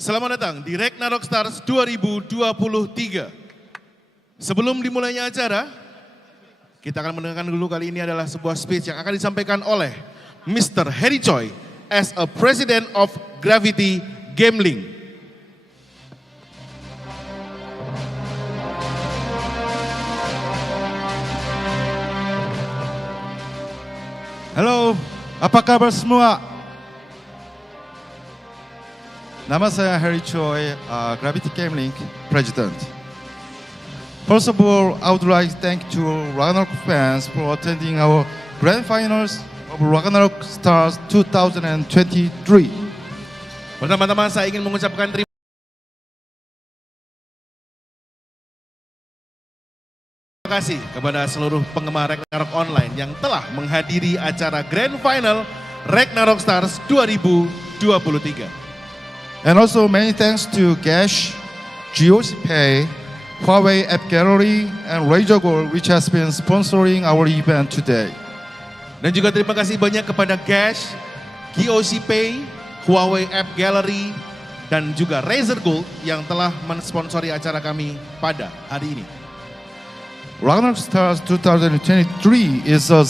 Selamat datang di Ragnarok Stars 2023. Sebelum dimulainya acara, kita akan mendengarkan dulu kali ini adalah sebuah speech yang akan disampaikan oleh Mr. Harry Choi as a President of Gravity Gambling. Halo, apa kabar semua? Nama saya Harry Choi, Gravity Gambling President. First of all, I would like to thank to Ragnarok fans for attending our grand finals of Ragnarok Stars 2023. Pertama-tama saya ingin mengucapkan terima kasih kepada seluruh penggemar Ragnarok Online yang telah menghadiri acara grand final Ragnarok Stars 2023. And also many thanks to Gash, GOC Pay, Huawei App Gallery, and RAGNAROK which has been sponsoring our event today. Dan juga terima kasih banyak kepada Gash, GOC Pay, Huawei App Gallery, dan juga RAGNAROK yang telah mensponsori acara kami pada hari ini. Ragnarok Stars 2023 is a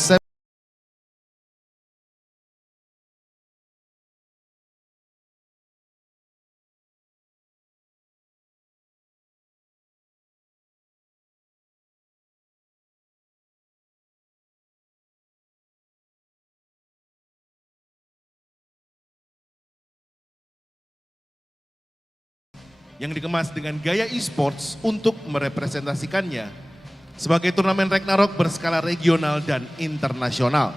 yang dikemas dengan gaya e-sports untuk merepresentasikannya sebagai turnamen Ragnarok berskala regional dan internasional.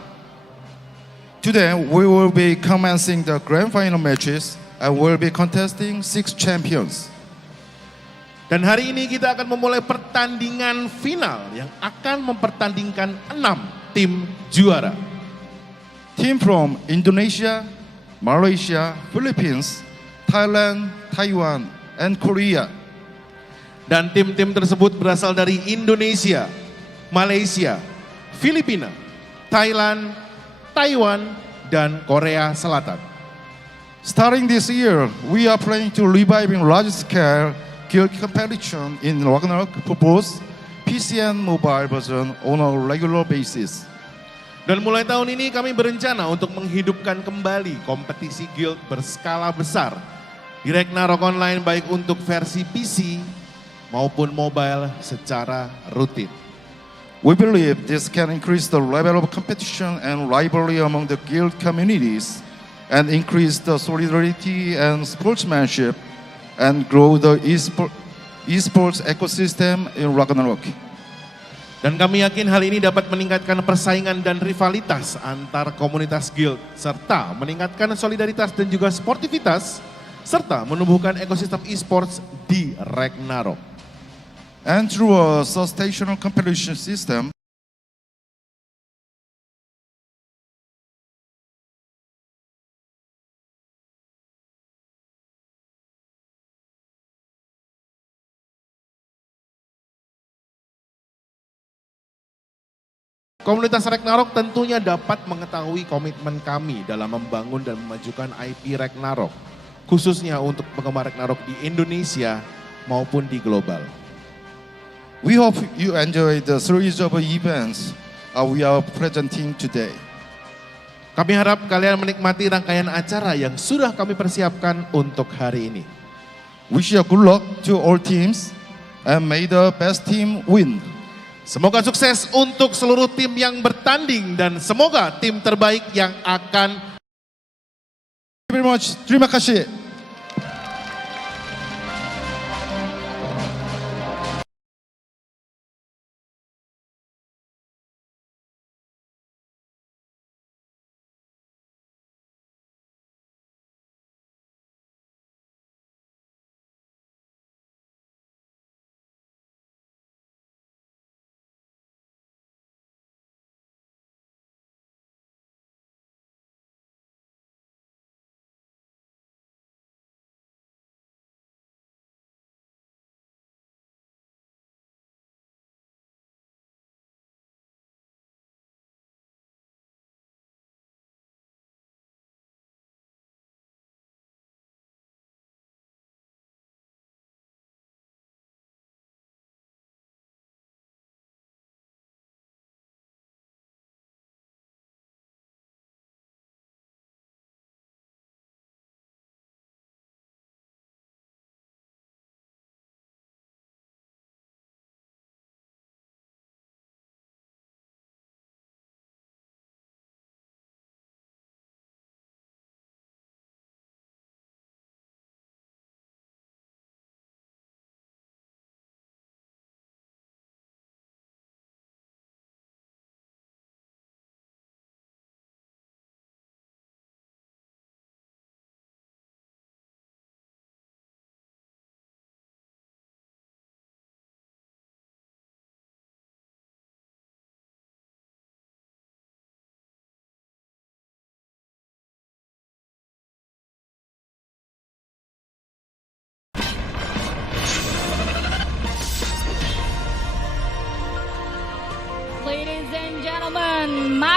Today we will be commencing the grand final matches and will be contesting 6 champions. Dan hari ini kita akan memulai pertandingan final yang akan mempertandingkan 6 tim juara. Team from Indonesia, Malaysia, Philippines, Thailand, Taiwan, and Korea. Dan tim-tim tersebut berasal dari Indonesia, Malaysia, Filipina, Thailand, Taiwan, dan Korea Selatan. Starting this year, we are planning to reviving large-scale guild competition in Ragnarok for both PC and mobile version on a regular basis. Dan mulai tahun ini kami berencana untuk menghidupkan kembali kompetisi guild berskala besar di Ragnarok Online baik untuk versi PC maupun mobile secara rutin. We believe this can increase the level of competition and rivalry among the guild communities and increase the solidarity and sportsmanship and grow the esports ecosystem in Ragnarok. Dan kami yakin hal ini dapat meningkatkan persaingan dan rivalitas antar komunitas guild serta meningkatkan solidaritas dan juga sportivitas serta menumbuhkan ekosistem esports di Ragnarok. And through a sustainable competition system, komunitas Ragnarok tentunya dapat mengetahui komitmen kami dalam membangun dan memajukan IP Ragnarok, khususnya untuk penggemar Ragnarok di Indonesia maupun di global. we hope you enjoy the series of events we are presenting today. Kami harap kalian menikmati rangkaian acara yang sudah kami persiapkan untuk hari ini. Wish you good luck to all teams and may the best team win. Semoga sukses untuk seluruh tim yang bertanding dan semoga tim terbaik yang akan. Very much. Terima kasih.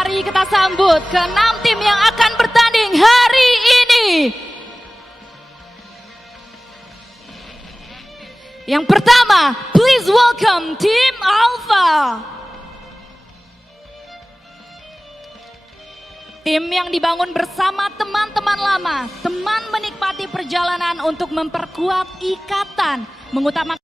Mari kita sambut ke-6 tim yang akan bertanding hari ini. Yang pertama, please welcome Tim Alpha. Tim yang dibangun bersama teman-teman lama, teman menikmati perjalanan untuk memperkuat ikatan, mengutamakan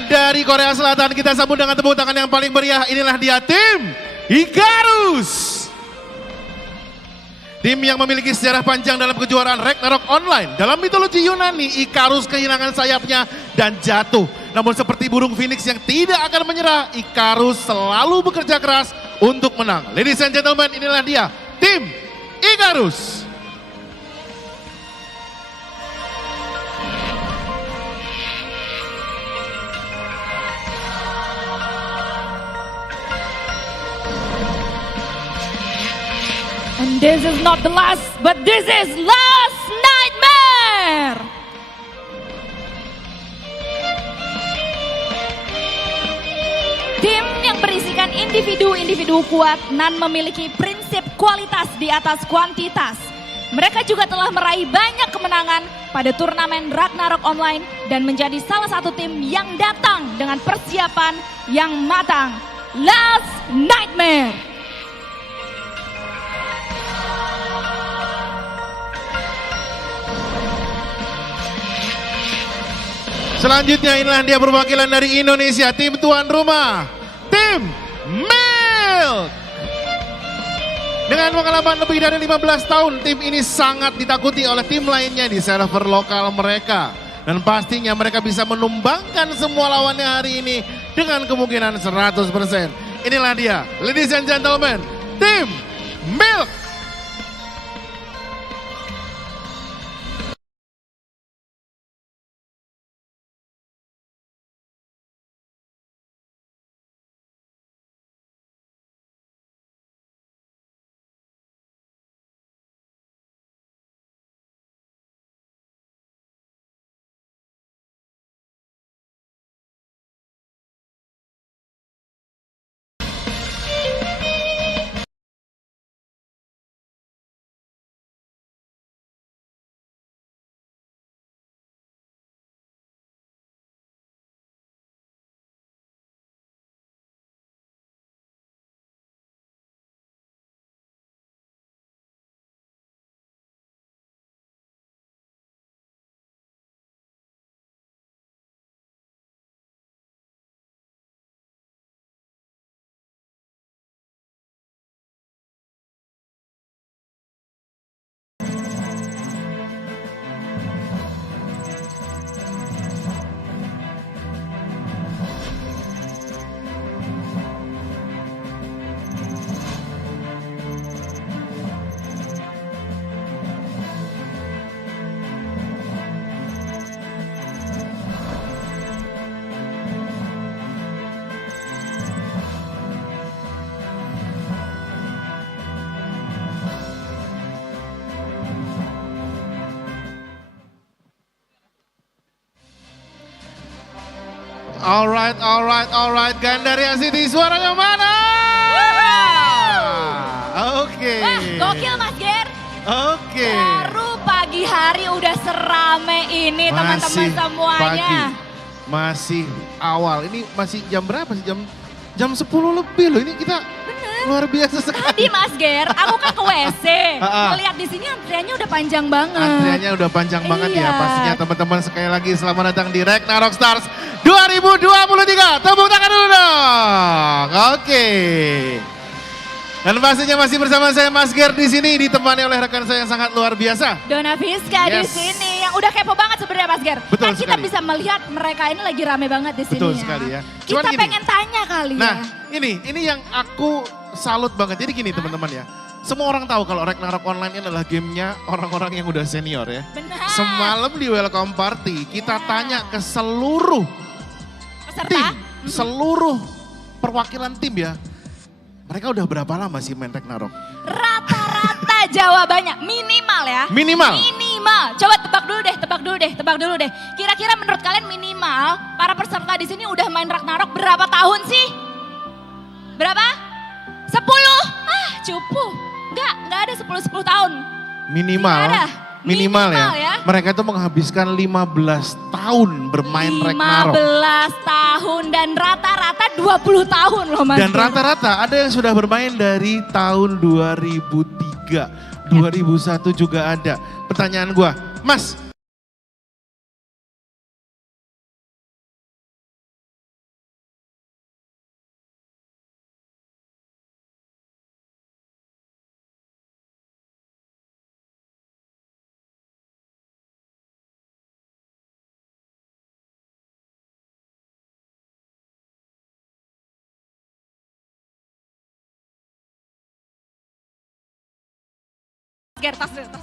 dari Korea Selatan, kita sambut dengan tepuk tangan yang paling meriah. Inilah dia tim Icarus. Tim yang memiliki sejarah panjang dalam kejuaraan Ragnarok Online. Dalam mitologi Yunani, Icarus kehilangan sayapnya dan jatuh. Namun seperti burung phoenix yang tidak akan menyerah, Icarus selalu bekerja keras untuk menang. Ladies and gentlemen, inilah dia tim Icarus. And this is not the last, but this is last nightmare. Tim yang berisikan individu-individu kuat dan memiliki prinsip kualitas di atas kuantitas. Mereka juga telah meraih banyak kemenangan pada turnamen Ragnarok Online dan menjadi salah satu tim yang datang dengan persiapan yang matang. Last Nightmare. Selanjutnya inilah dia perwakilan dari Indonesia, tim tuan rumah, tim Milk. Dengan pengalaman lebih dari 15 tahun, tim ini sangat ditakuti oleh tim lainnya di server lokal mereka. Dan pastinya mereka bisa menumbangkan semua lawannya hari ini dengan kemungkinan 100%. Inilah dia, ladies and gentlemen, tim Milk. Alright. Gandaria City suaranya mana? Oke. Wah, gokil Mas Ger. Oke. Baru pagi hari udah serame ini teman-teman semuanya. Masih awal. Ini masih jam berapa sih? Jam 10 lebih loh. Ini kita luar biasa sekali. Tadi Mas Ger, aku kan ke WC. Melihat di sini antriannya udah panjang banget. Antriannya udah panjang banget ya. Iya. Pastinya teman-teman sekali lagi selamat datang di Ragnarok Stars 2023. Tepuk tangan dulu dong. Oke. Dan pastinya masih bersama saya Mas Ger di sini ditemani oleh rekan saya yang sangat luar biasa. Dona Fiska di sini yang udah kepo banget sebenarnya Mas Ger. Betul kan kita sekali. bisa melihat mereka ini lagi rame banget di sini. Betul sekali ya. Kita pengen tanya kali Nah, ya. ini yang aku salut banget. Jadi gini teman-teman ya. Semua orang tahu kalau Ragnarok Online ini adalah gamenya orang-orang yang udah senior ya. Benar. Semalam di welcome party kita tanya ke seluruh Peserta. tim, seluruh perwakilan tim ya. Mereka udah berapa lama sih main Ragnarok? Rata-rata jawabannya minimal ya. Minimal? Minimal. Coba tebak dulu deh. Kira-kira menurut kalian minimal para peserta di sini udah main Ragnarok berapa tahun sih? Berapa? 10? Ah, cupu. Enggak ada 10 tahun. Minimal. Nggak ada. Minimal ya. Minimal ya. Mereka itu menghabiskan 15 tahun bermain Ragnarok. 15 tahun dan rata-rata 20 tahun loh Mas. Dan rata-rata ada yang sudah bermain dari tahun 2003, 2001 juga ada. Pertanyaan gua, Mas.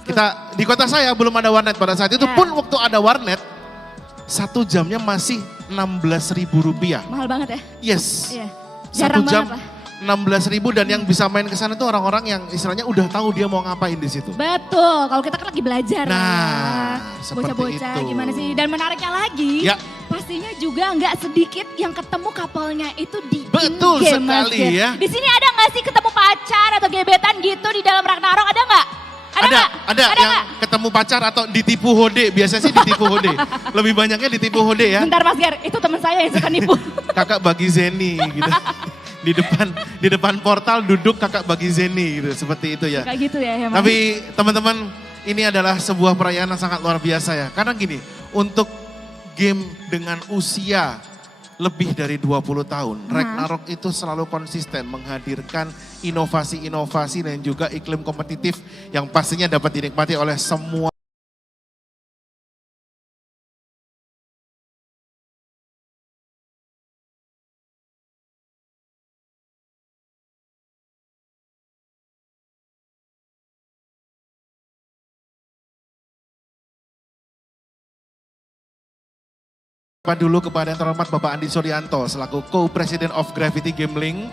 Kita di kota saya belum ada warnet pada saat itu pun waktu ada warnet 1 jamnya masih Rp16.000. Mahal banget ya? Yes. Iya. 1 Jarang jam banget lah. 16.000 dan yang bisa main ke sana tuh orang-orang yang istilahnya udah tahu dia mau ngapain di situ. Betul, kalau kita kan lagi belajar Nah, ya. seperti Bocah-bocah itu. gimana sih? Dan menariknya lagi, Ya. pastinya juga nggak sedikit yang ketemu kapalnya itu di Betul in-game, Mas sekali Ger. ya. Di sini ada nggak sih ketemu pacar atau gebetan gitu di dalam Ragnarok? Ada nggak? Ada yang ketemu pacar atau ditipu hode, biasanya sih ditipu hode. Lebih banyaknya ditipu hode ya. Bentar Mas Ger, itu teman saya yang suka nipu. Kakak bagi Zeni gitu. Di depan portal duduk kakak bagi Zeni gitu, seperti itu ya. Kayak gitu ya. Tapi teman-teman, ini adalah sebuah perayaan yang sangat luar biasa ya. Karena gini, untuk game dengan usia lebih dari 20 tahun, Ragnarok itu selalu konsisten menghadirkan inovasi-inovasi dan juga iklim kompetitif yang pastinya dapat dinikmati oleh semua. Dulu kepada yang terhormat Bapak Andi Suryanto selaku Co-President of Gravity Gambling.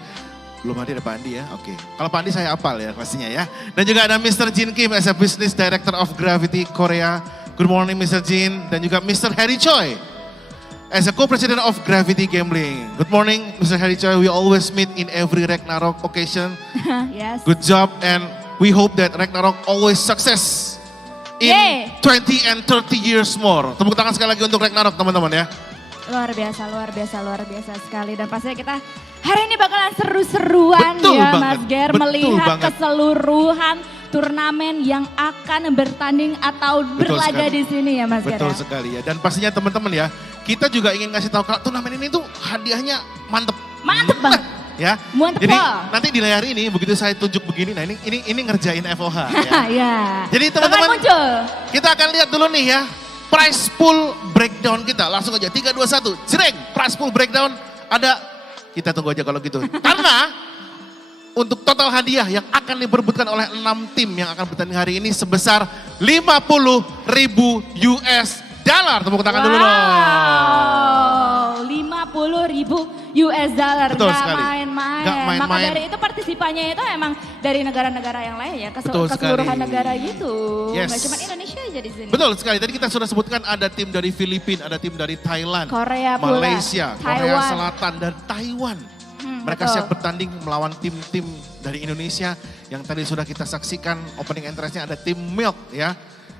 Belum hadir Pak Andi ya, oke. Kalau Pak Andi saya apal ya pastinya ya. Dan juga ada Mr. Jin Kim as a Business Director of Gravity Korea. Good morning Mr. Jin. Dan juga Mr. Harry Choi as a Co-President of Gravity Gambling. Good morning Mr. Harry Choi. We always meet in every Ragnarok occasion. Yes. Good job and we hope that Ragnarok always success in 20 and 30 years more. Tepuk tangan sekali lagi untuk Ragnarok teman-teman ya. Luar biasa sekali. Dan pastinya kita hari ini bakalan seru-seruan ya Mas Ger. Melihat keseluruhan turnamen yang akan bertanding atau berlaga di sini ya Mas Ger. Betul sekali ya. Dan pastinya teman-teman ya, kita juga ingin ngasih tahu kalau turnamen ini tuh hadiahnya mantep. Mantep banget. Ya. Mantep. Jadi nanti di layar ini begitu saya tunjuk begini, nah ini ngerjain FOH ya. Ya. Jadi teman-teman, muncul. kita akan lihat dulu nih ya, prize pool breakdown kita. Langsung aja 3, 2, 1, jreng, prize pool breakdown ada, kita tunggu aja kalau gitu. Karena untuk total hadiah yang akan diperebutkan oleh 6 tim yang akan bertanding hari ini sebesar 50.000 US dollar. Tepuk tangan dulu dong. 50.000 US dollar. Betul Gak sekali. main-main. Gak main-main. Maka dari itu partisipannya itu emang dari negara-negara yang lain ya. Betul Keseluruhan sekali. negara gitu. Yes. Gak cuma Indonesia aja di sini. Betul sekali, tadi kita sudah sebutkan ada tim dari Filipina, ada tim dari Thailand, Korea pula, Malaysia, Korea Taiwan. Selatan, dan Taiwan. Mereka betul. siap bertanding melawan tim-tim dari Indonesia yang tadi sudah kita saksikan opening entrance-nya ada tim Milk ya.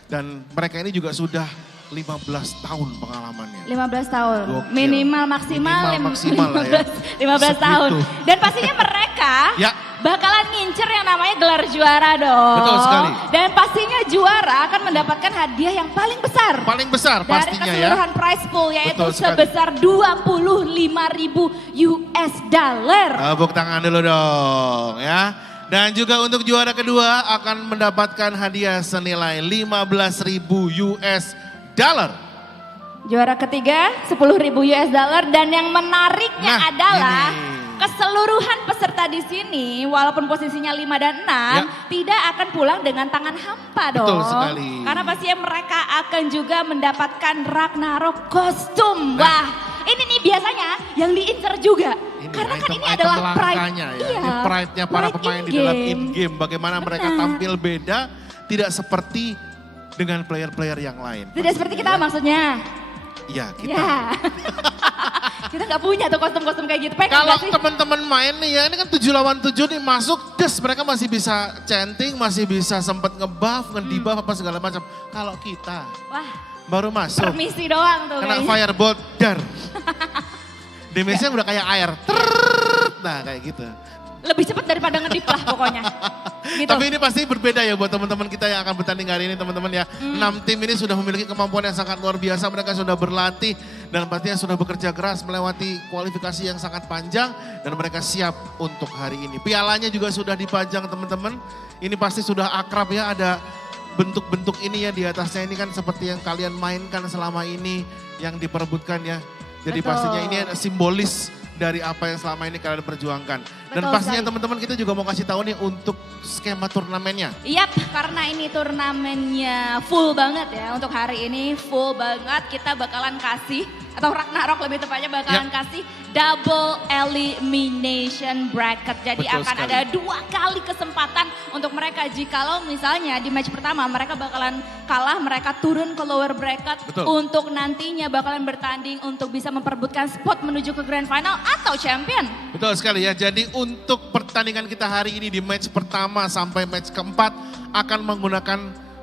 Dan mereka ini juga sudah 15 tahun pengalamannya. 15 tahun, Gokil. minimal maksimal, Minimal maksimal lah ya. 15 tahun. Segitu. Dan pastinya mereka Ya. bakalan ngincer yang namanya gelar juara dong. Betul sekali. Dan pastinya juara akan mendapatkan hadiah yang paling besar. Paling besar Dari pastinya ya. keseluruhan prize pool yaitu Betul sekali. sebesar 25.000 US dollar. Tepuk tangan dulu dong ya. Dan juga untuk juara kedua akan mendapatkan hadiah senilai 15.000 US dollar. Juara ketiga 10.000 US dollar dan yang menariknya Nah, adalah ini. keseluruhan peserta di sini walaupun posisinya 5 dan 6 tidak akan pulang dengan tangan hampa dong. Betul sekali. Karena pastinya mereka akan juga mendapatkan Ragnarok kostum. Nah. Wah, ini nih biasanya yang diincer juga. Ini Karena kan ini item adalah pride. langkanya ya. Iya, Ini pride-nya para pride pemain di in-game. dalam in-game. Bagaimana mereka Benar. tampil beda, tidak seperti dengan player-player yang lain. Tidak seperti kita maksudnya. Iya, kita. Ya. Kita nggak punya tuh kostum-kostum kayak gitu. Pengen Kalau nggak sih? teman-teman main nih ya, ini kan 7 lawan 7 nih masuk, des mereka masih bisa chanting, masih bisa sempat nge-buff, nge-debuff apa segala macam. Kalau kita Wah, baru masuk, permisi doang tuh kena kayaknya. firebolt, dar. Damage-nya udah kayak air, trrrrt. Nah kayak gitu. Lebih cepat daripada ngedip lah pokoknya. Gitu. Tapi ini pasti berbeda ya buat teman-teman kita yang akan bertanding hari ini teman-teman ya. 6 tim ini sudah memiliki kemampuan yang sangat luar biasa. Mereka sudah berlatih dan pastinya sudah bekerja keras melewati kualifikasi yang sangat panjang. Dan mereka siap untuk hari ini. Pialanya juga sudah dipajang teman-teman. Ini pasti sudah akrab ya, ada bentuk-bentuk ini ya di atasnya. Ini kan seperti yang kalian mainkan selama ini yang diperebutkan ya. Jadi Betul. pastinya ini simbolis dari apa yang selama ini kalian perjuangkan. Dan Betul pastinya sekali. teman-teman kita juga mau kasih tahu nih untuk skema turnamennya. Yap, karena ini turnamennya full banget ya. Untuk hari ini full banget kita bakalan kasih, atau Ragnarok lebih tepatnya bakalan kasih double elimination bracket. Jadi Betul akan sekali. ada 2 kali kesempatan untuk mereka. Jikalau misalnya di match pertama mereka bakalan kalah, mereka turun ke lower bracket. Betul. Untuk nantinya bakalan bertanding untuk bisa memperebutkan spot menuju ke grand final atau champion. Betul sekali ya, jadi untuk pertandingan kita hari ini di match pertama sampai match keempat akan menggunakan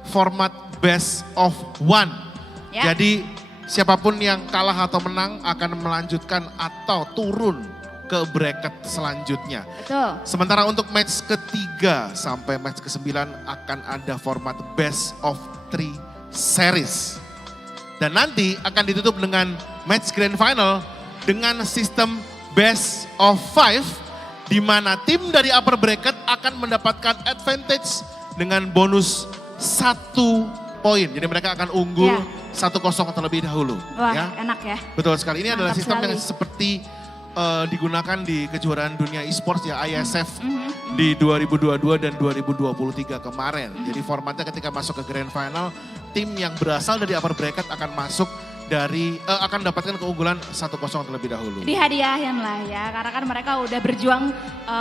format best of one. Ya. Jadi siapapun yang kalah atau menang akan melanjutkan atau turun ke bracket selanjutnya. Betul. Sementara untuk match ketiga sampai match ke-9 akan ada format best of 3 series. Dan nanti akan ditutup dengan match grand final dengan sistem best of 5 di mana tim dari upper bracket akan mendapatkan advantage dengan bonus 1 poin. Jadi mereka akan unggul 1-0 terlebih dahulu. Wah, Ya. enak ya. Betul sekali. Ini adalah Mantap sistem yang sekali. seperti digunakan di kejuaraan dunia e-sports ya ISF di 2022 dan 2023 kemarin. Jadi formatnya ketika masuk ke grand final, tim yang berasal dari upper bracket akan masuk dari akan dapatkan keunggulan 1-0 terlebih dahulu. Dihadiahin lah ya, karena kan mereka udah berjuang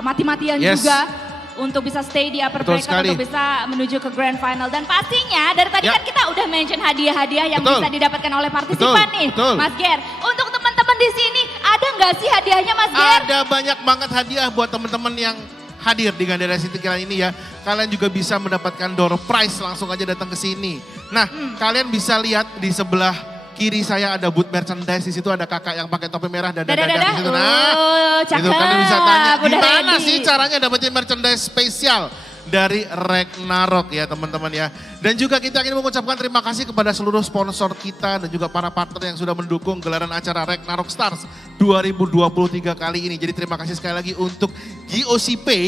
mati-matian Yes. juga untuk bisa stay di upper Betul bracket, sekali. untuk bisa menuju ke grand final. Dan pastinya dari tadi Ya. kan kita udah mention hadiah-hadiah yang Betul. bisa didapatkan oleh partisipan Betul, nih, betul. Mas Ger. Untuk teman-teman di sini, ada nggak sih hadiahnya Mas Ger? Ada banyak banget hadiah buat teman-teman yang hadir di Gandara City kali ini ya. Kalian juga bisa mendapatkan door prize, langsung aja datang ke sini. Nah, kalian bisa lihat di sebelah kiri saya ada booth merchandise, di situ ada kakak yang pakai topi merah dada Dadah. di situ. Nah, Oh, itu cakep. kalian bisa tanya Udah gimana ready. sih caranya dapetin merchandise spesial dari Ragnarok ya teman-teman ya. Dan juga kita ingin mengucapkan terima kasih kepada seluruh sponsor kita dan juga para partner yang sudah mendukung gelaran acara RAGNAROK STARS 2023 kali ini. Jadi terima kasih sekali lagi untuk GOC Pay,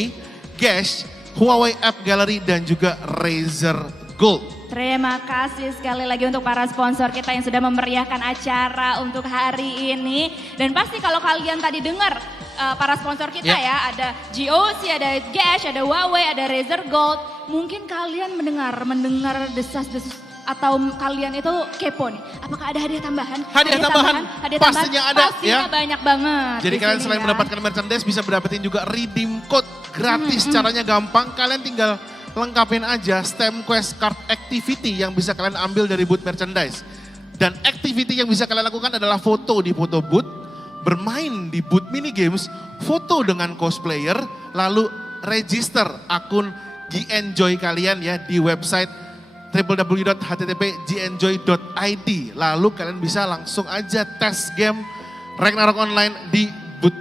Gash, Huawei App Gallery dan juga Razer Gold. Terima kasih sekali lagi untuk para sponsor kita yang sudah memeriahkan acara untuk hari ini. Dan pasti kalau kalian tadi dengar para sponsor kita ya, ada GOC, ada Gash, ada Huawei, ada Razer Gold. Mungkin kalian mendengar desas-desus atau kalian itu kepo nih. Apakah ada hadiah tambahan? Hadiah tambahan, pastinya ada, pastinya ya. banyak banget. Jadi di kalian sini selain ya. mendapatkan merchandise bisa mendapatkan juga redeem code gratis. Caranya gampang, kalian tinggal lengkapin aja stem quest card activity yang bisa kalian ambil dari booth merchandise. Dan activity yang bisa kalian lakukan adalah foto di foto booth, bermain di booth mini games, foto dengan cosplayer, lalu register akun G-Enjoy kalian ya di website www.http.genjoy.id. Lalu kalian bisa langsung aja tes game Ragnarok Online di booth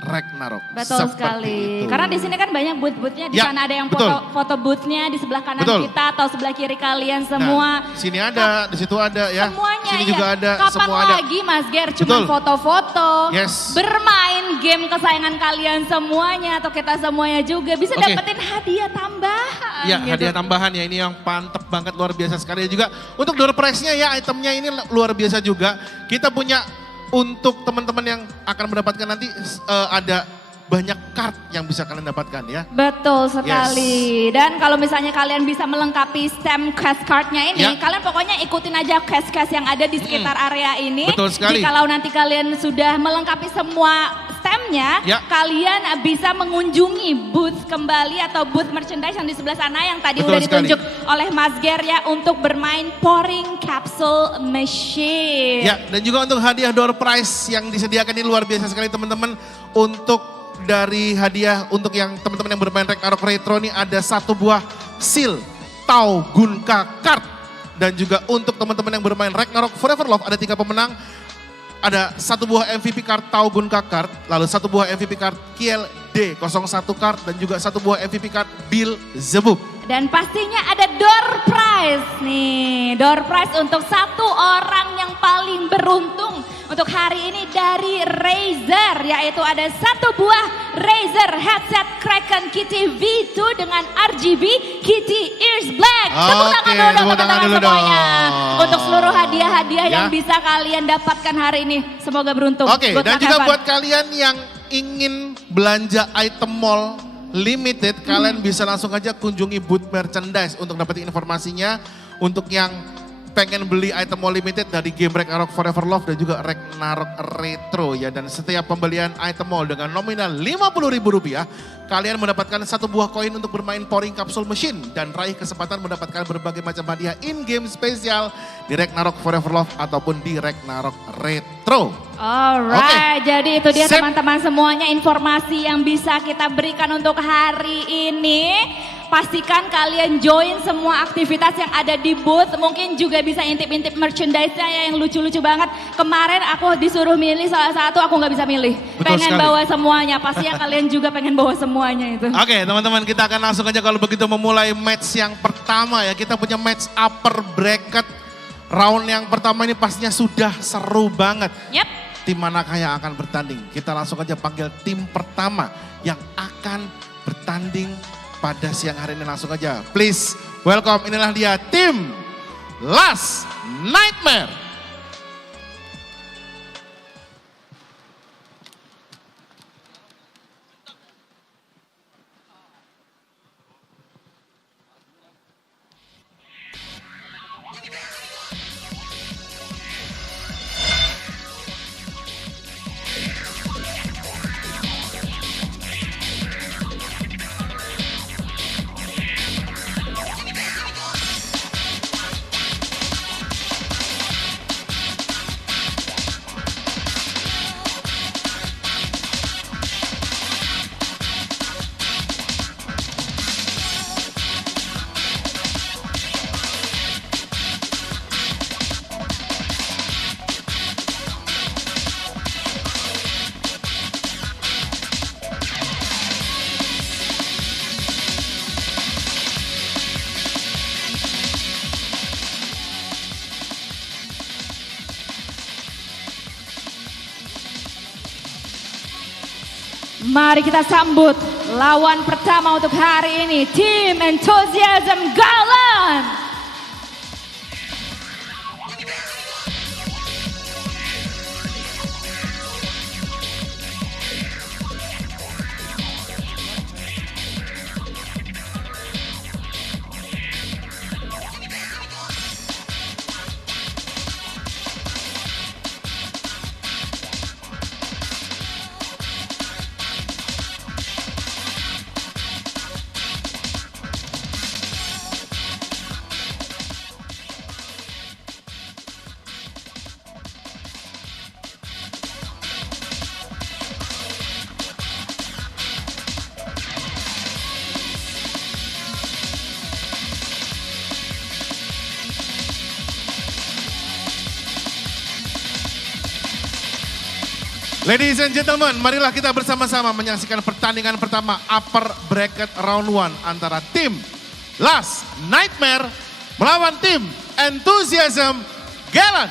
Ragnarok. Betul Seperti sekali. itu. Karena di sini kan banyak booth-boothnya. Di Ya, sana ada yang betul. foto booth-nya di sebelah kanan Betul. kita atau sebelah kiri kalian semua. Nah, sini ada, di situ ada ya. Semuanya Sini ya. juga ada, Kapan semua ada. lagi Mas Ger cuma Betul. foto-foto, Yes. bermain game kesayangan kalian semuanya atau kita semuanya juga bisa Oke. dapetin hadiah tambahan. Ya, gitu. hadiah tambahan ya, ini yang mantep banget, luar biasa sekali juga. Untuk door prize-nya ya, itemnya ini luar biasa juga. Kita punya untuk teman-teman yang akan mendapatkan nanti ada banyak card yang bisa kalian dapatkan ya. Betul sekali. Dan kalau misalnya kalian bisa melengkapi stem quest card-nya ini, Ya. kalian pokoknya ikutin aja quest-quest yang ada di sekitar area ini. Betul sekali. Jikalau nanti kalian sudah melengkapi semua stemnya, Ya. kalian bisa mengunjungi booth kembali atau booth merchandise yang di sebelah sana yang tadi Betul udah sekali. ditunjuk oleh Mas Ger ya untuk bermain pouring capsule machine. Ya, dan juga untuk hadiah door prize yang disediakan ini luar biasa sekali teman-teman. Untuk dari hadiah untuk yang teman-teman yang bermain Ragnarok Retro ini ada 1 buah seal Tau Gunka card. Dan juga untuk teman-teman yang bermain Ragnarok Forever Love ada 3 pemenang. Ada 1 buah MVP card Tau Gunka card, lalu 1 buah MVP card Kiel D01 card, dan juga 1 buah MVP card Bill Zebub. Dan pastinya ada door prize nih. Door prize untuk 1 orang yang paling beruntung untuk hari ini dari Razer. Yaitu ada 1 buah Razer headset Kraken Kitty V2 dengan RGB Kitty Ears Black. Tepuk tangan Oke, dulu dong tepuk tangan teman-teman dulu semuanya. dong. Untuk seluruh hadiah-hadiah Ya. yang bisa kalian dapatkan hari ini. Semoga beruntung. Oke, Good dan luck, juga have fun. buat kalian yang ingin belanja item mall limited, kalian bisa langsung aja kunjungi booth merchandise untuk dapetin informasinya. Untuk yang pengen beli item mall limited dari game Ragnarok Forever Love dan juga Ragnarok Retro ya. Dan setiap pembelian item mall dengan nominal Rp50.000, kalian mendapatkan 1 buah koin untuk bermain pouring capsule machine. Dan raih kesempatan mendapatkan berbagai macam hadiah in-game spesial di Ragnarok Forever Love ataupun di Ragnarok Retro. Alright, jadi itu dia Sip. teman-teman semuanya informasi yang bisa kita berikan untuk hari ini. Pastikan kalian join semua aktivitas yang ada di booth. Mungkin juga bisa intip-intip merchandise-nya ya, yang lucu-lucu banget. Kemarin aku disuruh milih salah satu, aku nggak bisa milih. Betul Pengen sekali. bawa semuanya, pastinya kalian juga pengen bawa semuanya itu. Oke teman-teman, kita akan langsung aja kalau begitu memulai match yang pertama ya. Kita punya match upper bracket. Round yang pertama ini pastinya sudah seru banget. Yap. Tim manakah yang akan bertanding? Kita langsung aja panggil tim pertama yang akan bertanding pada siang hari ini. Langsung aja, please welcome, inilah dia tim Last Nightmare. Mari kita sambut lawan pertama untuk hari ini, tim Enthusiasm Galan. Ladies and gentlemen, marilah kita bersama-sama menyaksikan pertandingan pertama upper bracket round 1 antara tim Last Nightmare melawan tim Enthusiasm Gallant.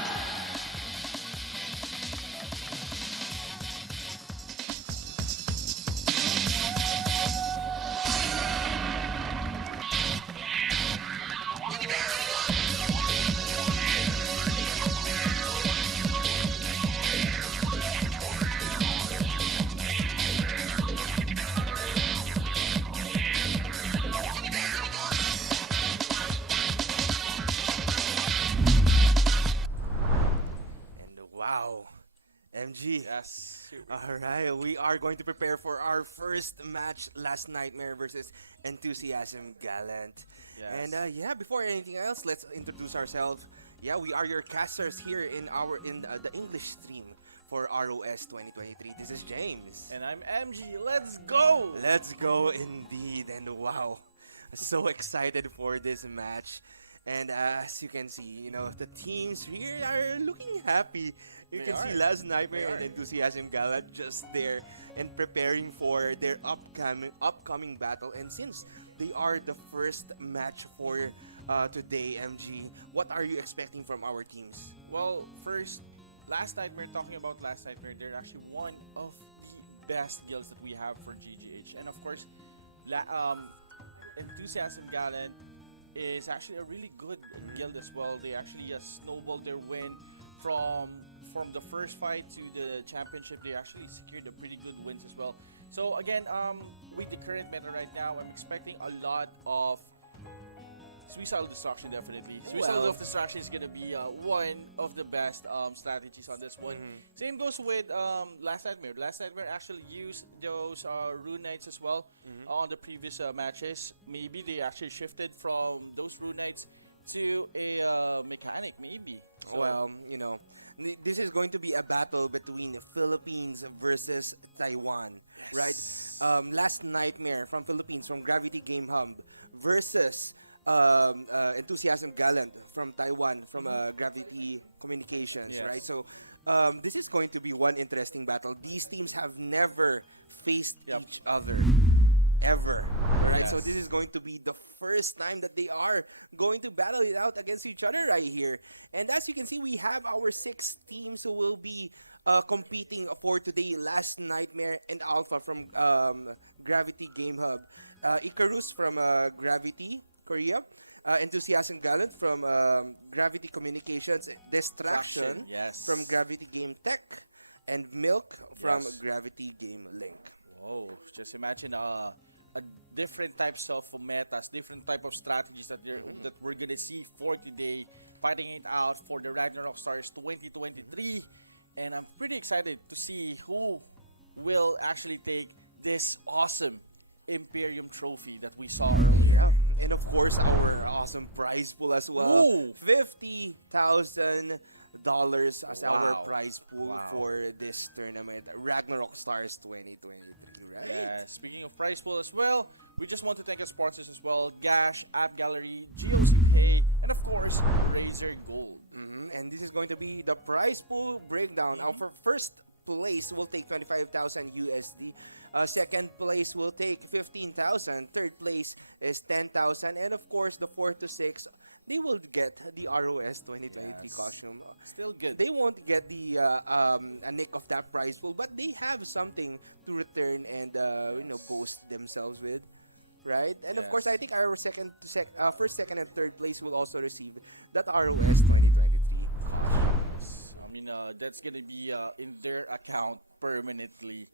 Wow, MG. Yes. All right, we are going to prepare for our first match, Last Nightmare versus Enthusiasm Gallant. Yes. And yeah, before anything else, let's introduce ourselves. Yeah, we are your casters here in the English stream for ROS 2023. This is James. And I'm MG. Let's go! Let's go indeed. And wow, so excited for this match. And as you can see, the teams here are looking happy. You They can see are. Last Nightmare They and are. Enthusiasm Gallant just there and preparing for their upcoming battle. And since they are the first match for today, MG, what are you expecting from our teams? Well, first, Last Nightmare, talking about Last Nightmare, they're actually one of the best guilds that we have for GGH. And of course, Enthusiasm Gallant is actually a really good guild as well. They actually snowballed their win from the first fight to the championship. They actually secured a pretty good wins as well. So again, with the current meta right now, I'm expecting a lot of Suicidal Destruction, definitely. Suicidal Well- Destruction is going to be one of the best strategies on this one. Same goes with Last Nightmare. Last Nightmare actually used those Rune Knights as well on the previous matches. Maybe they actually shifted from those Rune Knights to a mechanic, maybe. So, Well, this is going to be a battle between Philippines versus Taiwan, right? Last Nightmare from Philippines, from Gravity Game Hub versus Enthusiasm Gallant from Taiwan, from Gravity Communications, Yes. right? So this is going to be one interesting battle. These teams have never faced Yep. each other. Ever, right? So Yes. this is going to be the first time that they are going to battle it out against each other right here. And as you can see, we have our 6 teams who will be competing for today. Last Nightmare and Alpha from Gravity Game Hub, Icarus from Gravity Korea, Enthusiasm Gallant from Gravity Communications, Distraction yes. from Gravity Game Tech, and Milk from Yes. Gravity Game Link. Whoa, just imagine a different types of metas, different type of strategies that that we're gonna see for today, fighting it out for the Ragnarok Stars 2023, and I'm pretty excited to see who will actually take this awesome Imperium trophy that we saw earlier. Yeah, and of course our awesome prize pool as well. Ooh. $50,000 as our Wow. prize pool Wow. for this tournament, Ragnarok Stars 2023, right? Yeah, speaking of prize pool as well, we just want to thank our sponsors as well, Gash, App Gallery, GOC Pay, and of course, Razer Gold. And this is going to be the prize pool breakdown. Our first place will take 25,000 USD. Second place will take 15,000. Third place is 10,000. And of course, the 4 to 6, they will get the ROS 2023 Yes. costume. Still good. They won't get the a nick of that prize pool, but they have something to return and boast themselves with, right? And of course, Yes. I think our first, second, and third place will also receive that ROS 2023 costume. I mean, that's going to be in their account permanently.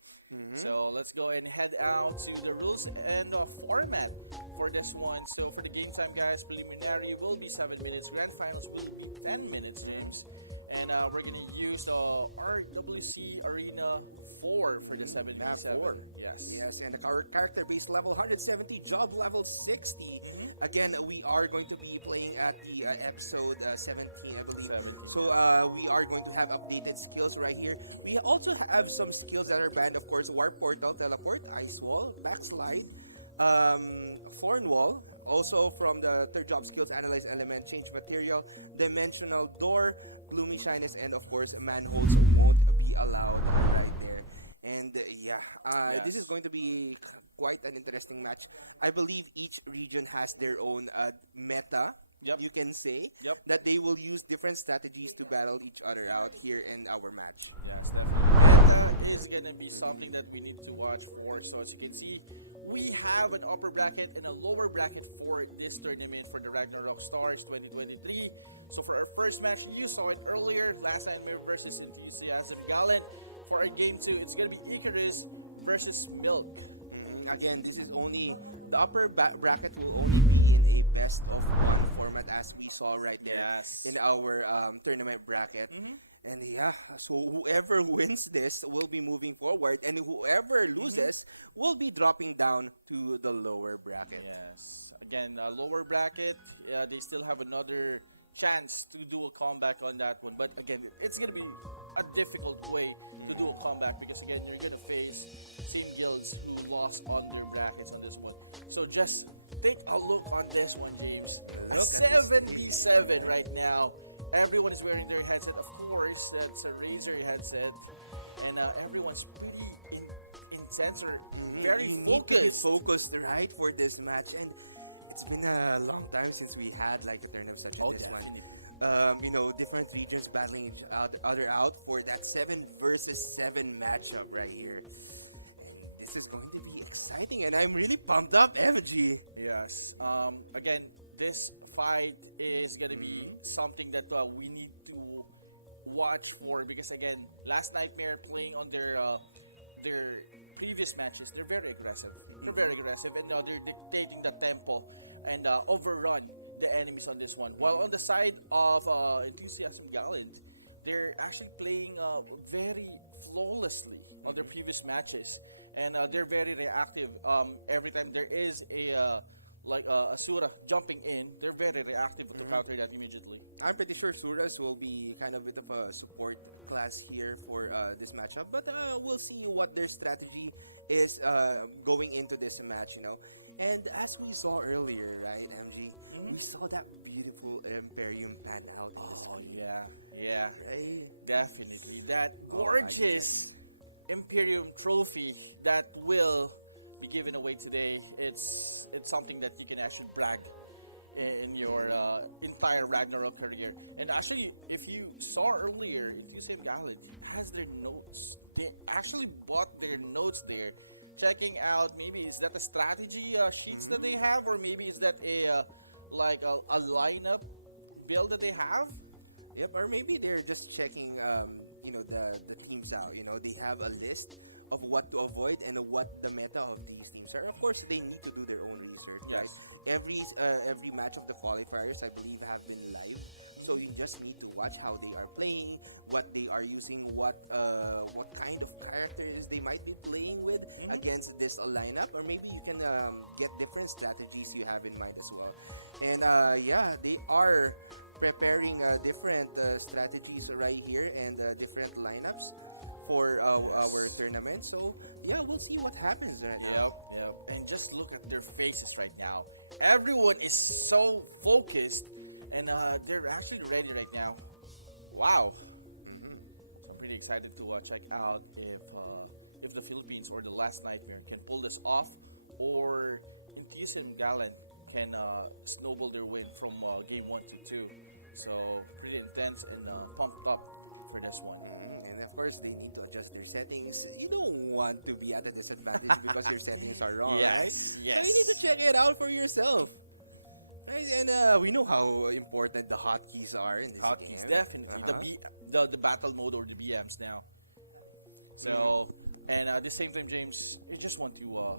So let's go and head out to the rules and format for this one. So for the game time, guys, preliminary will be 7 minutes. Grand finals will be 10 minutes, James. And we're going to use the RWC Arena 4 for the 7v7. Map 4. Yes. Yes, and our character base level 170, job level 60. Again, we are going to be playing at the episode 17, I believe. 17, So we are going to have updated skills right here. We also have some skills that are banned, of course, Warp Portal, Teleport, Ice Wall, Backslide, Thorn Wall, Also from the third job skills, analyze element, change material, dimensional door, gloomy shyness, and of course manholes won't be allowed right there. And this is Yes. going to be quite an interesting match. I believe each region has their own meta. Yep. You can say Yep. that they will use different strategies to battle each other out here in our match. Yes, definitely. Meta is gonna be something that we need to watch for. So as you can see, we have an upper bracket and a lower bracket for this tournament for the Ragnarok Stars 2023. So for our first match, you saw it earlier, Last Nightmare versus Enthusiasm Gallant. For our game 2, it's gonna be Icarus versus Milk. Again, this is only the upper bracket will only be in a best of one format as we saw right there Yes. in our tournament bracket. And so whoever wins this will be moving forward, and whoever loses will be dropping down to the lower bracket. Yes. Again, lower bracket, they still have another chance to do a comeback on that one. But again, it's going to be a difficult way to do a comeback because, again, you're going to face same guilds who lost on their brackets on this one. So just take a look on this one, James. Look A at this 7v7 right now. Everyone is wearing their headset. Of course, that's a Razer headset. And everyone's pretty intense or very You need to be focused. focused, right, for this match. And it's been a long time since we had like a tournament such as Oh, this definitely. one. Different regions battling each other out for that 7 versus 7 matchup right here. And this is going to be exciting, and I'm really pumped up, MG. Yes. Again, this fight is gonna be something that we need to watch for because, again, Last Nightmare playing on their previous matches, they're very aggressive. They're very aggressive, and they're dictating the tempo and overrun the enemies on this one. While on the side of Enthusiasm Gallant, they're actually playing very flawlessly on their previous matches, and they're very reactive. Every time there is a Asura jumping in, they're very reactive to counter that immediately. I'm pretty sure Suras will be kind of a bit of a support class here for this matchup, but we'll see what their strategy is going into this match. And as we saw earlier, right, MG, we saw that beautiful Imperium pan out in the Oh screen. yeah, Right? definitely. That Oh my gorgeous Imperium trophy that will be given away today. It's something that you can actually brag in your entire Ragnarok career. And actually, if you saw earlier, Enthusiasm Gallant has their notes. They actually bought their notes there, checking out maybe is that a strategy sheets that they have, or maybe is that a lineup build that they have. Yep, or maybe they're just checking, the teams out. They have a list of what to avoid and what the meta of these teams are. Of course, they need to do their own research, right? Yes. Every match of the qualifiers, I believe, have been live. So you just need to watch how they are playing, what they are using, what kind of characters they might be playing with against this lineup, or maybe you can get different strategies you have in mind as well. And they are preparing different strategies right here and different lineups for our tournament. So we'll see what happens right now. Yep. And just look at their faces right now. Everyone is so focused, and they're actually ready right now. Wow. So I'm pretty excited to check out if the Philippines or the Last Nightmare can pull this off, or Enthusiasm Gallant can snowball their win from game 1 to 2. So pretty intense and pumped up for this one. And of course, they need to adjust their settings. You don't want to be at a disadvantage because your settings are wrong, Yes, right? yes. So you need to check it out for yourself. Right? And we know how important the hotkeys are in this Hotkeys, game. definitely. The battle mode or the BMs now. So, and at the same time, James, I just want to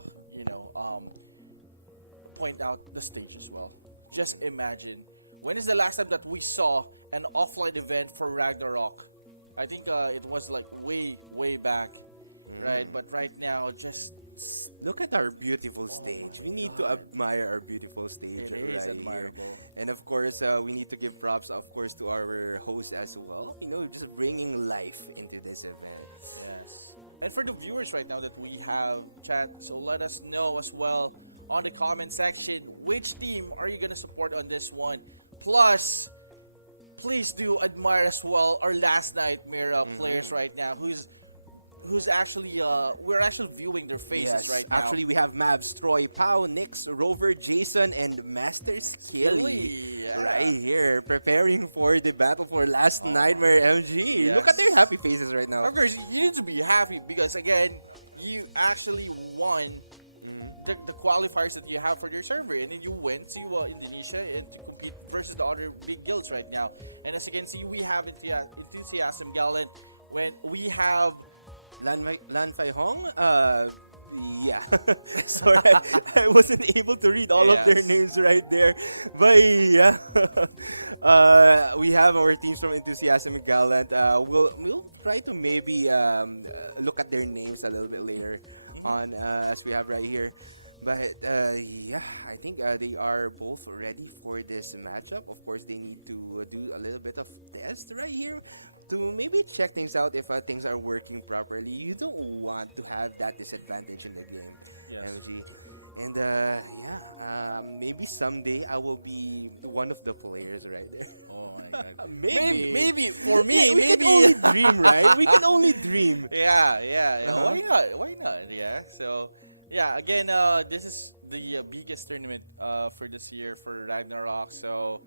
point out the stage as well. Just imagine, when is the last time that we saw an offline event for Ragnarok? I think it was like way back, right? But right now, just Look at our beautiful stage. my We need to God. admire our beautiful stage It is right admirable. here. And of course, we need to give props, of course, to our host as well. Just bringing life into this event. Yes. And for the viewers right now that we have chat, so let us know as well on the comment section. Which team are you gonna support on this one? Plus, please do admire as well our Last Nightmare players right now, who's actually we're actually viewing their faces Yes, right now. actually we have Mavs, Troy, Pau, Nix, Rover, Jason, and Master Skilly Yeah. right here, preparing for the battle for Last Nightmare MG. Look at their Yes. happy faces right now. Of course, you need to be happy because again, you actually won the qualifiers that you have for your server, and then you went to Indonesia and to compete versus the other big guilds right now. And as you can see, we have Enthusiasm Gallant. When we have Lan Fai Hong, yeah. Sorry, I wasn't able to read all of their Yes. names right there. But yeah, we have our teams from Enthusiasm and Gallant. We'll try to maybe look at their names a little bit later on, as we have right here. But yeah, I think they are both ready for this matchup. Of course, they need to do a little bit of test right here to maybe check things out if things are working properly. You don't want to have that disadvantage in the game, Yes. MG. And yeah, maybe someday I will be one of the players right there. oh my god, Maybe. for me, Yeah, we maybe. can only dream, right? We can only dream. Yeah. Uh-huh. Why not? Why not? Yeah. So, yeah. Again, this is the biggest tournament for this year for Ragnarok. So,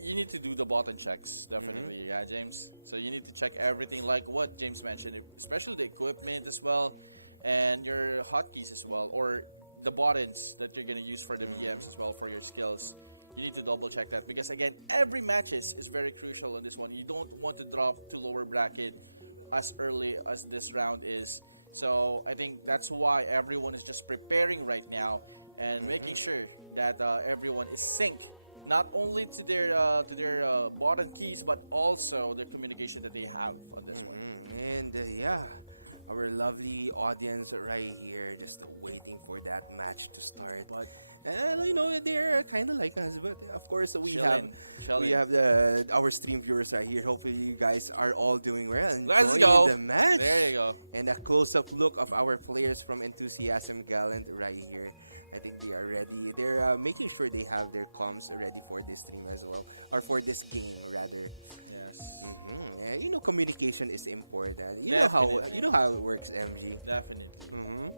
you need to do the button checks definitely. Yeah, James. So you need to check everything, like what James mentioned, especially the equipment as well, and your hotkeys as well, or the buttons that you're gonna use for the VMs as well for your skills. You need to double check that because again, every matches is very crucial on this one. You don't want to drop to lower bracket as early as this round is. So I think that's why everyone is just preparing right now and making sure that everyone is synced, not only to their button keys but also the communication that they have on this one. And yeah, our lovely audience right here just waiting for that match to start. But You know, they're kind of like us, but of course we Chillin', have our stream viewers right here. Hopefully you guys are all doing well, Let's enjoying go. the match. There you go. And a close-up look of our players from Enthusiasm Gallant right here. I think they are ready. They're making sure they have their comms ready for this stream as well, or for this game rather. Yes. Yeah, you know, communication is important. Definitely. You know how it works, MG. Definitely.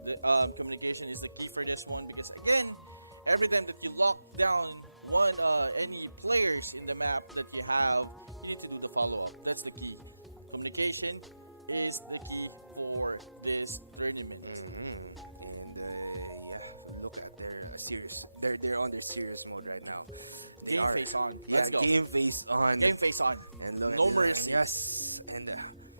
The communication is the key for this one because again, every time that you lock down any players in the map that you have, you need to do the follow-up. That's the key. Communication is the key for this tournament. And yeah, look at their serious. They're on their serious mode right now. They Game are, face on. Yeah, Let's go. game face on. Game face on. And look No at mercy. Yes, and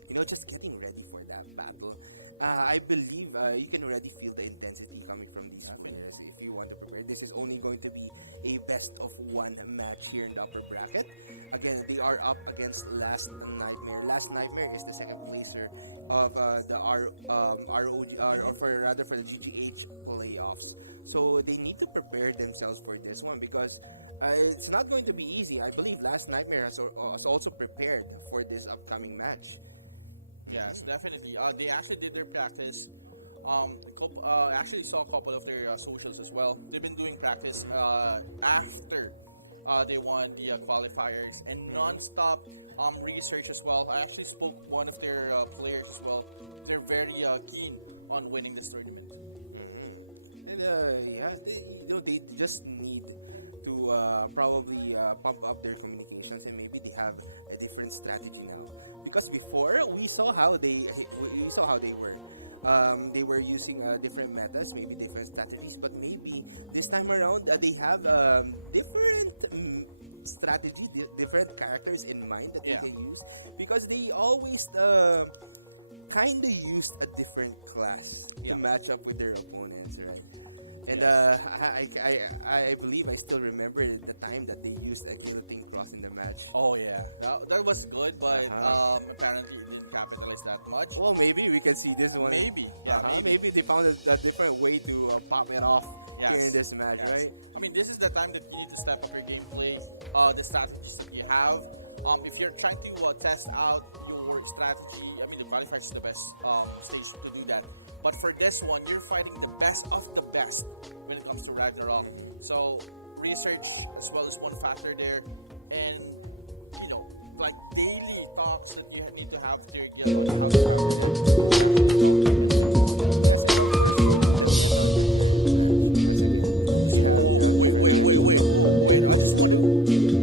you know, just getting ready for that battle. I believe you can already feel the intensity coming from these players. If you want to prepare, this is only going to be a best of one match here in the upper bracket. Again, they are up against Last Nightmare. Last Nightmare is the second placer of the ROG, or for the GGH playoffs. So they need to prepare themselves for this one because it's not going to be easy. I believe Last Nightmare has also prepared for this upcoming match. Yes, definitely. They actually did their practice. Actually saw a couple of their socials as well. They've been doing practice after they won the qualifiers and non-stop research as well. I actually spoke one of their players as well. They're very keen on winning this tournament. And yeah, they just need to probably pump up their communications, and maybe they have a different strategy now. Because before we saw how they were. They were using different metas, maybe different strategies, but maybe this time around they have different strategy, different characters in mind that they can use, because they always kind of used a different class to match up with their opponents, right? And I believe I still remember the time that they used a guillotine cross in the match. Oh yeah, that was good, but apparently it didn't capitalize that much. Well, maybe we can see this one. Maybe, yeah, maybe they found a different way to pop it off here in this match, Yes. right? I mean, this is the time that you need to step up your gameplay, the strategies that you have. If you're trying to test out your strategy, I mean, the qualifiers is the best stage to do that. But for this one, you're fighting the best of the best when it comes to Ragnarok. So research as well is one factor there, and like daily talks that you need to have to your guild on how to counter that to actually talk and win. Yes, and of course, know the meta on the current match because again, you have Wait, different items. wait! I just want to.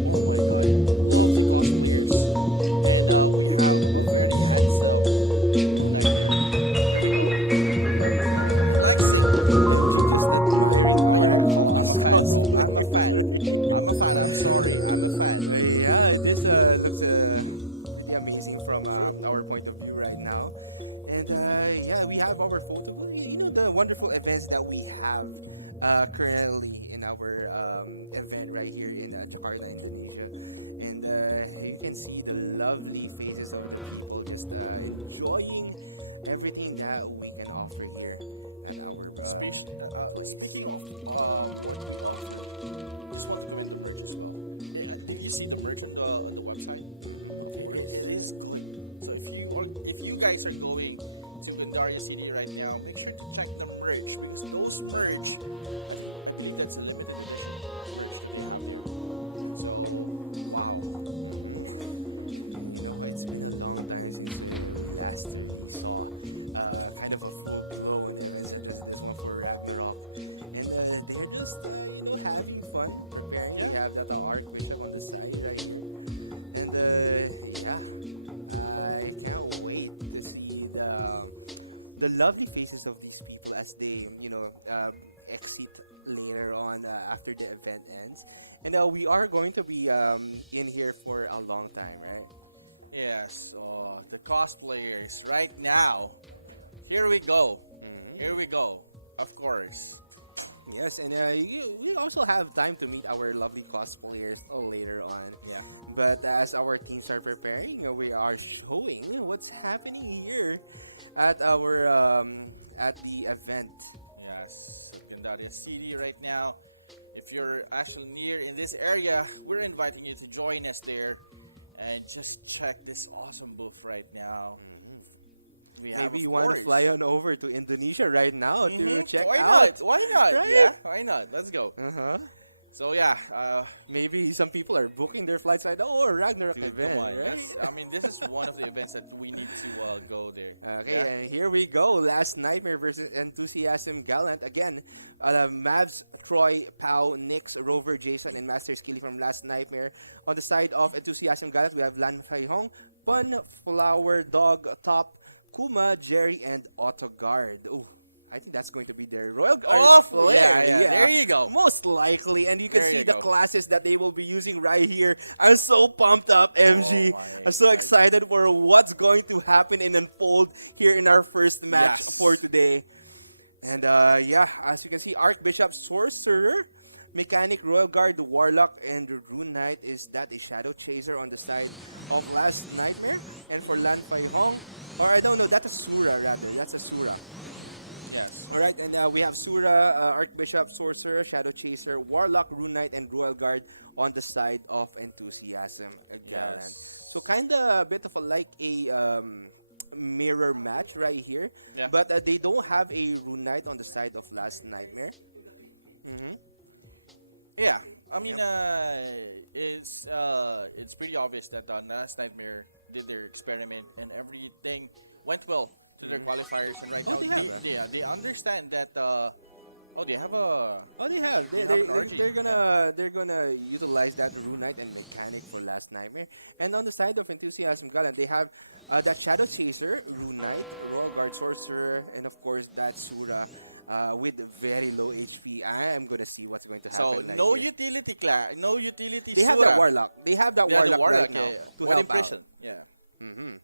Oh my god, lovely cosplayers, and we have a very handsome Rune Knight there. Here we go, flexing. MG just admiring our I'm a class fan, bro. cosplay. I'm a fan. I'm a fan. I'm sorry. I'm a fan. Yeah, this looks pretty amazing from our point of view right now. And yeah, we have our photo. You know the wonderful events that we have currently in our event right here in Jakarta, Indonesia. And you can see the lovely faces of the people just enjoying everything that we can offer here at our place. Speaking of what we offer, just want to commend the merch as well. Did you see the merch on the website? Of It course. is good. So if you guys are going to Gandaria City right now, make sure to check the merch because those merch, I believe that's a limited edition merch that they have there. So wow. You know, it's been a long time since we last really saw kind of a full-blown event such as this one for Ragnarok. And they're just, having fun, preparing. Yeah. We have that Archbishop on the side right here. And yeah, I can't wait to see the lovely faces of these people as they, exit later on after the event ends. And we are going to be in here for a long time, right? Yes. Oh, the cosplayers right now. Here we go. Here we go. Of course. Yes, and we also have time to meet our lovely cosplayers later on. Yeah. But as our teams are preparing, we are showing what's happening here at our at the event. Yes, at Gandaria City right now. If you're actually near in this area, we're inviting you to join us there and just check this awesome booth right now. We have, Maybe of you want to course. fly on over to Indonesia right now to check Why out. not? Why not? Right? Yeah, why not? Let's go. Uh-huh. So yeah, Maybe some people are booking their flights right now. Oh, Ragnarok dude, event, come on. right? This is one of the events that we need to go there. Okay, Yeah? and here we go. Last Nightmare versus Enthusiasm Gallant. Again, Mavs, Troy, Pau, Nix, Rover, Jason, and Master Skilly from Last Nightmare. On the side of Enthusiasm Gallant, we have Lan Fai Hong, Pun, Flower, Dog, Top, Kuma, Jerry, and Autoguard. Ooh, I think that's going to be their Royal Guard Oh, player. yeah, there you go. Most likely. And you can There see you the go. classes that they will be using right here. I'm so pumped up, MG. Oh my I'm so God. excited for what's going to happen and unfold here in our first match Yes. for today. And yeah, as you can see, Archbishop, Sorcerer, Mechanic, Royal Guard, Warlock, and Rune Knight. Is that a Shadow Chaser on the side of Last Nightmare? And for Lan Fai Hong, or I don't know, that's a Sura rather. That's a Sura. Yes. All right, and we have Sura, Archbishop, Sorcerer, Shadow Chaser, Warlock, Rune Knight, and Royal Guard on the side of Enthusiasm Gallant. Yes. So kind of a bit of a mirror match right here. Yeah. But they don't have a Rune Knight on the side of Last Nightmare. Yeah, I mean, it's pretty obvious that Last Nightmare did their experiment and everything went well to their qualifiers, and right Oh, now they have, they understand that. They have a. Oh, they have. They have an RG, They're gonna utilize that Rune Knight and Mechanic for Last Nightmare. And on the side of Enthusiasm Gallant, they have that Shadow Chaser, Rune Knight, Royal Guard Sorcerer, and of course that Sura with very low HP. I am gonna see what's going to happen. So right no here. utility class, no utility. They have Sura. that Warlock. They have that They have the Warlock, right now yeah. to What help impression? out. Yeah.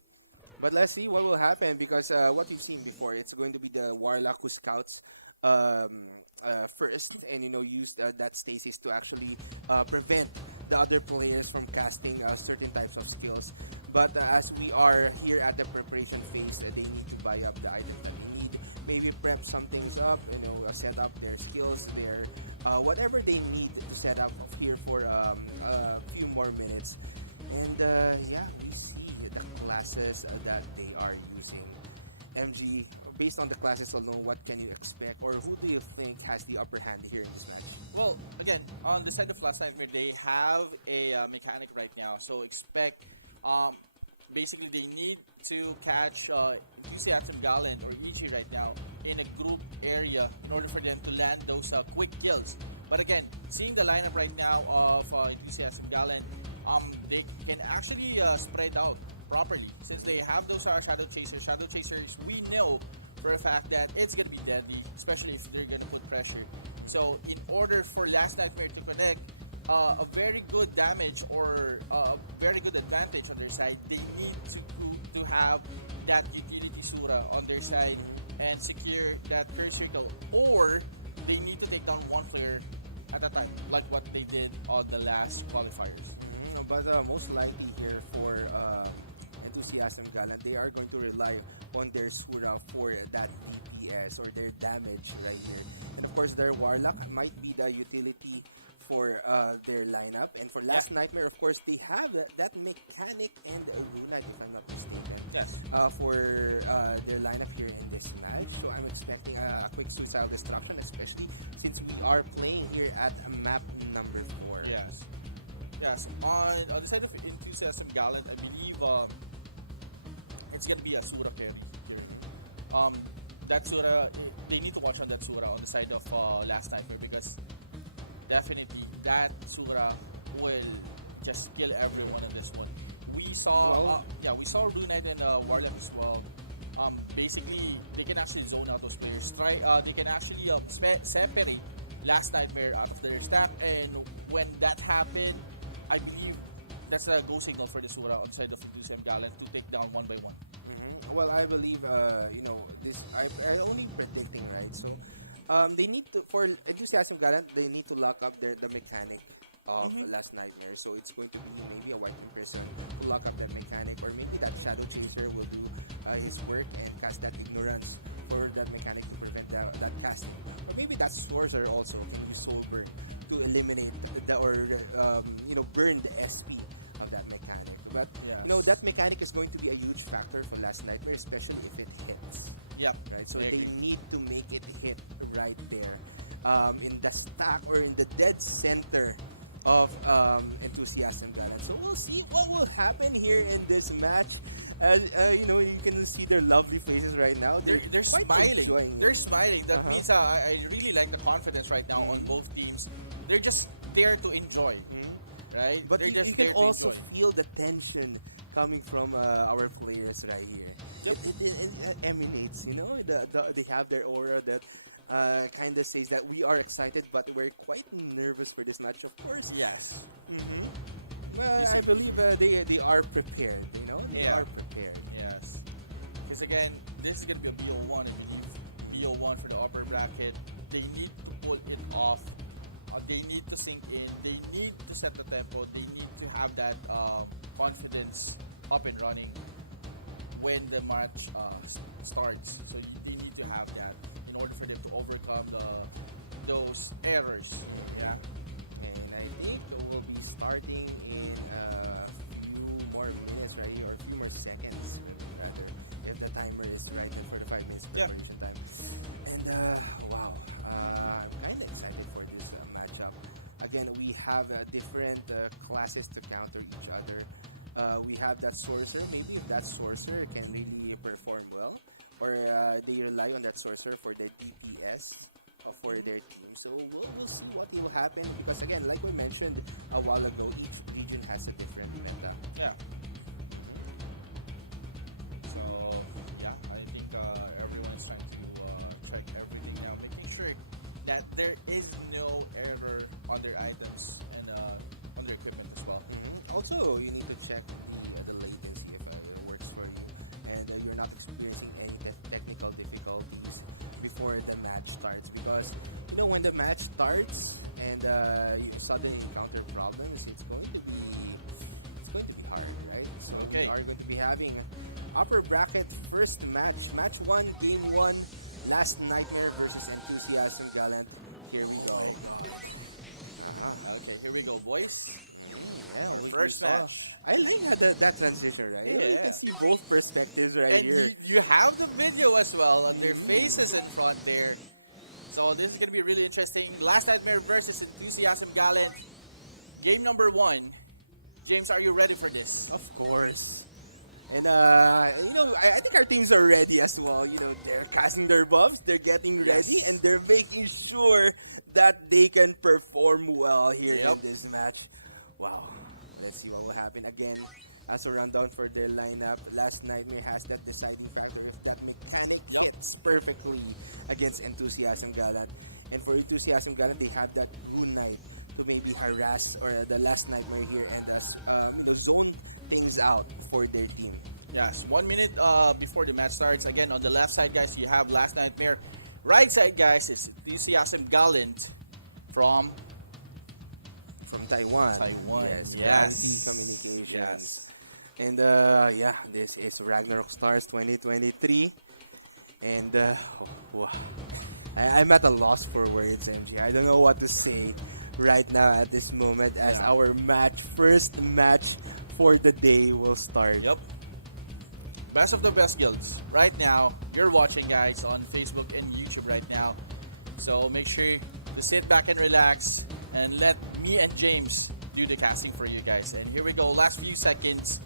But let's see what will happen because what we've seen before, it's going to be the Warlock who scouts first and use that stasis to actually prevent the other players from casting certain types of skills. But as we are here at the preparation phase, they need to buy up the items that they need, maybe prep some things up, set up their skills, their whatever they need to set up here for a few more minutes. And yeah, we see the classes that they are using. MG, based on the classes alone, what can you expect, or who do you think has the upper hand here in this match? Well, again, on the side of Last Nightmare, they have a mechanic right now. So expect, basically, they need to catch Enthusiasm Gallant or EG right now in a group area in order for them to land those quick kills. But again, seeing the lineup right now of Enthusiasm Gallant, they can actually spread out properly since they have those Shadow Chasers. Shadow Chasers, we know for a fact that it's going to be deadly, especially if they're going to put pressure. So in order for Last Nightmare to connect, a very good damage or a very good advantage on their side, they need to have that utility Sura on their side and secure that curse circle, or they need to take down one player at a time, like what they did on the last qualifiers. But most likely here for Enthusiasm Gallant, they are going to rely on their Sura for that DPS or their damage right here. And of course, their Warlock might be the utility for their lineup. And for Last Nightmare, of course, they have that Mechanic and Runite, if I'm not mistaken, Yes. for their lineup here in this match. So I'm expecting a quick Suicidal Destruction, especially since we are playing here at map number 4. Yes. Yes. On the side of Enthusiasm Gallant, I believe it's going to be a Sura carry here. That Sura, they need to watch on that Sura on the side of Last Nightmare, because definitely that Sura will just kill everyone on this one. We saw, we saw Runite and Warlock as well. Basically, they can actually zone out those players. They can actually separate Last Nightmare out of their stack, and when that happened, I believe that's a go signal for the Sura on the side of Enthusiasm Gallant to take down one by one. Well, I believe, this, I'm only predicting, right? So, they need to, for Enthusiasm Gallant, they need to lock up the mechanic of Last Nightmare. So it's going to be maybe a White Imprison to lock up that mechanic, or maybe that Shadow Chaser will do his work and cast that Ignorance for that mechanic to prevent that casting. Or maybe that Sorcerer also can use Soul Burn to eliminate burn the SP of that mechanic. But that mechanic is going to be a huge factor for Last Nightmare, especially if it hits. Yep. Right, so I they agree. need to make it hit right there, in the stack or in the dead center of Enthusiasm Gallant. So we'll see what will happen here in this match. As you can see their lovely faces right now. They're quite smiling. enjoying They're it. smiling. That means I really like the confidence right now on both teams. They're just there to enjoy, right? But they're you just can there to also enjoy. feel the tension coming from our players right here. Yep. It emanates, they have their aura that kind of says that we are excited, but we're quite nervous for this match, of course. Yes. Well, I believe they are prepared, they are prepared. Yes. Because again, this is going to be a BO1, I believe. BO1 for the upper bracket. They need to pull it off. They need to sink in. They need to set the tempo. They need to have that confidence up and running when the match starts. So they need to have that in order for them to overcome those errors. Yeah. And I think we'll be starting in a few more minutes right here, or a few more seconds rather, if the timer is right, and for the 5 minutes preparation time. And wow, I'm kind of excited for this matchup. Again, we have different classes to counter each other. We have that Sorcerer. Maybe if that Sorcerer can really perform well, or they rely on that Sorcerer for the DPS for their team. So we'll see what will happen, because again, like we mentioned a while ago, each region has a different meta. Yeah. So yeah, I think everyone is trying to check everything now, making sure that there is no error on their items and on their equipment as well. Also, you need to check the latency if it works for you, and you're not experiencing any technical difficulties before the match starts. Because when the match starts and you suddenly encounter problems, it's going to be hard, right? So we are going to be having upper bracket first match 1, game 1, Last Nightmare versus Enthusiasm Gallant. Here we go. Oh my god. Okay, here we go, boys. Yeah, Our we first saw. match. I like how that transition, right? You Yeah. can see both perspectives right And here. you have the video as well on their faces in front there. So this is going to be really interesting. Last Nightmare versus Enthusiasm Gallant. Game number 1. James, are you ready for this? Of course. And, I think our teams are ready as well. They're casting their buffs, they're getting ready, Yes. and they're making sure that they can perform well here in this match. Wow. Well, let's see what will happen. Again, as a rundown for their lineup, Last Nightmare has that deciding factor if that mechanic hits perfectly against Enthusiasm Gallant. And for Enthusiasm Gallant, they have that Rune Knight to maybe harass or the Last Nightmare here and zone things out for their team. Yes, 1 minute before the match starts. Again, on the left side, guys, you have Last Nightmare. Right side, guys, is Enthusiasm Gallant from Taiwan. Yes. Gravity Communications. Yes. And this is Ragnarok Stars 2023. And I'm at a loss for words, MG. I don't know what to say right now at this moment as our first match for the day will start. Yep. Best of the best guilds. Right now, you're watching, guys, on Facebook and YouTube right now. So make sure to sit back and relax and let me and James do the casting for you guys. And here we go. Last few seconds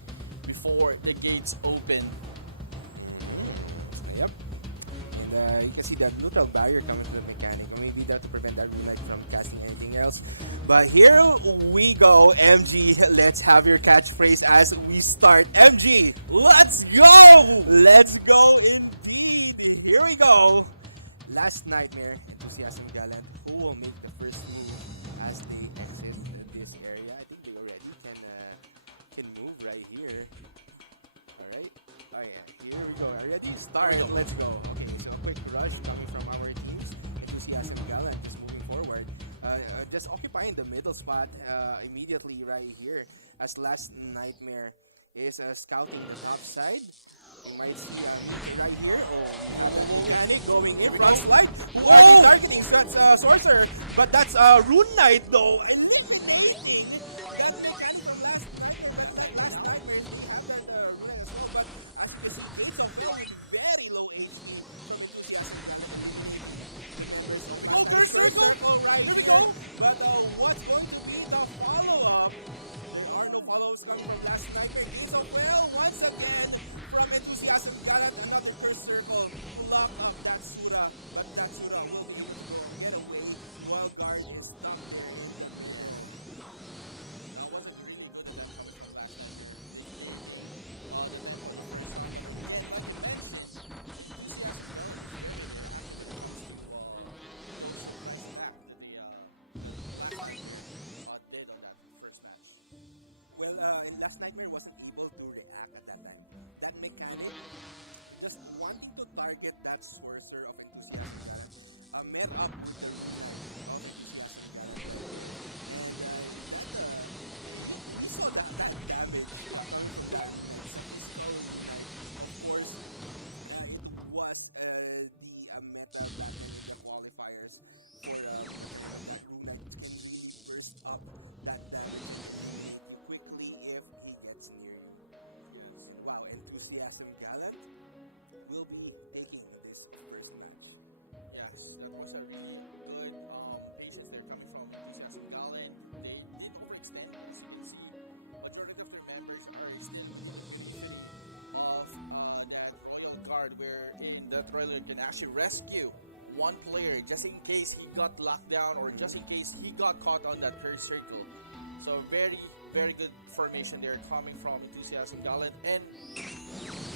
before the gates open. Yep. And you can see that neutral barrier coming from the mechanic, or maybe that to prevent that Rune Knight from casting anything else. But here we go, MG. Let's have your catchphrase as we start. MG, let's go! Let's go indeed. Here we go. Last Nightmare, Enthusiasm Gallant, who will make the first move as they exit this area. I think they already can move right here. All right. Oh yeah, here we go. Are you ready? Start. Let's go. Okay, so a quick rush coming from our teams. Enthusiasm Gallant just moving forward. Just occupying the middle spot immediately right here as Last Nightmare is scouting the top side. We might see Meek right here. Oh, we have that mechanic going in front slide. Who are they targeting? So that's Sorcerer, but that's Rune Knight though, eliminating that mechanic from Last Nightmare. But Last Nightmares, they have that Rune Knight as well. But as you can see, Gates of Hell with very low HP from Enthusiasm Gallant, eliminating the members of Last Nightmare. Curse Circle right here. Here we go. But what's going to be the follow-up? There are no follow-ups coming from Last Nightmare. Gates of Hell once again from Enthusiasm Gallant. Another Curse Circle to lock up that Sura. But that Sura will be able to get away. Royal Guard is stuck there in the middle. That was a really good attempt coming from Last Nightmare, dictating the tempo of the first round. But again, like I mentioned, Enthusiasm Gallant is very reactive when it comes to those surprise attack that Last Nightmare did on that first match. Well, Last Nightmare wasn't able to react at that time. That mechanic, just wanting to target that Sorcerer of Enthusiasm Gallant, met up with the Rune Knight of Enthusiasm Gallant right there. And we saw that damage coming from that Rune Knight. It's a physical Rune Knight. Of course, it was the meta back then in the qualifiers for the tournament that Rune Knight can really burst up that damage and eliminate you quickly if he gets near you. Yes. And wow, Enthusiasm Gallant will be taking this first match. Yes, that was a really good patience there coming from Enthusiasm Gallant. They didn't overextend. As you can see, majority of their members are still within the periphery of that Royal Guard, wherein that Royal Guard can actually rescue one player just in case he got locked down or just in case he got caught on that curse circle. So very, very good formation there coming from Enthusiasm Gallant. And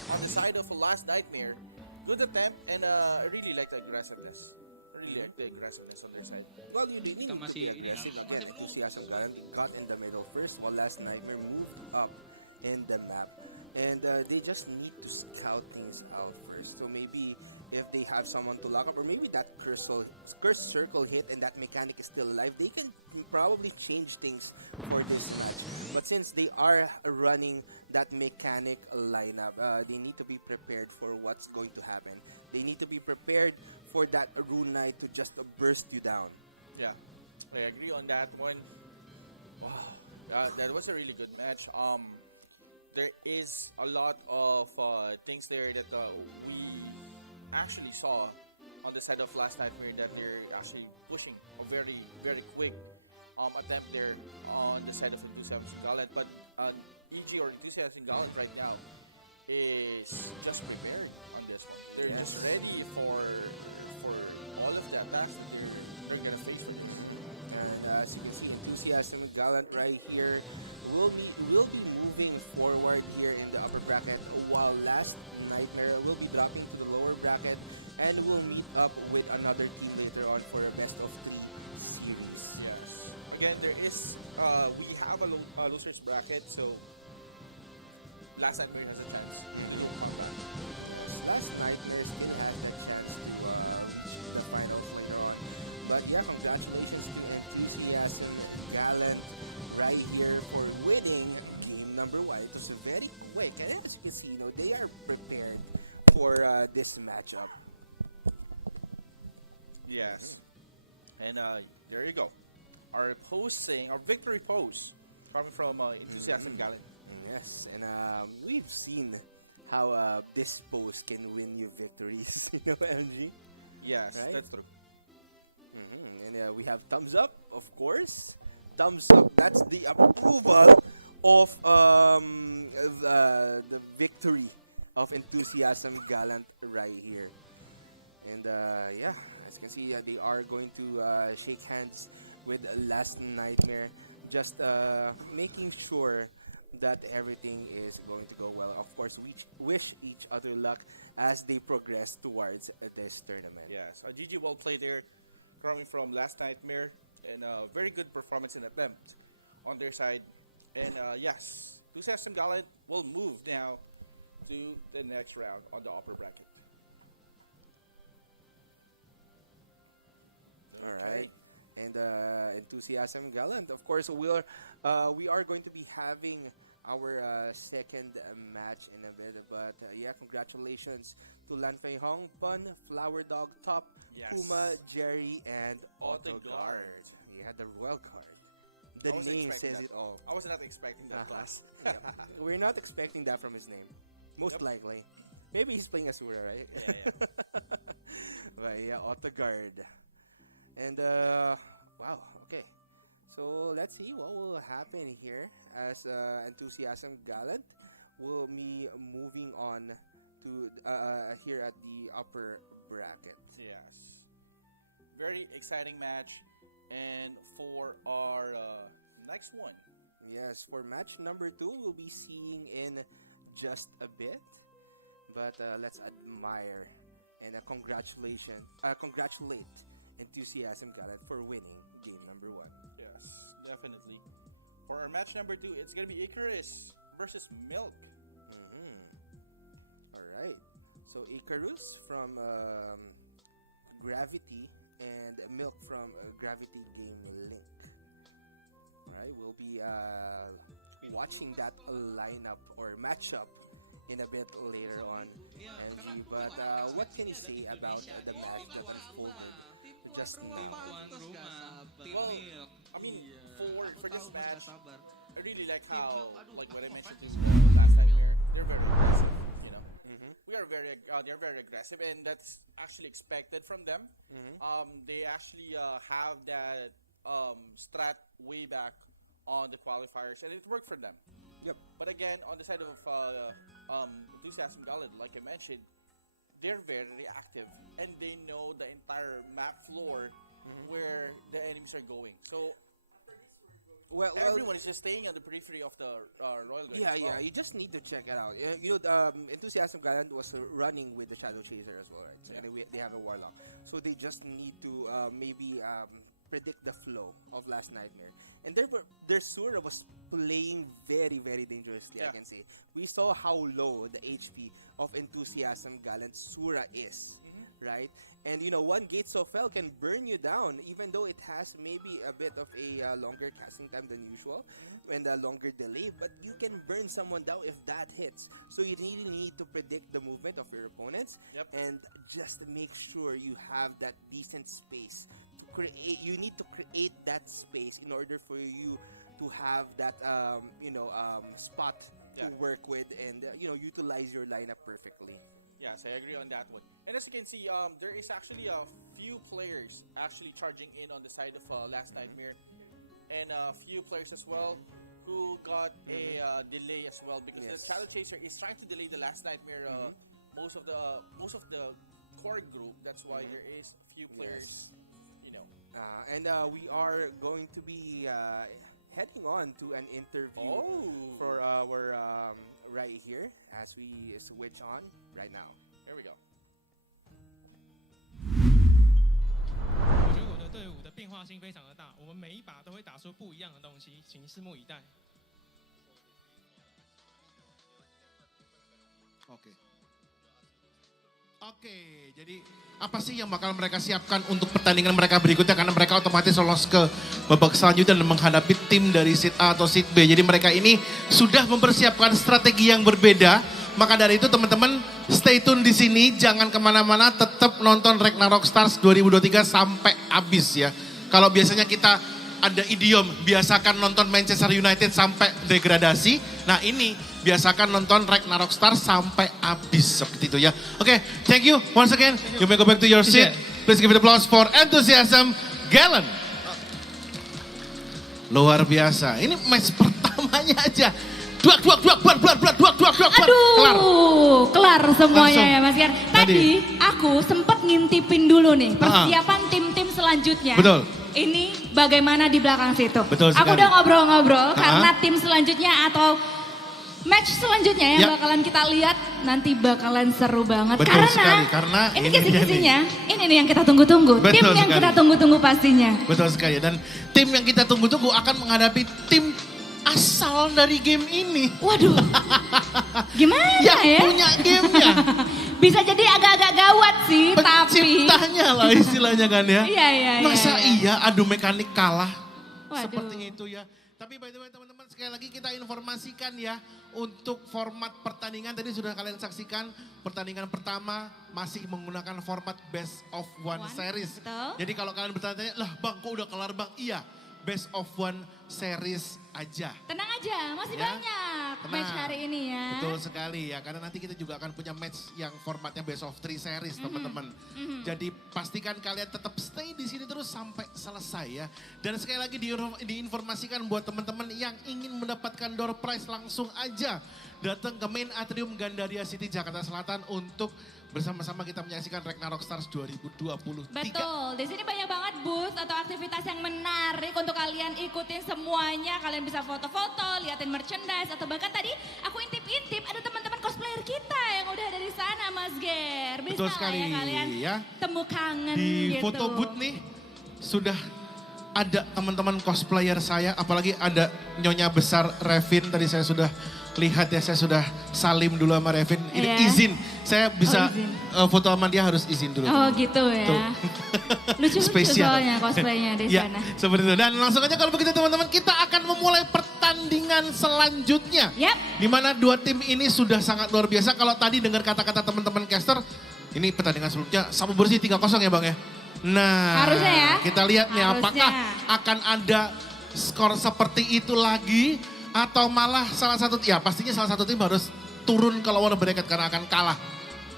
on the side of Last Nightmare, good attempt, and I really like the aggressiveness. I really like the aggressiveness on their side. Well, you didn't need to be aggressive. Again, Enthusiasm Gallant got in the middle first, while Last Nightmare moved up in the map. And they just need to scout things out first. So maybe if they have someone to lock up, or maybe that curse circle hit and that mechanic is still alive, they can probably change things for this match. But since they are running that mechanic lineup, they need to be prepared for what's going to happen. They need to be prepared for that Rune Knight to just burst you down. Yeah. I agree on that one. Wow, that was a really good match. There is a lot of things there that we actually saw on the side of Last Nightmare that they're actually pushing a very, very quick attempt there on the side of Enthusiasm Gallant. But EG or Enthusiasm Gallant right now is just prepared on this one. They're just ready for all of the attacks that they're gonna face for this. And as you can see, Enthusiasm Gallant right here will be moving forward here in the upper bracket, while Last Nightmare will be dropping to the lower bracket and will meet up with another team later on for a best of 3 series. Yes. Again, there is we have a losers bracket, so Last Nightmare has a chance to do a comeback. Yes, Last Nightmare still has that chance to reach the finals later on. But yeah, congratulations to Enthusiasm Gallant right here for winning game number 1. It was very quick, and as you can see, they are prepared for this matchup. Yes. And there you go. Our victory pose coming from Enthusiasm Gallant. Yes, and we've seen how this pose can win you victories, MG. Yes, Right? that's true. And we have thumbs up, of course. Thumbs up, that's the approval of the victory of Enthusiasm Gallant right here. And yeah, as you can see, they are going to shake hands with Last Nightmare, just making sure that everything is going to go well. Of course, we wish each other luck as they progress towards this tournament. Yes, a GG well played there, coming from Last Nightmare, and a very good performance and attempt on their side. And yes, Enthusiasm Gallant will move now to the next round on the upper bracket. All right. And Enthusiasm Gallant, of course, we are going to be having our second match in a bit. But yeah, congratulations to Lan Fei Hong, Pun, Flower Dog Top, Yes. Puma, Jerry, and Auto Auto Guard. Guard. Yeah, the royal card. I The wasn't name expecting says that. it all. I was not expecting that class. Yep. We're not expecting that from his name. Most Yep. likely. Maybe he's playing Asura, right? Yeah. But yeah, Auto Guard. And wow, okay. So let's see what will happen here as Enthusiasm Gallant will be moving on to here at the upper bracket. Yes. Very exciting match. And for our next one, Yes, for match number 2, we'll be seeing in just a bit. But let's admire and congratulate Enthusiasm Gallant for winning game number 1. yes, definitely. For our match number 2, it's gonna be Icarus versus Milk. All right. So Icarus from Gravity and Milk from Gravity Game Link. All right, we'll be watching that lineup or matchup in a bit later on, NG. But what can you say about the match that unfolded just now, NG? Well, I mean, for this match, I really like how, like what I mentioned to Last Nightmare, they're very aggressive. They're very aggressive, and that's actually expected from them. They actually have that strat way back on the qualifiers, and it worked for them. Yep. But again, on the side of Enthusiasm Gallant, like I mentioned, they're very reactive, and they know the entire map floor where the enemies are going. So Well, everyone is just staying on the periphery of the Royal Guard. yeah, as well. yeah. You just need to check it out. Enthusiasm Gallant was running with the Shadow Chaser as well, right? So Yeah. they have a Warlock. So they just need to maybe predict the flow of Last Nightmare. And their Sura was playing very, very dangerously, I Yeah. can say. We saw how low the HP of Enthusiasm Gallant Sura is, right? And one Gate of Hell can burn you down, even though it has maybe a bit of a longer casting time than usual and a longer delay, but you can burn someone down if that hits. So you really need to predict the movement of your opponents Yep. and just make sure you have that decent space to create that space in order for you to have that spot to Yeah. work with and utilize your lineup perfectly. Yes, I agree on that one. And as you can see, there is actually a few players actually charging in on the side of Last Nightmare, and a few players as well who got a delay as well because the Yes. Shadow Chaser is trying to delay the Last Nightmare. Most of the core group. That's why there is a few players, And we are going to be heading on to an interview Oh, for our right here as we switch on right now. here we go. 我觉得我的队伍的变化性非常的大，我们每一把都会打出不一样的东西，请拭目以待。Oke, jadi apa sih yang bakal mereka siapkan untuk pertandingan mereka berikutnya karena mereka otomatis lolos ke babak selanjutnya dan menghadapi tim dari seed A atau seed B. Jadi mereka ini sudah mempersiapkan strategi yang berbeda. Maka dari itu teman-teman stay tune di sini, jangan kemana-mana, tetap nonton Ragnarok Stars 2023 sampai habis ya. Kalau biasanya kita ada idiom, biasakan nonton Manchester United sampai degradasi. Nah ini biasakan nonton Ragnarok Stars sampai habis seperti itu ya. Oke, thank you once again. You may go back to your seat. Please give it applause for enthusiasm Galen. Luar biasa. Ini match pertamanya aja. Duak. Aduh, kelar semuanya Langsung. ya Mas Gian. Tadi aku sempet ngintipin dulu nih persiapan tim-tim selanjutnya. Betul. Ini bagaimana di belakang situ. Betul Aku sekali. udah ngobrol-ngobrol karena tim selanjutnya atau match selanjutnya yang Ya. bakalan kita lihat nanti bakalan seru banget. Betul sekali, karena ini ini kisi-kisinya, ini nih yang kita tunggu-tunggu. Betul Tim yang sekali. kita tunggu-tunggu pastinya. Betul sekali. Dan tim yang kita tunggu-tunggu akan menghadapi tim asal dari game ini. Waduh, gimana Yang ya? punya gamenya. Bisa jadi agak-agak gawat sih, tapi... Penciptanya lah istilahnya kan ya. Iya, iya, Masa iya. iya adu mekanik kalah? Waduh. Seperti itu ya. Tapi by the way teman-teman sekali lagi kita informasikan ya. Untuk format pertandingan tadi sudah kalian saksikan. Pertandingan pertama masih menggunakan format best of one series. betul. Jadi kalau kalian bertanya, lah bang kok udah kelar bang? Iya, best of one series aja. Tenang aja, masih Ya, banyak match tenang. hari ini ya. Betul sekali ya, karena nanti kita juga akan punya match yang formatnya best of 3 series teman-teman. Jadi pastikan kalian tetap stay di sini terus sampai selesai ya. Dan sekali lagi diinformasikan buat teman-teman yang ingin mendapatkan door prize langsung aja datang ke main atrium Gandaria City Jakarta Selatan untuk bersama-sama kita menyaksikan Ragnarok Stars 2023. Betul, di sini banyak banget booth atau aktivitas yang menarik untuk kalian ikutin semuanya. Kalian bisa foto-foto, liatin merchandise, atau bahkan tadi aku intip-intip ada teman-teman cosplayer kita yang udah ada di sana, Mas Ger. Bisa Betul lah sekali, ya kalian ya. temu kangen Di gitu. foto booth nih sudah ada teman-teman cosplayer saya, apalagi ada nyonya besar Revin, tadi saya sudah lihat ya, saya sudah salim dulu sama Revin. Ini Iya. izin, saya bisa izin. foto sama dia harus izin dulu. Oh gitu ya. Tuh. Lucu-lucu Spesial. soalnya cosplaynya di Ya, sana. seperti itu. Dan langsung aja kalau begitu teman-teman, kita akan memulai pertandingan selanjutnya. Yap. Di mana dua tim ini sudah sangat luar biasa. Kalau tadi dengar kata-kata teman-teman caster, ini pertandingan sebelumnya sama bersih 3-0 ya Bang ya. Nah, Harusnya ya. kita lihat nih Harusnya. apakah akan ada skor seperti itu lagi atau malah salah satu, ya pastinya salah satu tim harus turun ke lawan berdekat karena akan kalah.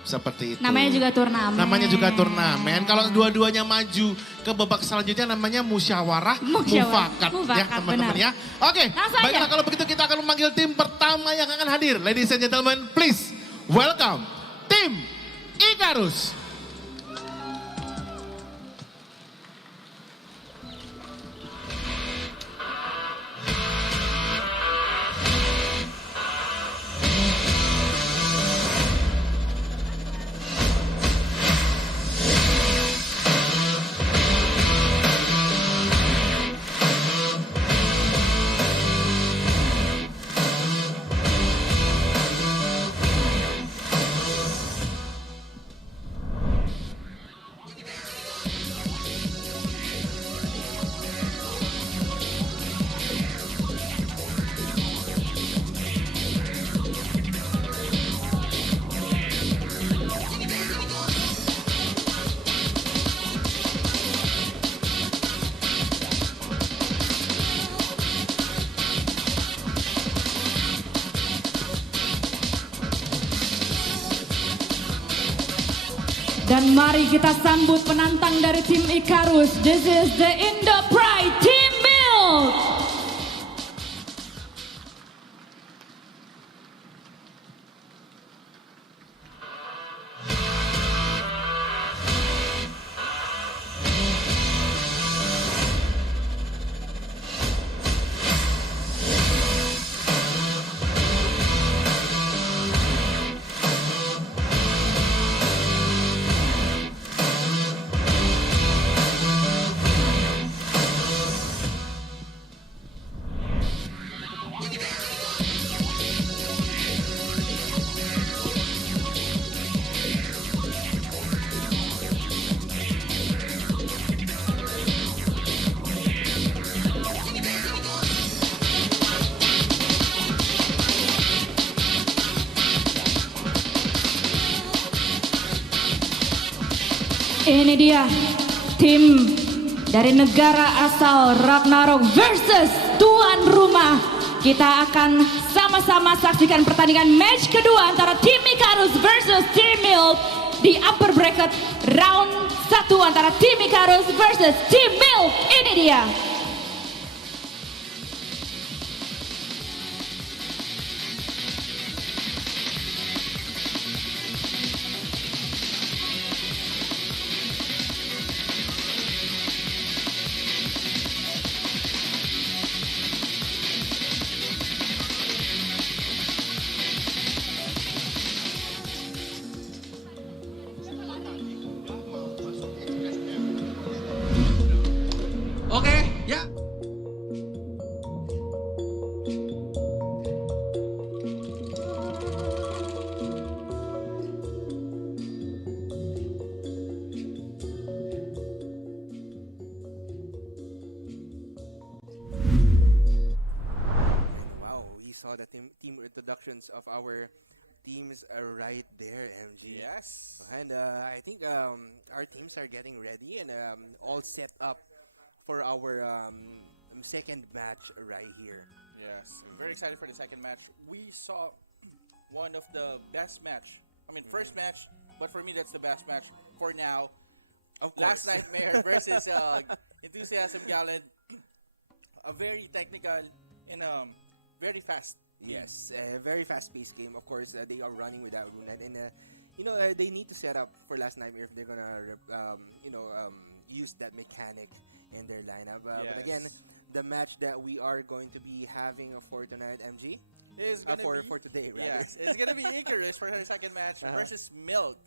Seperti itu. Namanya juga turnamen. Namanya juga turnamen. Kalau dua-duanya maju ke babak selanjutnya namanya musyawarah mufakat ya Mufakat, teman-teman benar. ya. Oke, Langsung baiklah aja. kalau begitu kita akan memanggil tim pertama yang akan hadir. Ladies and gentlemen, please welcome tim Icarus. Dan mari kita sambut penantang dari tim Icarus. This is the Indo Pride Team Milk. Ini dia tim dari negara asal Ragnarok versus tuan rumah. Kita akan sama-sama saksikan pertandingan match kedua antara tim Icarus versus tim Milk di upper bracket round 1 antara tim Icarus versus tim Milk. Ini dia. We saw the team introductions of our teams right there, MG. Yes. And I think our teams are getting ready and all set up for our second match right here. Yes. I'm very excited for the second match. We saw one of the best match. I mean, first match, but for me, that's the best match for now. Of Last course. Nightmare versus Enthusiasm Gallant. A very technical and very fast. Yes, a very fast-paced game. Of course, they are running without Runat, and they need to set up for Last Nightmare if they're gonna, use that mechanic in their lineup. But again, Yes. the match that we are going to be having for tonight, MG, Is gonna be, for today, rather. yes, it's gonna be Icarus for her second match versus Milk.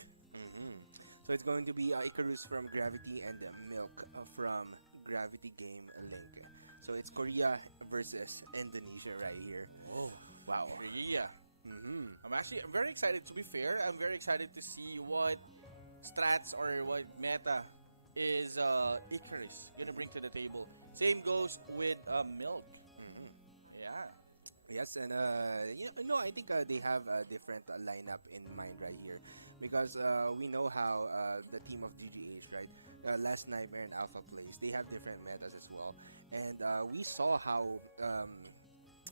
So it's going to be Icarus from Gravity and Milk from Gravity Game Link. So it's Korea versus Indonesia right here. Oh, Wow. Korea. Mm-hmm. I'm very excited. To be fair, I'm very excited to see what strats or what meta is Icarus gonna bring to the table. Same goes with Milk. Yeah. Yes, and I think they have a different lineup in mind right here, because we know how the team of GGH, right, Last Nightmare and Alpha plays. They have different metas as well, and we saw how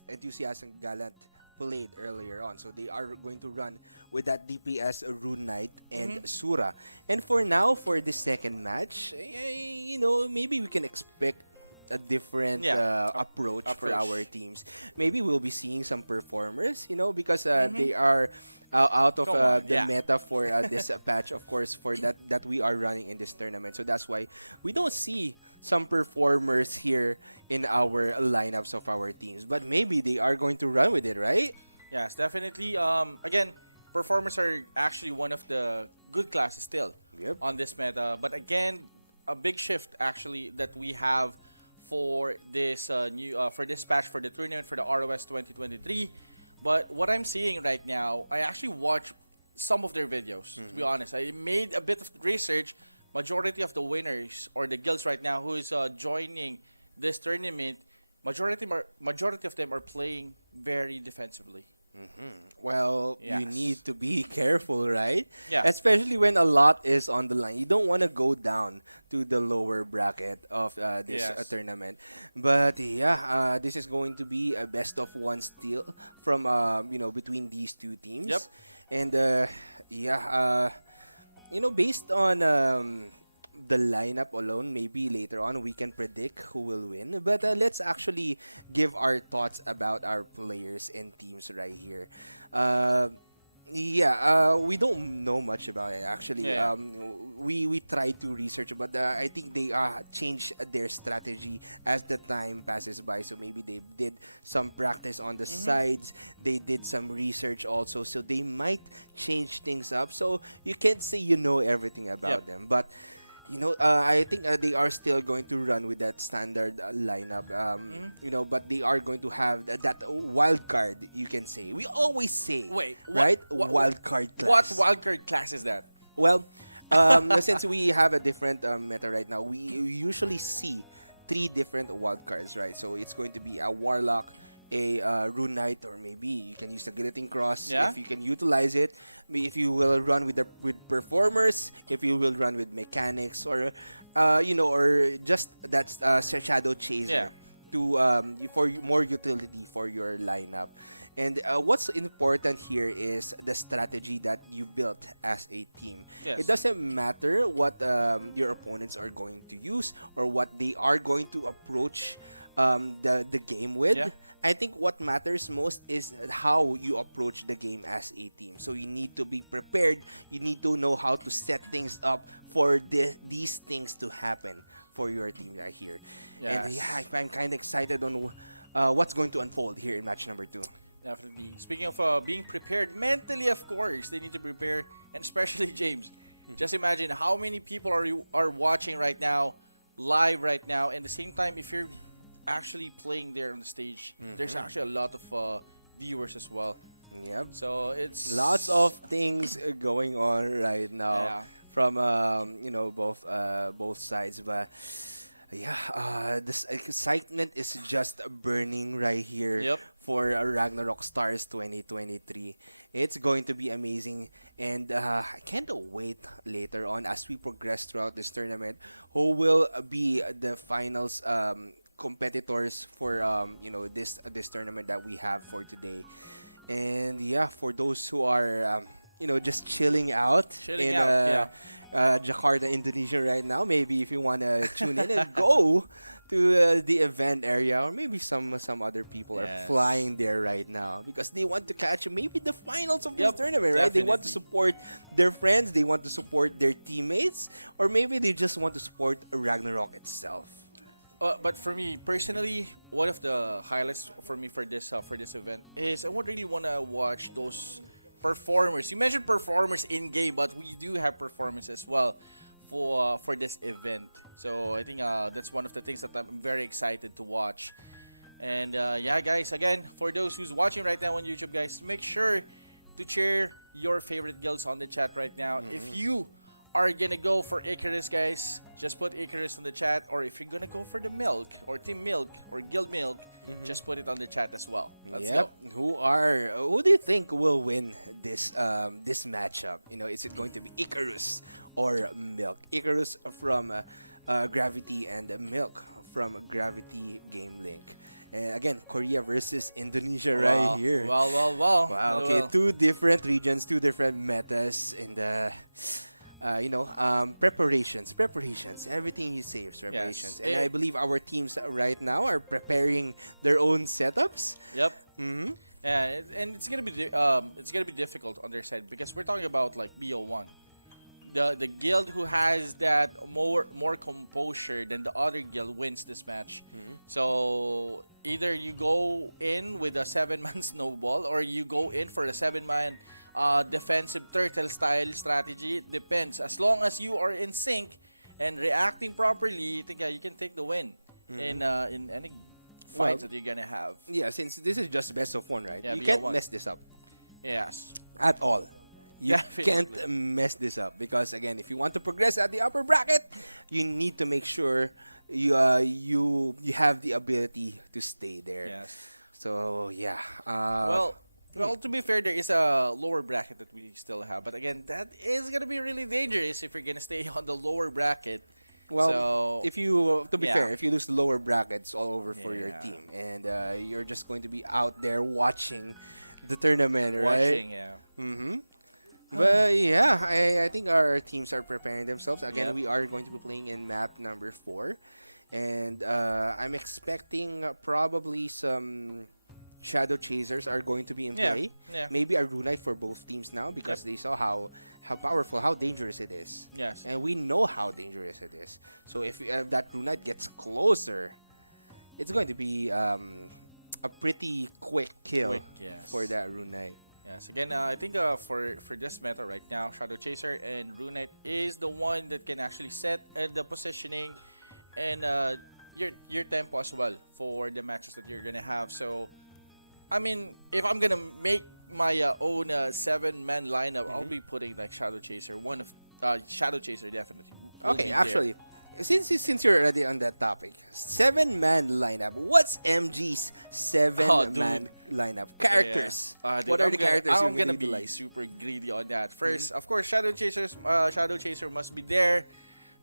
Enthusiasm Gallant played earlier on. So they are going to run with that DPS Rune Knight and Sura. And for now, for this second match, maybe we can expect a different approach for our teams. Maybe we'll be seeing some performers, because they are out of Come on, the yeah. meta for this patch, of course, for that we are running in this tournament. So that's why we don't see some performers here in our lineups of our teams. But maybe they are going to run with it, right? Yes, definitely. Again, performers are actually one of the good classes still on this meta. But again, a big shift actually that we have for this for this patch for the tournament for the ROS 2023. But what I'm seeing right now, I actually watched some of their videos. To be honest, I made a bit of research. Majority of the winners or the guilds right now who is joining this tournament, majority of them are playing very defensively. Well, you Yes. need to be careful, right? Yeah. Especially when a lot is on the line. You don't want to go down to the lower bracket of this Yes. tournament. But yeah, this is going to be a best of one still from between these two teams. Yep. And Based on the lineup alone, maybe later on we can predict who will win. But let's actually give our thoughts about our players and teams right here. Uh, we don't know much about it actually. Yeah. We tried to research, but I think they changed their strategy as the time passes by. So maybe they did some practice on the sides. They did some research also, so they might change things up. So you can't say you know everything about Yep. them, but. I think they are still going to run with that standard lineup. But they are going to have that wild card. You can say we always say, Wait, right? what Wild card What class. wildcard class is that? Well, since we have a different meta right now, we usually see three different wild cards, right? So it's going to be a warlock, a rune knight, or maybe you can use the guillotine cross Yeah. if you can utilize it. If you will run with performers, if you will run with mechanics, or or just that's shadow chaser. Yeah. For more utility for your lineup. And what's important here is the strategy that you built as a team. Yes. It doesn't matter what your opponents are going to use or what they are going to approach the game with. Yeah. I think what matters most is how you approach the game as a team. So you need to be prepared. You need to know how to set things up for these things to happen for your team right here. And Yes. I'm kind of excited on what's going to unfold here in match number 2. Definitely. Speaking of being prepared mentally, of course, they need to prepare, and especially James. Just imagine how many people are watching right now, live right now, and at the same time, if you're actually playing there on the stage, there's actually a lot of viewers as well. Yep. So it's Lots of things going on right now Yeah. from both sides, but this excitement is just burning right here. Yep. For Ragnarok Stars 2023. It's going to be amazing, and I can't wait later on as we progress throughout this tournament who will be the finals competitors for this tournament that we have for today. And for those who are just chilling out Chilling in out, Jakarta, Indonesia right now, maybe if you want to tune in and go to the event area, or maybe some other people are Yes. flying there right now because they want to catch maybe the finals of this Yep, tournament, right? They want to definitely. support their friends, they want to support their teammates, or maybe they just want to support Ragnarok itself. But for me personally, one of the highlights for me for this event is I would really want to watch those performers. You mentioned performers in game, but we do have performers as well for this event. So I think that's one of the things that I'm very excited to watch. And guys, again, for those who's watching right now on YouTube, guys, make sure to share your favorite guilds on the chat right now. If you are gonna go for Icarus, guys, just put Icarus in the chat. Or if you're gonna go for the Milk or Team Milk or Guild Milk, just put it on the chat as well. Let's go. Who do you think will win this this matchup? Is it going to be Icarus or Milk? Icarus from Gravity and Milk from Gravity Game Link. And again, Korea versus Indonesia right here. Well. Wow. Okay, two different regions, two different metas, and preparations. Everything you say is preparations. And I believe our teams right now are preparing their own setups. Yep. Mm-hmm. Yeah, and it's gonna be difficult on their side because we're talking about like BO1. The guild who has that more composure than the other guild wins this match. So either you go in with a 7-man snowball or you go in for a 7-man defensive turtle style strategy. It depends. As long as you are in sync and reacting properly, I think you can take the win in any fights that you're gonna have. Yeah, since this is just best of one, right? Yeah, You can't BO1. mess this up Yes. at all. You Definitely. can't mess this up because again, if you want to progress at the upper bracket, you need to make sure you have the ability to stay there. Yes. So yeah. Well, to be fair, there is a lower bracket that we still have, but again, that is gonna be really dangerous if you're gonna stay on the lower bracket. Well, So- if you, to be Yeah. fair, if you lose the lower brackets all over for your Yeah. team, and you're just going to be out there watching the tournament, right? Watching, yeah. Mm-hmm. But yeah, I think our teams are preparing themselves. Again, Yep. we are going to be playing in map number 4. And I'm expecting probably some Shadow Chasers are going to be in Yeah, play. yeah. Maybe a Runite for both teams now because they saw how powerful, how dangerous it is. Yes. And we know how dangerous it is. So if that Runite gets closer, it's going to be a pretty quick kill Quick, yes. for that Runite. Yes. Again, I think for this meta right now, Shadow Chaser and Runite is the one that can actually set the positioning and your tempo as well for the matches that you're gonna have. So, I mean, if I'm gonna make my own 7-man lineup, I'll be putting like Shadow Chaser. Shadow Chaser definitely. will be Okay, there. actually, since you're already on that topic, 7-man lineup. What's MG's 7-man lineup? Characters. Yeah. Dude, What are I'm the gonna- characters I'm you're gonna going to be utilize? super greedy on that. First, of course, Shadow Chaser must be there.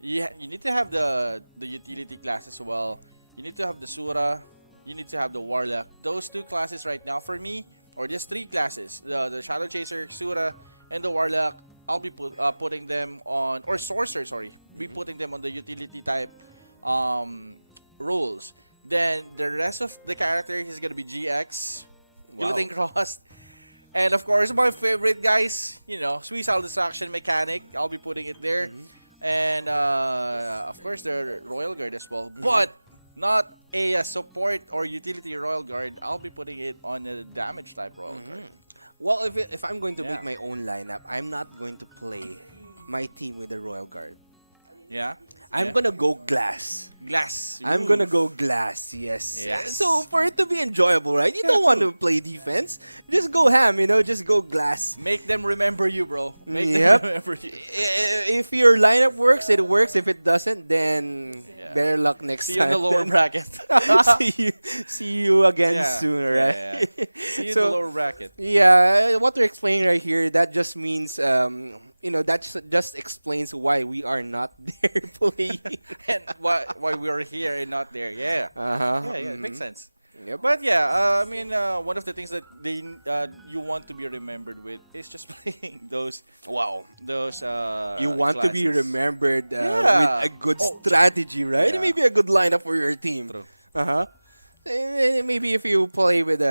You need to have the utility class as well. You need to have the Sura. You need to have the Warlock. Those 2 classes right now for me, or just 3 classes, the Shadow Chaser, Sura, and the Warlock. I'll be putting them on, or Sorcerer, sorry, be putting them on the utility type roles. Then the rest of the characters is gonna be GX, Wow. Guillotine Cross, and of course my favorite guys, Suicidal Distraction Mechanic. I'll be putting it there, and of course the Royal Guard as well, but not a support or utility Royal Guard. I'll be putting it on a damage type Royal Guard. Well, if I'm going to Yeah. make my own lineup, I'm not going to play my team with the Royal Guard. Yeah, I'm Yeah. gonna go glass. Glass. I'm Ooh. gonna go glass, yes. Yes. So for it to be enjoyable, right? You don't want to play defense. Just go ham, just go glass. Make them remember you, bro. Make Yep. them remember you. If your lineup works, it works. If it doesn't, then Yeah. better luck next See you in time. the lower then. bracket. see you again Yeah. soon, Yeah, right? yeah. See you in So- the lower bracket. Yeah, what we're explaining right here, that just means, that just explains why we are not there playing. And why we are here and not there. Yeah. Uh-huh. Yeah, it makes sense. Yep. But yeah, I mean, one of the things that you want to be remembered with is just playing those Wow. you You want to be classes. remembered Yeah. with a good Oh, strategy, right? yeah. Maybe a good lineup for your team. True. Uh-huh. Maybe if you play with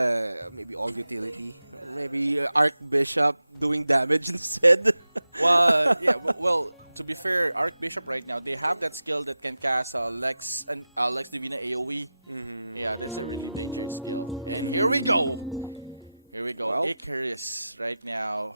maybe all utility, maybe Archbishop doing damage instead. Well, yeah. Well, to be fair, Archbishop right now they have that skill that can cast Lex and Lex Divina AOE. Yeah, that's a really dangerous skill. And here we go. Here we go. Well. Icarus right now,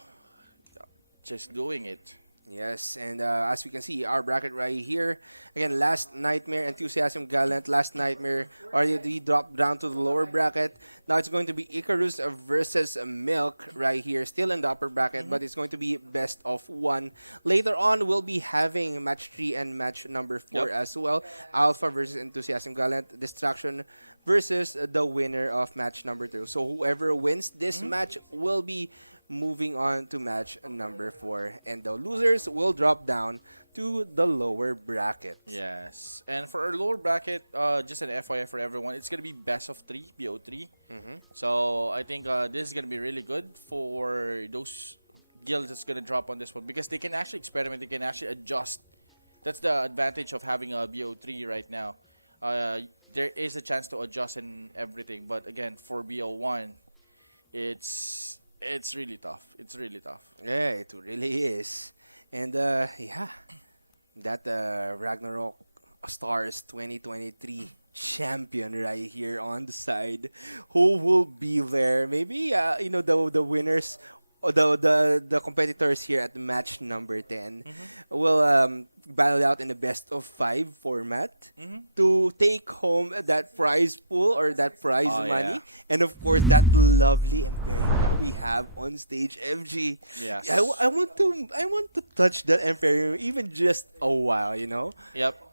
just doing it. Yes, and as we can see, our bracket right here, again, Last Nightmare, Enthusiasm Gallant, Last Nightmare already dropped down to the lower bracket. Now it's going to be Icarus versus Milk right here, still in the upper bracket, but it's going to be best of 1. Later on, we'll be having match 3 and match number 4 Yep. as well. Alpha versus Enthusiasm Gallant, Distraction versus the winner of match number 2. So whoever wins this match will be moving on to match number 4, and the losers will drop down to the lower bracket. Yes. And for our lower bracket, just an FYI for everyone, it's gonna be best of 3, BO3. So I think this is gonna be really good for those guilds that's gonna drop on this one because they can actually experiment, they can actually adjust. That's the advantage of having a BO3 right now. There is a chance to adjust and everything, but again, for BO1, it's really tough. It's really tough. Yeah, it really is. And yeah, that Ragnarok Stars 2023 champion right here on the side, who will be there? Maybe the winners, or the competitors here at match number 10 will battle out in the best of 5 format to take home that prize pool or that prize Oh, money, yeah. and of course that lovely Imperium that we have on stage, MG. Yes. Yeah, I want to touch that Imperium even just a while, Yep.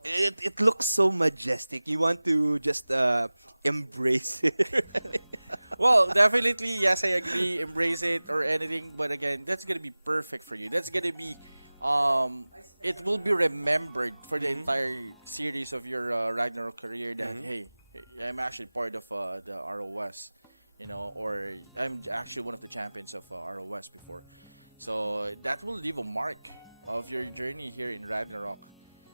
It looks so majestic. You want to just embrace it. Well, definitely, yes, I agree. Embrace it or anything, but again, that's gonna be perfect for you. That's gonna be, it will be remembered for the entire series of your Ragnarok career. That hey, I'm actually part of the ROS, or I'm actually one of the champions of ROS before. So that will leave a mark of your journey here in Ragnarok.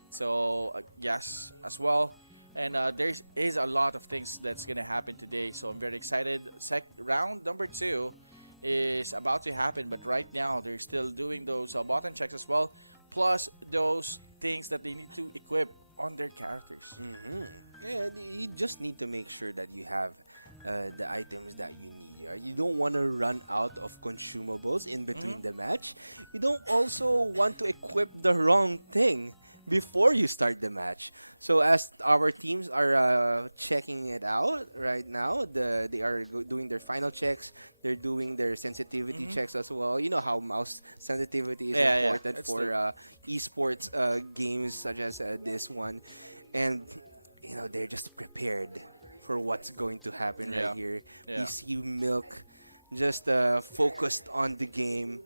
So yes, as well. And there is a lot of things that's gonna happen today. So I'm very excited. Round number 2 is about to happen, but right now they're still doing those button checks as well, plus those things that they need to equip on their characters. Yeah, you just need to make sure that you have the items that you need. Right? You don't want to run out of consumables in between the match. You don't also want to equip the wrong thing before you start the match. So as our teams are checking it out right now, they are doing their final checks. They're doing their sensitivity checks as well. You know how mouse sensitivity is important for esports games such as this one, and you know they're just prepared for what's going to happen right here. We see Milk just focused on the game.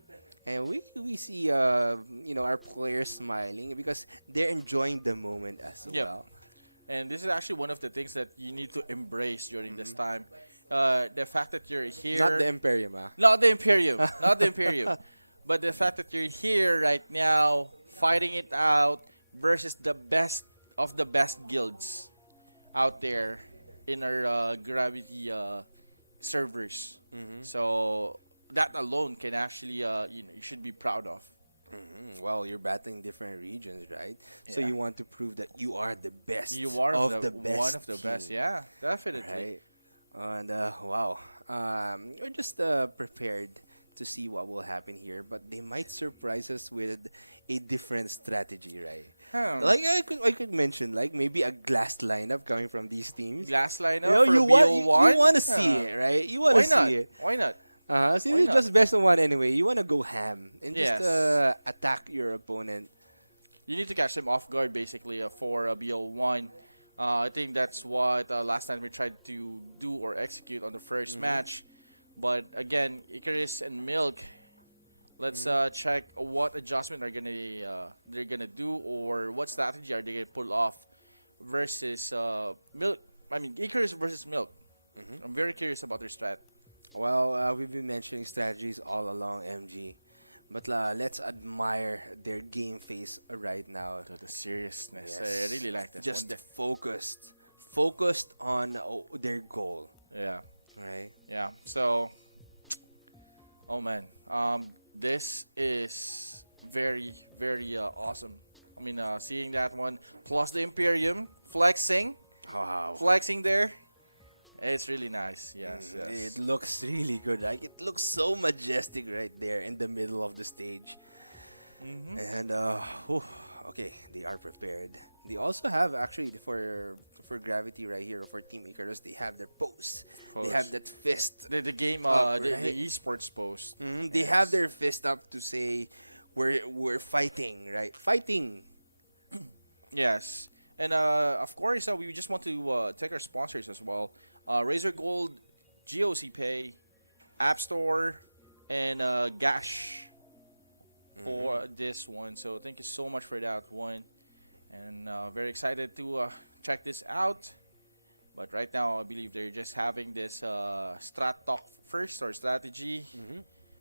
And we see you know, our players smiling because they're enjoying the moment as well. And this is actually one of the things that you need to embrace during this time. The fact that you're here. Not the Imperium, Not the Imperium. Not the Imperium. But the fact that you're here right now, fighting it out versus the best of the best guilds out there in our Gravity servers. So that alone can actually, you know, you should be proud of. Well, you're battling different regions, right? So you want to prove that you are the best. You are the best. one of the best. Yeah, definitely. Right? And wow, we're just prepared to see what will happen here, but they might surprise us with a different strategy, right? Like I could mention, like maybe a glass lineup coming from these teams. Glass lineup You know, for you BO1? want to see it, right? You want to see it. Why not? Since it's just best of one anyway, you want to go ham and just attack your opponent. You need to catch them off guard, basically, for BO1. I think that's what last time we tried to do or execute on the first match. But again, Icarus and Milk, let's check what adjustment they're gonna do, or what strategy are they gonna pull off versus Milk. I mean, Icarus versus Milk. I'm very curious about their strat. Well, we've been mentioning strategies all along, MG. But let's admire their game face right now. The seriousness. I really like that. Just focused on their goal. Yeah. Right? Yeah. So, oh man, this is very, very awesome. I mean, seeing that one, plus the Imperium flexing there. It's really nice. Yes, It looks really good. Like it looks so majestic right there in the middle of the stage. And okay, they are prepared. They also have actually for Gravity right here, for Team Icarus, they have their pose. They have that fist. The game, up, the right? esports post. They have their fist up to say, we're fighting, right? Fighting. Yes. And of course, we just want to thank our sponsors as well. Razor Gold, GOC Pay, App Store, and Gash for this one. So thank you so much for that one. And very excited to check this out. But right now, I believe they're just having this strat talk first, or strategy,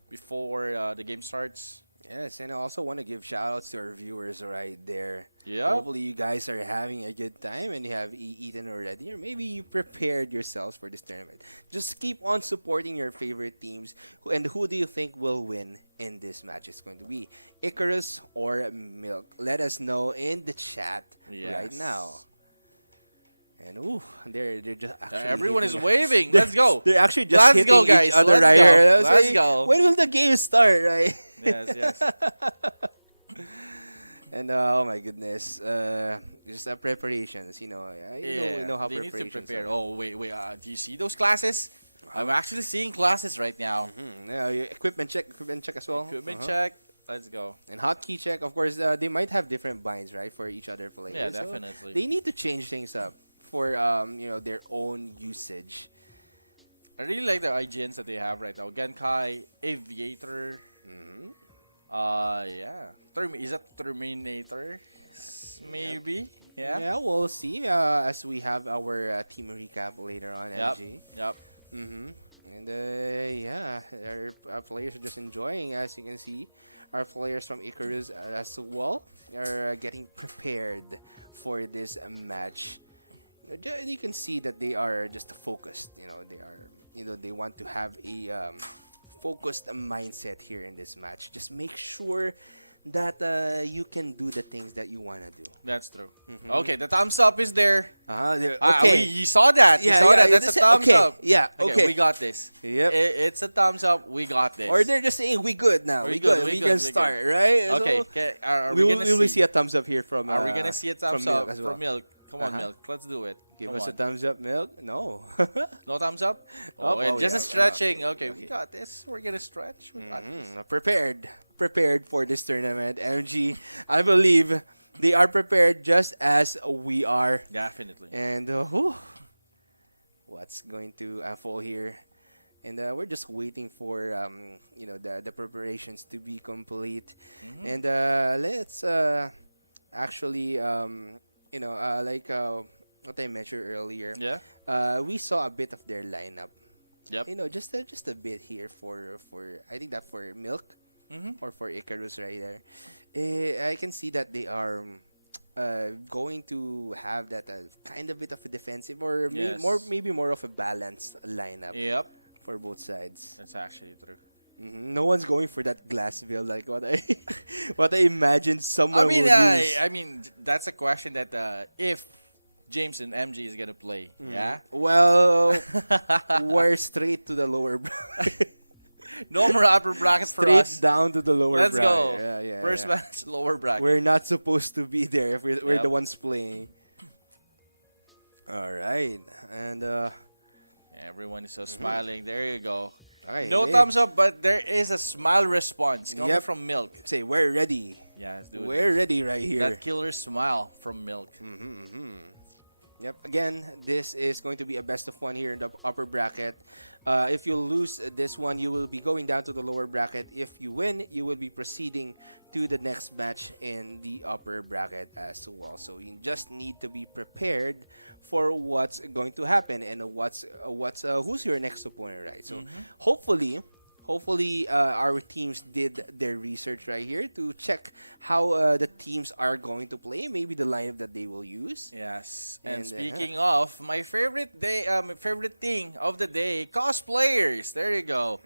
before the game starts. Yes, and I also want to give shout-outs to our viewers right there. Yeah. Hopefully you guys are having a good time and you have eaten already, or maybe you prepared yourselves for this tournament. Just keep on supporting your favorite teams. And who do you think will win in this match? It's going to be Icarus or Milk. Let us know in the chat right now. And they're just actually everyone is hitting- waving. Let's go. They're actually just hitting guys. each other Let's right go. here. Let's go. When will the game start, right? Yes. And oh my goodness, just preparations. You know how they need to preparations prepare. are. Oh wait. Do you see those classes? I'm actually seeing classes right now. Yeah, equipment check as well. Equipment check. Let's go. And hotkey check. Of course, they might have different binds, right, for each other players. Yeah, So definitely. they need to change things up for their own usage. I really like the IGNs that they have right now. Genkai, Aviator. Is that Terminator? Maybe. Yeah. Yeah, we'll see as we have our team recap later on. Yep. MG. Yep. And yeah, our players are just enjoying, as you can see. Our players from Icarus as well are getting prepared for this match. You can see that they are just focused. They want to have a focused mindset here in this match. Just make sure that you can do the things that you want to do. That's true. Okay, the thumbs up is there. Okay. You saw that. Yeah, you saw that. yeah, That's a thumbs okay. up. Yeah, okay. We got this. Yep. It's a thumbs up. We got this. Or they're just saying we good now. We We good, good. we We good, can we start, right? Okay. So Are we we will gonna see a thumbs up here from. Are we gonna see a thumbs from Milk up as well? from Milk? Come on, Uh-huh. Milk. Let's do it. Give Come us on. a thumbs up, Milk. No. No thumbs up? Oh, and oh, just yeah, a stretching. okay, Okay, we got this. We're gonna stretch. We got this. Prepared for this tournament. MG, I believe they are prepared just as we are. Definitely. And what's going to unfold here? And we're just waiting for the preparations to be complete. And let's actually like what I mentioned earlier. Yeah. We saw a bit of their lineup. Yep. Just a bit here for I think that for Milk or for Icarus right there. I can see that they are going to have that kind of bit of a defensive or Yes. maybe more of a balanced lineup Yep. for both sides. That's actually true. No one's going for that glass build like what I what I imagined someone would use. I mean, that's a question that if James and MG is gonna play, yeah. Well, we're straight to the lower bracket. No more upper brackets for Straight us. down to the lower Let's bracket. go. Yeah, First yeah. match, lower bracket. We're not supposed to be there if we're Yep. the ones playing. All right, and Everyone is so smiling. There you go. okay, No hey, thumbs up, but there is a smile response coming Yep. from Milk. Say we're ready. Yes, dude. We're ready right here. That killer smile from Milk. Yep. Again, this is going to be a best of one here in the upper bracket. If you lose this one, you will be going down to the lower bracket. If you win, you will be proceeding to the next match in the upper bracket as well. So you just need to be prepared for what's going to happen and who's your next opponent, right? So hopefully our teams did their research right here to check how the teams are going to play, maybe the lineup that they will use. Yes. And And, speaking of my favorite favorite thing of the day, cosplayers. There you go.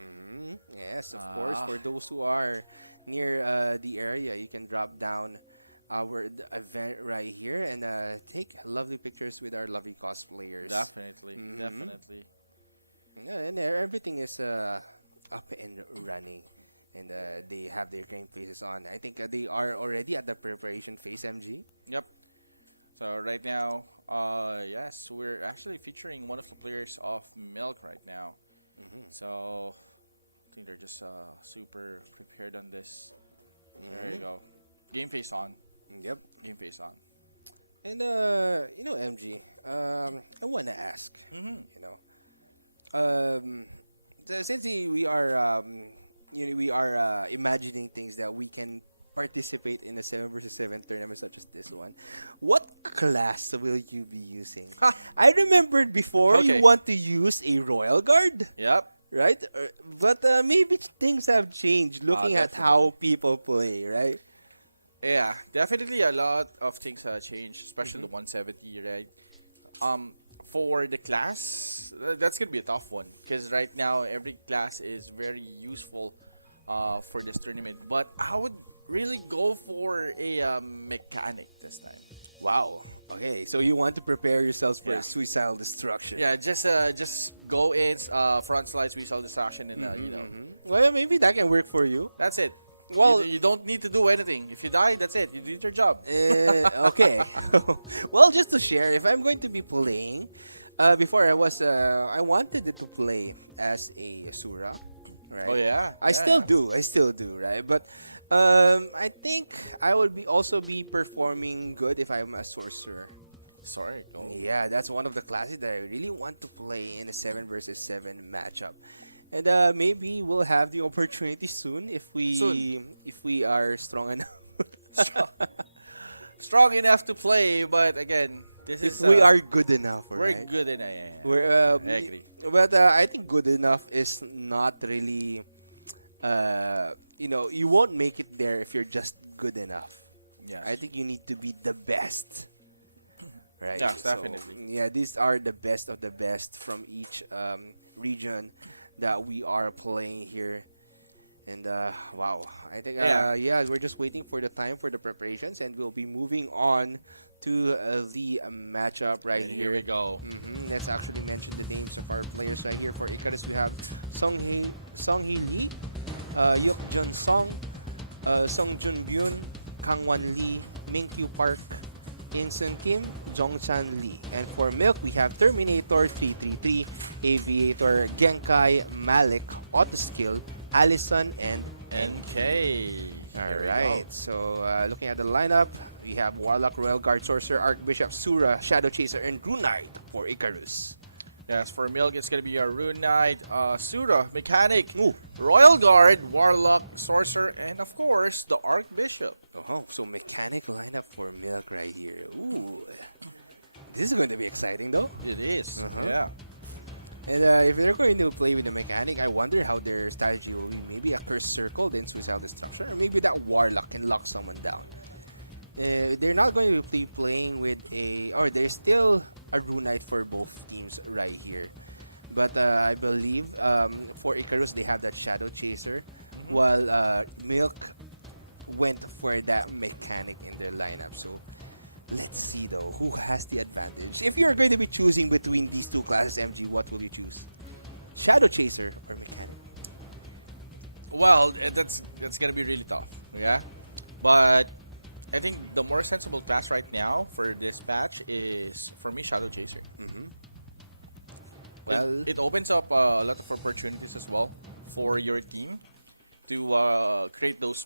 Yes, of course. For those who are near the area, you can drop down our event right here and take lovely pictures with our lovely cosplayers. Definitely. Definitely. Yeah, and everything is up and running, and they have their game faces on. I think they are already at the preparation phase, MG. Yep. So right now, yes, we're actually featuring one of the players of Milk right now. So I think they're just super prepared on this. There you go. Game face on. Yep. Game face on. And MG, I want to ask, since we are imagining things that we can participate in a 7 versus 7 tournament such as this one, what class will you be using? I remembered before Okay. you want to use a Royal Guard, Yep. right? But maybe things have changed looking at how people play, right? Yeah, definitely a lot of things changed, especially the 170, right? For the class, that's gonna be a tough one because right now every class is very useful for this tournament. But I would really go for a mechanic this time. Wow. Okay, so you want to prepare yourselves for Yeah. suicidal destruction. Yeah, just go in front slide, suicidal distraction, and Well, maybe that can work for you. that's it. Well, you don't need to do anything. If you die, that's it. You did your job. Okay. Well, just to share, if I'm going to be playing, before I wanted it to play as a Sura, right? Oh yeah. I Yeah, still do, right? But I think I would also be performing good if I'm a sorcerer. Sorry. Go. Yeah, that's one of the classes that I really want to play in a 7 versus 7 matchup. And maybe we'll have the opportunity soon if we are strong enough. Strong enough to play, but again, This if is we are good enough, we're right? good in yeah. We're, I agree. But I think good enough is not really, you won't make it there if you're just good enough. Yes. I think you need to be the best. Right? Yes, So, definitely. yeah, these are the best of the best from each region that we are playing here. And wow, I think Yeah. we're just waiting for the time for the preparations, and we'll be moving on to the matchup right And here. here we go. Let's actually mention the names of our players right here. For Icarus, we have Songhee Lee, Yuk Jun Song, Song Jun Byun, Kang Wan Lee, Mingkyu Park, Insun Kim, Jongchan Lee. And for Milk, we have Terminator 333, Aviator, Genkai, Malik, Autoskill, Allison, and NK. all Here we right, go. so looking at the lineup, we have Warlock, Royal Guard, Sorcerer, Archbishop, Sura, Shadow Chaser, and Rune Knight for Icarus. Yes, for Milk, it's gonna be a Rune Knight, Sura, Mechanic, Ooh. Royal Guard, Warlock, Sorcerer, and of course the Archbishop. Oh, so mechanic lineup for Milk right here. Ooh, this is going to be exciting though. It is. Uh-huh. Yeah. And if they're going to play with the mechanic, I wonder how their strategy will be. Maybe a Curse Circle, then Suicidal Destruction, or maybe that Warlock can lock someone down. They're not going to be playing with or there's still a Rune Knight for both teams right here. But I believe for Icarus, they have that Shadow Chaser, while Milk went for that mechanic in their lineup. So let's see though, who has the advantage? If you're going to be choosing between these two classes, MG, what will you choose? Shadow Chaser or mechanic? Well, that's gonna be really tough. Yeah, but I think the more sensible class right now for this patch is for me Shadow Chaser. Well, It opens up a lot of opportunities as well for your team to create those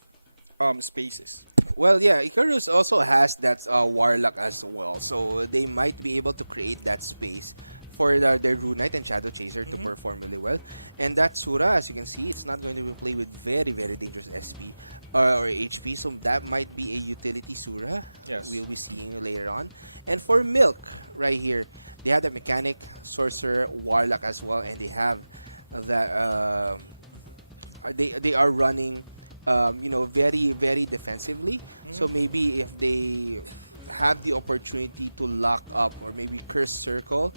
spaces. well, yeah, Icarus also has that Warlock as well, so they might be able to create that space for their Rune Knight and Shadow Chaser to perform really well. And that Sura, as you can see, it's not going to be played with very, very dangerous SP or HP, so that might be a utility Sura. Yes. We'll be seeing later on. And for Milk, right here, they have the Mechanic, Sorcerer, Warlock as well, and they have that they are running very, very defensively. So maybe if they have the opportunity to lock up or maybe Curse Circle,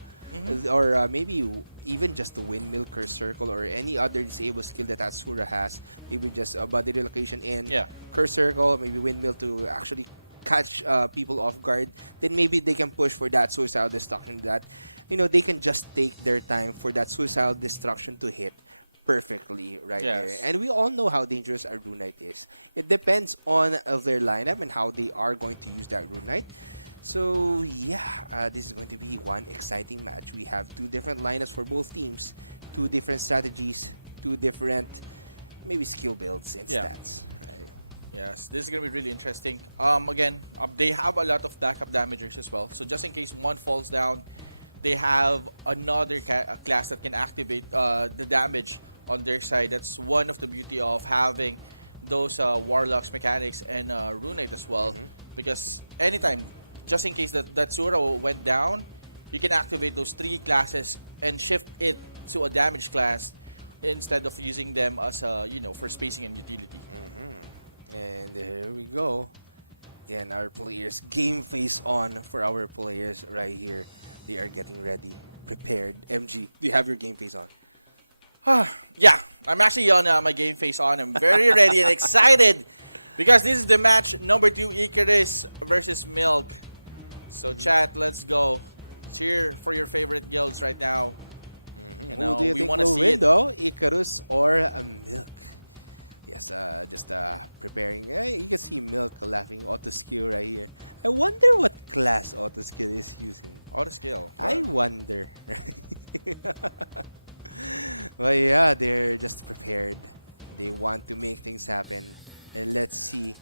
or maybe even just the Windmill, Curse Circle, or any other disabled skill that Asura has, maybe just a body relocation in Curse Circle, maybe Windmill to actually catch people off guard, then maybe they can push for that Suicidal Destruction that, they can just take their time for that Suicidal Destruction to hit perfectly right there. And we all know how dangerous a Rune Knight is. It depends on their lineup and how they are going to use that Rune Knight. So yeah, this is going to be one exciting match. We have two different lineups for both teams, two different strategies, two different maybe skill builds and stats. Right? Yes, this is gonna be really interesting. Again, they have a lot of backup damagers as well. So just in case one falls down, they have another class that can activate the damage on their side. That's one of the beauty of having those Warlocks, Mechanics, and Rune Knight as well. Because anytime, just in case that Sura went down, you can activate those three classes and shift it to a damage class instead of using them as for spacing and utility. And here we go. Again, our players, game face on for our players right here. They are getting ready, prepared. MG, do you have your game face on? Yeah, I'm actually on my game face on. I'm very ready and excited because this is the match number 2, Icarus versus Milk. So chat, let's go. Cheer for your favorite guilds right now. And Who do you we think want to will see win it. though? Icarus or Milk? Yes, just preparing. You can see Milk laughing. Autoskill right here. I wonder what class Autoskill is using. Auto skill. I wonder. But yeah, they're just prepared. They want to make things happen. And let's see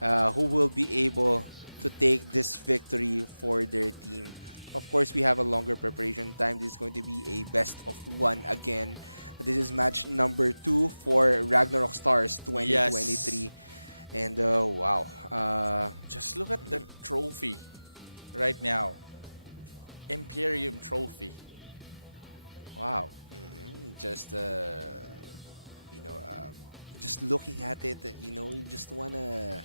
who will be able to take this victory for their team. Of course, we have a longer preparation time. This is going to be a best of 1 again. This is match number 2 for Ragnarok Stars 2023. And wow. Just look at the trophy right now. Imperium trophy. Wow. Just you know, just looking at it, you just wanna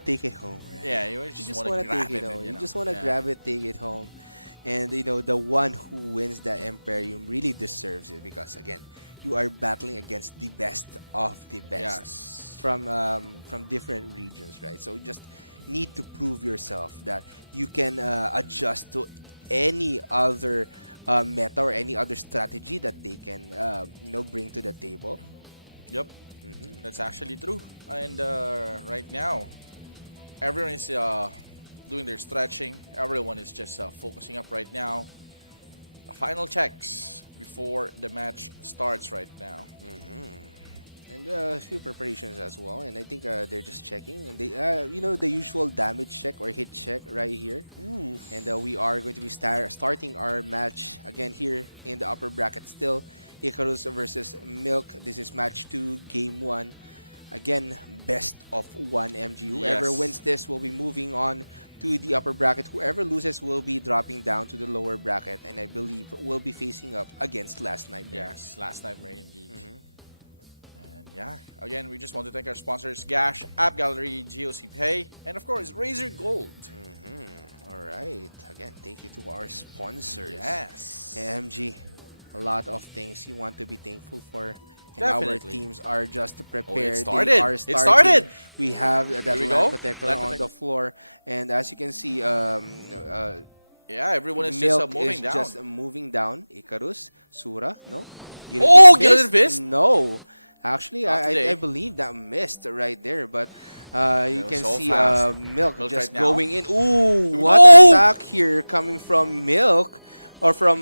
take it home, right? Yeah, you You just just want wanna to grab take it it. home. And, You just wanna yeah. grab it, take it home, and the one who wins that Imperium really deserves it because again, you are battling against the best of the best Yes. from different regions, right? So you just need to prove yourself that you can adjust to any other meta or any other strategy that they can bring to the table. Yep. That's actually true. And right now, everyone is doing their stretching. Everyone is just focusing up right now. Final checks before the match starts right now. And a few preparations as well, and I think they're just checking. And they, the usual damage check or hit check right here. And we are going to be starting our match again here in the upper bracket. Still, Icarus versus Milk. This is match 2, game 1. Again, best of 1 MG. Whoever Yes. wins this will be moving on to the upper bracket. Whoever loses will be dropping down to the lower bracket, and I believe will be facing up against Last Nightmare. Yes, last nightmare indeed. And yeah, again, we just want to thank our sponsors, Gash, App Gallery, GOC Pay, and of course, Razor Gold. All right. Again, thank you to our sponsors. Yes. MG, a lot of things you want to be thankful for. And Definitely. our teams are just prepared. Oh, it They started. are It starting. started. We have that Here we land go. protector Land on the protector. floor, and as you can see, Yeah, everyone is Milk just moving is down. just moving down. Icarus, Sura, no. Oh, Guillotine Fist? No. Actually, Not today. I believe that missed right there, but you was can so see fast. Milk Milk just right now. going in. Ooh, what Oh! attack here coming from Milk. Or from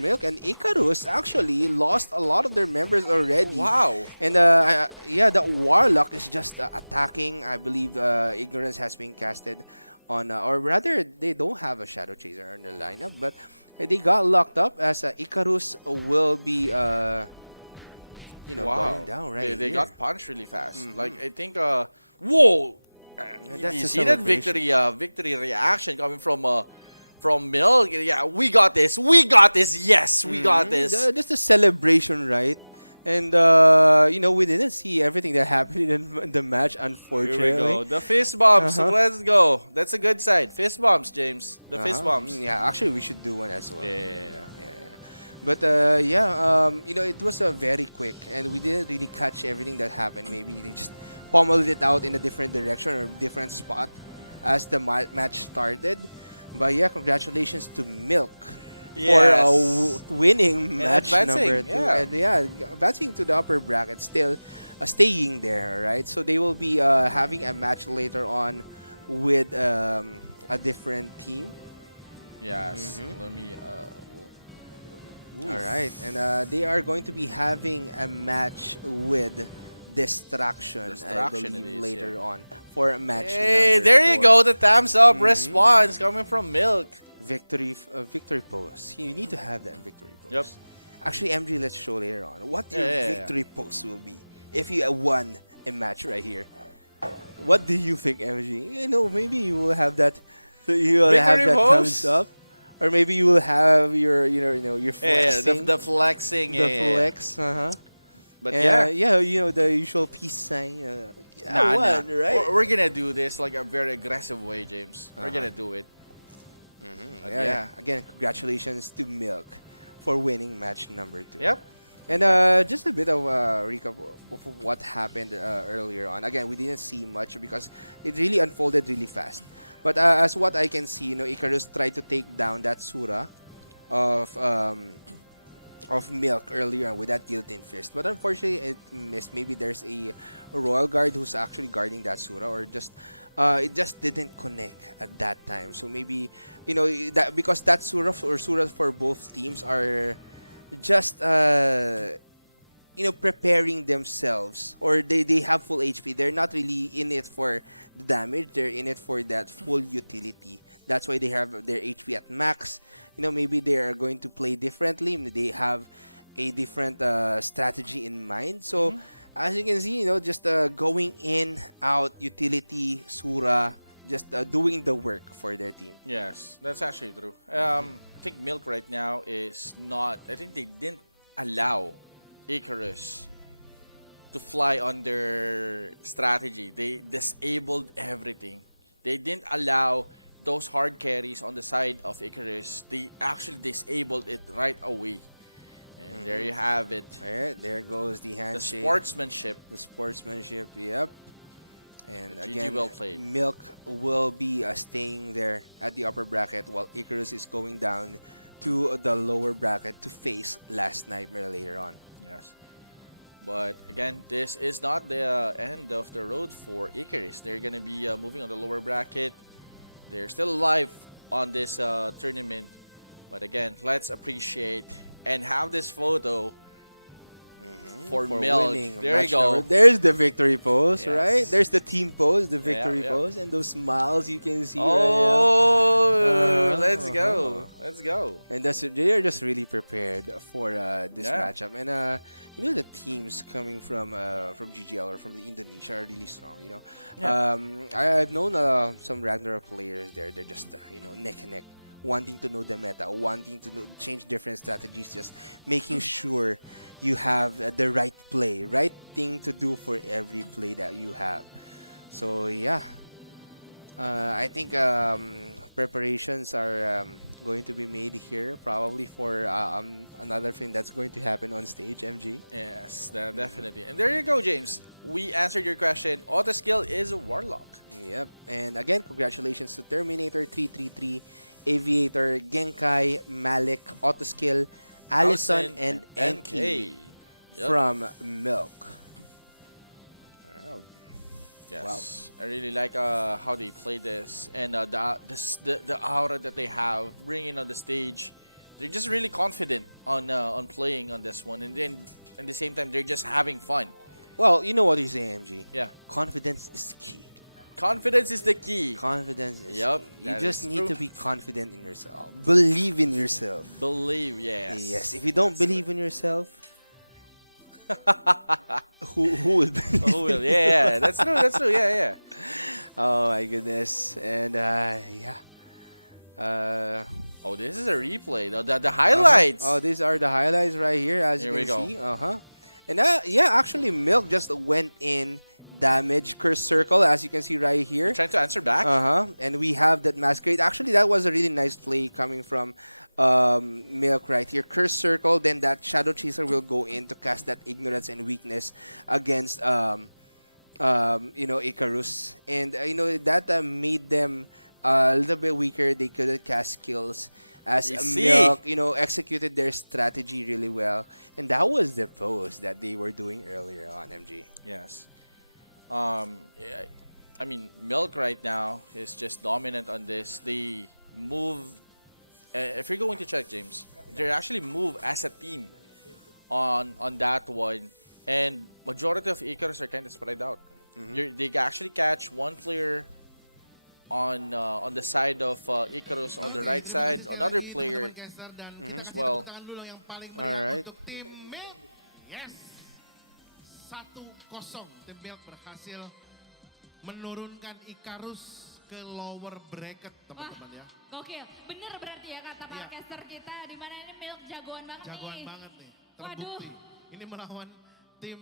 Milk, and Icarus actually lost a lot of their members already. Wow. And the Warlock is just attacking. I believe Ignorance has been casted on, or rather, they don't have a Shadow Chaser in their lineup, but they got locked up as Icarus will be, Wow. going down right They here. got punched really fast. Like, I think, whoa! That's You the see that celebration. victory reaction coming from Milk? Yeah, we got this. We got this. Yes, we got this. Just a celebration, right? And we didn't see everything that happened in the match, Here unfortunately. we go. The fist bumps. Uh-huh. Let's go. That's a good side. Fist bumps, James. The fist bumps. Yeah, actually, we should do one as well. Yeah. But it was very quick, and we didn't really catch everything that happened. Maybe they just pummeled it out in a different direction or different spot as the match started. But yeah, congratulations to Milk Yes. for winning match advancing, number 2. yeah. And advancing to the upper bracket, still staying there, right? So they will be having a match later on with a different team. Yes. Let me. All right, and they are going to be having a match with Distraction, I Distraction believe, it is, later yeah. on for match Hey, number there you 4. go. The thumbs up response coming from Milk. Victory pose. You need to have that victory pose. Yep. Actually, MG, let's show later on what your Yeah. victory pose will be if you won a match right here. What do you think, MG? Maybe you will have that. You will have Victory that pose? thumbs up, or maybe you will have your your Yeah, flexing. the flexing. The yeah. flex. But yeah, yeah. the usual peace sign. Nah, Right? We're gonna do this like a very aggressive way, James. We're gonna do it. But Yeah. Again, congratulations to Milk for winning match number 2. Yep. And just a bit of a recap of what happened earlier on. Again, we didn't see much because it really unfolded really fast. But as what I can see, Icarus tried to take down that Sura of Milk earlier with that Guillotine Fist. But unfortunately, it missed. Maybe there's a Royal Guard who's actually guarding that Sura, or just it just didn't connect at that time. So maybe, that because that Sura or Sura for both teams are just, preparing themselves, or they have full HP. They're not really in it for the damage. They're in it for that full utility. That's why they have their HP at max. Maybe they are going to play differently. They have a different strategy in mind. So, as you can see, just going in, out, utility, Sura, just doing the work for their team. Yes, that's actually true. I think Milk right now is not. I think they didn't allow Icarus to fly on their strategy. They disabled everything. They didn't allow those hard carries on the side of Icarus. They actually disabled it right away. And there you have it. All right, there goes the The handshake. sportsmanship. The sportsmanship, yep. And GG again, well played. Milk will be staying there at the upper bracket while Icarus is going down to the lower bracket to face Last Nightmare later on. Yes. But again, this is not the end of the road for Icarus. They're going to be moving on the lower bracket. They're still alive on this tournament. But again, let's appreciate and have this photo for Milk. winning There you match go. number. There's the victory pose, Yes. right? There's the team pose, the victory yeah. pose, and those smiles you can see right Oh, now. let's go. Let's go. And they're just really prepared for this Yeah. matchup. And you know, the teams coming from GGL or from Indonesia are really strong. You know, Yeah. I've known some Ragnarok players there. They're just neck and neck, wanting to know the meta, wanting to change different strategies, just making sure you have the right play, right thing to do for every play that you have. So yeah, I think preparations are going to be made here probably for another thing that's going to happen on stage, MG. Yes, definitely. And there you go, James. We answered your question. Auto skill is a Warlock. Yep. And again, congratulations to Terminator 333, Aviator, Genkai, Malik, Autoskill, Allison, and Enki Yep. from Milk. Wow. Yes, I really like how they play this, and the aura that they have bringing on the stage. They're just really confident on playing on this one, and then at the same time they're just having fun. Well, you know what you say, MG. Yeah, Confidence is key. confidence is the key. Confidence is Yep, key. You that just is need true. to be confident in yourself. Believe in yourself. Believe, yes. Yes. If you don't That's believe in yourself, who will believe? Oh, well, yeah, that's true. That's true. Yeah. Oh my goodness. And yeah. Oh, this is a replay. The highlights. Oh, these are the highlights right here, as Here you we can go. see. And yeah, actually, Milk just went in damage curse circle, as you can see right here. Trying to answer back. And we have that masquerade. Actually, that was a really nice play coming from Milk right here. Curse circle, then that shadow chaser will go in to cast that ignorance and weakness against Icarus, and that made them a little bit weaker. They couldn't cast skills as You see? Milk, executed their strategy really well, and that was the pose that they were doing earlier on, MG. Yes. Yeah, I mean, Milk right now is just dominant on this. They move. If you're going to check, James, they actually move as a team on that one, and majority of Icarus are kind of spread out. They actually catch one player on the side of Icarus on the right side, another player as well. Alright. Untuk tim Milk, yes, 1-0 tim Milk berhasil menurunkan Icarus ke lower bracket, teman-teman ya. Gokil, bener berarti ya kata podcaster kita, di mana ini Milk jagoan banget Jagoan nih. banget nih, Waduh. terbukti. Ini melawan tim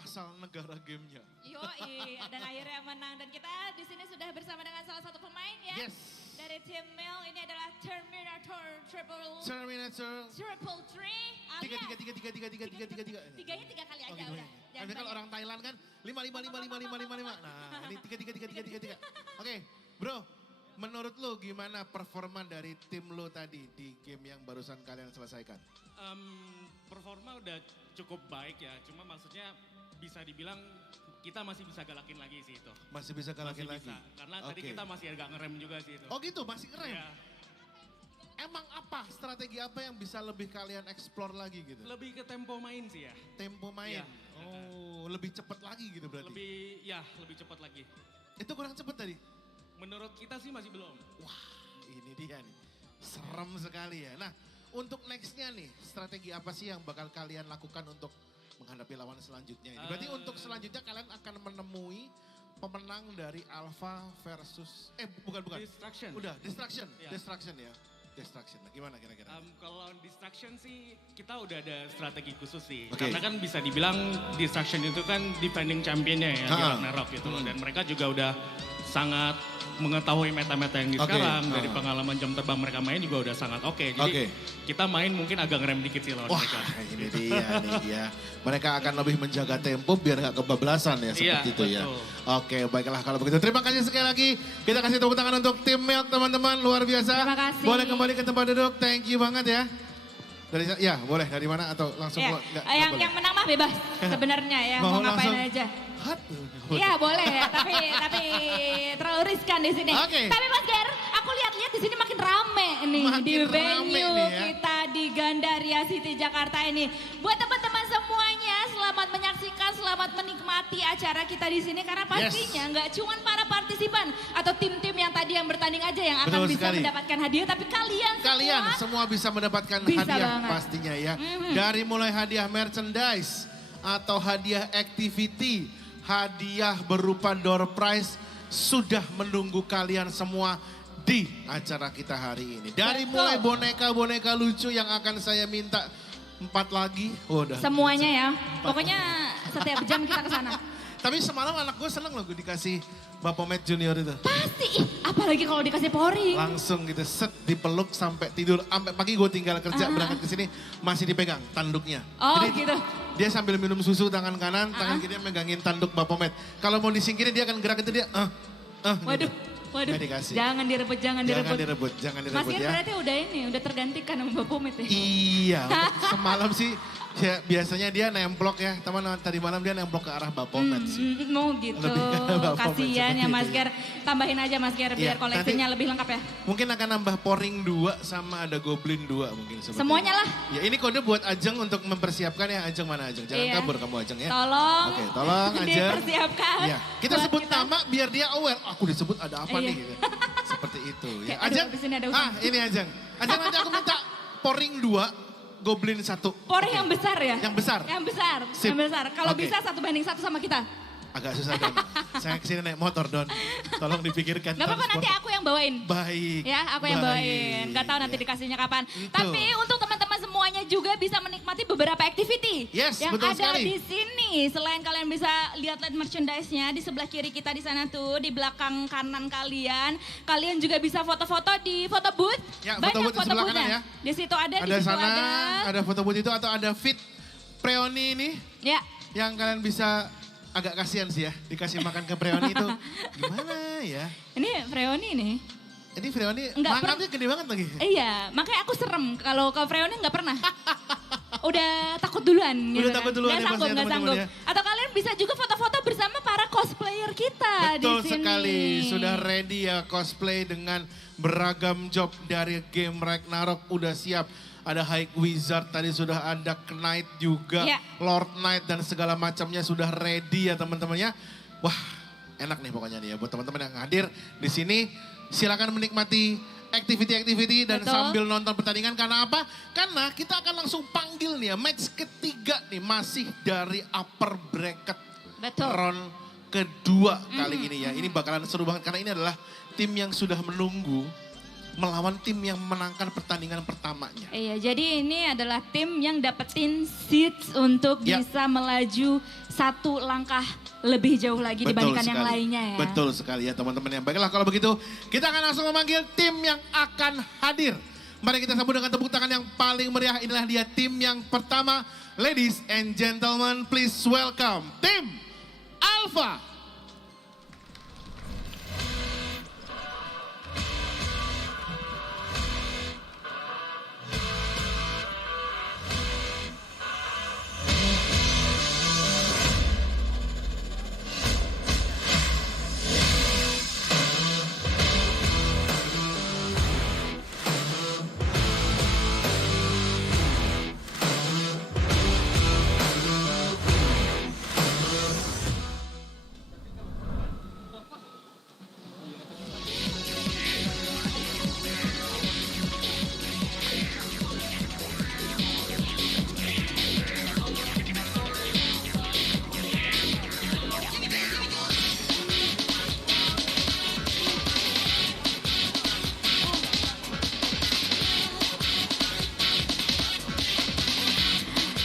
asal negara gamenya. Yoi, dan akhirnya menang. Dan kita di sini sudah bersama dengan salah satu pemain ya. Yes. Dari tim Milk, ini adalah Terminator Terminator. Triple Three. Tiga. Tiganya 3 kali aja udah. Jangan Tapi kalau banyak. orang Thailand kan 5. Nah, ini 3. Oke, bro. Menurut lo gimana performa dari tim lo tadi di game yang barusan kalian selesaikan? Performa udah cukup baik ya, cuma maksudnya bisa dibilang kita masih bisa galakin lagi sih itu. Masih bisa galakin Masih lagi? bisa, karena tadi Oke. kita masih agak ngerem juga sih itu. Oh gitu, masih keren? Ya, Emang apa, strategi apa yang bisa lebih kalian explore lagi gitu? lebih ke tempo main sih ya. Tempo main? Iya. Oh, lebih cepat lagi gitu berarti? Lebih cepat lagi. Itu kurang cepat tadi? Menurut kita sih masih belum. Wah, ini dia nih. Serem sekali ya. Nah, untuk nextnya nih, strategi apa sih yang bakal kalian lakukan untuk menghadapi lawan selanjutnya ini? Berarti untuk selanjutnya kalian akan menemui pemenang perang dari Alpha versus bukan. Destruction. Udah, Destruction. Iya. Destruction ya. Destruction. Nah, gimana kira-kira? Kalau Destruction sih kita udah ada strategi khusus sih. Oke. Karena kan bisa dibilang Destruction itu kan defending championnya ya di Ragnarok gitu. Dan mereka juga udah sangat mengetahui meta-meta yang di sekarang. Dari pengalaman jam terbang mereka main juga udah sangat oke. Jadi kita main mungkin agak ngerem dikit sih lawan Wah, mereka. ini dia. Mereka akan lebih menjaga tempo biar gak kebablasan ya seperti itu ya. betul. Oke, baiklah kalau begitu. Terima kasih sekali lagi. Kita kasih tepuk tangan untuk timnya teman-teman, luar biasa. Terima kasih. Boleh kembali ke tempat duduk. Thank you banget ya. Ya, boleh dari mana atau langsung Ya, enggak yang boleh. menang mah bebas sebenarnya ya, mau ngapain langsung. aja. Hot. Iya boleh ya, tapi terlalu riskan di sini. Oke. Tapi Mas Ger, aku lihat-lihat di sini makin rame nih Makin di rame venue nih ya. kita di Gandaria City Jakarta ini. Buat teman-teman semuanya, selamat menyaksikan, selamat menikmati acara kita di sini karena pastinya nggak cuma para partisipan atau tim-tim yang tadi yang bertanding aja yang akan Betul bisa sekali. mendapatkan hadiah, tapi kalian Semua bisa mendapatkan Bisa hadiah banget. pastinya ya. Dari mulai hadiah merchandise atau hadiah activity, hadiah berupa door prize sudah menunggu kalian semua di acara kita hari ini. Dari Betul. mulai boneka-boneka lucu yang akan saya minta 4 lagi. Udah. semuanya ya. Pokoknya setiap jam kita ke sana. Tapi semalam anak gue seneng loh gue dikasih Bapomet Junior itu. Pasti, apalagi kalau dikasih pouring. Langsung gitu set dipeluk sampai tidur. Sampai pagi gue tinggal kerja berangkat ke sini masih dipegang tanduknya. Oh, Jadi gitu. dia sambil minum susu tangan kanan, tangan kiri megangin tanduk Bapomet. Kalau mau disingkirin dia akan gerak itu dia Waduh, gitu. waduh. Nggak dikasih. Jangan direbut, jangan direbut. Jangan Mas direbut Ger ya. berarti udah udah tergantikan sama Mbak Pomet ya? Iya, semalam sih ya, biasanya dia nemplok ya. Teman tadi malam dia nemplok ke arah Bapomet sih. Mau gitu, Lebih ke Mbak Pomet kasihan ya seperti Mas itu Ger. Tambahin aja Mas Ger biar Iya, koleksinya lebih lengkap ya. Mungkin akan nambah poring 2 sama ada goblin 2 mungkin. seperti Semuanya itu. lah. Ya ini kode buat Ajeng untuk mempersiapkan ya. Ajeng mana Ajeng? Jangan Iya. kabur kamu Ajeng ya. Tolong, Oke, tolong Ajeng. dipersiapkan. Ya, kita buat sebut nama biar dia aware. Aku disebut ada apa Iya. nih? Gitu. Seperti itu ya. Kayak, aduh, Ajeng, di sini ada usaha. ini Ajeng. Ajeng nanti aku minta poring 2, goblin 1. Pouring yang besar ya? Yang besar? Yang besar, Sip. yang besar. Kalau Oke. bisa 1:1 sama kita. Agak susah Don. Saya kesini naik motor Don. Tolong dipikirkan. Gak apa-apa nanti aku yang bawain. Baik. Ya, aku yang baik. bawain. Gak tahu nanti Ya. dikasihnya kapan. Betul. Tapi untuk teman-teman semuanya juga bisa menikmati beberapa activity Yes, yang betul ada sekali. di sini. Selain kalian bisa lihat-lihat merchandise-nya di sebelah kiri kita di sana tuh, di belakang kanan kalian juga bisa foto-foto di foto booth. Ya, Banyak foto booth di sebelah kanan ya. Di situ ada, di Ada situ sana, ada. ada foto booth itu atau ada fit Preoni ini Ya, yang kalian bisa agak kasihan sih ya dikasih makan ke Preoni itu gimana ya? ini Freoni nih. Ini Preoni Enggak makannya gede banget lagi. Iya, makanya aku serem kalau ke Freoni nggak pernah. Udah takut duluan. Udah takut duluan Nggak ya sanggup, pasti ya, nggak teman-teman sanggup. ya. Atau kalian bisa juga foto-foto bersama para cosplayer kita Betul di sini. sekali, sudah ready ya cosplay dengan beragam job dari game Ragnarok udah siap. Ada High Wizard, tadi sudah ada Knight juga, Ya. Lord Knight dan segala macamnya sudah ready ya teman-temannya. Wah, enak nih pokoknya nih ya buat teman-teman yang hadir di sini. Silakan menikmati activity-activity dan Betul. sambil nonton pertandingan. Karena apa? Karena kita akan langsung panggil nih ya match ketiga nih masih dari upper bracket. Betul. Round kedua kali ini ya. Ini bakalan seru banget karena ini adalah tim yang sudah menunggu melawan tim yang memenangkan pertandingan pertamanya. Iya, jadi ini adalah tim yang dapetin seats untuk Ya. bisa melaju satu langkah lebih jauh lagi dibandingkan yang lainnya ya. Betul sekali ya teman-teman yang baiklah kalau begitu kita akan langsung memanggil tim yang akan hadir. Mari kita sambut dengan tepuk tangan yang paling meriah. Inilah dia tim yang pertama. Ladies and gentlemen, please welcome tim Alpha.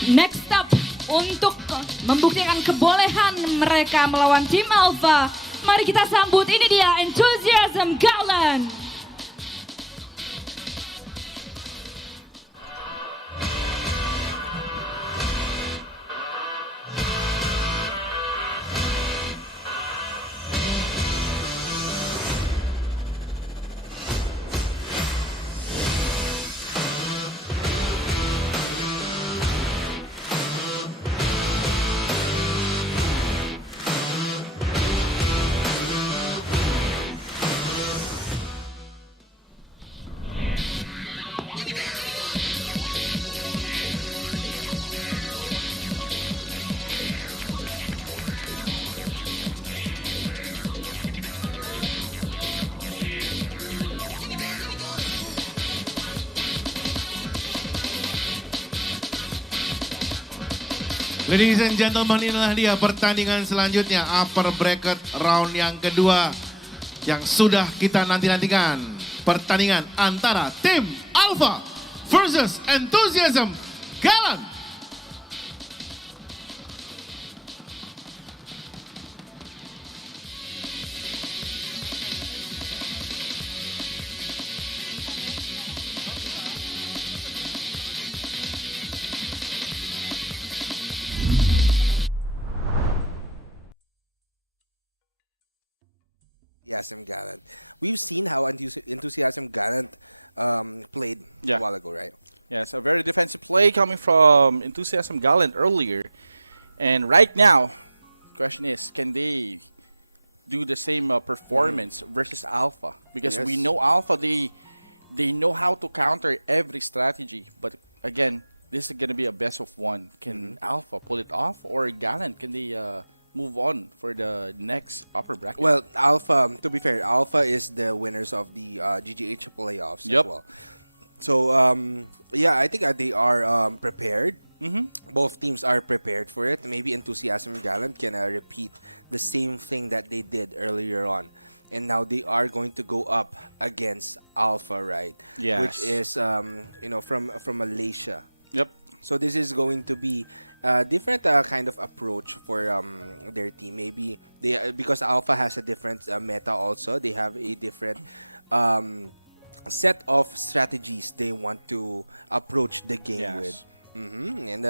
Next up, untuk membuktikan kebolehan mereka melawan tim Alpha, mari kita sambut, ini dia Enthusiasm Gallant. Ladies and gentlemen, inilah dia pertandingan selanjutnya, upper bracket round yang kedua yang sudah kita nanti-nantikan. Pertandingan antara tim Alpha versus Enthusiasm Gallant. Enthusiasm Gallant. We've seen how Enthusiasm Gallant played a while ago, right? Yes, a very defensive play coming from Enthusiasm Gallant earlier. And right now, question is, can they do the same performance versus Alpha? Because we know Alpha, they know how to counter every strategy. But again, this is going to be a best of one. Can Alpha pull it off? Or Gallant, can they move on for the next upper bracket? Well, Alpha, to be fair, Alpha is the winners of the GGH playoffs as well. So, yeah, I think they are prepared. Both teams are prepared for it. Maybe Enthusiasm Gallant can repeat the same thing that they did earlier on. And now they are going to go up against Alpha, right? Yes. Which is, from Malaysia. Yep. So this is going to be a different kind of approach for their team. Maybe they because Alpha has a different meta also. They have a different set of strategies they want to approach the game with. And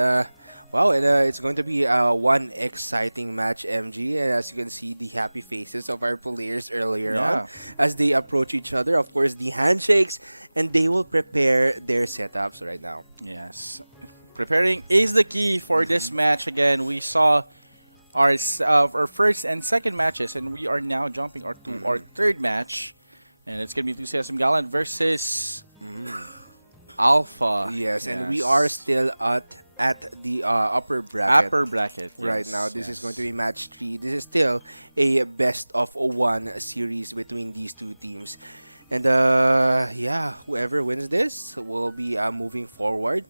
wow, and it's going to be one exciting match, MG. And as you can see, the happy faces of our players earlier on as they approach each other. Of course, the handshakes, and they will prepare their setups right now. Yes. Preparing is the key for this match. Again, we saw our first and second matches, and we are now jumping to our third match. And it's going to be Enthusiasm Gallant versus Alpha. Yes, and we are still at the upper bracket. Upper bracket. Right now. This is going to be match 3. This is still a best of 1 series between these two teams. And yeah, whoever wins this will be moving forward.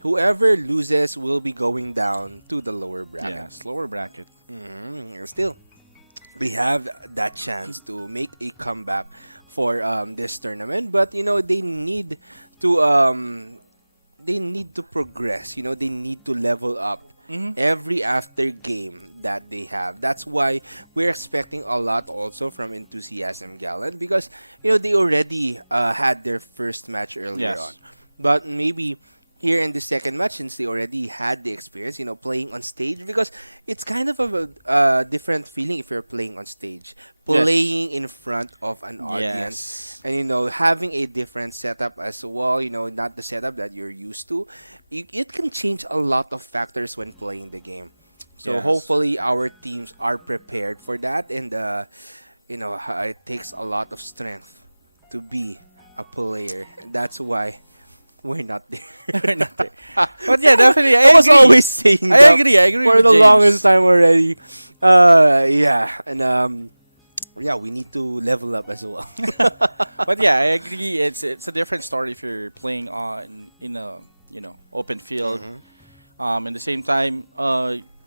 Whoever loses will be going down to the lower bracket. Yes, lower bracket. Still, we have that chance to make a comeback for this tournament, but they need to progress. They need to level up every after game that they have. That's why we're expecting a lot also from Enthusiasm Gallant, because they already had their first match earlier on, but maybe here in the second match, since they already had the experience, playing on stage, because it's kind of a different feeling if you're playing on stage, playing in front of an audience, and having a different setup as well. Not the setup that you're used to. It can change a lot of factors when playing the game. So hopefully our teams are prepared for that, and it takes a lot of strength to be a player. That's why we're not there. We're not there. But yeah, definitely. I was always saying I agree for with the James. longest time already. Yeah, and yeah, we need to level up as well. But yeah, I agree. It's a different story if you're playing in a open field. At the same time,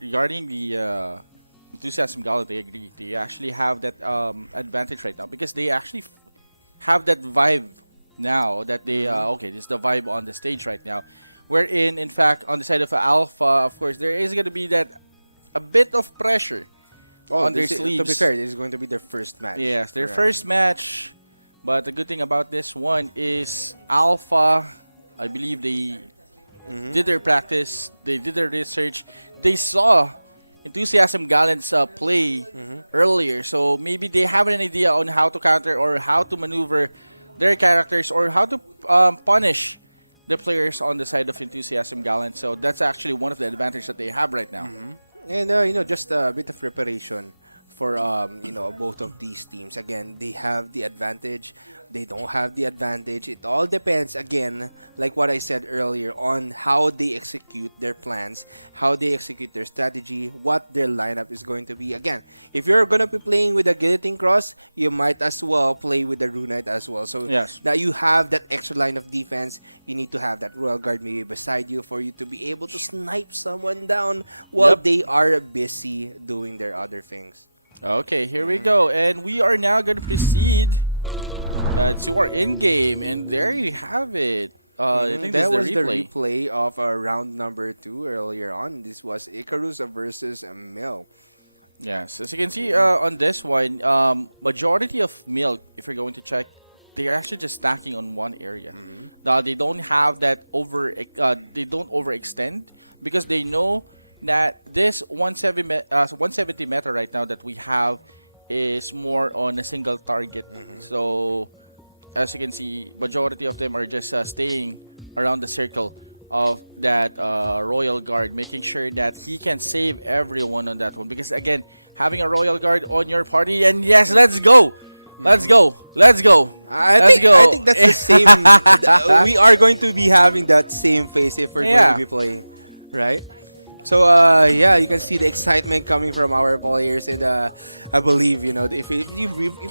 regarding the Enthusiasm Gallant, I agree. They actually have that advantage right now because they actually have that vibe now that they this is the vibe on the stage right now. wherein, in fact, on the side of Alpha, of course, there is going to be that a bit of pressure on their sleeves. To be fair, this is going to be their first match. Yes, their first match. But the good thing about this one is Alpha, I believe they did their practice, they did their research, they saw Enthusiasm Gallant's play earlier, so maybe they have an idea on how to counter or how to maneuver their characters or how to punish the players on the side of Enthusiasm Gallant. So that's actually one of the advantages that they have right now. And just a bit of preparation for both of these teams. Again, they have the advantage, they don't have the advantage. It all depends, again, like what I said earlier, on how they execute their plans, how they execute their strategy, what their lineup is going to be. Again, if you're going to be playing with a Guillotine Cross, you might as well play with the Runite as well. So now you have that extra line of defense. You need to have that Royal Guard maybe beside you for you to be able to snipe someone down while they are busy doing their other things. Okay, here we go. And we are now going to proceed to our in-game. And there you have it. I think that this was is the replay of round number 2 earlier on. This was Icarus versus Milk. Yes, as you can see on this one, majority of Milk, if you're going to check, they are actually just stacking on one area. They don't have that they don't overextend because they know that this 170 meta right now that we have is more on a single target. So as you can see, majority of them are just staying around the circle of that Royal Guard, making sure that he can save everyone on that one. Because again, having a Royal Guard on your party, and yes, let's go! Let's go! Let's go! I think that's the same. We are going to be having that same face if we're going to be playing, right? So you can see the excitement coming from our players, and I believe if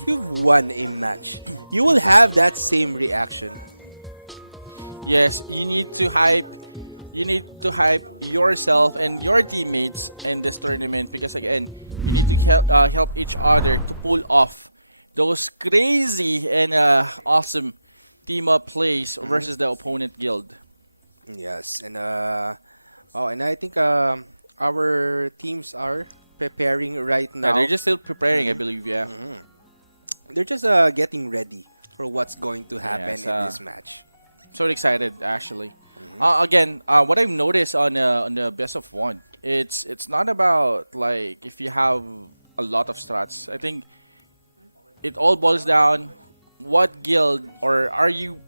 you've won a match, you will have that same reaction. Yes, you need to hype yourself and your teammates in this tournament because again, you need to help each other to pull off those crazy and awesome team up plays versus the opponent guild. Yes, and and I think our teams are preparing right now. Yeah, they're just still preparing, I believe. Yeah, they're just getting ready for what's going to happen in this match. So excited, actually. Again, what I've noticed on the best of one, it's not about like if you have a lot of strats. I think it all boils down what guild or are you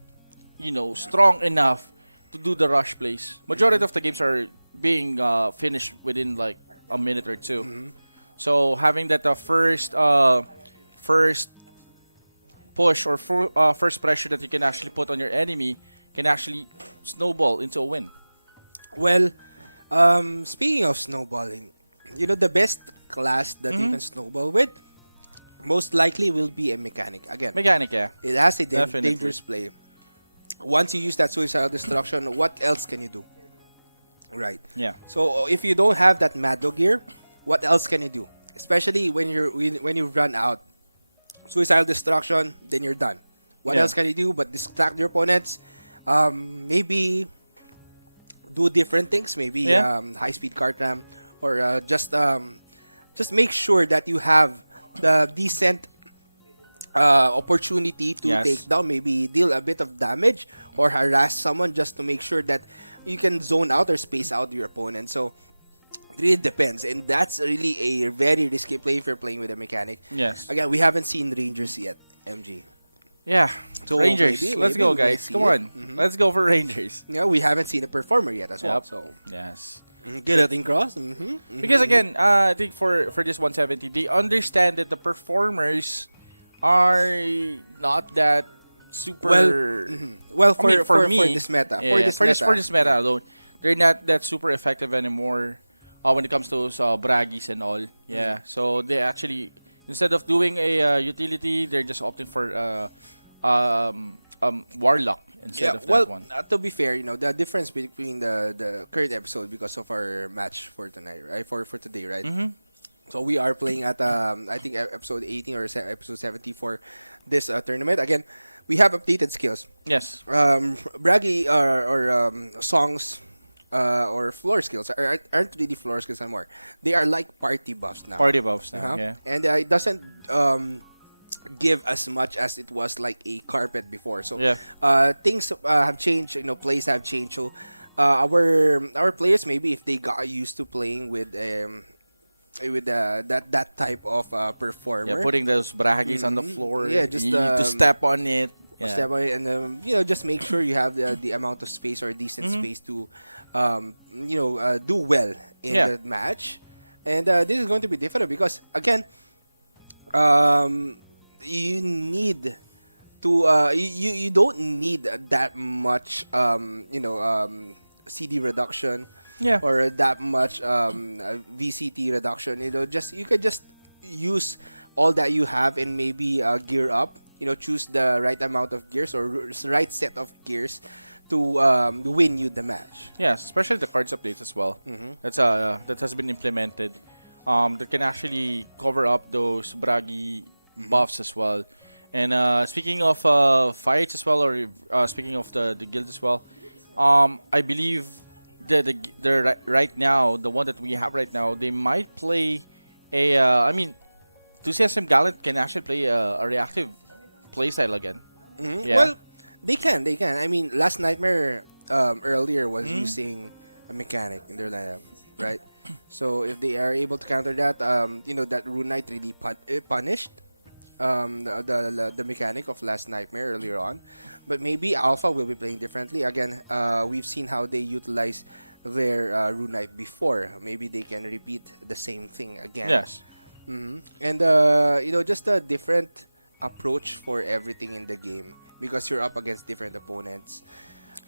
strong enough to do the rush plays. Majority of the games are being finished within like a minute or two. So having that first push or first pressure that you can actually put on your enemy can actually snowball into a win. Well, speaking of snowballing, the best class that you can snowball with most likely will be a mechanic. Again, yeah. It has a dangerous play. Once you use that suicidal destruction, what else can you do? Right. Yeah. So if you don't have that Mado gear, what else can you do? Especially when you run out suicidal destruction, then you're done. What else can you do but distract your opponents? Maybe do different things. Maybe high speed cart ram, or just make sure that you have the decent opportunity to take down, maybe deal a bit of damage or harass someone just to make sure that you can zone out or space out your opponent. So it really depends, and that's really a very risky play if you're playing with a mechanic. Yes. Again, we haven't seen Rangers yet, MG. Yeah. So Rangers. Let's go, we guys. Come on. Let's go for Rangers. Yeah, we haven't seen a performer yet as well. So yes. Guillotine Cross. Because again, I think for this 170, they understand that the performers are not that super. Well, for me, this meta, for this meta alone, they're not that super effective anymore when it comes to braggies and all. Yeah, so they actually, instead of doing a utility, they're just opting for Warlock instead of that one. To be fair, the difference between the current episode because of our match for tonight, right? For today, right? So we are playing at I think episode 18 or episode 70 for this tournament. Again, we have updated skills. Yes. Braggy or songs or floor skills aren't really floor skills anymore. They are like party buffs now. Party buffs now, Uh-huh. yeah. And it doesn't give as much as it was like a carpet before. So Yeah. things have changed. Plays have changed. So our players, maybe if they got used to playing with that type of performer, Yeah, putting those braggies on the Mhm. floor. Yeah, just, you need to step on it. Yeah. step away and just make sure you have the amount of space or decent space to do well in Yeah. the match. And this is going to be different because again, you need to you don't need that much CD reduction Yeah. or that much VCT reduction. You could just use all that you have and maybe gear up. Choose the right amount of gears or right set of gears to win you the match. Yeah, especially the cards updates as well. Mhm. That has been implemented. That can actually cover up those bragi buffs as well. And speaking of fights as well, or speaking of the guild as well, I believe right now, the one that we have right now, they might play Enthusiasm Gallant can actually play a reactive playstyle again. Mhm. Yeah. Well, they can. I mean, Last Nightmare earlier was using a mechanic in their lineup, right? So if they are able to counter that, that Rune Knight really punished the mechanic of Last Nightmare earlier on. But maybe Alpha will be playing differently. Again, we've seen how they utilize their Rune Knight before. Maybe they can repeat the same thing again. Yes. And just a different approach for everything in the game because you're up against different opponents.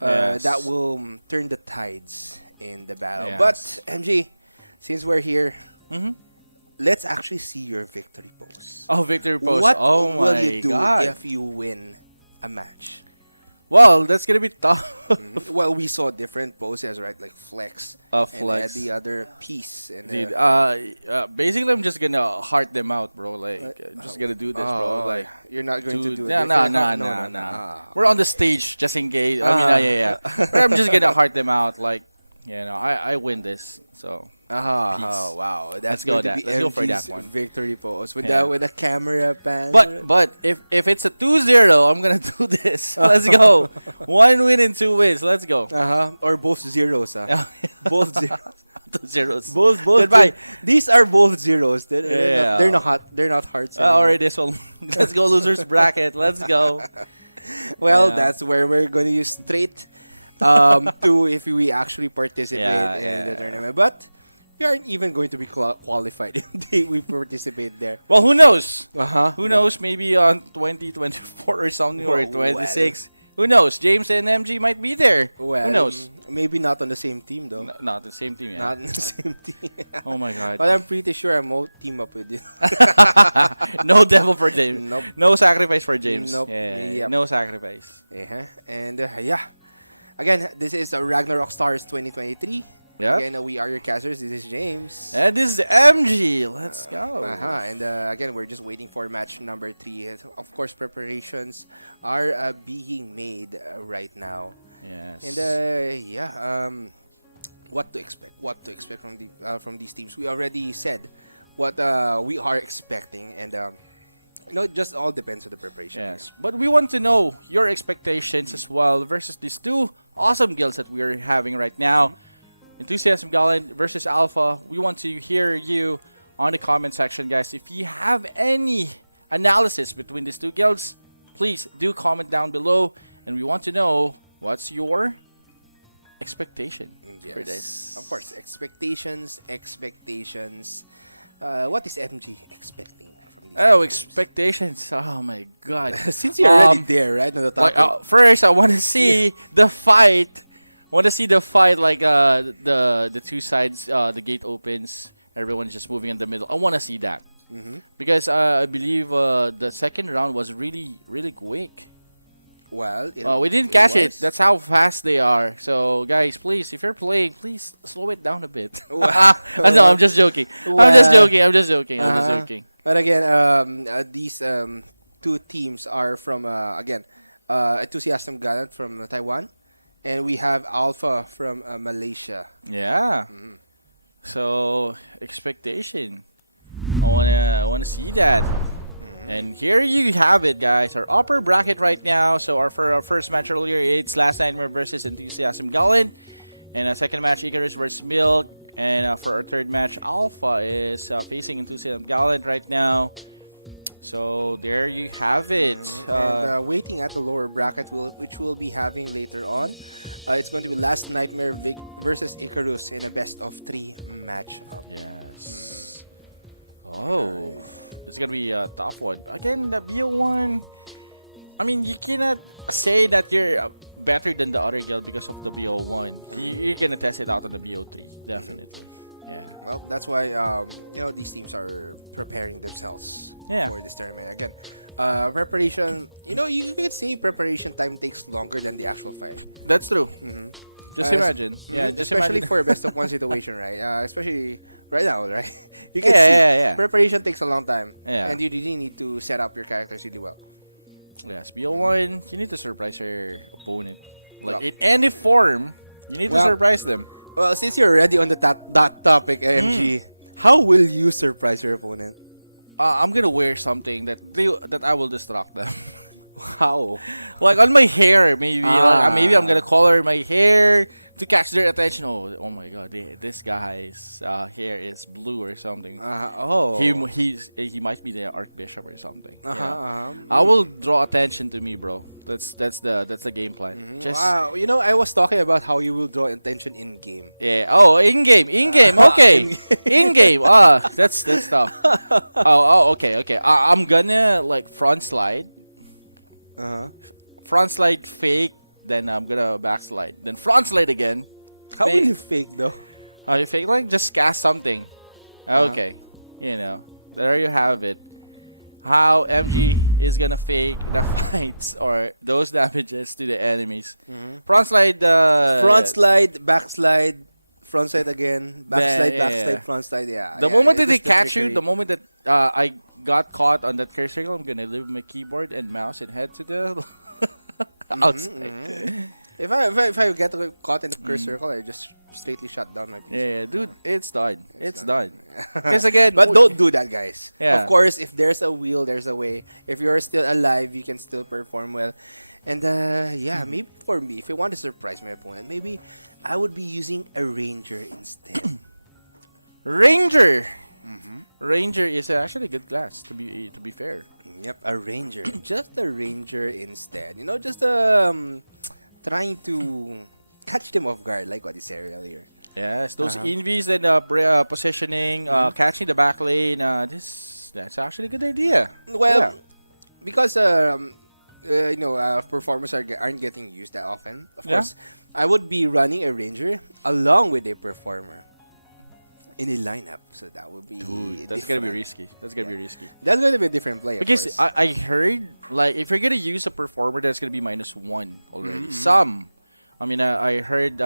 Yes. That will turn the tides in the battle. Yes. But MG, since we're here, Mm-hmm. let's actually see your victory pose. Oh, victory pose. What Oh will my you do god. if you win a match? Well, that's gonna be tough. Well, we saw different poses, right? Like flex, Flex. and the other piece. And Dude, basically, I'm just gonna heart them out, bro. Like, I'm just gonna do this, bro. Like, you're not going to dude, do it. nah, different? nah, No, nah, no, no. nah. We're on the stage just in case. I mean, yeah. But I'm just gonna heart them out. Like, I win this. So, Oh, wow. That's Let's go going to that- be let's go for that MG's one. victory pose with Yeah. the camera pan. but if it's a 2-0, I'm gonna do this. Let's go. 1 win and 2 wins. Let's go. Or both zeros, both zeros. 2 zeros. Both. Goodbye. These are both zeros. Yeah. They're not hearts. anymore. Alright, this one. Let's go, losers bracket. Let's go. Well, Yeah. that's where we're going to use straight to if we actually participate in the tournament. But we aren't even going to be qualified if we participate there. Well, who knows? Uh-huh. Who knows? Maybe on 2024 or something, or Well, 26. Who knows? James and MG might be there. Well, Who knows? Maybe not on the same team, though. Not the same team, yeah. Not on the same team. Oh my god. But I'm pretty sure I won't team up with you. No devil for James. Nope. No sacrifice for James. Nope. Yeah, Yep. no sacrifice. And again, this is Ragnarok Stars 2023. Yeah. Again, we are your casters. This is James. And this is MG. Let's go. And again, we're just waiting for match number 3. Of course, preparations are being made right now. Yes. And what to expect? What to expect from these teams? We already said what we are expecting, and it just all depends on the preparation. Yes. But we want to know your expectations as well versus these two awesome guilds that we're having right now. Enthusiasm Gallant versus Alpha. We want to hear you on the comment section, guys. If you have any analysis between these two guilds, please do comment down below. And we want to know what's your expectation for this. Of course, expectations. What is MG expecting from these Oh, teams? expectations. Oh my god. Since you're already there, right, on the Like, topic. first, I want to see the fight. I want to see the fight, like the two sides, the gate opens, everyone's just moving in the middle. I want to see that. Because I believe the second round was really, really quick. Well, We didn't catch it. was. That's how fast they are. So, guys, please, if you're playing, please slow it down a bit. No, I'm just joking. I'm just joking. But again, these two teams are from Enthusiasm Gallant from Taiwan, And we have Alpha from Malaysia. Yeah. Mhm. So expectation. I wanna see that. And here you have it, guys. Our upper bracket right now. So for our first match earlier, it's Last Nightmare versus Enthusiasm Gallant, and our second match, Icarus versus Milk. And for our third match, Alpha is facing Enthusiasm Gallant right now. So there you have it. And waiting at the lower bracket, which we'll be having later on, it's going to be Last Nightmare versus Icarus in a best-of-3 matchup. Yes. Oh, it's gonna be a tough one. Again, the BO1. I mean, you cannot say that you're better than the other guild because of the BO1. You're gonna test it out on the BO3, definitely. Yeah. Well, that's why these teams are preparing themselves for this tournament. Again, preparation. You could say preparation time takes longer than the actual fight. That's true. Just imagine. Yeah, just especially imagine. for a best of one situation, right? Especially right now, right? You can see preparation takes a long time, and you really need to set up your characters really well. Yes, BO1, you need to surprise your opponent. Like in any form, you need to surprise them. Well, since you're already on that topic, AMG, how will you surprise your opponent? I'm gonna wear something that I will distract them. How? Like on my hair, maybe. Like, maybe I'm gonna color my hair to catch their attention. Oh my God, this guy's hair is blue or something. He might be the Archbishop or something. I will draw attention to me, bro. That's the game plan. Wow, I was talking about how you will draw attention in game. Yeah. Oh, in game. Okay. In game. That's tough. Okay. I'm gonna like front slide. Front slide fake, then I'm gonna backslide. Then front slide again. How will you fake though? How you fake? Like just cast something. Okay. There you have it. How MG is gonna fake the fights or those damages to the enemies. Front slide. Front slide, backslide, front slide again, backslide, front slide. Yeah. The moment that they catch you, the moment that I got caught on that curse circle, I'm gonna leave my keyboard and mouse and head to the outside. If I get caught in the curse circle, I just straightly shut down my PC. Yeah, dude, it's done. It's done. Because again, but don't do that, guys. Yeah. Of course, if there's a wheel, there's a way. If you're still alive, you can still perform well. And maybe for me, if I want to surprise my opponent, maybe I would be using a ranger instead. Ranger. Ranger is actually a good class, to be fair. Yep, a ranger. Just a ranger instead. Just trying to catch them off guard, like what he said earlier. Yes, those invis and positioning, catching the back lane. That's actually a good idea. Well, because performers aren't getting used that often. Of course, I would be running a ranger along with a performer in a lineup, so that would be that's gonna be risky. That's gonna be risky. That's gonna be a different play. Because I heard like if you're gonna use a performer, that's gonna be -1 already. I heard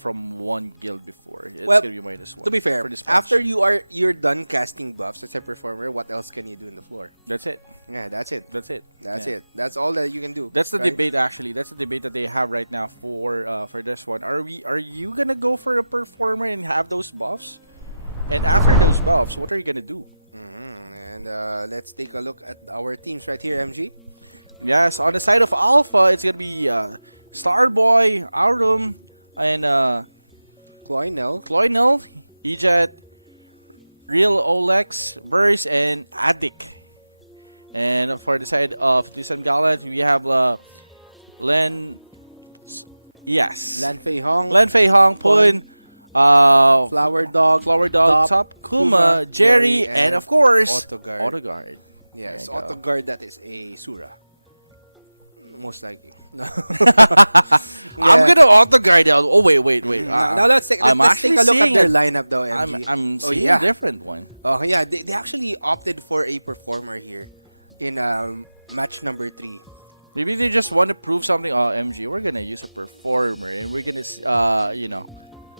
from one guild before it's gonna be -1. To be fair, for this match. after you're done casting buffs as a performer, what else can you do in the floor? That's it. Yeah, that's it. That's it. That's it. That's all that you can do. That's the debate actually. That's the debate that they have right now for this one. Are you gonna go for a performer and have those buffs? And after those buffs, what are you gonna do? And let's take a look at our teams right here, MG. Yes, on the side of Alpha, it's gonna be Starboy, Aurum, and Cloynel, Ejet, Real Olex, Burst, and Addict. And for the side of Tucson Gallant, we have Lan Fei Hong, Pun, Flower Dog, Top, Kuma, Jerry, and of course, Autoguard. Yes, Autoguard, that is a Sura. Most likely. I'm gonna Autoguard out. Oh, wait. Now let's take a look at their lineup though, MG. I'm seeing a different one. Oh, yeah. They actually opted for a performer here in match number 3. Maybe they just want to prove something. Oh, MG, we're gonna use a performer, and we're gonna,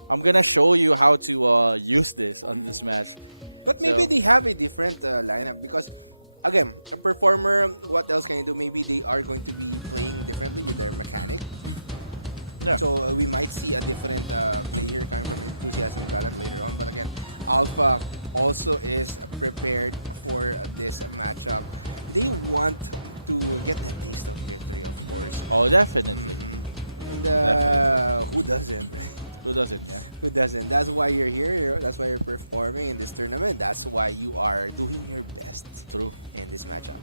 I'm gonna show you how to use this on this match. But maybe they have a different lineup because, again, a performer. What else can you do? Maybe they are going to be playing differently with their mechanic. Yeah. So we might see a different play here coming from Enthusiasm Gallant later on. But again, Alpha also is prepared for this matchup. They want to get that taste of victory, of course. Oh, definitely. And Definitely. who doesn't? Who doesn't? Yeah. Who doesn't? That's why you're here. That's why you're performing in this tournament. That's why you are doing your best True. in this matchup.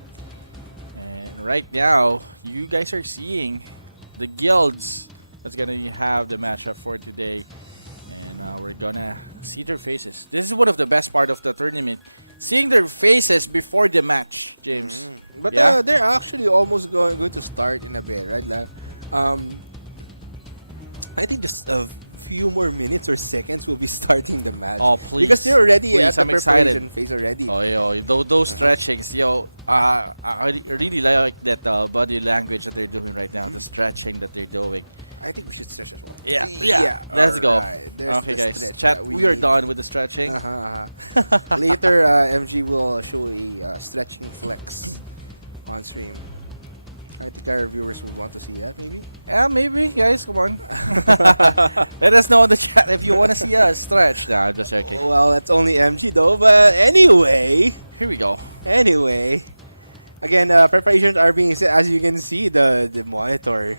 And right now, you guys are seeing the guilds that's gonna have the matchup for today, and we're gonna see their faces. This is one of the best part of the tournament, seeing their faces before the match, James. But Yeah? they're actually almost going to start in a bit, right? Like, I think just a few more minutes or seconds will be starting the match. Oh, please. Because they're already Please, at the I'm excited. preparation phase already. Oh, yo, those stretchings, yo. I really like that body language that they're doing right now. The stretching that they're doing. I think we should stretch as well. Yeah. Let's go. Alright, there's Okay, the guys. stretch Chat. that We are need. done with the stretching. Later, MG will show a stretching flex on stream. I think our viewers would want to see that, maybe. Yeah, maybe, guys. Come on. Let us know in the chat if you want to see us stretch. Nah, I'm just joking. Well, that's only MG though. But anyway, Here we go. again, preparations are being set. As you can see, the monitor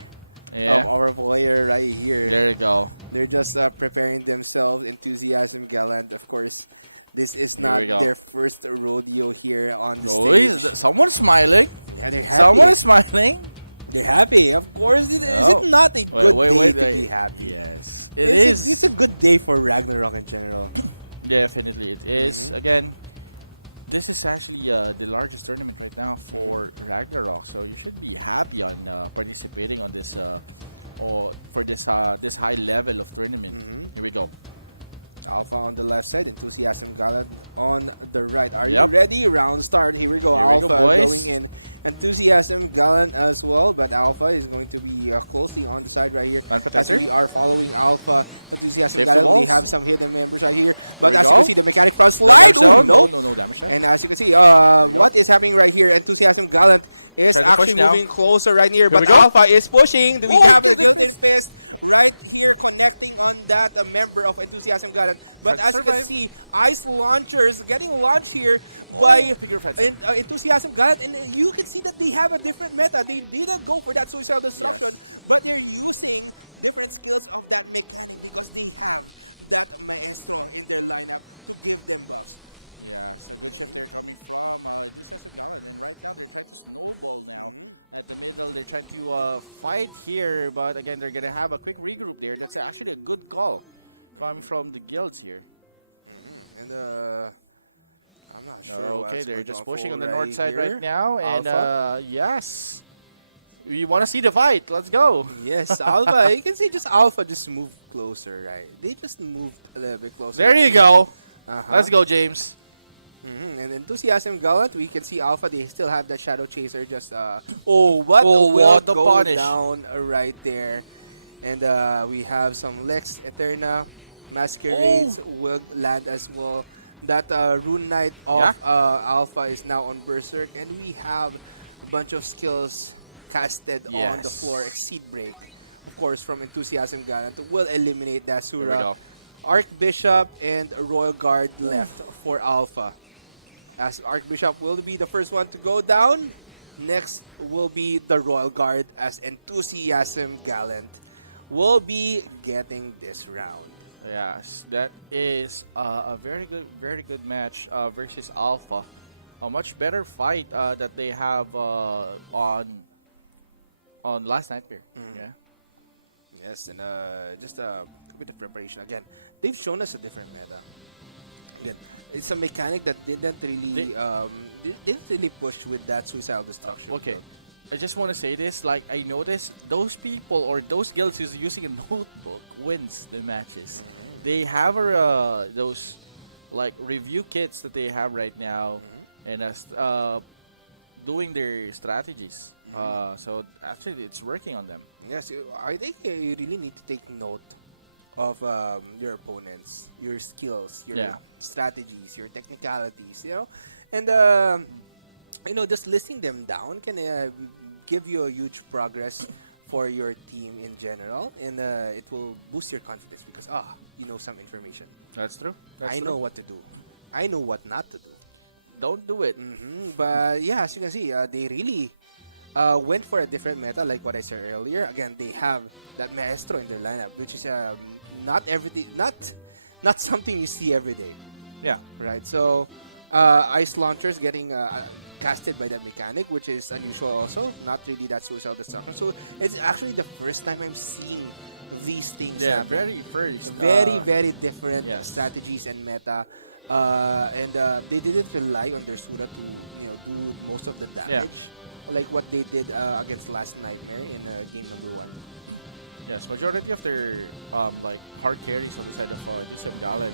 of Yeah. our player right here. There you go. They're just preparing themselves. Enthusiasm Gallant, of course. This is Here not we go. their first rodeo here on the Oh, stage. someone's smiling. Yeah, they're happy. Someone is smiling. They're happy, of course. Is No. it not a good day to wait. be happy? Yes, It's a good day for Ragnarok in general. Definitely, it is. Again, this is actually the largest tournament right now for Ragnarok, so you should be happy on participating on this or for this this high level of tournament. Here we go. Alpha on the left side, Enthusiasm Gallant on the right. Are you Yep. ready? Round start. Here we go. Here we go, Alpha boys. going in. Enthusiasm Gallant as well, but Alpha is going to be closely on the side right here. Man As protector. we are following Alpha, Enthusiasm Save the Gallant, we walls. have some hidden members right here. But we as you go. can see, the mechanic front No slide. damage Ooh, zone. no. No damage zone. And as you can see, we go. what is happening right here? Enthusiasm Gallant is Trying to push actually now. moving closer right here, Here but we go. Alpha is pushing. We Oh, have the gilded Guilted Fist right here connecting on that member of Enthusiasm Gallant. But Trying as to you can survive. see, ice launchers getting launched here by figure fights. Enthusiasm Gallant, and you can see that they have a different meta. They didn't go for that suicidal destruction, but they're using different skills of that mechanic because they have that maestro in their lineup to give them buffs. Yeah, so good shift there coming from Enthusiasm Gallant, and right now they're trying to snowball now at the middle. They're trying to fight here, but again they're gonna have a quick regroup there. That's actually a good call coming from the guilds here. And I'm not sure. Okay, what's they're going just on pushing on the right north side here. right now, and Alpha. yes, we want to see the fight. Let's go. Yes, Alpha. You can see just Alpha just moved closer, right? They just moved a little bit closer. There you right go. here. Let's go, James. And Enthusiasm Gallant, we can see Alpha. They still have that Shadow Chaser. Just what Oh, will what the go punish. down right there? And we have some Lex Eterna Masquerades will land as well. That Rune Knight of Alpha is now on Berserk, and we have a bunch of skills casted on the Yes. floor. Exceed Break, of course, from Enthusiasm Gallant will eliminate that Here we Sura. go. Archbishop and a Royal Guard left for Alpha. As Archbishop will be the first one to go down. Next will be the Royal Guard as Enthusiasm Gallant will be getting this round. Yes, that is a very good match versus Alpha. A much better fight that they have on last Nightmare. Yeah. Yes, and just a bit of preparation. Again, they've shown us a different meta. Again, it's a mechanic that didn't really push with that suicidal destruction. Okay. build. I just want to say this, like I noticed those people or those guilds who's using a notebook wins the matches. They have those like review kits that they have right now, and doing their strategies. So actually, it's working on them. Yes, I think you really need to take note of your opponents, your skills, your strategies, your technicalities, and just listing them down can give you a huge progress for your team in general, and it will boost your confidence because you know some information. That's true. That's I true. know what to do. I know what not to do. Don't do it. But yeah, as you can see, they really went for a different meta, like what I said earlier. Again, they have that maestro in their lineup, which is not something you see every day, Yeah. right? So ice launchers getting casted by that mechanic, which is unusual also. Not really that suicidal destruction. So it's actually the first time I'm seeing these things Yeah, happen. very first. Very different yes. strategies and meta. And they didn't rely on their Sura to do most of the damage, like what they did against Last Nightmare in game number 1. Yes, majority of their like hard carries on the side of Joseph Gallen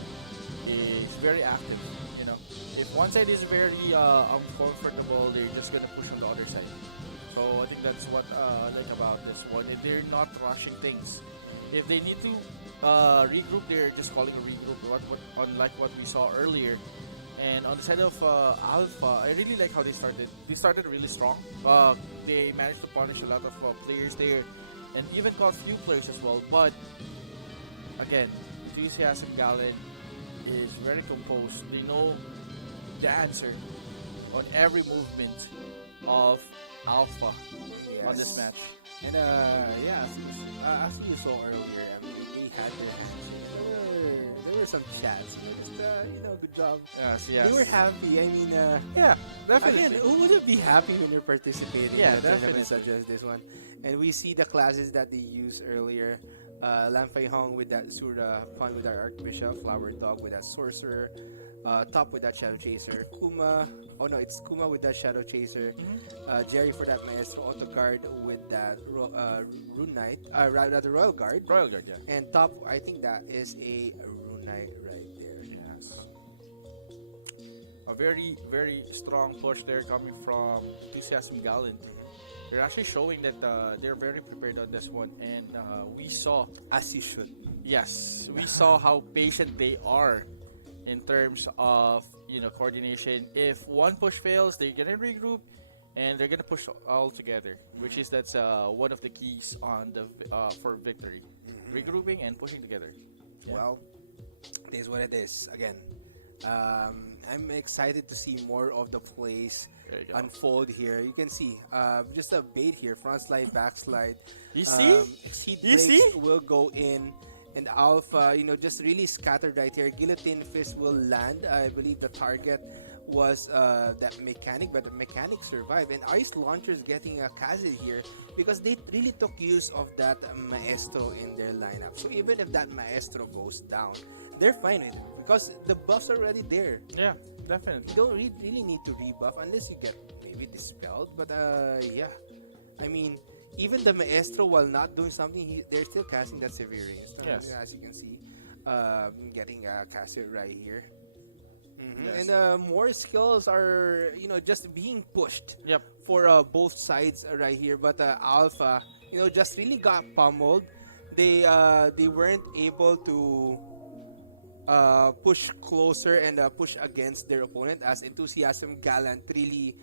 is very active. You know, if one side is very uncomfortable, they're just gonna push on the other side. So I think that's what I like about this one. They're not rushing things. If they need to regroup, they're just calling a regroup. Unlike what we saw earlier. And on the side of Alpha, I really like how they started. They started really strong. They managed to punish a lot of players there, and even caught few players as well. But again, Enthusiasm Gallen is very composed. They know the answer on every movement of Alpha on this match. And yeah, as you saw earlier, MJ, they had their handshake, and there were some chats. Just good job. Yes. They were happy. I mean, Yeah, definitely. again, who wouldn't be happy when you're participating Yeah, in a tournament definitely. such as this one? And we see the classes that they used earlier. Lam Fei Hong with that Sura, Pun with that Archbishop, Flower Dog with that Sorcerer, Top with that Shadow Chaser, Kuma. Oh no, it's Kuma with that Shadow Chaser, Jerry for that Maestro, Autocard with that Rune Knight, rather Royal Guard, Royal Guard, yeah. and Top, I think that is a Rune Knight right there. Yes. A very, very strong push there coming from Enthusiasm Gallant. They're actually showing that they're very prepared on this one, and we saw, As you should. yes, we saw how patient they are in terms of coordination. If one push fails, they're gonna regroup, and they're gonna push all together, which is that's one of the keys on the for victory, regrouping and pushing together. Yeah. Well, it is what it is. Again, I'm excited to see more of the plays There you go. unfold here. You can see just a bait here, front slide, back slide. You see? Exceed You breaks see? will go in. And Alpha, just really scattered right here. Guillotine Fist will land. I believe the target was that mechanic, but the mechanic survived. And Ice Launcher's getting a Kazid here because they really took use of that Maestro in their lineup. So even if that Maestro goes down, they're fine with it because the buff's are already there. Yeah, You definitely. don't really need to rebuff unless you get maybe dispelled. But yeah, I mean, even the Maestro, while not doing something, they're still casting that Severe Rainstorm. Yes. As you can see, getting casted right here. Yes. And more skills are, just being pushed Yep. for both sides right here. But Alpha, just really got pummeled. They weren't able to push closer and push against their opponent as Enthusiasm Gallant really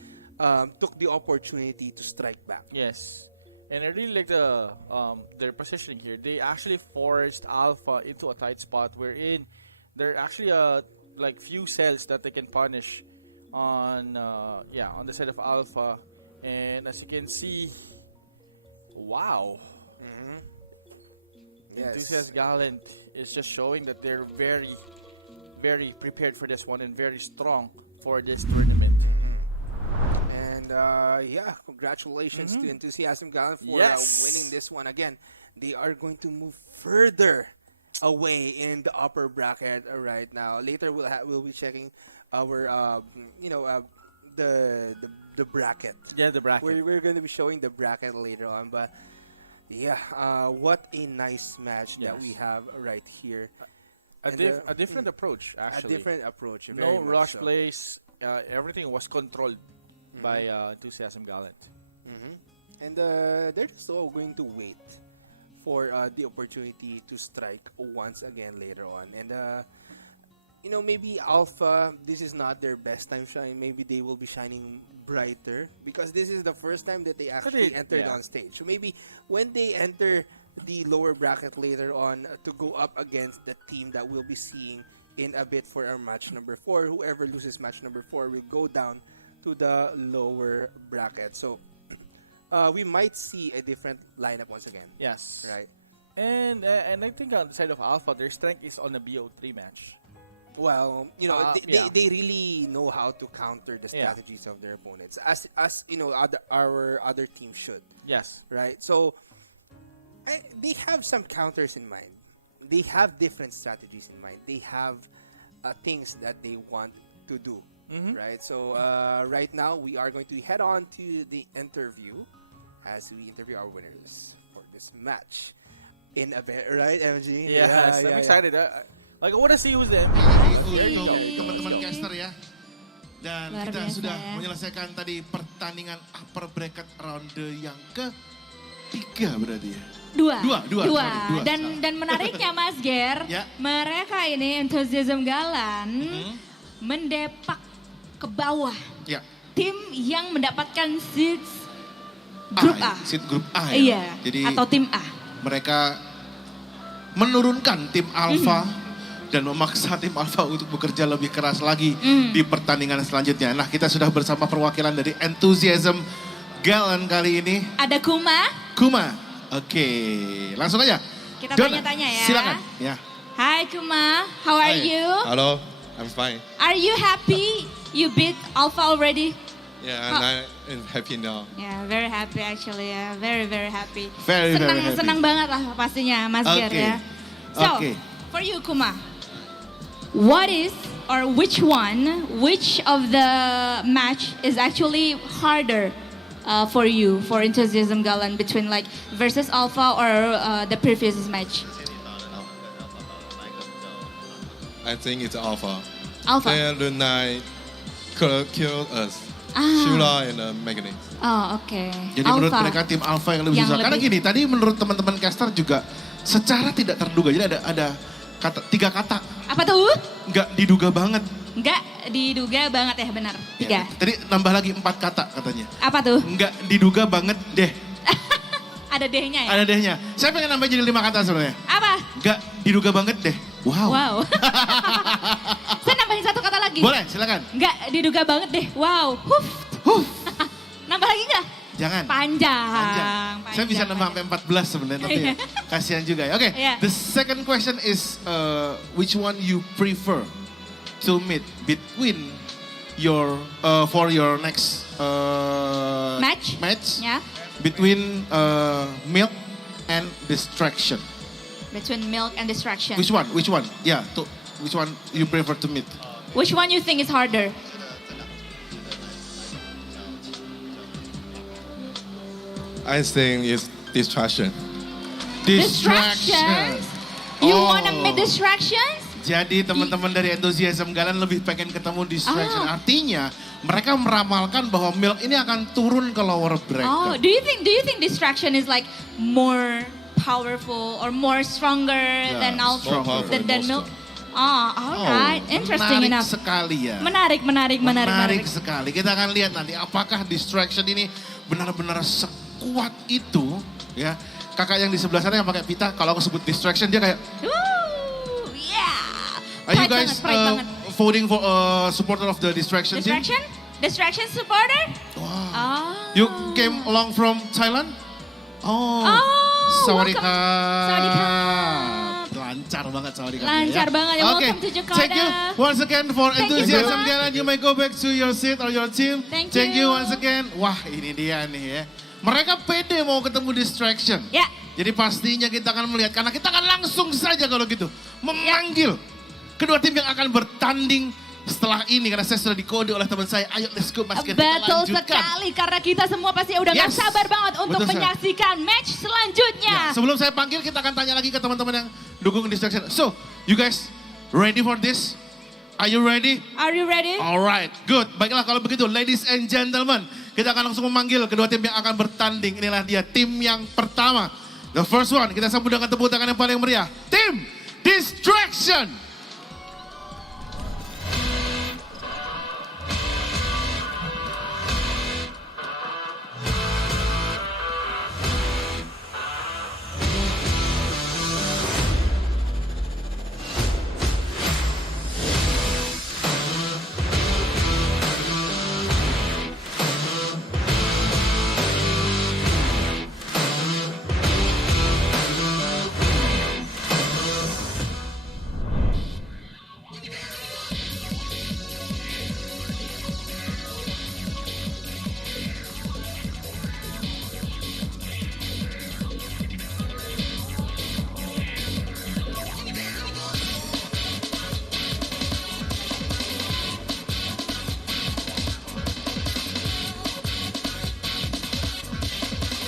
took the opportunity to strike back. Yes. And I really like their positioning here. They actually forced Alpha into a tight spot wherein there are actually like few cells that they can punish on on the side of Alpha. And as you can see, wow. Yes. Enthusiast Gallant is just showing that they're very, very prepared for this one and very strong for this tournament. And yeah, congratulations to Enthusiasm Gallant for Yes. winning this one. Again, they are going to move further away in the upper bracket right now. Later, we'll be checking our the bracket. Yeah, the bracket. We're going to be showing the bracket later on, but yeah, what a nice match that Yes. we have right here. A And, different approach, actually. A different approach. Very No much rush so. plays. Everything was controlled by Enthusiasm Gallant. And they're just all going to wait for the opportunity to strike once again later on. And you know, maybe Alpha, this is not their best time shine. Maybe they will be shining brighter because this is the first time that they actually entered on stage. So maybe when they enter the lower bracket later on to go up against the team that we'll be seeing in a bit for our match number 4, whoever loses match number 4 will go down to the lower bracket. So we might see a different lineup once again. Yes. Right. And I think on the side of Alpha, their strength is on the BO3 match. Well, you know, yeah. they really know how to counter the strategies of their opponents, as you know, our other team should. Yes. Right. So they have some counters in mind. They have different strategies in mind. They have things that they want to do. Right. So right now we are going to head on to the interview as we interview our winners for this match in a bit. Right, MG? Yes, I'm excited. Like, I want to see who's the MVP, but there you go. There you go. Let's go. Ya. Dan Luar kita biasa sudah ya. menyelesaikan tadi pertandingan upper bracket ronde yang ke-3 berarti ya. Dua. Dua. Dan menariknya Mas Ger, Ya. mereka ini Enthusiasm Galan mendepak ke bawah Ya. tim yang mendapatkan seeds grup A. Seed grup A ya. Iya, Jadi atau tim A. mereka menurunkan tim Alpha dan memaksa tim Alpha untuk bekerja lebih keras lagi di pertandingan selanjutnya. Nah, kita sudah bersama perwakilan dari Enthusiasm Galan kali ini. Ada Kuma. Oke, langsung aja. Kita Donna, tanya-tanya ya. Silakan. Ya. Hai Kuma, how are you? Hello, I'm fine. Are you happy you beat Alpha already? Yeah, Oh. I'm happy now. Yeah, very happy actually ya, very happy. Very happy. Senang banget lah pastinya Mas Ger Oke. ya. So, Oke. for you Kuma, what is or which of the match is actually harder for you, for Enthusiasm Galan, between like versus Alpha or the previous match? I think it's Alpha. Alpha. The night killed us. Shula and Magnet. Oh, oke. Jadi menurut mereka tim Alpha yang lebih Yang susah. Karena lebih- gini, tadi menurut teman-teman caster juga secara tidak terduga. Jadi ada tiga kata. Apa tuh? Nggak diduga banget. Nggak diduga banget ya, benar. 3. Ya, tadi nambah lagi 4 kata katanya. Apa tuh? Nggak diduga banget deh. Ada D-nya ya? Ada dehnya. Saya pengen nambah jadi 5 kata sebenarnya. Apa? Nggak diduga banget deh. Wow. Wow. Saya nambahin 1 kata lagi. Boleh, silakan. Nggak diduga banget deh. Wow. Nambah lagi nggak? Jangan. Panjang. Saya bisa nambah sampai 14 sebenarnya, tapi ya, kasihan juga ya. Oke, Iya. the second question is which one you prefer to meet between your for your next match Ya. between milk and distraction. Between milk and distraction. Which one? Which one? Yeah, which one you prefer to meet? Which one you think is harder? I think it's distraction. Distractions? You Oh. wanna meet distractions? Jadi teman-teman dari Enthusiasm Galan lebih pengen ketemu distraction. Artinya mereka meramalkan bahwa milk ini akan turun ke lower bracket. Oh, do you think distraction is like more powerful or more stronger than alpha more powerful than and milk? more Oh, alright, interesting menarik enough. sekali ya. Menarik. Sekali. Kita akan lihat nanti apakah distraction ini benar-benar sekuat itu ya. Kakak yang di sebelah sana yang pakai pita, kalau aku sebut distraction dia kayak, Woo, yeah. are you Pride guys banget, pride banget. voting for supporter of the distraction team? Distraction supporter? Wow. Oh. You came along from Thailand? Oh, welcome. Sawadika. Lancar banget Sawadika. Lancar banget ya. Oke, Welcome to Jakarta. thank you once again for Thank you, Enthusiasm Bro. Galan. You may go back to your seat or your team. Thank you you. once again. Wah, ini dia nih ya. Mereka pede mau ketemu distraction. Ya. Jadi pastinya kita akan melihat, karena kita akan langsung saja kalau gitu memanggil kedua tim yang akan bertanding setelah ini, karena saya sudah dikode oleh teman saya. Ayo let's go Mas Ken, kita Betul lanjutkan. sekali, karena kita semua pasti udah gak Yes. sabar banget untuk Betul sekali. menyaksikan match selanjutnya. Ya, sebelum saya panggil, kita akan tanya lagi ke teman-teman yang dukung distraction. So, you guys ready for this? Are you ready? Are you ready? Alright, good. Baiklah kalau begitu, ladies and gentlemen, kita akan langsung memanggil kedua tim yang akan bertanding. Inilah dia tim yang pertama. The first one, kita sambut dengan tepuk tangan yang paling meriah. Tim Distraction.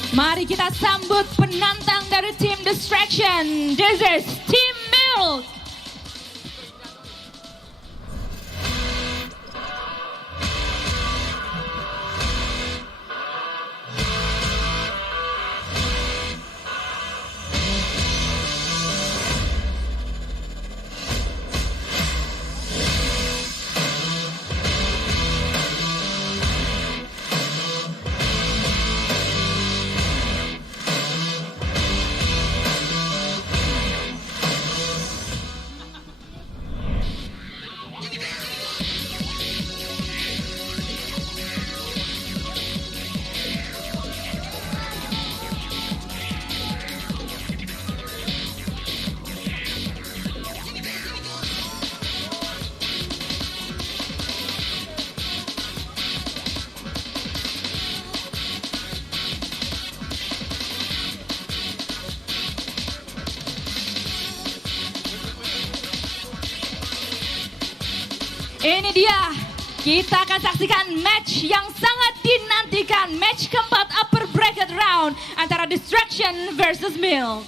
Mari kita sambut penantang dari tim Distraction. This is Team Milk. Ini dia, kita akan saksikan match yang sangat dinantikan. Match keempat upper bracket round antara Distraction versus Milk.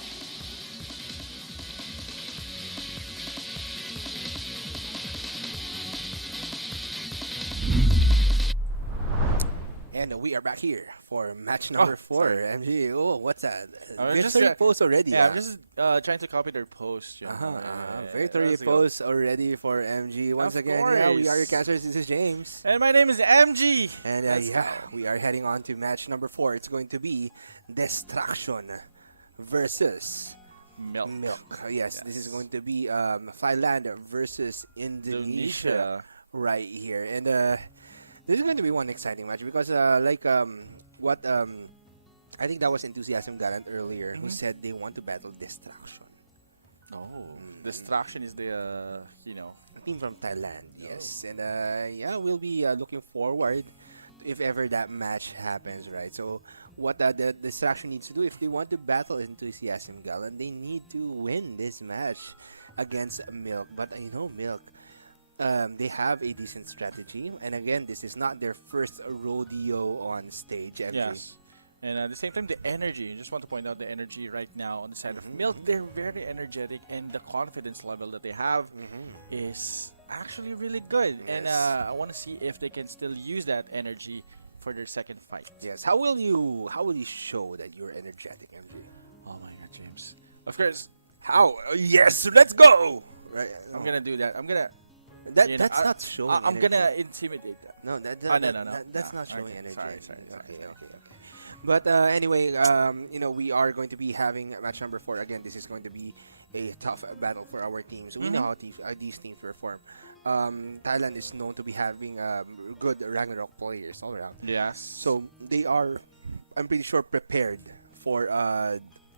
And we are back here for match number 4. sorry. MG, oh, what's that? I was Victory pose already. Yeah, ah. I'm just trying to copy their post. You know. Victory let's go. pose already for MG. Once Of again, yeah, we are your course. catchers. This is James. And my name is MG. And Let's yeah, go. we are heading on to match number 4. It's going to be Distraction versus Milk. Milk. Yes, this is Yes. going to be Thailand versus Indonesia right here. And this is going to be one exciting match because what I think that was Enthusiasm Gallant earlier who said they want to battle Distraction. Oh, Distraction is the A team from Thailand, yes. And yeah, we'll be looking forward if ever that match happens, right? So what the Distraction needs to do if they want to battle Enthusiasm Gallant, they need to win this match against Milk. But Milk, they have a decent strategy. And again, this is not their first rodeo on stage, MG. Yes. And at the same time, the energy. I just want to point out the energy right now on the side of Milk. They're very energetic, and the confidence level that they have is actually really good. And Yes. I want to see if they can still use that energy for their second fight. Yes. How will you show that you're energetic, MG? Oh my God, James. Of course, How? Yes, let's go. Right. I'm gonna do that. I'm gonna. That's not showing. I'm energy. gonna intimidate them. No, no. That's No. not showing Okay, energy. sorry. Okay. But anyway, we are going to be having match number 4 again. This is going to be a tough battle for our teams. We know how these teams perform. Thailand is known to be having good Ragnarok players all around. Yes. So they are, I'm pretty sure, prepared for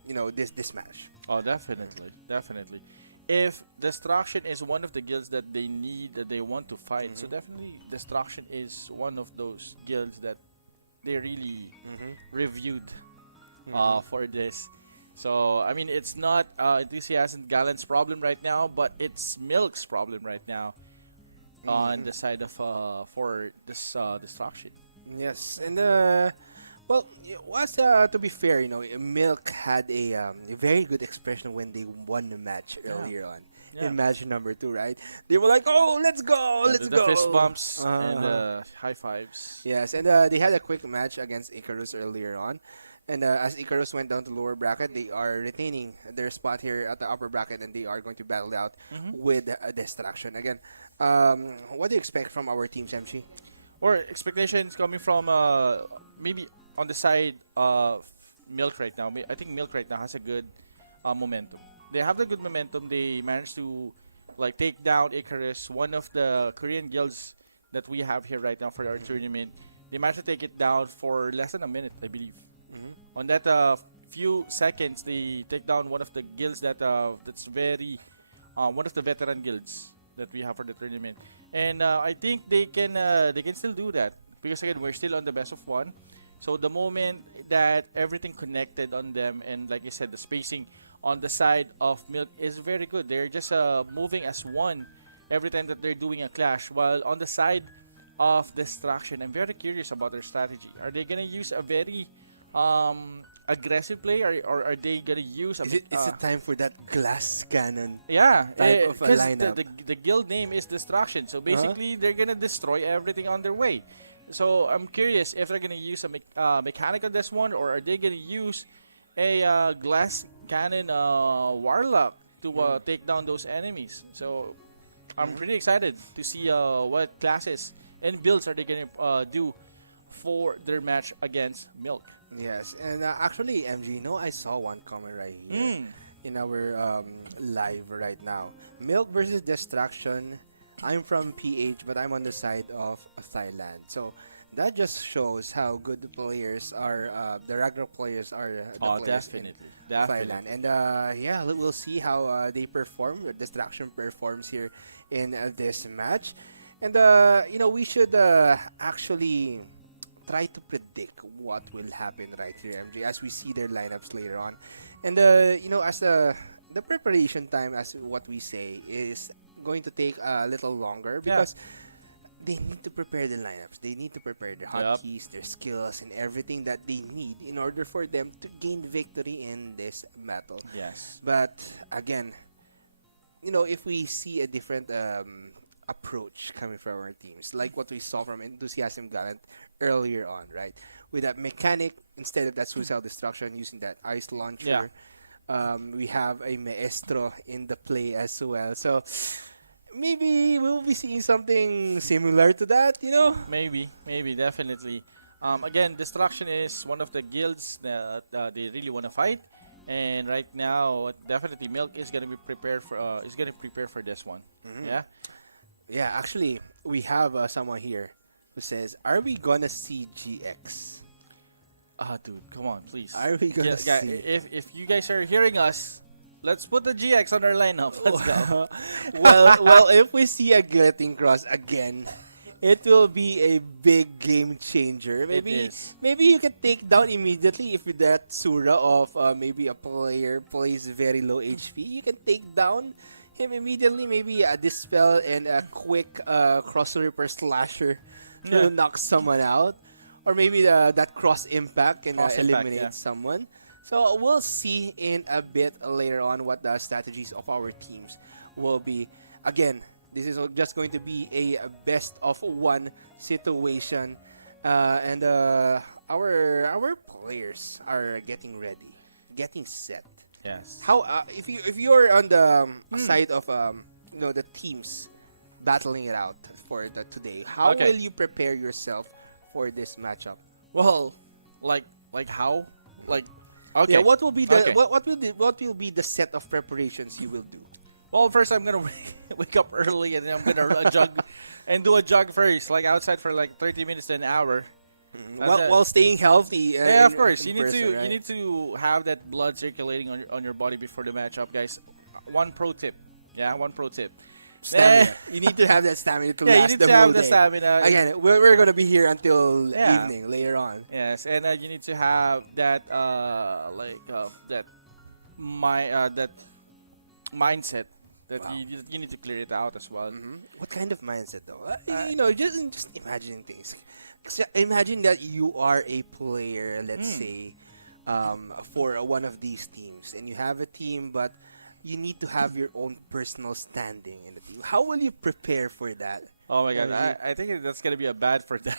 this match. Oh, definitely. If Destruction is one of the guilds that they need, that they want to fight, so definitely Destruction is one of those guilds that they really reviewed for this. So, I mean, it's not Enthusiasm Gallant's problem right now, but it's Milk's problem right now on the side of for this Destruction. Yes, and well, it was to be fair, Milk had a very good expression when they won the match earlier on Yeah. in match number 2, right? They were like, "Oh, let's go, let's The go!" fist bumps and the high fives. Yes, and they had a quick match against Icarus earlier on. And as Icarus went down to lower bracket, they are retaining their spot here at the upper bracket, and they are going to battle it out with Destruction. Again, what do you expect from our teams, MC? Or expectations coming from maybe on the side of Milk right now. I think Milk right now has a good momentum. They have the good momentum. They managed to take down Icarus, one of the Korean guilds that we have here right now for our tournament. They managed to take it down for less than a minute, I believe. On that few seconds, they take down one of the guilds that's very one of the veteran guilds that we have for the tournament. And I think they can still do that because again we're still on the best of 1. So the moment that everything connected on them, and like I said, the spacing on the side of Milk is very good. They're just moving as one every time that they're doing a clash. While on the side of Destruction, I'm very curious about their strategy. Are they gonna use a very aggressive play, or are they gonna use? Is it time for that glass cannon? Yeah, type of a because lineup? the guild name is Destruction, so basically they're gonna destroy everything on their way. So I'm curious if they're gonna use a mechanic on this one, or are they gonna use a glass cannon warlock to take down those enemies. So I'm pretty excited to see what classes and builds are they gonna do for their match against Milk. Yes, and actually, MG, I saw one comment right here in our live right now. Milk versus Destruction. I'm from PH, but I'm on the side of Thailand. So that just shows how good the players are. The Ragnarok players are. The players Definitely. in Thailand. And yeah, we'll see how they perform. Destruction performs here in this match, and we should actually try to predict what will happen right here, MJ, as we see their lineups later on. And as the preparation time, as what we say, is going to take a little longer because they need to prepare the lineups. They need to prepare their hotkeys, their skills, and everything that they need in order for them to gain victory in this battle. Yes. But again, if we see a different approach coming from our teams, like what we saw from Enthusiasm Gallant earlier on, right? With that mechanic, instead of that suicidal destruction, using that ice launcher, we have a maestro in the play as well. So maybe we'll be seeing something similar to that, Maybe, definitely. Again, Destruction is one of the guilds that they really want to fight, and right now, definitely Milk is gonna be prepared for. Is gonna prepare for this one. Yeah. Yeah, actually, we have someone here who says, "Are we gonna see GX?" Dude, come on, please. Are we gonna see? If you guys are hearing us, let's put the GX on our lineup. Let's go. well, if we see a Guillotine Cross again, it will be a big game changer. Maybe you can take down immediately if that Sura of maybe a player plays very low HP. You can take down him immediately. Maybe a Dispel and a quick Cross Ripper Slasher to knock someone out. Or maybe that Cross Impact can eliminate someone. So we'll see in a bit later on what the strategies of our teams will be. Again, this is just going to be a best of one situation, and our players are getting ready, getting set. Yes. How if you're on the side of the teams battling it out for today, how will you prepare yourself for this matchup? Well, like how? Okay. Yeah, what will be the what will be the set of preparations you will do? Well, first I'm gonna wake up early and then I'm gonna jog and do a jog first, like outside for like 30 minutes to an hour. While staying healthy. Yeah, of course. You Right? need to have that blood circulating on your body before the matchup, guys. One pro tip. Yeah, one pro tip. Stamina. You need to have that stamina to last you need the to whole have the day. stamina. Again, we're gonna be here until evening later on. Yes, and you need to have that that mindset that you need to clear it out as well. What kind of mindset though? Just imagining things. 'Cause imagine that you are a player, let's say, for one of these teams, and you have a team, but you need to have your own personal standing in the team. How will you prepare for that? Oh my god, I think that's gonna be a bad for them.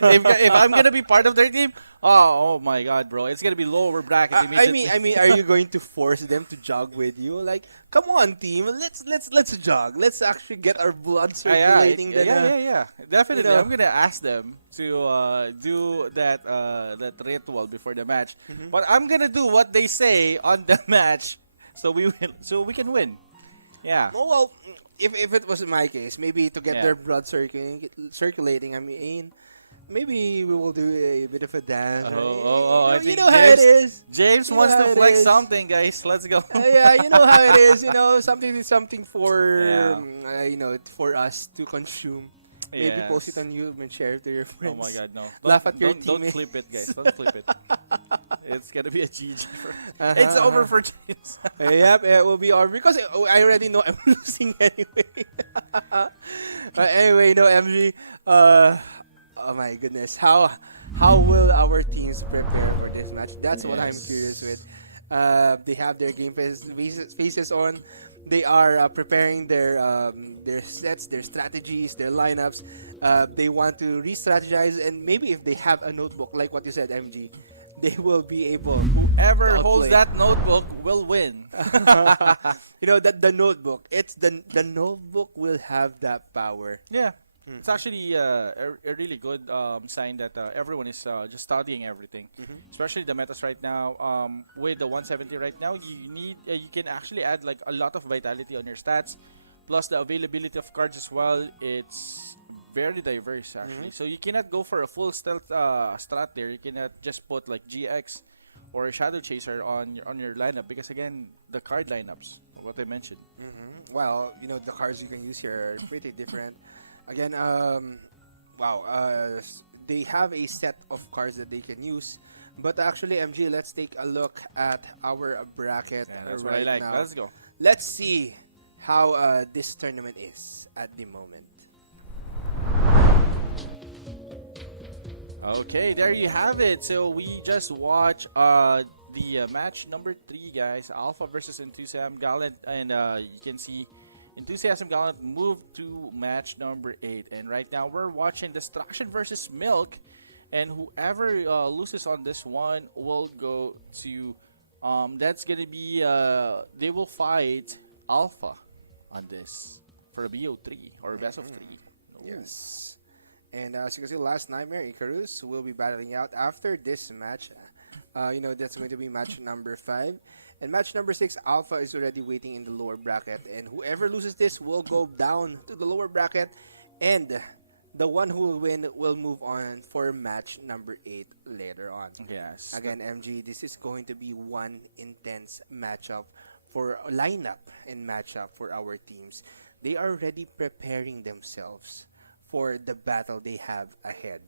if I'm gonna be part of their team, oh my god, bro, it's gonna be lower bracket immediately. I mean, are you going to force them to jog with you? Like, come on, team, let's jog. Let's actually get our blood circulating. Yeah. Definitely, I'm gonna ask them to do that ritual before the match. But I'm gonna do what they say on the match, so we can win. Yeah. Oh, well, if it was my case, maybe to get their blood circulating, I mean, maybe we will do a bit of a dance. I think how it is. James wants to flex something, guys. Let's go. Yeah, you know how it is. Something for for us to consume. Maybe post it on YouTube and share it to your friends. Oh my god, no. Laugh at your Don't teammates. clip it, guys. Don't clip it. It's gonna be a GG. It's over for James. Yep, it will be over because I already know I'm losing anyway. Anyway, MG. Oh my goodness, how How will our teams prepare for this match? That's what I'm curious with. They have their faces on. They are preparing their sets, their strategies, their lineups. They want to re-strategize, and maybe if they have a notebook, like what you said, MG, they will be able. Whoever to holds outplay. that notebook will win. You know that the notebook. It's the notebook will have that power. Yeah. It's actually a really good sign that everyone is just studying everything, especially the metas right now. With the 170 right now, you can actually add like a lot of vitality on your stats, plus the availability of cards as well. It's very diverse actually. So you cannot go for a full stealth strat there. You cannot just put like GX or Shadow Chaser on your lineup because again the card lineups, what I mentioned. Well, you know the cards you can use here are pretty different. Again, they have a set of cards that they can use. But actually, MG, let's take a look at our bracket That's what right I like. now. Let's go. Let's see how this tournament is at the moment. Okay, there you have it. So we just watched the match number 3, guys. Alpha versus Enthusiasm Gallant, and you can see Enthusiasm Gallant moved to match number 8. And right now we're watching Destruction versus Milk, and whoever loses on this one will go to that's gonna be they will fight Alpha on this for a BO3 or best of 3. Yes. And as you can see, Last Nightmare Icarus will be battling out after this match. You know, that's going to be match number 5. And match number 6, Alpha is already waiting in the lower bracket. And whoever loses this will go down to the lower bracket. And the one who will win will move on for match number 8 later on. Yes. Again, MG, this is going to be one intense matchup for lineup and matchup for our teams. They are already preparing themselves for the battle they have ahead.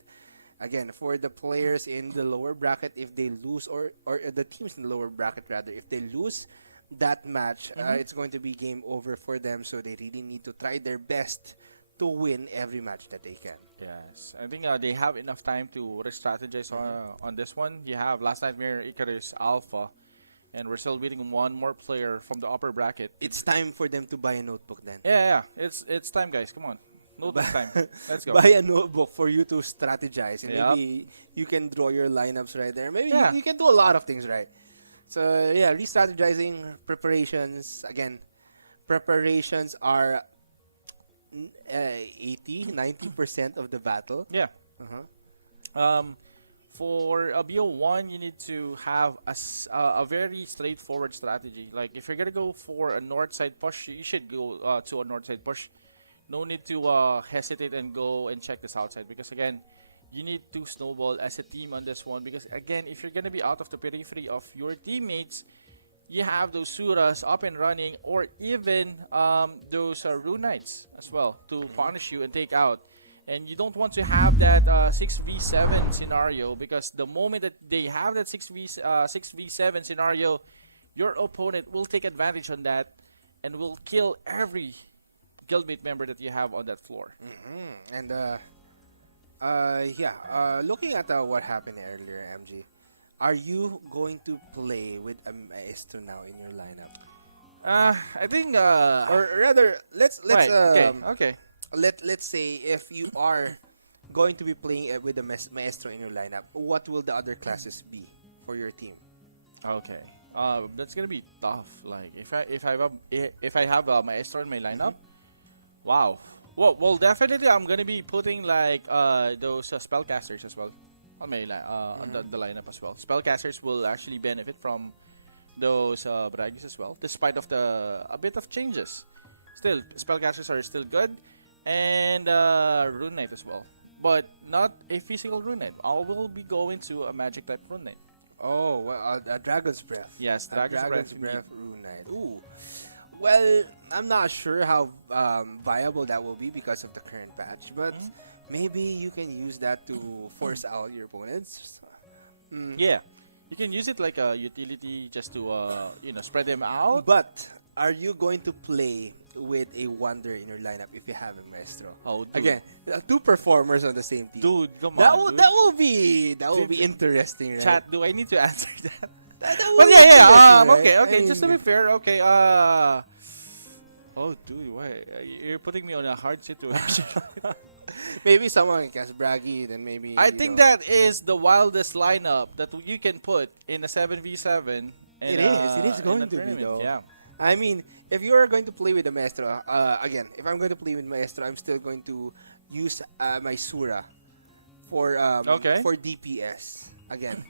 Again, for the players in the lower bracket, if they lose, or the teams in the lower bracket rather, if they lose that match, it's going to be game over for them. So they really need to try their best to win every match that they can. Yes, I think they have enough time to re-strategize on this one. You have Last Nightmare Icarus Alpha, and we're still waiting one more player from the upper bracket. It's time for them to buy a notebook then. Yeah. It's time, guys. Come on. Notebook time. Let's go. Buy a notebook for you to strategize. And maybe you can draw your lineups right there. Maybe you can do a lot of things right. So, yeah, re-strategizing, preparations. Again, preparations are 80-90% of the battle. Yeah. For a BO1, you need to have a very straightforward strategy. Like, if you're going to go for a north side push, you should go to a north side push. No need to hesitate and go and check the south side because, again, you need to snowball as a team on this one because, again, if you're going to be out of the periphery of your teammates, you have those Suras up and running or even those Rune Knights as well to punish you and take out. And you don't want to have that 6v7 scenario because the moment that they have that 6v7 scenario, your opponent will take advantage on that and will kill every guildmate member that you have on that floor. And looking at what happened earlier, MG, are you going to play with a Maestro now in your lineup? I think or rather, let's okay. Let's say if you are going to be playing with a Maestro in your lineup, what will the other classes be for your team? Okay. That's gonna be tough. Like if I have a Maestro in my lineup, wow. Well, definitely I'm gonna be putting like those spellcasters as well on my on the lineup as well. Spellcasters will actually benefit from those Braggies as well, despite of a bit of changes. Still, spellcasters are still good, and Rune Knight as well, but not a physical Rune Knight. I will be going to a magic type Rune Knight. Oh, well, a Dragon's Breath. Yes, Dragon's Breath Rune Knight. Ooh. Well, I'm not sure how viable that will be because of the current patch, but maybe you can use that to force out your opponents. Yeah, you can use it like a utility just to spread them out. But are you going to play with a wonder in your lineup if you have a maestro. Oh, dude. Again, two performers on the same team. Dude, come That on, will dude. that will be interesting, right? Chat, do I need to answer that? That will But be yeah, interesting, right? okay, I okay. Just to be mean, fair, okay. Oh, dude, why you're putting me on a hard situation? maybe someone can cast Braggy, then maybe. I you think know. that is the wildest lineup that you can put in a 7v7. It is in going a to be, tournament. though. Yeah. I mean, if you are going to play with the Maestro, again, if I'm going to play with Maestro, I'm still going to use my Sura for for DPS. Again,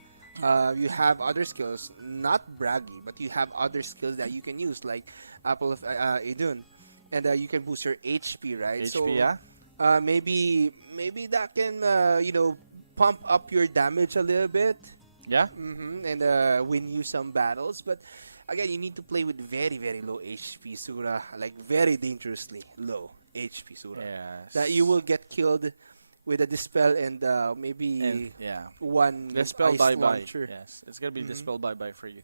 you have other skills, not braggy, but you have other skills that you can use, like Apple of Idun, and you can boost your HP, right? HP, yeah. Maybe that can pump up your damage a little bit. Yeah. And win you some battles. But again, you need to play with very, very low HP Sura, like very dangerously low HP Sura. Yes. That you will get killed with a Dispel and maybe one Dispel Ice bye-bye. Launcher. Yes, it's going to be Dispel bye-bye for you.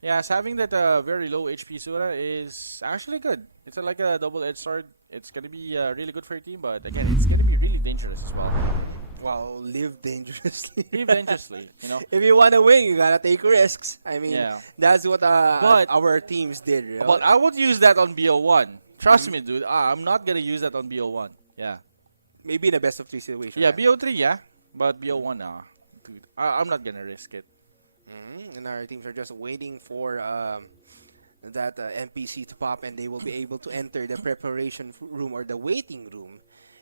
Yes, having that very low HP Sura is actually good. It's like a double-edged sword. It's going to be really good for your team, but again, it's going to be really dangerous as well. Well, live dangerously. Live dangerously, you know. If you want to win, you gotta take risks. I mean, Yeah. that's what But- our teams did. You know? But I would use that on BO1. Trust me, dude. I'm not going to use that on BO1. Yeah. maybe in a best of 3 situation. Yeah, right? BO3, yeah. But BO1, nah. Dude, I'm not going to risk it. And our teams are just waiting for that NPC to pop, and they will be able to enter the preparation room or the waiting room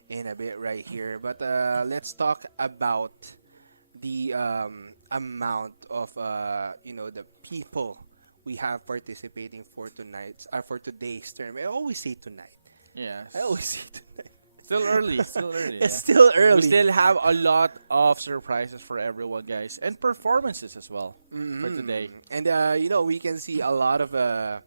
in a bit right here. But let's talk about the amount of the people we have participating for today's tournament. I always say tonight. Yes. I always say tonight. Still early. Still early. It's Yeah. still early. We still have a lot of surprises for everyone, guys, and performances as well for today. And we can see a lot of our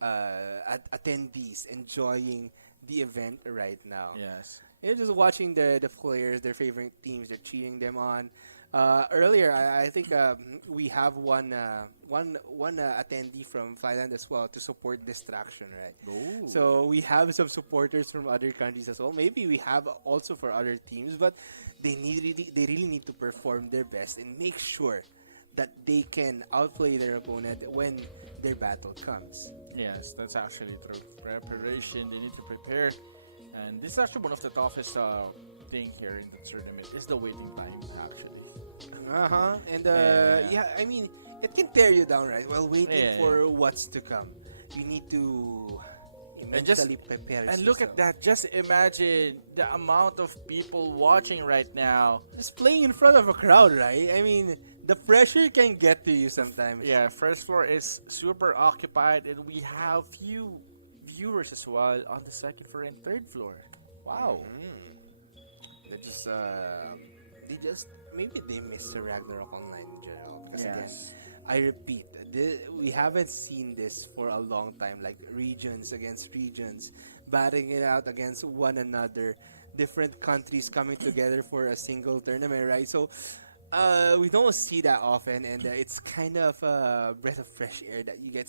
attendees enjoying the event right now. Yes. You're just watching the players, their favorite teams, they're cheering them on. Earlier, I think we have one attendee from Thailand as well to support Distraction, right? Ooh. So we have some supporters from other countries as well. Maybe we have also for other teams, but they really need to perform their best and make sure that they can outplay their opponent when their battle comes. Yes, that's actually true. Preparation, they need to prepare. And this is actually one of the toughest thing here in the tournament is the waiting time, actually. And Yeah. I mean, it can tear you down, right? While waiting Yeah. for what's to come, you need to mentally prepare. And look at that. Just imagine the amount of people watching right now. Just playing in front of a crowd, right? I mean, the pressure can get to you sometimes. Yeah, first floor is super occupied, and we have few viewers as well on the second floor and third floor. Wow. They just maybe they miss the Ragnarok Online in general because again, Yes. I repeat, we haven't seen this for a long time, like regions against regions, batting it out against one another, different countries coming together for a single tournament, right? So we don't see that often, and it's kind of a breath of fresh air that you get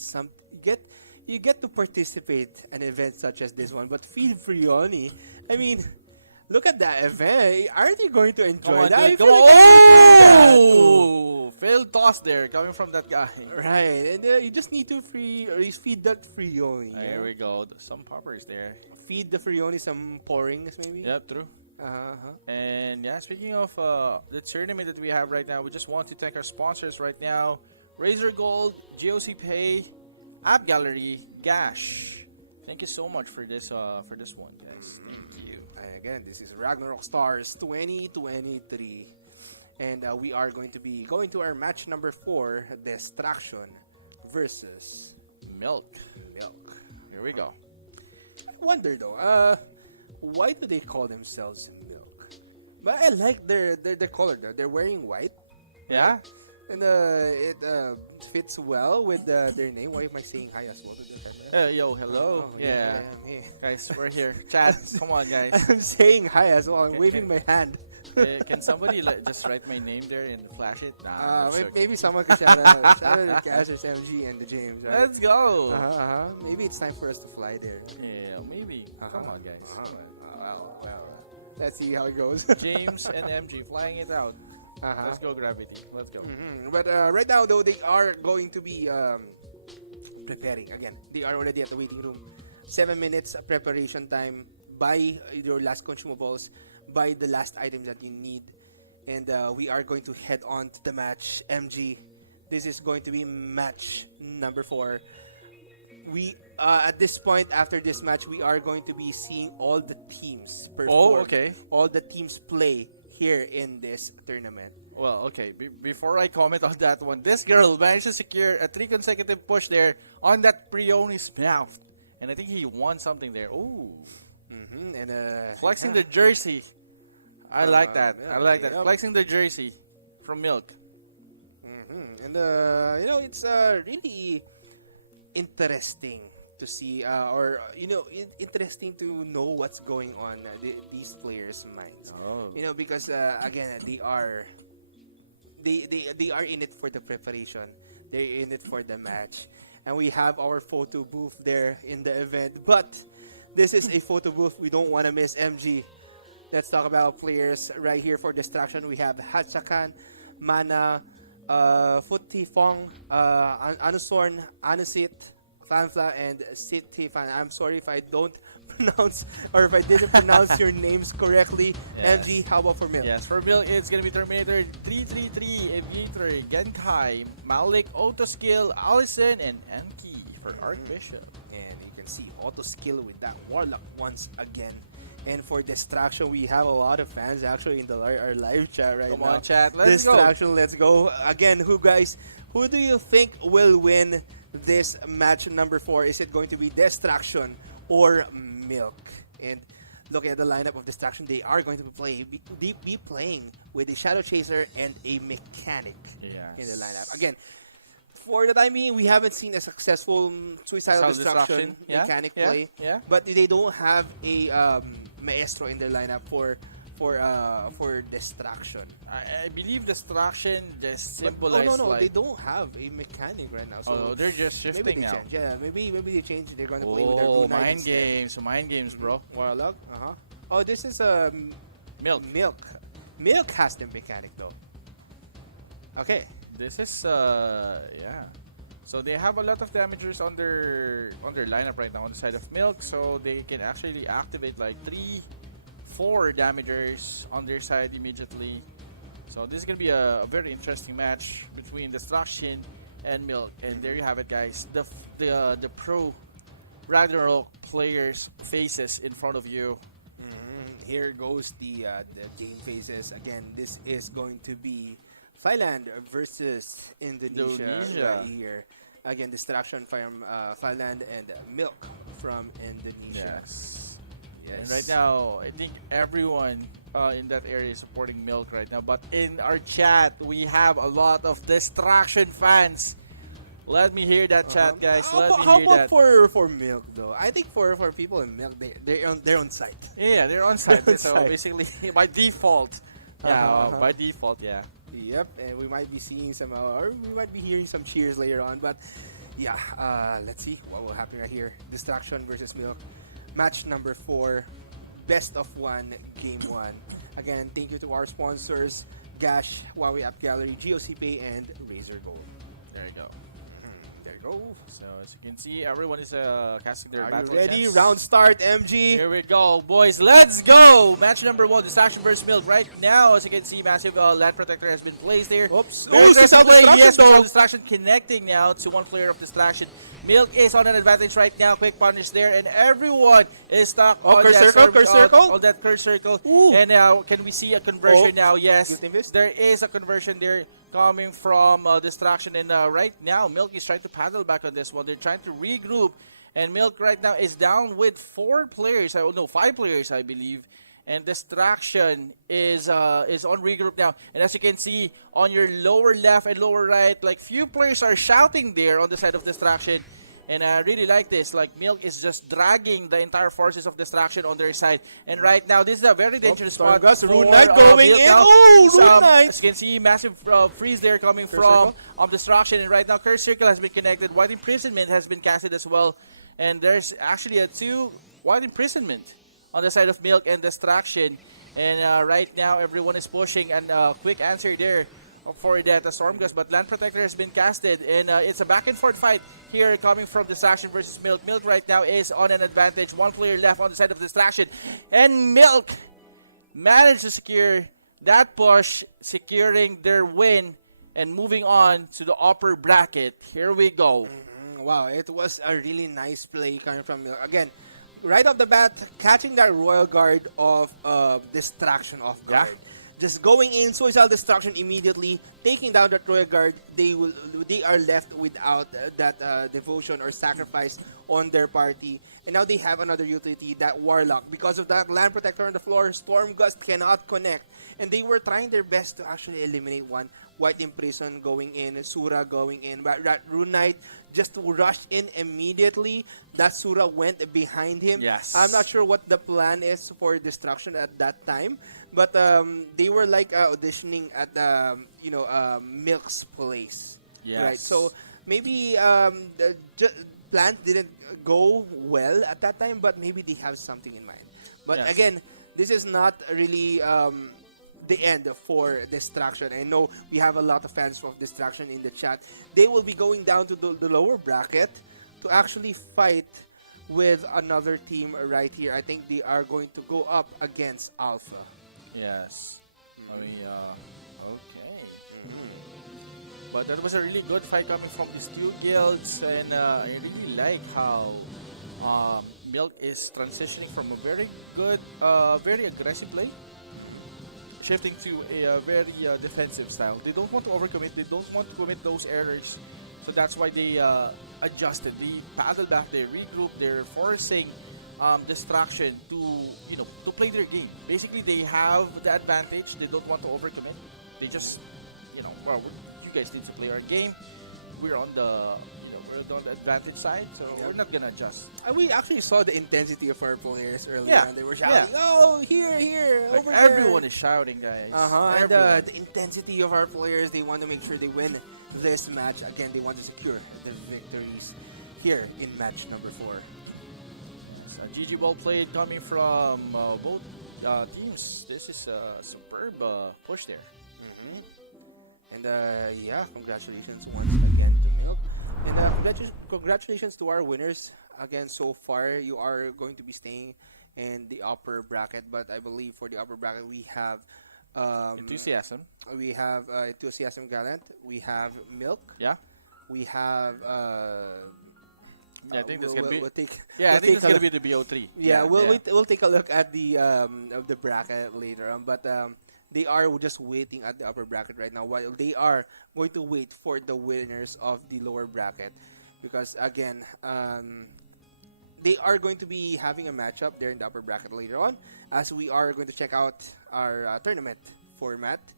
to participate in an event such as this one. But Feed Frioni, I mean, look at that event. Aren't you going to enjoy Come on, that? I dude. feel Come on. like I would enjoy that. Oh! Failed toss there coming from that guy. Right, and you just need to feed that Frioni. Here we go. Some poppers there. Feed the Frioni some pourings, maybe. Yep, true. And yeah, speaking of the tournament that we have right now, we just want to thank our sponsors right now: Razor Gold, GOC Pay, App Gallery, Gash. Thank you so much for this one, guys. Thank you. And again, this is Ragnarok Stars 2023. And we are going to be going to our match number 4, Distraction versus Milk. Milk. Here we go. I wonder though, why do they call themselves Milk? But I like their color though. They're wearing white. Yeah? And it fits well with their name. Why am I saying hi as well to the camera? Yo, hello. Yeah, I'm here. Guys, we're here. Chat. Come on, guys. I'm saying hi as well. I'm Okay, waving okay. my hand. Can somebody just write my name there and flash it? Nah, I'm joking. Maybe someone could shout out the casters, MG and the James. Right? Let's go. Maybe it's time for us to fly there. Yeah, maybe. Come on, guys. Come on. Well, let's see how it goes. James and MG flying it out. Let's go, Gravity. Let's go. But right now, though, they are going to be preparing. Again, they are already at the waiting room. 7 minutes preparation time. Buy your last consumables. Buy the last items that you need. And we are going to head on to the match. MG, this is going to be match number 4. We at this point, after this match, we are going to be seeing all the teams perform. All the teams play here in this tournament. Well, okay. Before I comment on that one, this girl managed to secure a 3 consecutive push there on that Prioni's mouth. And I think he won something there. Ooh. And flexing the jersey. I like that. Milk, I like that. yep. Flexing the jersey from Milk. And it's really interesting to see, interesting to know what's going on these players' minds. Oh. Because again, they are in it for the preparation. They're in it for the match. And we have our photo booth there in the event. But this is a photo booth we don't want to miss, MG. Let's talk about players right here for Distraction. We have Hatchakan, Mana, Futifong, Anusorn, Anusit, Fanfla, and Sitifan. I'm sorry if I don't pronounce or if I didn't pronounce your names correctly. Yes. MG, how about for Milk? Yes, for Milk, it's going to be Terminator 333, Aviator, Genkai, Malik, Autoskill, Allison, and Enki for Archbishop. And you can see auto skill with that Warlock once again. And for Distraction, we have a lot of fans actually in our live chat right now. Come on, chat. Let's go. Distraction, let's go. Again, who do you think will win this match number 4? Is it going to be Distraction or Milk? And looking at the lineup of Distraction, they are going to be playing with a Shadow Chaser and a Mechanic in the lineup. Again, for the time being, we haven't seen a successful Suicidal Destruction Mechanic play. But they don't have a Maestro in their lineup for Destruction. I believe Destruction just symbolizes no, they don't have a Mechanic right now. So they're just shifting maybe they now. change. Yeah, maybe they change. They're gonna play with their Blue Knight mind instead. games. Mind games, bro. Warlock. Oh, this is Milk. Milk has the Mechanic though. Okay. This is So they have a lot of damagers on their lineup right now on the side of Milk, so they can actually activate like 3-4 damagers on their side immediately. So this is gonna be a very interesting match between Destruction and Milk. And there you have it, guys. The pro Ragnarok players' faces in front of you. Here goes the game phases. Again, this is going to be Thailand versus Indonesia right here. Again, Distraction from Thailand and Milk from Indonesia. Yes. And right now, I think everyone in that area is supporting Milk right now. But in our chat, we have a lot of Distraction fans. Let me hear that chat, guys. Let me how hear about that. for Milk though? I think for people in Milk, they're on site. Yeah, they're on site. On So site. basically, by default. Yeah, by default, yeah. Yep, and we might be seeing some, or we might be hearing some cheers later on. But yeah, let's see what will happen right here. Distraction versus Milk, match number 4, best of 1, game 1. Again, thank you to our sponsors: Gash, Huawei App Gallery, GOC Pay, and Razer Gold. There you go. There you go. So as you can see, everyone is casting their Are battle you ready? chants. Round start, MG. Here we go, boys. Let's go! Match number 1, Distraction versus Milk. Right now, as you can see, massive land protector has been placed here. Oops. Very aggressive Suicidal play. Destruction, Yes, though. Suicidal Distraction connecting now to one player of Distraction. Milk is on an advantage right now. Quick punish there, and everyone is stuck on curse that circle, curse circle. on that curse circle. Ooh. And now, can we see a conversion now? Yes, Guilty Fist. there is a conversion there coming from Distraction. And right now, Milk is trying to paddle back on this one. They're trying to regroup. And Milk right now is down with 4 players. I don't know, 5 players, I believe. And Distraction is on regroup now. And as you can see on your lower left and lower right, like few players are shouting there on the side of Distraction. And I really like this. Like, Milk is just dragging the entire forces of Destruction on their side. And right now, this is a very dangerous spot. Stormgust, for, Rune Knight going Milk in. now. Oh, So, Rune Knight! as you can see, massive freeze there coming Curse from Circle. Destruction. And right now, Curse Circle has been connected. White Imprisonment has been casted as well. And there's actually a 2 White Imprisonment on the side of Milk and Destruction. And right now, everyone is pushing. And quick answer there for that Stormgust. But Land Protector has been casted. And it's a back and forth fight here coming from Distraction versus Milk. Milk right now is on an advantage. 1 player left on the side of Distraction. And Milk managed to secure that push, securing their win and moving on to the upper bracket. Here we go. Wow, it was a really nice play coming from Milk. Again, right off the bat, catching that Royal Guard of Distraction off guard. Just going in, suicidal destruction immediately, taking down that Royal Guard. They are left without that devotion or sacrifice on their party. And now they have another utility, that Warlock. Because of that Land Protector on the floor, Stormgust cannot connect. And they were trying their best to actually eliminate one. White Imprison going in, Sura going in. But that Rune Knight just rushed in immediately. That Sura went behind him. Yes. I'm not sure what the plan is for Destruction at that time. But they were like auditioning at Milk's place. Yes. Right. So maybe the plans didn't go well at that time, but maybe they have something in mind. But Yes. again, this is not really the end for Destruction. I know we have a lot of fans of Destruction in the chat. They will be going down to the lower bracket to actually fight with another team right here. I think they are going to go up against Alpha. Yes. Okay. But that was a really good fight coming from these 2 guilds. And I really like how Milk is transitioning from a very good, very aggressive play, shifting to a very defensive style. They don't want to overcommit. They don't want to commit those errors. So that's why they adjusted. They paddle back. They regroup. They're forcing Distraction to play their game. Basically, they have the advantage. They don't want to overcommit. They just, you guys need to play our game. We're on the, we're on the advantage side, so we're not gonna adjust. We actually saw the intensity of our players earlier. Yeah. And they were shouting, "Oh, here, Like, over there!" everyone is shouting, guys. And Everyone. the intensity of our players, they want to make sure they win this match. Again, they want to secure the victories here in match number 4. Yes, GG ball played coming from both teams. This is a superb push there. And yeah, congratulations once again to Milk. And congratulations to our winners. Again, so far, you are going to be staying in the upper bracket. But I believe for the upper bracket, we have Enthusiasm. We have Enthusiasm Gallant. We have Milk. Yeah. We have. I think that's gonna be. We'll take. Yeah, we'll I think take it's a gonna look- be the BO3. Yeah, we'll take a look at the of the bracket later on. But they are just waiting at the upper bracket right now, while they are going to wait for the winners of the lower bracket, because again, they are going to be having a matchup there in the upper bracket later on, as we are going to check out our tournament format,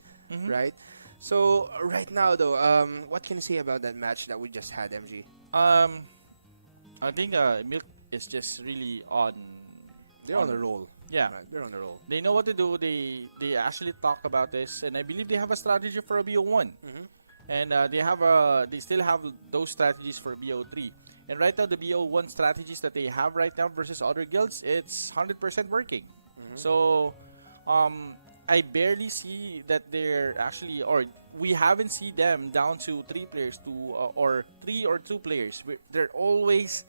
right? So right now, though, what can you say about that match that we just had, MG? I think Milk is just really on. They're on a roll. Yeah. Right, they're on a roll. They know what to do. They actually talk about this, and I believe they have a strategy for a BO1, and they still have those strategies for BO3. And right now, the BO1 strategies that they have right now versus other guilds, it's 100% working. So, I barely see that they're actually, or we haven't seen them down to 3 players or 3 or 2 players. They're always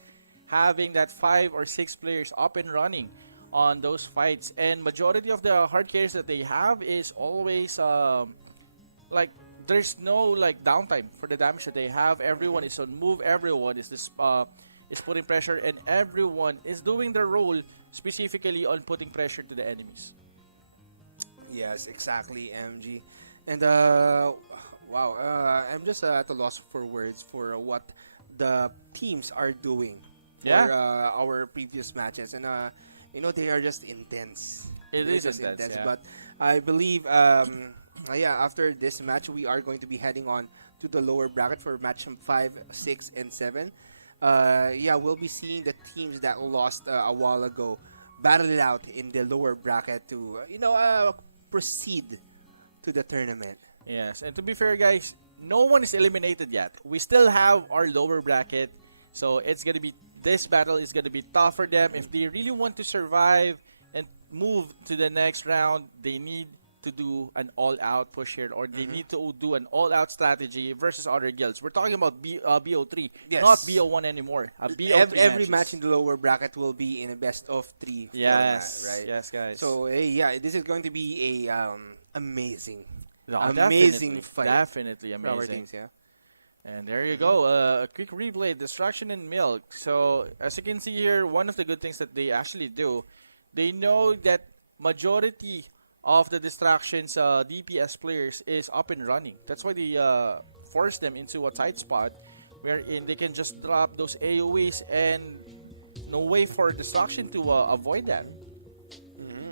having that 5 or 6 players up and running on those fights. And majority of the hard carries that they have is always like there's no like downtime for the damage that they have. Everyone is on move. Everyone is is putting pressure, and everyone is doing their role specifically on putting pressure to the enemies. Yes, exactly, MG. And wow, I'm just at a loss for words for what the teams are doing for our previous matches, and they are just intense. It They're is just intense, yeah. But I believe, after this match, we are going to be heading on to the lower bracket for match 5, 6, and 7. yeah, we'll be seeing the teams that lost a while ago battle it out in the lower bracket to, proceed to the tournament. Yes, and to be fair, guys, no one is eliminated yet. We still have our lower bracket, so this battle is gonna be tough for them. If they really want to survive and move to the next round, they need to do an all-out push here, or they need to do an all-out strategy versus other guilds. We're talking about BO3, Yes. not BO1 anymore. BO3 Every matches. match in the lower bracket will be in a best of 3 Yes, format, right? yes, guys. So yeah, this is going to be a amazing, No, amazing fight Definitely for our amazing. teams. Yeah. And there you go, a quick replay, Destruction and Milk. So, as you can see here, one of the good things that they actually do, they know that majority of the Distraction's DPS players is up and running. That's why they force them into a tight spot wherein they can just drop those AoEs and no way for Destruction to avoid that.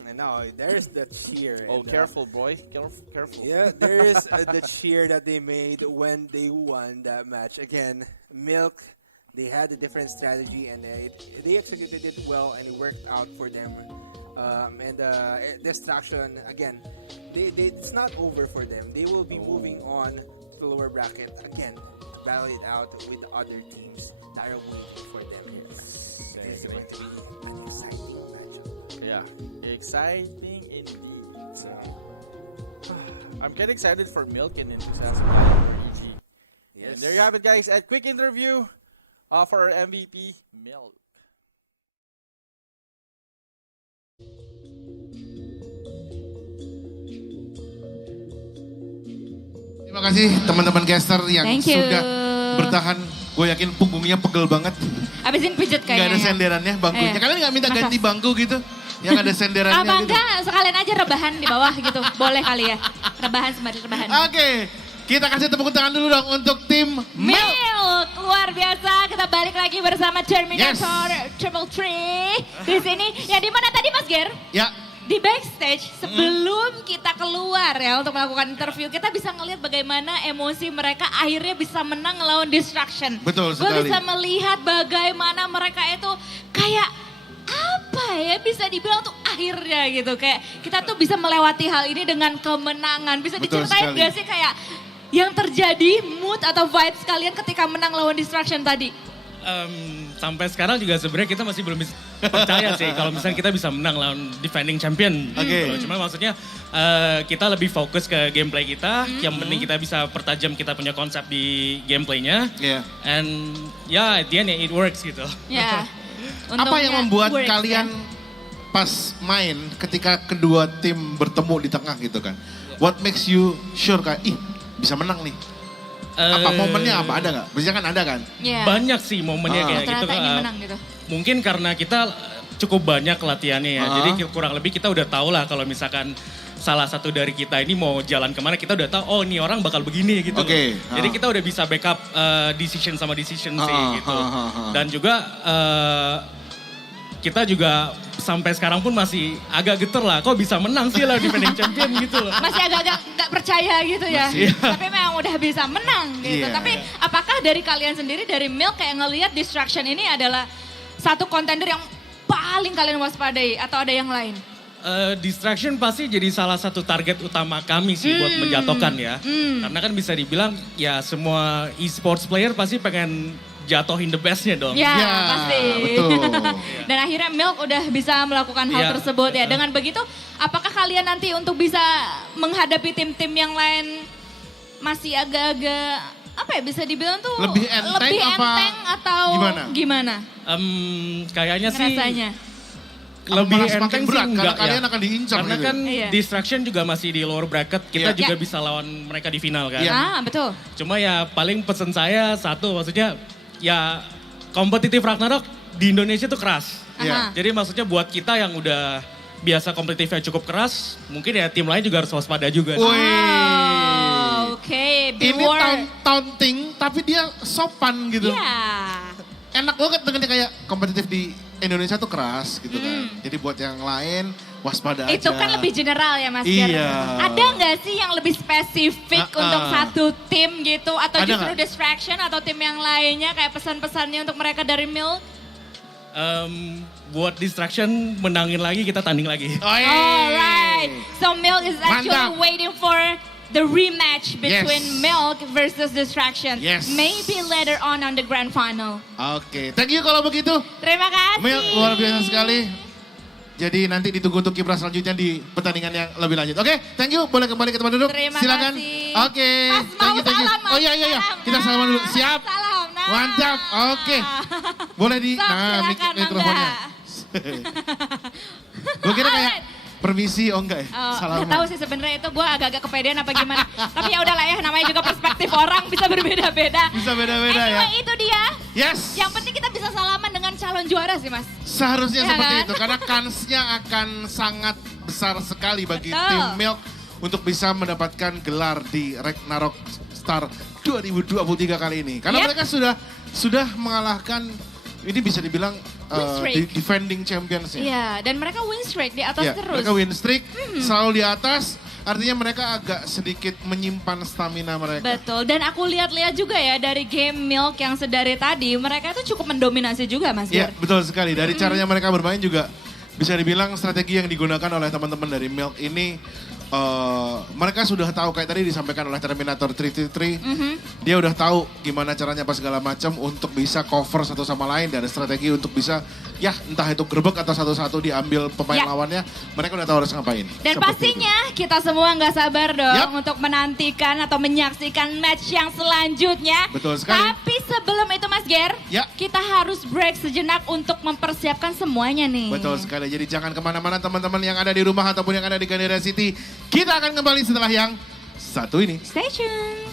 And now there's the cheer. Oh, and, careful, boy. Careful. Yeah, there is the cheer that they made when they won that match. Again, Milk, they had a different strategy and they executed it well and it worked out for them. Destruction, again, it's not over for them. They will be moving on to the lower bracket again to battle it out with the other teams that are waiting for them. Yes, It I is agree. going to be an exciting matchup. Yeah, exciting indeed. So, I'm getting excited for Milk and Enthusiasm Gallant for EG. Yes. And there you have it, guys. A quick interview for our MVP, Milk. Terima kasih teman-teman caster yang Thank you. sudah bertahan. Gue yakin punggungnya pegel banget. Abisin pijet Nggak kayaknya. ada ya. senderannya bangkunya. Iya. Kalian nggak minta Masa? ganti bangku gitu? Yang ada senderannya Apa gitu. enggak sekalian aja rebahan di bawah gitu. Boleh kali ya. Rebahan sembari rebahan. Oke, kita kasih tepuk tangan dulu dong untuk tim Milk. Milk, luar biasa. Kita balik lagi bersama Terminator Triple Tree di sini. Ya di mana tadi Mas Ger? Ya, Di backstage sebelum kita keluar ya untuk melakukan interview, kita bisa ngelihat bagaimana emosi mereka akhirnya bisa menang ngelawan Destruction. Betul Gue sekali. bisa melihat bagaimana mereka itu kayak apa ya, bisa dibilang tuh akhirnya gitu, kayak kita tuh bisa melewati hal ini dengan kemenangan. Bisa Betul diceritain sekali. gak sih kayak yang terjadi mood atau vibes kalian ketika menang lawan Destruction tadi? Sampai sekarang juga sebenarnya kita masih belum bisa percaya sih kalau misalnya kita bisa menang lawan defending champion. Oke. Gitu. Cuma maksudnya kita lebih fokus ke gameplay kita. Yang penting kita bisa pertajam kita punya konsep di gameplaynya. Iya. And ya, at the end it works gitu. Ya. Apa yang membuat works, kalian ya. pas main ketika kedua tim bertemu di tengah gitu kan? What makes you sure kayak, ih bisa menang nih? Apa momennya apa ada nggak? Biasanya kan ada kan? Ya. Banyak sih momennya kayak gitu. Ternyata ini menang gitu. Mungkin karena kita cukup banyak latihannya ya. Jadi kurang lebih kita udah tahu lah kalau misalkan salah satu dari kita ini mau jalan kemana, kita udah tahu, oh ini orang bakal begini gitu. Oke. Jadi kita udah bisa backup decision sama decision sih gitu. Dan juga kita juga sampai sekarang pun masih agak geter lah. Kok bisa menang sih lah defending champion gitu loh. Masih agak-agak nggak percaya gitu ya. Masih. Tapi memang udah bisa menang gitu. Iya. Tapi apakah dari kalian sendiri, dari Milk kayak ngelihat Destruction ini adalah satu kontender yang paling kalian waspadai atau ada yang lain? Distraction pasti jadi salah satu target utama kami sih buat menjatuhkan ya. Karena kan bisa dibilang ya semua e-sports player pasti pengen jatuhin the bestnya dong. Ya, Ya, pasti. betul. Dan akhirnya Milk udah bisa melakukan hal Ya. tersebut ya. Dengan begitu, apakah kalian nanti untuk bisa menghadapi tim-tim yang lain masih agak-agak apa ya, bisa dibilang tuh Lebih enteng apa atau gimana? Kayaknya sih Ngerasanya. lebih Malah semakin enteng berat sih karena enggak kalian ya. akan diincar Karena gitu. kan Iya. Distraction juga masih di lower bracket, kita Iya. juga Ya. bisa lawan mereka di final kan. Iya. Ah, betul. Cuma ya paling pesen saya satu, maksudnya ya kompetitif Ragnarok di Indonesia tuh keras. Iya. Aha. Jadi maksudnya buat kita yang udah biasa kompetitifnya cukup keras, mungkin ya tim lain juga harus waspada juga. Wih. Oh, oke. Ini Beware. taunting tapi dia sopan gitu. Ya. Enak banget dengan dia kayak kompetitif di Indonesia tuh keras gitu kan. Jadi buat yang lain waspada aja. Itu kan lebih general ya Mas Iya. Ger. Ada nggak sih yang lebih spesifik untuk satu tim gitu? Atau Ada justru nggak? distraction atau tim yang lainnya kayak pesan-pesannya untuk mereka dari Milk? Buat distraction, menangin lagi, kita tanding lagi. Alright, so Milk is actually Mantap. waiting for the rematch between Yes. Milk versus Distraction. Yes. Maybe later on the grand final. Oke, thank you kalau begitu. Terima kasih. Milk luar biasa sekali. Jadi nanti ditunggu untuk kiprah selanjutnya di pertandingan yang lebih lanjut. Oke, thank you. Boleh kembali ke tempat duduk. Terima Silakan. kasih. Oke, Mas, thank mau you, thank you. salam, Mas. Oh iya. Salam. Kita Nah. salaman dulu. Siap. Salam. Nah. Mantap. Oke. Boleh di Sok, silakan, mikrofonnya. Gue kira kayak permisi, oh enggak ya? Nggak tahu sih sebenarnya itu gue agak-agak kepedean apa gimana. Tapi ya udahlah ya, namanya juga perspektif orang bisa berbeda-beda. Bisa beda-beda ya. Anyway, itu dia. Yes. Yang penting kita bisa salaman dengan calon juara sih Mas. Seharusnya Ya seperti kan? itu karena kansnya akan sangat besar sekali bagi Betul. tim Milk untuk bisa mendapatkan gelar di Ragnarok Star 2023 kali ini. Karena Yep. mereka sudah mengalahkan, ini bisa dibilang Win streak. defending champions ya. Iya, dan mereka win streak di atas Ya, terus. mereka win streak selalu di atas, artinya mereka agak sedikit menyimpan stamina mereka. Betul, dan aku lihat-lihat juga ya dari game Milk yang sedari tadi, mereka itu cukup mendominasi juga Mas Iya, Ger. betul sekali. Dari caranya mereka bermain juga bisa dibilang strategi yang digunakan oleh teman-teman dari Milk ini mereka sudah tahu kayak tadi disampaikan oleh Terminator 333. Dia udah tahu gimana caranya apa segala macam untuk bisa cover satu sama lain dan strategi untuk bisa ya entah itu gerbek atau satu-satu diambil pemain Ya. lawannya. Mereka udah tahu harus ngapain. Dan Seperti pastinya kita semua nggak sabar dong Yap. untuk menantikan atau menyaksikan match yang selanjutnya. Betul sekali. Tapi sebelum itu Mas Ger, Ya. kita harus break sejenak untuk mempersiapkan semuanya nih. Betul sekali. Jadi jangan kemana-mana teman-teman yang ada di rumah ataupun yang ada di Ganera City. Kita akan kembali setelah yang satu ini. Stay tune.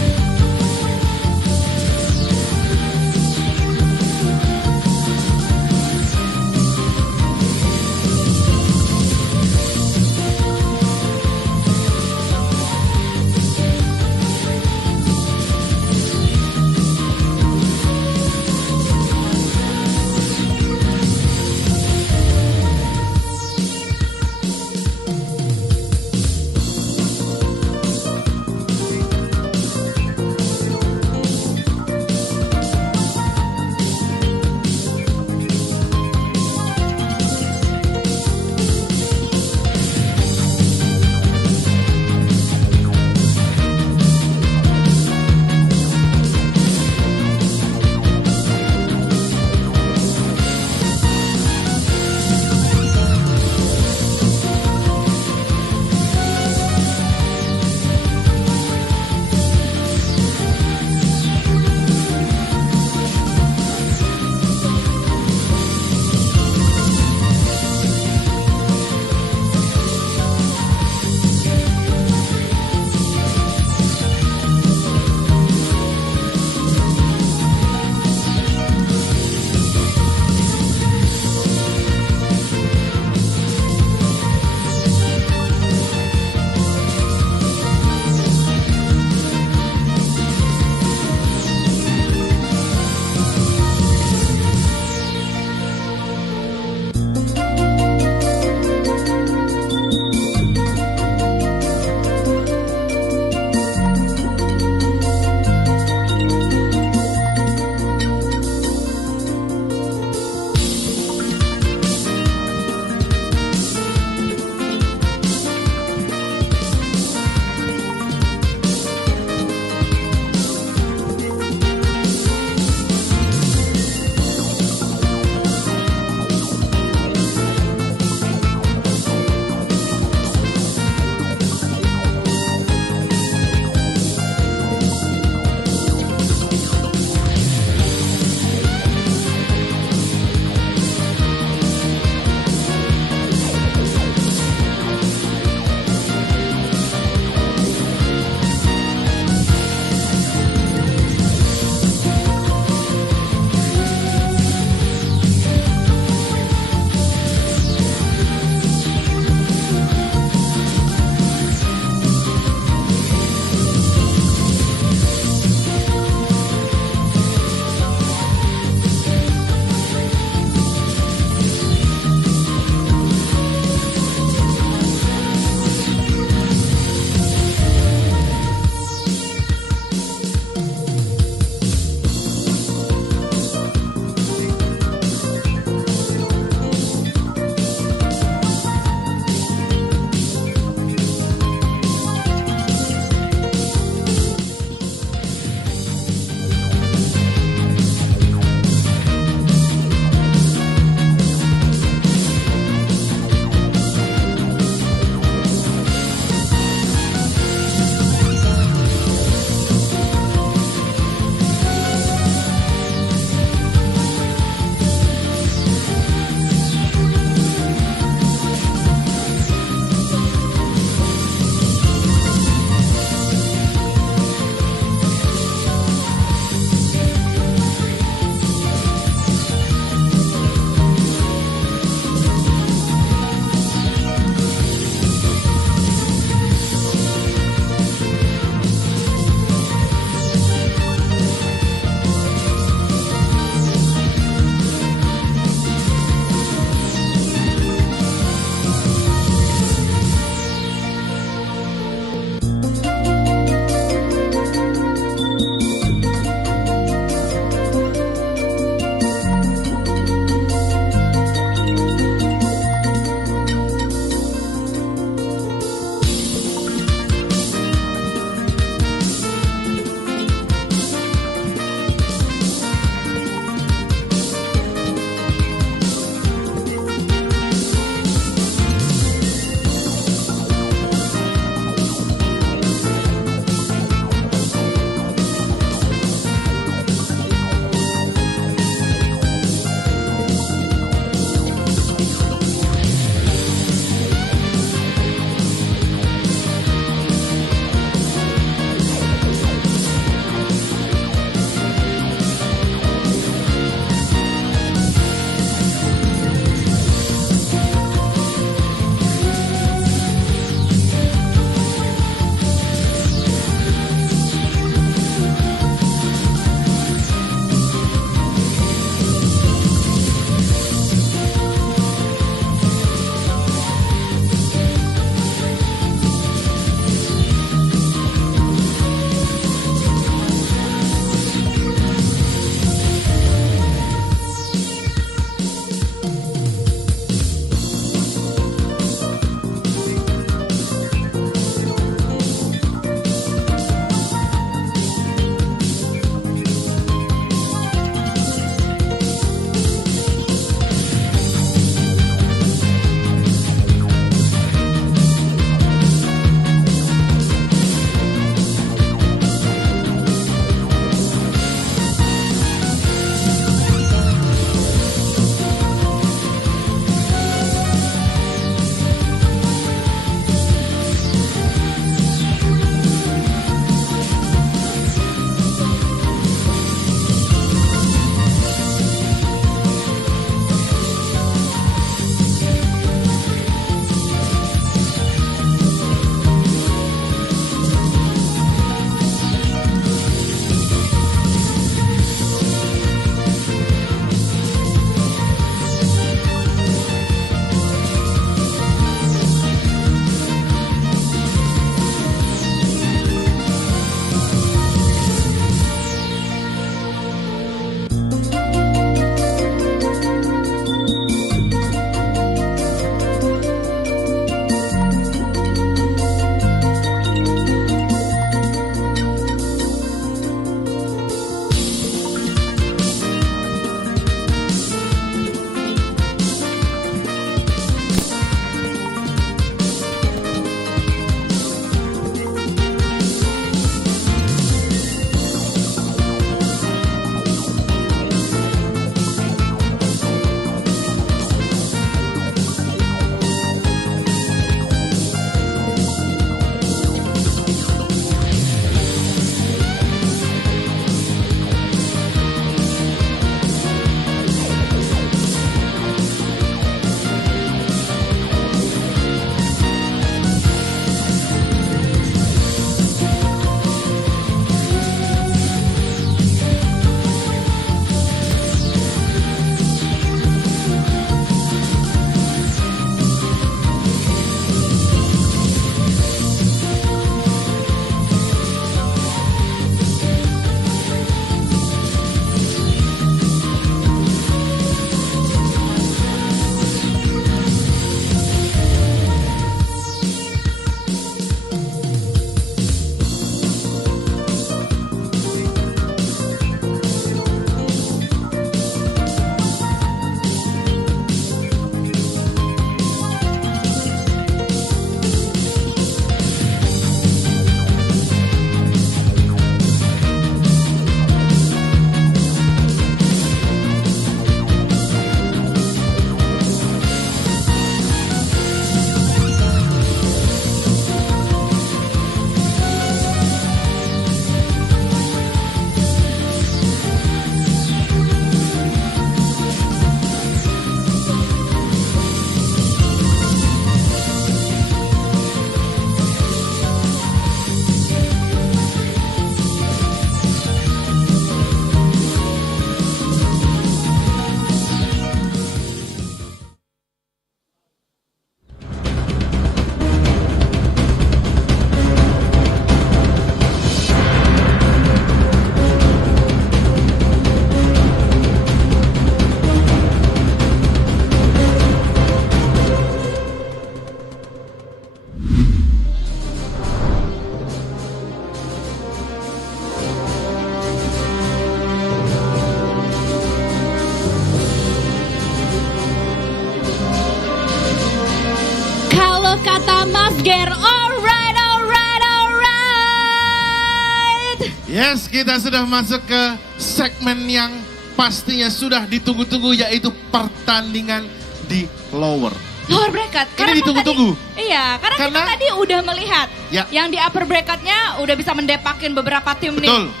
Yes, kita sudah masuk ke segmen yang pastinya sudah ditunggu-tunggu, yaitu pertandingan di lower. Lower bracket. Ini ditunggu-tunggu. Iya, karena kita tadi udah melihat Ya. yang di upper bracketnya udah bisa mendepakin beberapa tim Betul. nih.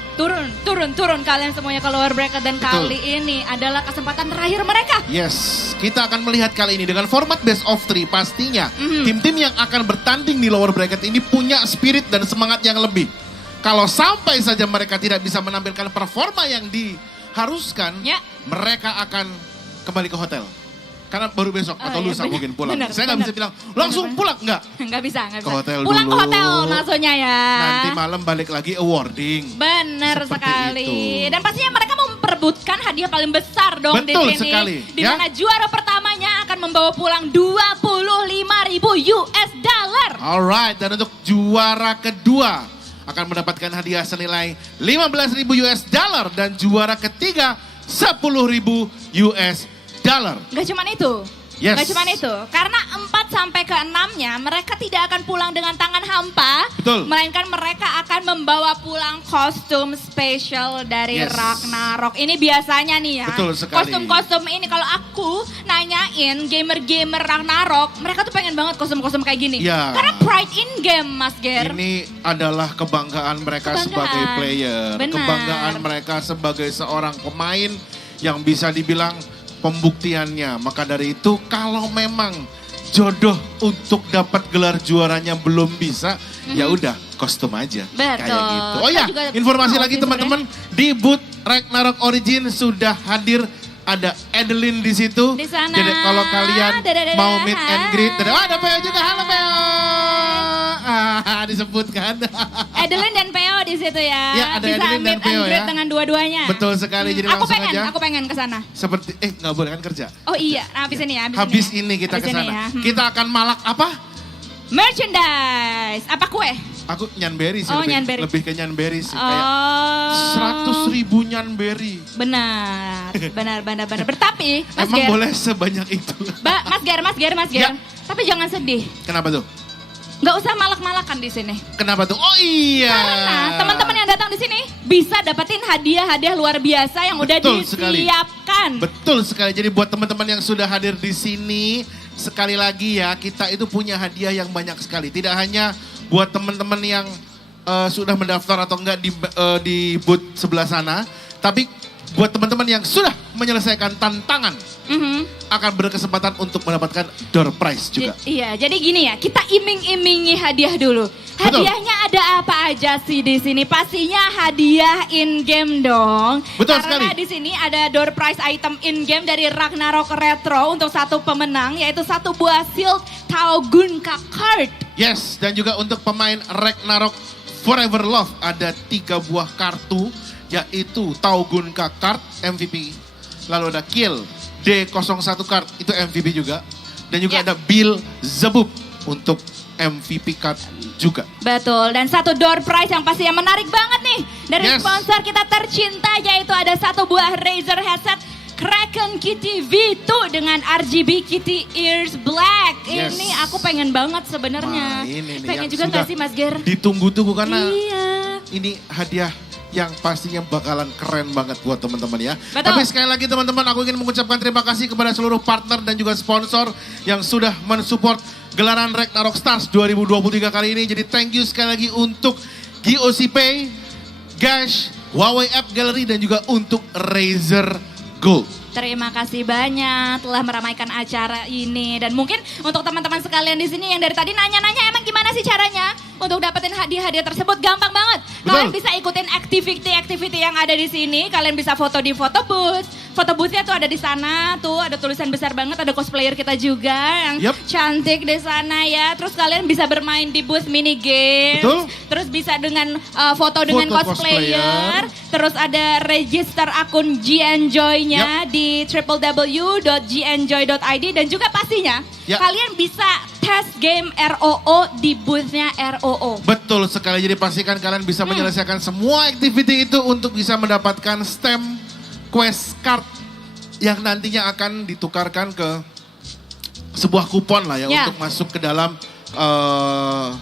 Turun kalian semuanya ke lower bracket dan Betul. kali ini adalah kesempatan terakhir mereka. Yes, kita akan melihat kali ini dengan format best of 3 pastinya. Tim-tim yang akan bertanding di lower bracket ini punya spirit dan semangat yang lebih. Kalau sampai saja mereka tidak bisa menampilkan performa yang diharuskan, Ya. mereka akan kembali ke hotel. Karena baru besok atau iya, lusa mungkin pulang. benar, Saya nggak bisa bilang langsung pulang, enggak. Nggak bisa. Ke hotel Pulang dulu. ke hotel maksudnya ya. Nanti malam balik lagi awarding. Benar Seperti sekali. itu. Dan pastinya mereka mau memperebutkan hadiah paling besar dong Betul di sini. sekali, Di ya. mana juara pertamanya akan membawa pulang 25.000 US dollar. Alright, dan untuk juara kedua akan mendapatkan hadiah senilai 15.000 US dollar dan juara ketiga 10.000 US dollar. Gak cuman itu. Yes. Gak cuman itu. Karena 4 sampai ke 6-nya mereka tidak akan pulang dengan tangan hampa. Betul. Melainkan mereka akan membawa pulang kostum spesial dari Yes. Ragnarok. Ini biasanya nih ya. Betul sekali. Kostum-kostum ini kalau aku nanyain gamer-gamer Ragnarok, mereka tuh pengen banget kostum-kostum kayak gini. Ya. Karena pride in game, Mas Ger. Ini adalah kebanggaan mereka Kebanggaan. sebagai player. Benar. Kebanggaan mereka sebagai seorang pemain yang bisa dibilang pembuktiannya. Maka dari itu kalau memang jodoh untuk dapat gelar juaranya belum bisa, ya udah kostum aja. Betul. Kayak gitu. Oh Kita ya, juga informasi tahu lagi sih teman-teman, di booth Ragnarok Origin sudah hadir, ada Adeline di situ. Di sana. Jadi kalau kalian Dadah. mau meet and greet, ada Peo juga. Halo Peo. Disebutkan. Adeline dan Peo di situ ya. Ya, ada bisa Adeline dan meet Peo and greet ya. dengan dua-duanya. Betul sekali, jadi aku langsung pengen, aja. Aku pengen ke sana. Seperti, nggak boleh kan kerja. Oh iya, habis ini ya. Habis ini kita Habis ke ini sana. ya. Kita akan malak apa? Merchandise. Apa kue? Aku nyanberi sih, Oh, lebih, nyanberi. lebih ke nyanberi sih. Kayak Oh. 100.000 nyanberi. Benar. Bertapi, Mas Emang Ger. boleh sebanyak itu? Mas Ger. Ya. Tapi jangan sedih. Kenapa tuh? Nggak usah malak-malakan di sini. Kenapa tuh? Oh iya. Karena teman-teman yang datang di sini bisa dapetin hadiah-hadiah luar biasa yang udah Betul sekali. disiapkan. Betul sekali. Jadi buat teman-teman yang sudah hadir di sini, sekali lagi ya, kita itu punya hadiah yang banyak sekali. Tidak hanya buat teman-teman yang sudah mendaftar atau enggak di booth sebelah sana, tapi buat teman-teman yang sudah menyelesaikan tantangan akan berkesempatan untuk mendapatkan door prize juga. Iya, jadi gini ya, kita iming-imingi hadiah dulu. Betul. Hadiahnya ada apa aja sih di sini? Pastinya hadiah in game dong. Betul Karena sekali. di sini ada door prize item in game dari Ragnarok Retro untuk satu pemenang, yaitu satu buah shield Taugunka card. Yes, dan juga untuk pemain Ragnarok Forever Love ada 3 buah kartu, yaitu Taugunka card MVP. Lalu ada Kill D01 card, itu MVP juga. Dan juga Ya. ada Bill Zebub untuk MVP card juga. Betul, dan satu door prize yang pastinya menarik banget nih. Dari Yes. sponsor kita tercinta, yaitu ada satu buah Razer headset Kraken Kitty V2 dengan RGB Kitty Ears Black. Yes. Ini aku pengen banget sebenarnya. Wah, ini nih Pengen yang juga sudah gak sih Mas Ger? Ditunggu-tunggu karena Iya. ini hadiah yang pastinya bakalan keren banget buat teman-teman ya. Betul. Tapi sekali lagi teman-teman, aku ingin mengucapkan terima kasih kepada seluruh partner dan juga sponsor yang sudah mensupport gelaran Ragnarok Stars 2023 kali ini. Jadi thank you sekali lagi untuk GOC Pay, Gash, Huawei App Gallery dan juga untuk Razer Gold. Terima kasih banyak telah meramaikan acara ini. Dan mungkin untuk teman-teman sekalian di sini yang dari tadi nanya-nanya emang gimana sih caranya untuk dapetin hadiah-hadiah tersebut, gampang banget. Kalian Betul. bisa ikutin activity-activity yang ada di sini. Kalian bisa foto di foto booth. Foto boothnya tuh ada di sana, tuh ada tulisan besar banget, ada cosplayer kita juga yang Yup. cantik di sana ya. Terus kalian bisa bermain di booth mini games. Betul. Terus bisa dengan foto dengan Foto cosplayer. Terus ada register akun G-Enjoy-nya di www.gnjoy.id dan juga pastinya Ya. kalian bisa tes game ROO di booth-nya ROO. Betul sekali, jadi pastikan kalian bisa menyelesaikan semua activity itu untuk bisa mendapatkan stamp quest card yang nantinya akan ditukarkan ke sebuah kupon lah ya, Ya. untuk masuk ke dalam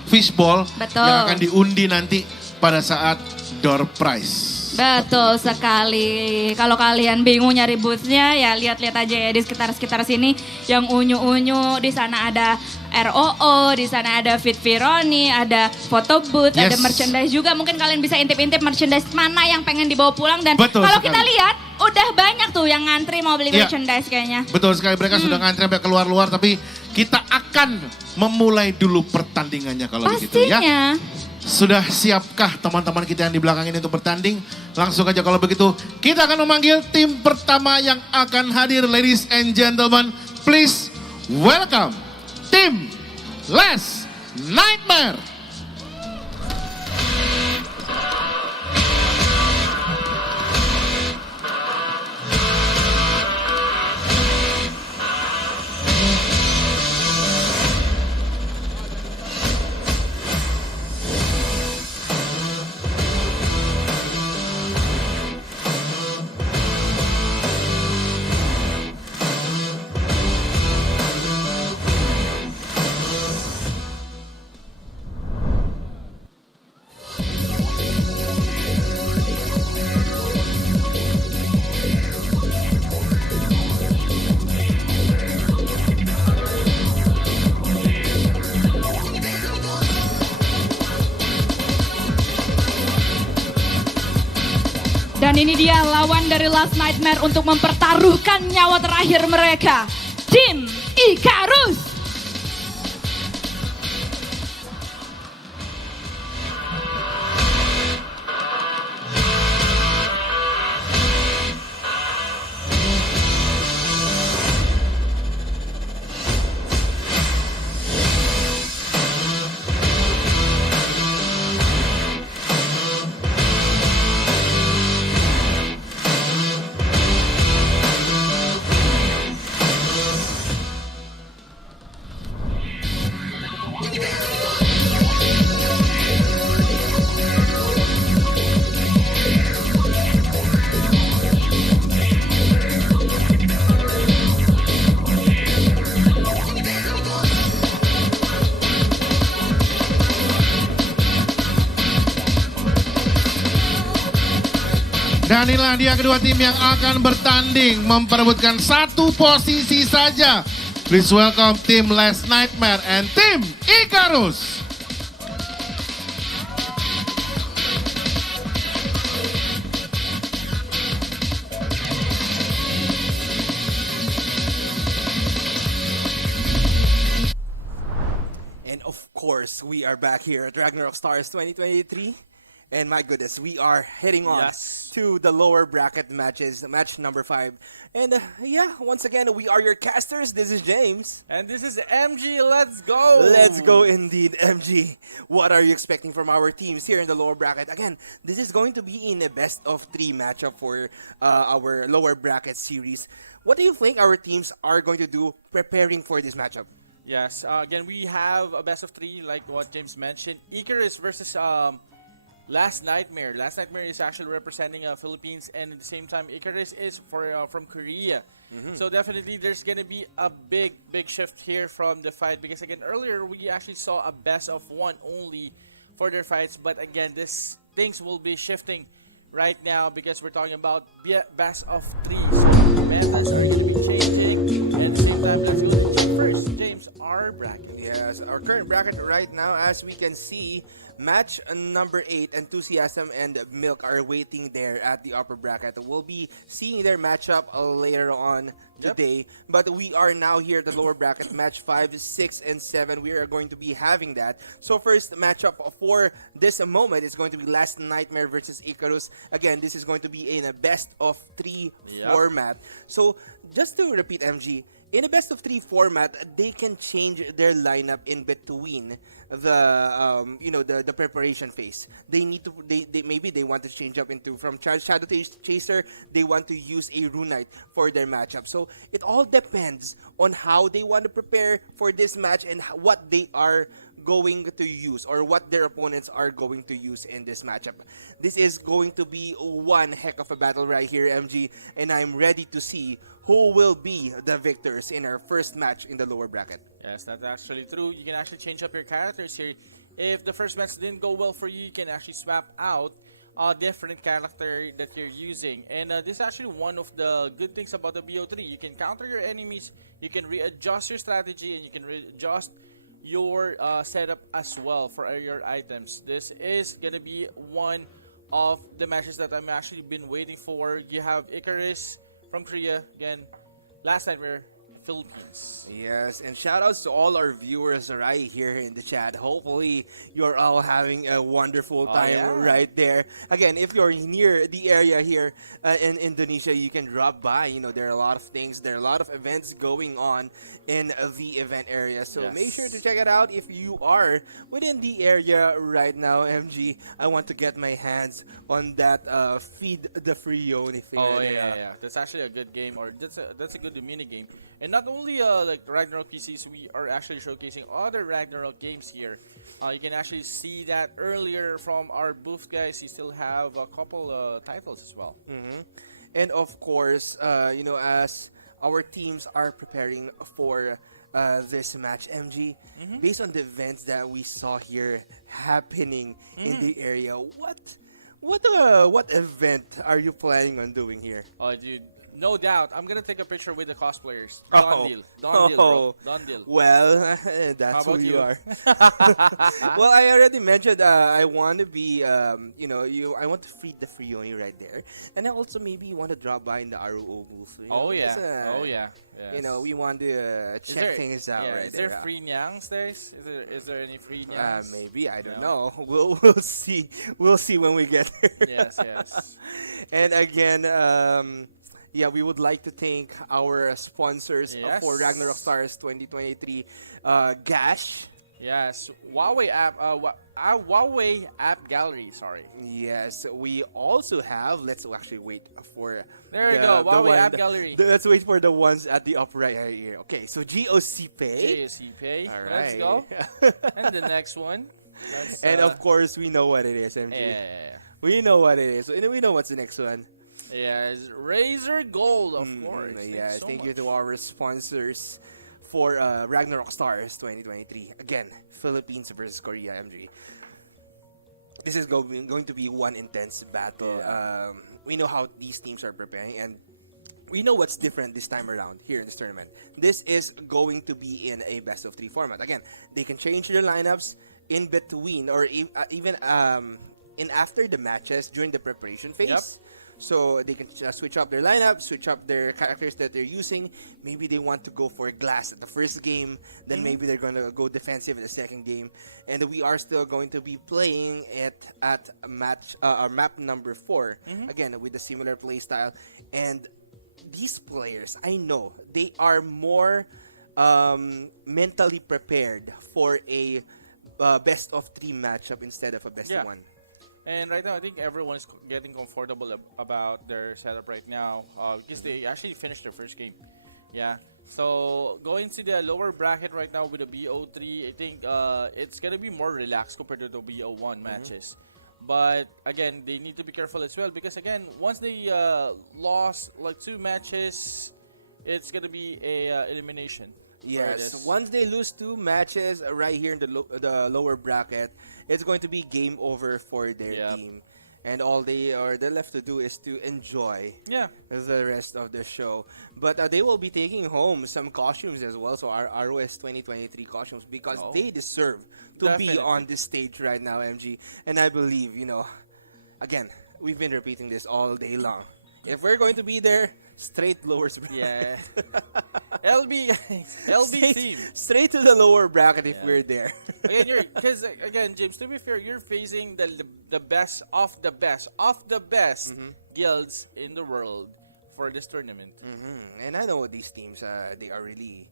fishball Betul. yang akan diundi nanti pada saat door prize. Betul sekali. Kalau kalian bingung nyari boothnya ya lihat-lihat aja ya di sekitar-sekitar sini yang unyu-unyu. Di sana ada ROO, di sana ada Fit Vironi, ada photo booth, ada merchandise juga. Mungkin kalian bisa intip-intip merchandise mana yang pengen dibawa pulang. Dan kalau kita lihat udah banyak tuh yang ngantri mau beli merchandise kayaknya. Betul sekali, mereka sudah ngantri sampai keluar-luar, tapi kita akan memulai dulu pertandingannya kalau begitu ya. Sudah siapkah teman-teman kita yang di belakang ini untuk bertanding? Langsung aja kalau begitu kita akan memanggil tim pertama yang akan hadir. Ladies and gentlemen, please welcome tim Last Nightmare. Dan ini dia lawan dari Last Nightmare untuk mempertaruhkan nyawa terakhir mereka. Tim Icarus. Dan inilah dia kedua tim yang akan bertanding memperebutkan satu posisi saja. Please welcome tim Last Nightmare and tim Icarus. And of course, we are back here at Ragnarok Stars 2023. And my goodness, we are heading on to the lower bracket matches, match number 5. And yeah, once again, we are your casters. This is James. And this is MG. Let's go. Let's go indeed, MG. What are you expecting from our teams here in the lower bracket? Again, this is going to be in a best of 3 matchup for our lower bracket series. What do you think our teams are going to do preparing for this matchup? Yes, again, we have a best of 3, like what James mentioned. Icarus versus Last Nightmare. Last Nightmare is actually representing Philippines, and at the same time, Icarus is from Korea. So definitely, there's gonna be a big shift here from the fight, because again, earlier we actually saw a best of 1 only for their fights, but again, things will be shifting right now because we're talking about best of 3. So methods are gonna be changing, and at the same time, let's go and check first, James, our bracket. Yes, our current bracket right now, as we can see, match number 8, Enthusiasm and Milk are waiting there at the upper bracket. We'll be seeing their matchup later on today, but we are now here at the lower bracket, match 5, 6, and 7. We are going to be having that. So first matchup for this moment is going to be Last Nightmare versus Icarus. Again, this is going to be in a best of 3 format. So just to repeat, MG, in a best of 3 format, they can change their lineup in between the preparation phase. They need to maybe they want to change up into from Shadow Chaser. They want to use a Runite for their matchup. So it all depends on how they want to prepare for this match and what they are going to use or what their opponents are going to use in this matchup. This is going to be one heck of a battle right here, MG, and I'm ready to see who will be the victors in our first match in the lower bracket. Yes, that's actually true. You can actually change up your characters here if the first match didn't go well for you, you can actually swap out a different character that you're using. And this is actually one of the good things about the BO3. You can counter your enemies, you can readjust your strategy, and you can readjust your setup as well for your items. This is going to be one of the matches that I'm actually been waiting for. You have Icarus from Korea, again, last nightmare, Philippines. Yes, and shout outs to all our viewers right here in the chat. Hopefully, you're all having a wonderful time right there. Again, if you're near the area here in Indonesia, you can drop by. You know, there are a lot of things, there are a lot of events going on in the event area. So make sure to check it out if you are within the area right now, MG. I want to get my hands on that Feed the Frione thing. Oh, yeah. That's actually a good game, or that's a good mini game. And not only like Ragnarok PCs, we are actually showcasing other Ragnarok games here. You can actually see that earlier from our booth, guys. You still have a couple titles as well. And of course, you know, as our teams are preparing for this match, MG, based on the events that we saw here happening in the area, what event are you planning on doing here? Oh, dude. No doubt. I'm going to take a picture with the cosplayers. Done deal. Done deal, bro. Done deal. Well, that's who you are. Well, I already mentioned I want to be, you know, I want to feed the Frioni right there. And I also maybe want to drop by in the ROO booth. You know, Yes. You know, we want to check things out right there. Is there free Nyangs there? Is there any free Nyangs? Maybe. I don't know. We'll see. We'll see when we get there. Yes. And again, yeah, we would like to thank our sponsors for Ragnarok Stars 2023, Gash. Yes, Huawei app gallery. Sorry. Yes, we also have. Let's actually wait for. There you go. Huawei app gallery. Let's wait for the ones at the upper right here. Okay, so GOC Pay. GOC Pay. All right. Let's go. And the next one. And of course, we know what it is, MG. Yeah. We know what it is. We know what's the next one. Yes, Razor Gold, of course. Yes, thank you to our sponsors for Ragnarok Stars 2023. Again, Philippines versus Korea, MG. This is going to be one intense battle. We know how these teams are preparing, and we know what's different this time around here in this tournament. This is going to be in a best-of-3 format. Again, they can change their lineups in between, or even in after the matches during the preparation phase. So they can switch up their lineup, switch up their characters that they're using. Maybe they want to go for glass at the first game, then maybe they're going to go defensive at the second game. And we are still going to be playing it at map number 4, again, with a similar play style. And these players, I know, they are more mentally prepared for a best-of-3 matchup instead of a best-of-1. And right now, I think everyone is getting comfortable about their setup right now because they actually finished their first game. Yeah. So going to the lower bracket right now with the BO3, I think it's going to be more relaxed compared to the BO1 matches. But again, they need to be careful as well because again, once they lost like 2 matches, it's going to be a elimination. Yes, once they lose 2 matches right here in the lower bracket, it's going to be game over for their team. And all they're left to do is to enjoy the rest of the show. But they will be taking home some costumes as well, so our ROS 2023 costumes, because they deserve to be on this stage right now, MG. And I believe, you know, again, we've been repeating this all day long. If we're going to be there, straight lower bracket. Yeah. LB team. Straight to the lower bracket if we're there. Again, because again, James, to be fair, you're facing the best of the best guilds in the world for this tournament. And I know these teams, they are really,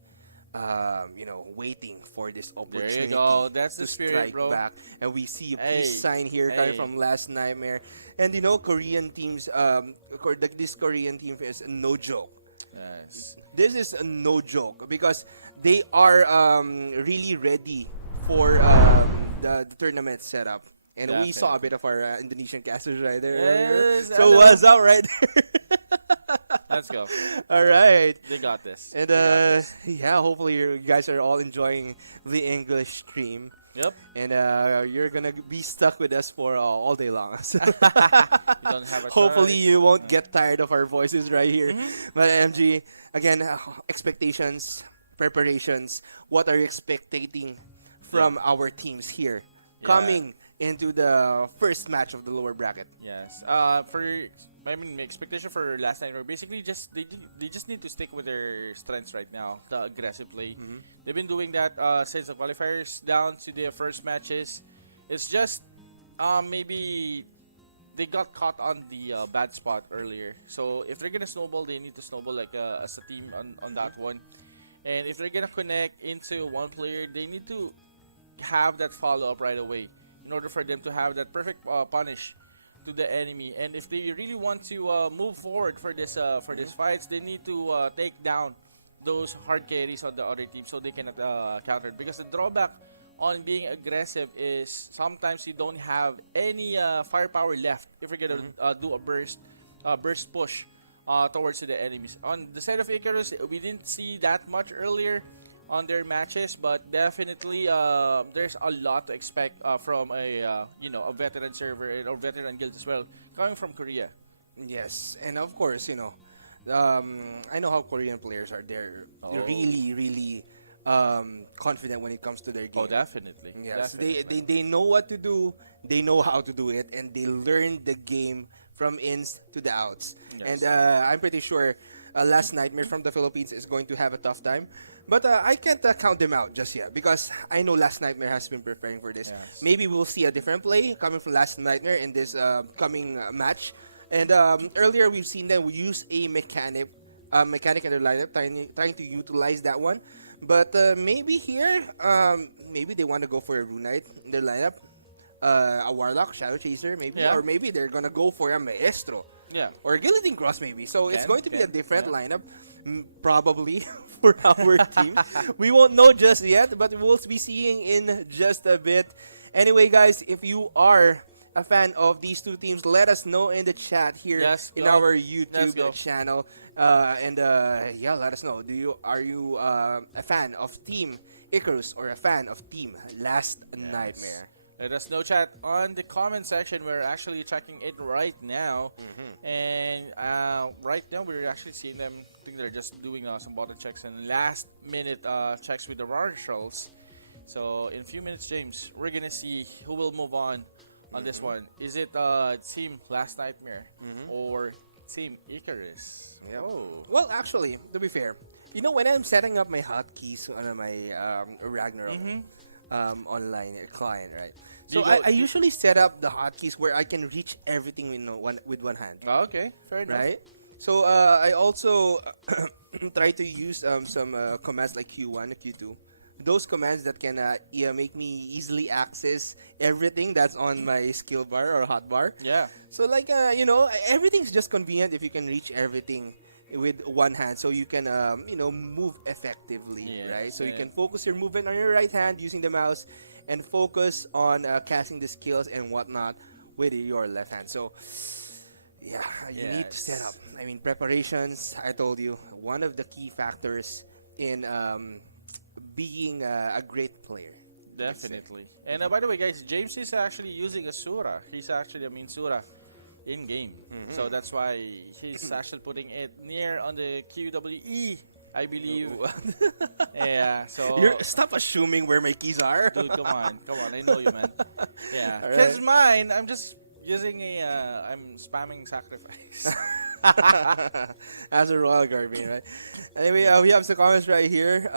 you know, waiting for this opportunity. There you go. That's the to spirit, strike bro. back. And we see a peace sign here coming from Last Nightmare. And you know, Korean teams, this Korean team is no joke. Yes. This is no joke because they are really ready for the tournament setup. And we saw a bit of our Indonesian casters right there. Yes, so what's up right there? Let's go. All right. They got this. And yeah, hopefully you guys are all enjoying the English stream. Yep. And you're gonna be stuck with us for all day long. So You don't have a hopefully choice. you won't get tired of our voices right here. Mm-hmm. But MG, again, expectations, preparations. What are you expecting from our teams here coming into the first match of the lower bracket? Yes. I mean, my expectation for last night were basically just they just need to stick with their strengths right now, the aggressive play. They've been doing that since the qualifiers down to their first matches. It's just maybe they got caught on the bad spot earlier. So if they're gonna snowball, they need to snowball like as a team on that one. And if they're gonna connect into one player, they need to have that follow up right away in order for them to have that perfect punish to the enemy. And if they really want to move forward for this these fights, they need to take down those hard carries on the other team so they cannot counter it. Because the drawback on being aggressive is sometimes you don't have any firepower left if you're gonna do a burst push towards the enemies. On the side of Icarus, we didn't see that much earlier on their matches, but definitely there's a lot to expect from a a veteran server or veteran guild as well, coming from Korea. Yes, and of course, I know how Korean players are. They're really, really confident when it comes to their game. Oh, definitely. Yes, Definitely. they know what to do, they know how to do it, and they learn the game from ins to the outs. Yes. And I'm pretty sure Last Nightmare from the Philippines is going to have a tough time. But I can't count them out just yet because I know Last Nightmare has been preparing for this. Yes. Maybe we'll see a different play coming from Last Nightmare in this coming match. And earlier we've seen them use a mechanic in their lineup, trying to utilize that one. But maybe here, maybe they want to go for a Runite in their lineup. A Warlock, Shadow Chaser, maybe. Yeah. Or maybe they're going to go for a Maestro. Yeah. Or a Guillotine Cross, maybe. So it's going to be a different yeah. lineup, probably, for our team. We won't know just yet, but we'll be seeing in just a bit. Anyway, guys, if you are a fan of these two teams, let us know in the chat here in our YouTube channel. Yeah, let us know. Are you a fan of Team Icarus or a fan of Team Last Nightmare? Let us know, chat, on the comment section. We're actually checking it right now. And right now, we're actually seeing them. I think they're just doing some button checks and last-minute checks with the marshals. So in a few minutes, James, we're going to see who will move on this one. Is it Team Last Nightmare or Team Icarus? Yep. Oh. Well, actually, to be fair, when I'm setting up my hotkeys on my Ragnarok online client, right? So I usually set up the hotkeys where I can reach everything with one hand. Oh, okay, fair enough. Right? So I also try to use some commands like Q1, Q2. Those commands that can make me easily access everything that's on my skill bar or hotbar. Yeah. So like everything's just convenient if you can reach everything with one hand, so you can move effectively, right? So you can focus your movement on your right hand using the mouse, and focus on casting the skills and whatnot with your left hand. So yeah, you need to set up. I mean, preparations. I told you, one of the key factors in being a great player. Definitely. And by the way, guys, James is actually using a Sura. He's actually a main Sura in game. So that's why he's actually putting it near on the QWE, I believe. Yeah, so Stop assuming where my keys are. dude, come on, I know you, man. Yeah, All because right. mine, I'm just using I'm spamming sacrifice. As a Royal Guardian, right? Anyway, we have some comments right here.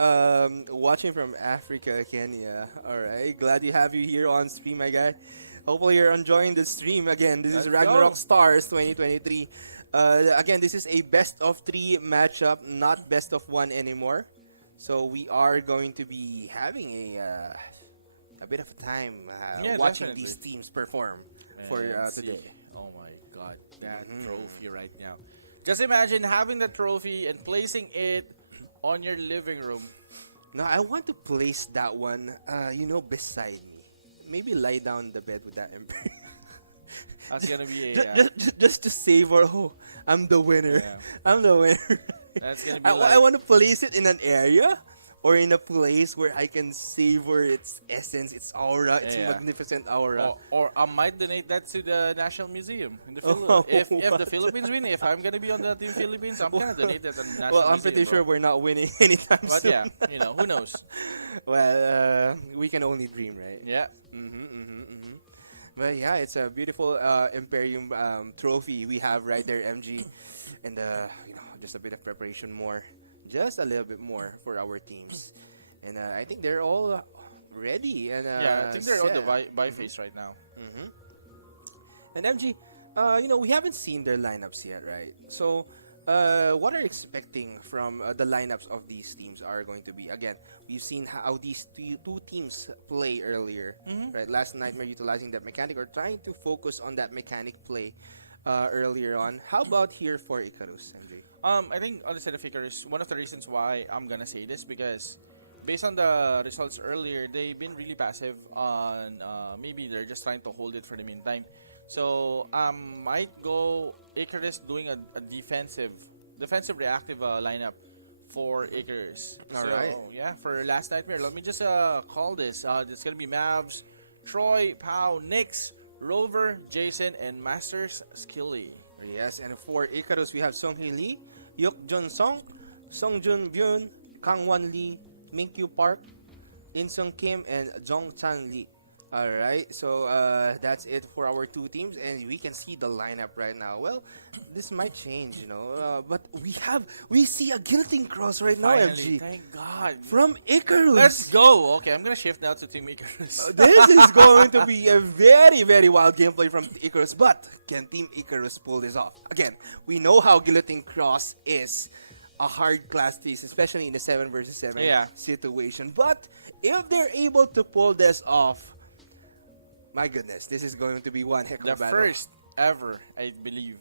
Watching from Africa, Kenya. All right, glad to have you here on stream, my guy. Hopefully you're enjoying the stream. Again, this is Ragnarok Stars 2023. Again, this is a best of 3 matchup, not best of 1 anymore. So we are going to be having a bit of a time watching definitely. these teams perform for today. Oh my god, that trophy right now. Just imagine having the trophy and placing it on your living room. Now, I want to place that one, beside me. Maybe lie down in the bed with that emperor. That's gonna be a just to savor. Oh, I'm the winner. Yeah. I'm the winner. That's gonna be I like want to place it in an area or in a place where I can savor its essence, its aura, its Yeah. magnificent aura. Or I might donate that to the National Museum in the Oh, Philippines. If the what? Philippines win, if I'm gonna be on the team Philippines, I'm gonna donate that to the National Well, I'm Museum. pretty sure bro. we're not winning anytime But soon. yeah, you know, who knows? Well, we can only dream, right? Yeah. But yeah, it's a beautiful Imperium trophy we have right there, MG, and just a bit of preparation more, just a little bit more for our teams, and I think they're all ready and Yeah, I think they're on the set. buy phase right now. And MG, we haven't seen their lineups yet, right? So, what are you expecting from the lineups of these teams are going to be? Again, we've seen how these two teams play earlier, right? Last Nightmare utilizing that mechanic or trying to focus on that mechanic play earlier on. How about here for Icarus, MG? I think on the side of Icarus, one of the reasons why I'm gonna say this because based on the results earlier, they've been really passive on maybe they're just trying to hold it for the meantime. So might go Icarus doing a defensive reactive lineup for Icarus. All so right. yeah, for Last Nightmare, let me just call this. It's gonna be Mavs, Troy, Pau, Nix, Rover, Jason, and Masters Skilly. Yes, and for Icarus, we have Song Hee Lee, Yok Jun Song, Song Jun Byun, Kang Wan Lee, Minkyu Park, In Sung Kim, and Jong Chan Lee. All right, so that's it for our two teams, and we can see the lineup right now. Well, this might change, but we see a guillotine cross right now, Finally, MG, thank God. from Icarus. Let's go. Okay, I'm gonna shift now to Team Icarus. This is going to be a very, very wild gameplay from Icarus, but can Team Icarus pull this off? Again, we know how guillotine cross is a hard class piece, especially in the 7 versus 7 Yeah. situation. But if they're able to pull this off, my goodness, this is going to be one heck of The a battle. first ever, I believe,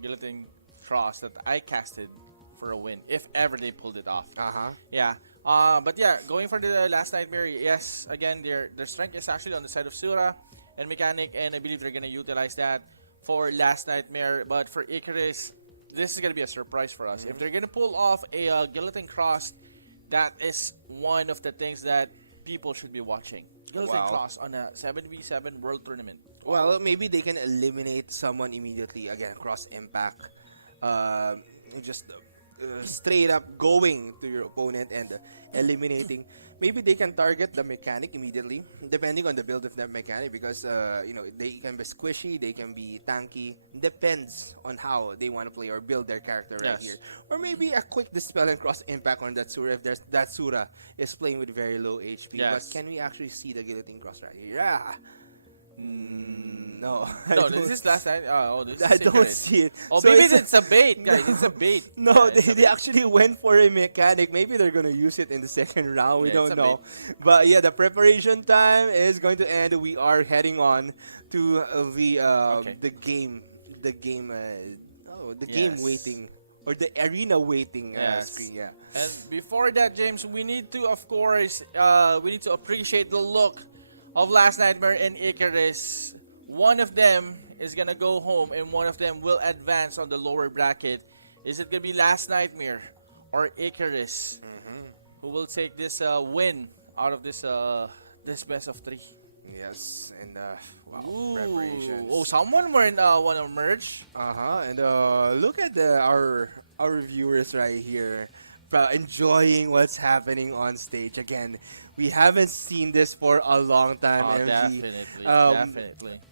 guillotine cross that I casted for a win, if ever they pulled it off. Yeah. But yeah, going for the Last Nightmare, yes, again, their strength is actually on the side of Sura and Mechanic, and I believe they're going to utilize that for Last Nightmare. But for Icarus, this is going to be a surprise for us. If they're going to pull off a guillotine cross, that is one of the things that people should be watching. Guillotine Wow. cross on a 7v7 world tournament. Well, maybe they can eliminate someone immediately. Again, cross impact. Just straight up going to your opponent and eliminating. Maybe they can target the mechanic immediately, depending on the build of that mechanic, because they can be squishy, they can be tanky. Depends on how they want to play or build their character right Yes. here. Or maybe a quick dispel and cross impact on that Sura if that Sura is playing with very low HP. Yes. But can we actually see the guillotine cross right here? Yeah. No. I No, don't this is Last Night. Oh, this I is don't Icarus. see it. Oh, So maybe it's a- it's a bait, guys. It's a bait. No, Yeah, it's a they bait. actually went for a mechanic. Maybe they're going to use it in the second round. We Yeah, it's don't a know. But yeah, the preparation time is going to end. We are heading on to Okay. the game Yes. waiting or the arena waiting Yes. screen. Yeah. And before that, James, we need to, of course, we need to appreciate the look of Last Nightmare and Icarus. One of them is gonna go home, and one of them will advance on the lower bracket. Is it gonna be Last Nightmare or Icarus who will take this win out of this this best of 3? Yes, and wow, Ooh. preparations. Oh, someone wanna merge. And look at our viewers right here, enjoying what's happening on stage. Again, we haven't seen this for a long time. Oh, MG. definitely, definitely.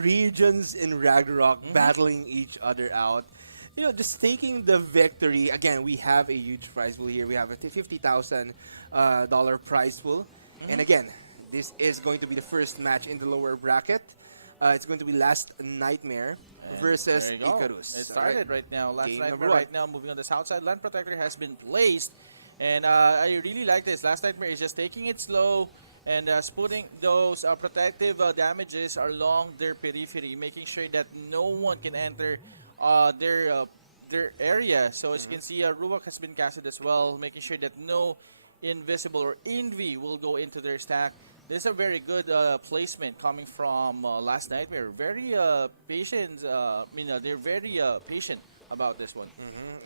Regions in Ragnarok battling each other out. Just taking the victory. Again, we have a huge prize pool here. We have a $50,000 prize pool, and again, this is going to be the first match in the lower bracket. It's going to be Last Nightmare And versus there you go. Icarus. It All right? started right now. Last Game Nightmare number one. right now moving on the south side. Land Protector has been placed. And I really like this. Last Nightmare is just taking it slow and putting those protective damages along their periphery, making sure that no one can enter their area. So as you can see, Ruak has been casted as well, making sure that no invisible or envy will go into their stack. This is a very good placement coming from Last Nightmare. Very patient. They're very patient about this one.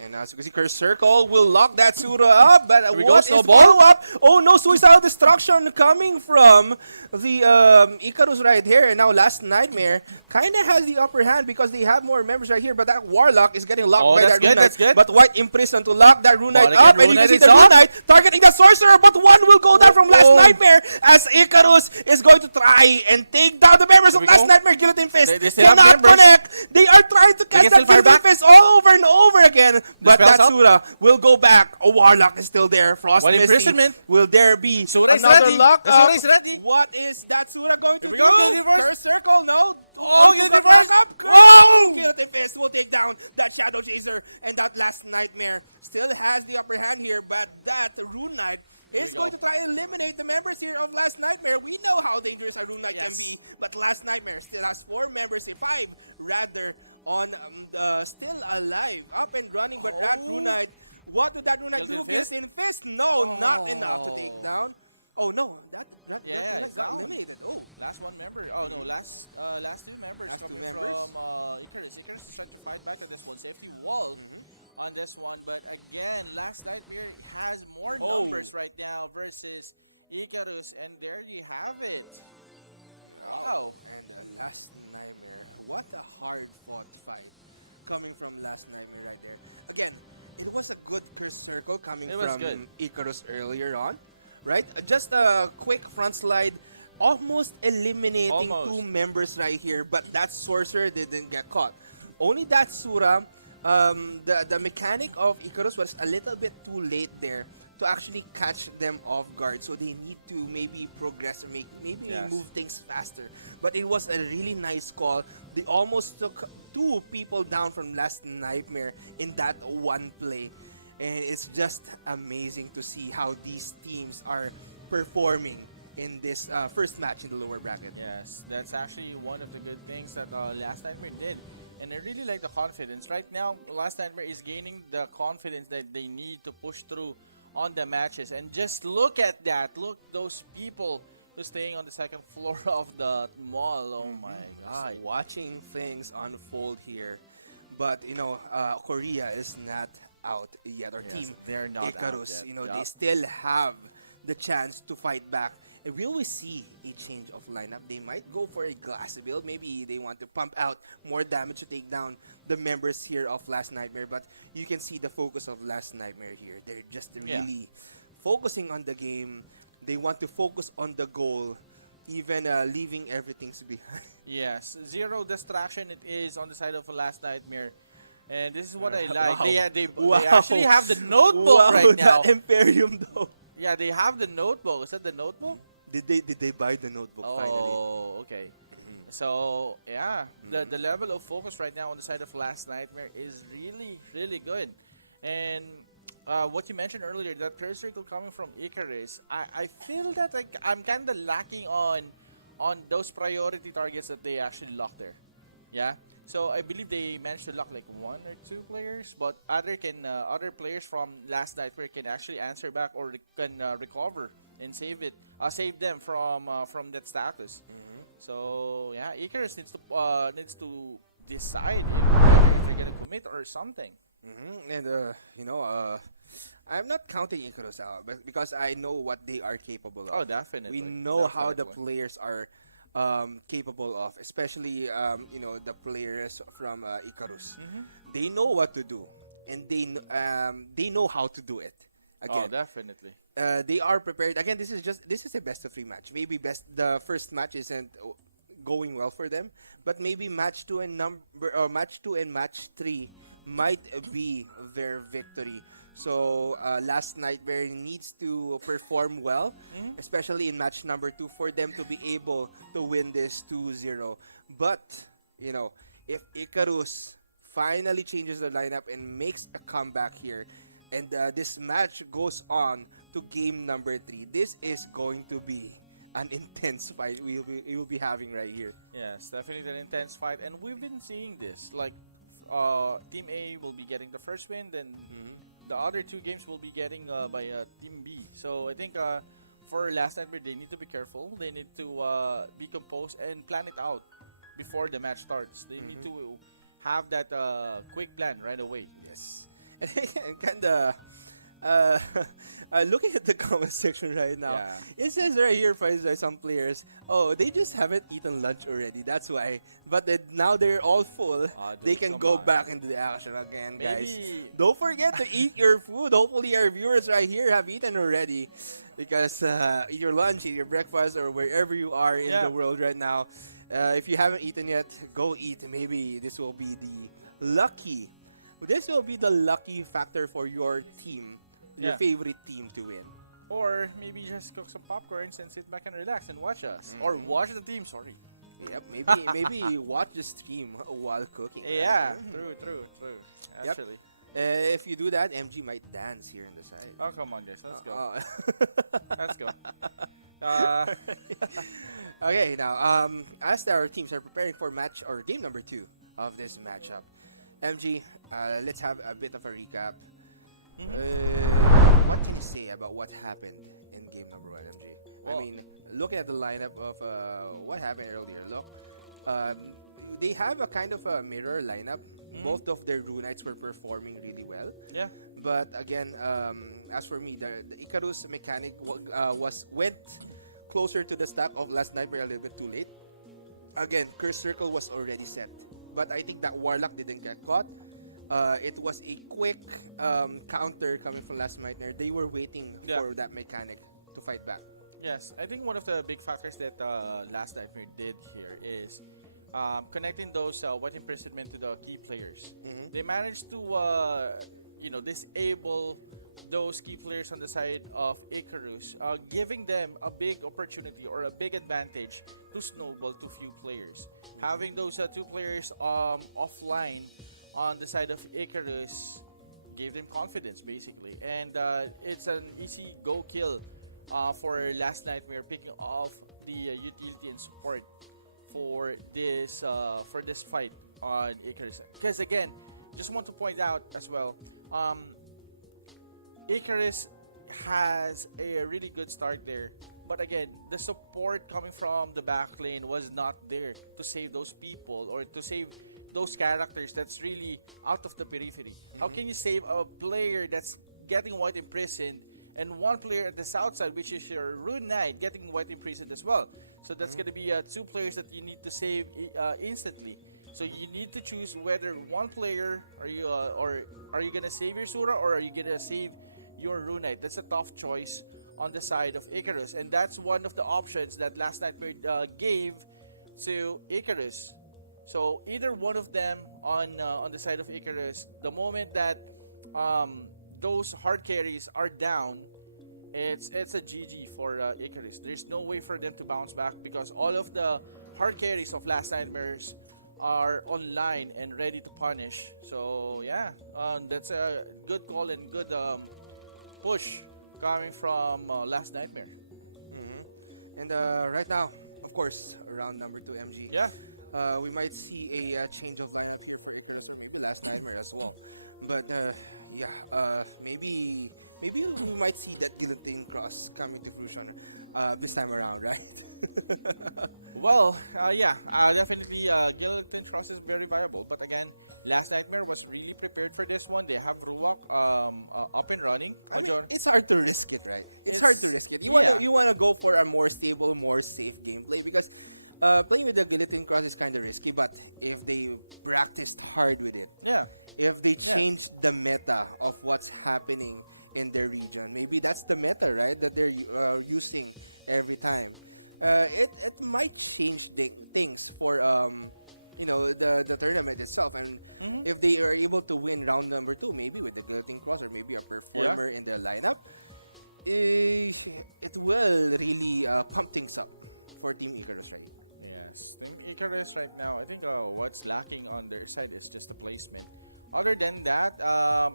And as you can see, Curse Circle will lock that Sura up, but Here we go, what is Snowball. follow-up? Oh no, Suicidal Destruction coming from the Icarus right here. And now Last Nightmare kind of has the upper hand because they have more members right here, but that Warlock is getting locked by that Rune Knight. That's good. But White imprisoned to lock that Rune Knight But up, again, and you can Rune see Knight the is Rune up. Knight targeting the Sorcerer, but one will go down from Last Nightmare as Icarus is going to try and take down the members of Here we Last go. Nightmare. Guillotine Fist They still have cannot members. connect. They are trying to catch can that still fire Guillotine back. Fist all over and over again, but spell's that up. Sura will go back. A Warlock is still there. Frost One Misty. imprisonment. Will there be Sura is another ready. lock The Sura up? is ready. What is that Sura going to Here we do? go, Guillotine Force. Curse Circle, no. Oh, To Guillotine come back Force. up. Whoa! Guillotine Fist will take down that Shadow Chaser, and that Last Nightmare still has the upper hand here, but that Rune Knight Here is we going go. to try and eliminate the members here of Last Nightmare. We know how dangerous a Rune Knight can Yes. be, but Last Nightmare still has 4 members here, 5 rather, on still alive, up and running, but that Oh. Rune Knight, what would that Rune Knight do? Guillotine Fist? Guillotine Fist? No, not enough to Oh. take down. Oh no, that Rune Yeah, Knight it's got down. eliminated. Oh. Last one member. Oh no, last 2 members Last two coming members. from Icarus. Icarus is trying to fight back on this one. Safety wall on this one, but again, Last Nightmare has more Oh. numbers right now versus Icarus, and there you have it. Wow. And Last Nightmare. What a hard-fought fight coming from Last Nightmare right there. Again, it was a good Curse Circle coming It was from good. Icarus earlier on. Right? Just a quick front slide. Almost eliminating Almost. 2 members right here. But that Sorcerer didn't get caught. Only that Sura, the mechanic of Icarus was a little bit too late there to actually catch them off guard. So they need to maybe progress or maybe Yes. move things faster. But it was a really nice call. They almost took 2 people down from Last Nightmare in that one play. And it's just amazing to see how these teams are performing in this first match in the lower bracket. Yes, that's actually one of the good things that Last Nightmare did. And I really like the confidence. Right now, Last Nightmare is gaining the confidence that they need to push through on the matches. And just look at that. Look, those people who's staying on the second floor of the mall. Oh my God. So watching things unfold here. But, you know, Korea is not out yet. Our Yes, team, they're not out Icarus, yet. you know, Yup. they still have the chance to fight back. And we always see a change of lineup. They might go for a glass build. Maybe they want to pump out more damage to take down the members here of Last Nightmare. But you can see the focus of Last Nightmare here. They're just really focusing on the game. They want to focus on the goal, even leaving everything behind. Yes, 0 distraction it is on the side of Last Nightmare. And this is what I like. Wow. They Wow. actually have the notebook Wow, right now. that Imperium though. Yeah, they have the notebook. Is that the notebook? Did they buy the notebook finally? Oh, okay. So, yeah, the level of focus right now on the side of Last Nightmare is really, really good. And what you mentioned earlier, that Curse Circle coming from Icarus, I feel that I'm kind of lacking on those priority targets that they actually locked there. Yeah. So I believe they managed to lock like 1 or 2 players, but other players from Last Nightmare can actually answer back or can recover and save them from that status. So yeah, Icarus needs to decide whether if they're gonna commit or something. And you know, I'm not counting Icarus out, but because I know what they are capable of. Oh, definitely. We know how the Definitely. players are capable of, especially you know, the players from Icarus. They know what to do, and they know how to do it. Oh, Again, definitely. they are prepared. Again, this is a best of 3 match. Maybe the first match isn't going well for them, but maybe match 2 and match 3 might be their victory. So Last Nightmare needs to perform well, especially in match number 2, for them to be able to win this 2-0. But, you know, if Icarus finally changes the lineup and makes a comeback here, and this match goes on to game number 3, this is going to be an intense fight we will be having right here. Yes, definitely an intense fight, and we've been seeing this. Like, Team A will be getting the first win, then the other 2 games will be getting by Team B. So I think for Last Nightmare, they need to be careful. They need to be composed and plan it out before the match starts. They need to have that quick plan right away. Yes. And kind of uh, looking at the comment section right now, Yeah. it says right here by some players, oh, they just haven't eaten lunch already. That's why. But now they're all full. They Dude, can come go on. back into the action again, guys. Maybe Don't forget to eat your food. Hopefully, our viewers right here have eaten already. Because eat your lunch, eat your breakfast, or wherever you are in the world right now. If you haven't eaten yet, go eat. Maybe this will be the lucky. This will be the lucky factor for your team, your favorite team to win. or maybe just cook some popcorns and sit back and relax and watch us. Or watch the team, sorry. Yep, maybe watch the stream while cooking. right? Yeah, true. Yep. Actually. If you do that, MG might dance here on the side. Oh, come on, guys. Let's go. Let's go. Okay, now, as our teams are preparing for match or game number 2 of this matchup, MG, let's have a bit of a recap. What can you say about what happened in game number 1, MG? Well, I mean, looking at the lineup of what happened earlier, look, they have a kind of a mirror lineup. Both of their Runites were performing really well. Yeah. But again, as for me, the Icarus mechanic went closer to the stack of Last Nightmare a little bit too late. Again, Curse Circle was already set. But I think that Warlock didn't get caught. It was a quick counter coming from Last Nightmare. They were waiting for that mechanic to fight back. Yes, I think one of the big factors that Last Nightmare did here is connecting those White Imprisonment to the key players. They managed to, disable those key players on the side of Icarus, giving them a big opportunity or a big advantage to snowball to few players. Having those 2 players offline on the side of Icarus gave them confidence, basically. And it's an easy go kill for Last Nightmare, picking off the utility and support for this fight on Icarus. Because again, just want to point out as well, Icarus has a really good start there. But again, the support coming from the back lane was not there to save those people or to save those characters that's really out of the periphery. How can you save a player that's getting White Imprisoned and one player at the south side, which is your Rune Knight, getting White Imprisoned as well? So that's going to be 2 players that you need to save instantly. So you need to choose whether one player are you gonna save your Sura or are you gonna save your Rune Knight. That's a tough choice on the side of Icarus, and that's one of the options that Last Nightmare gave to Icarus. So either one of them on the side of Icarus, the moment that those hard carries are down, it's a GG for Icarus. There's no way for them to bounce back because all of the hard carries of Last Nightmares are online and ready to punish. So yeah, that's a good call and good push coming from Last Nightmare. And right now, of course, round number 2, MG. Yeah. We might see a change of lineup here for Icarus or maybe Last Nightmare as well. But maybe we might see that Guillotine Cross coming to fruition this time around, right? Well, definitely Guillotine Cross is very viable. But again, Last Nightmare was really prepared for this one. They have Ruak up and running. I mean, it's hard to risk it, right? It's hard to risk it. You wanna go for a more stable, more safe gameplay because playing with the Guillotine Cross is kind of risky. But if they practiced hard with it, if they change the meta of what's happening in their region, maybe that's the meta, right? That they're using every time. It might change things for the tournament itself, and if they are able to win round number 2, maybe with the Guillotine Cross or maybe a performer in their lineup, it will really pump things up for Team Icarus, right? Yes, Team Icarus right now, I think what's lacking on their side is just the placement. Other than that,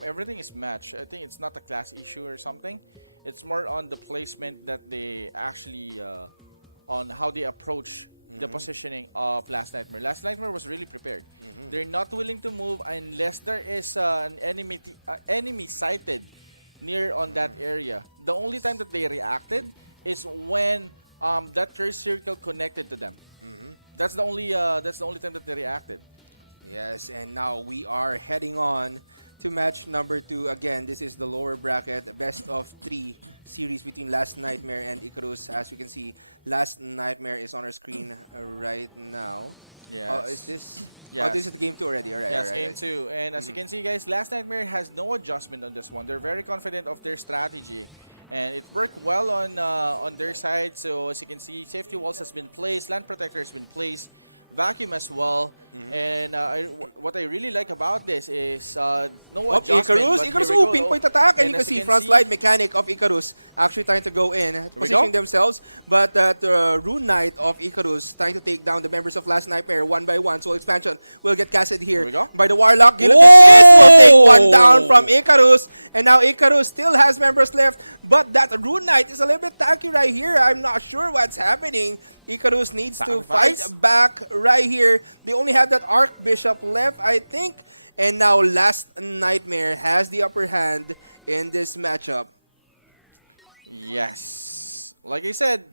everything is matched. I think it's not a class issue or something. It's more on the placement that they actually, on how they approach the positioning of Last Nightmare. Last Nightmare was really prepared. They're not willing to move unless there is an enemy sighted near on that area. The only time that they reacted is when that curse circle connected to them. That's the only time that they reacted. Yes, and now we are heading on to match number 2. Again, this is the lower bracket, best of 3 series between Last Nightmare and Icarus. As we can see, Last Nightmare is on our screen right now. Yes. Is this? Yes. Oh, this is the game 2 already. All right. Yes, all right, game right. 2. And as you can see, guys, Last Nightmare has no adjustment on this one. They're very confident of their strategy. And it worked well on their side. So as you can see, safety walls has been placed, land protector has been placed, vacuum as well. And what I really like about this is no adjustment. Icarus, but Icarus, here we go. pinpoint attack, and you can as see front slide mechanic of Icarus actually trying to go in, positioning themselves, but the Rune Knight of Icarus trying to take down the members of Last Nightmare one by one. Soul Expansion will get casted here by the Warlock. Guillotine Fist will take one down from Icarus, and now Icarus still has members left, but that Rune Knight is a little bit tanky right here. I'm not sure what's happening. Icarus needs to fight back right here. They only have that Archbishop left, I think. And now Last Nightmare has the upper hand in this matchup. Yes. Like I said,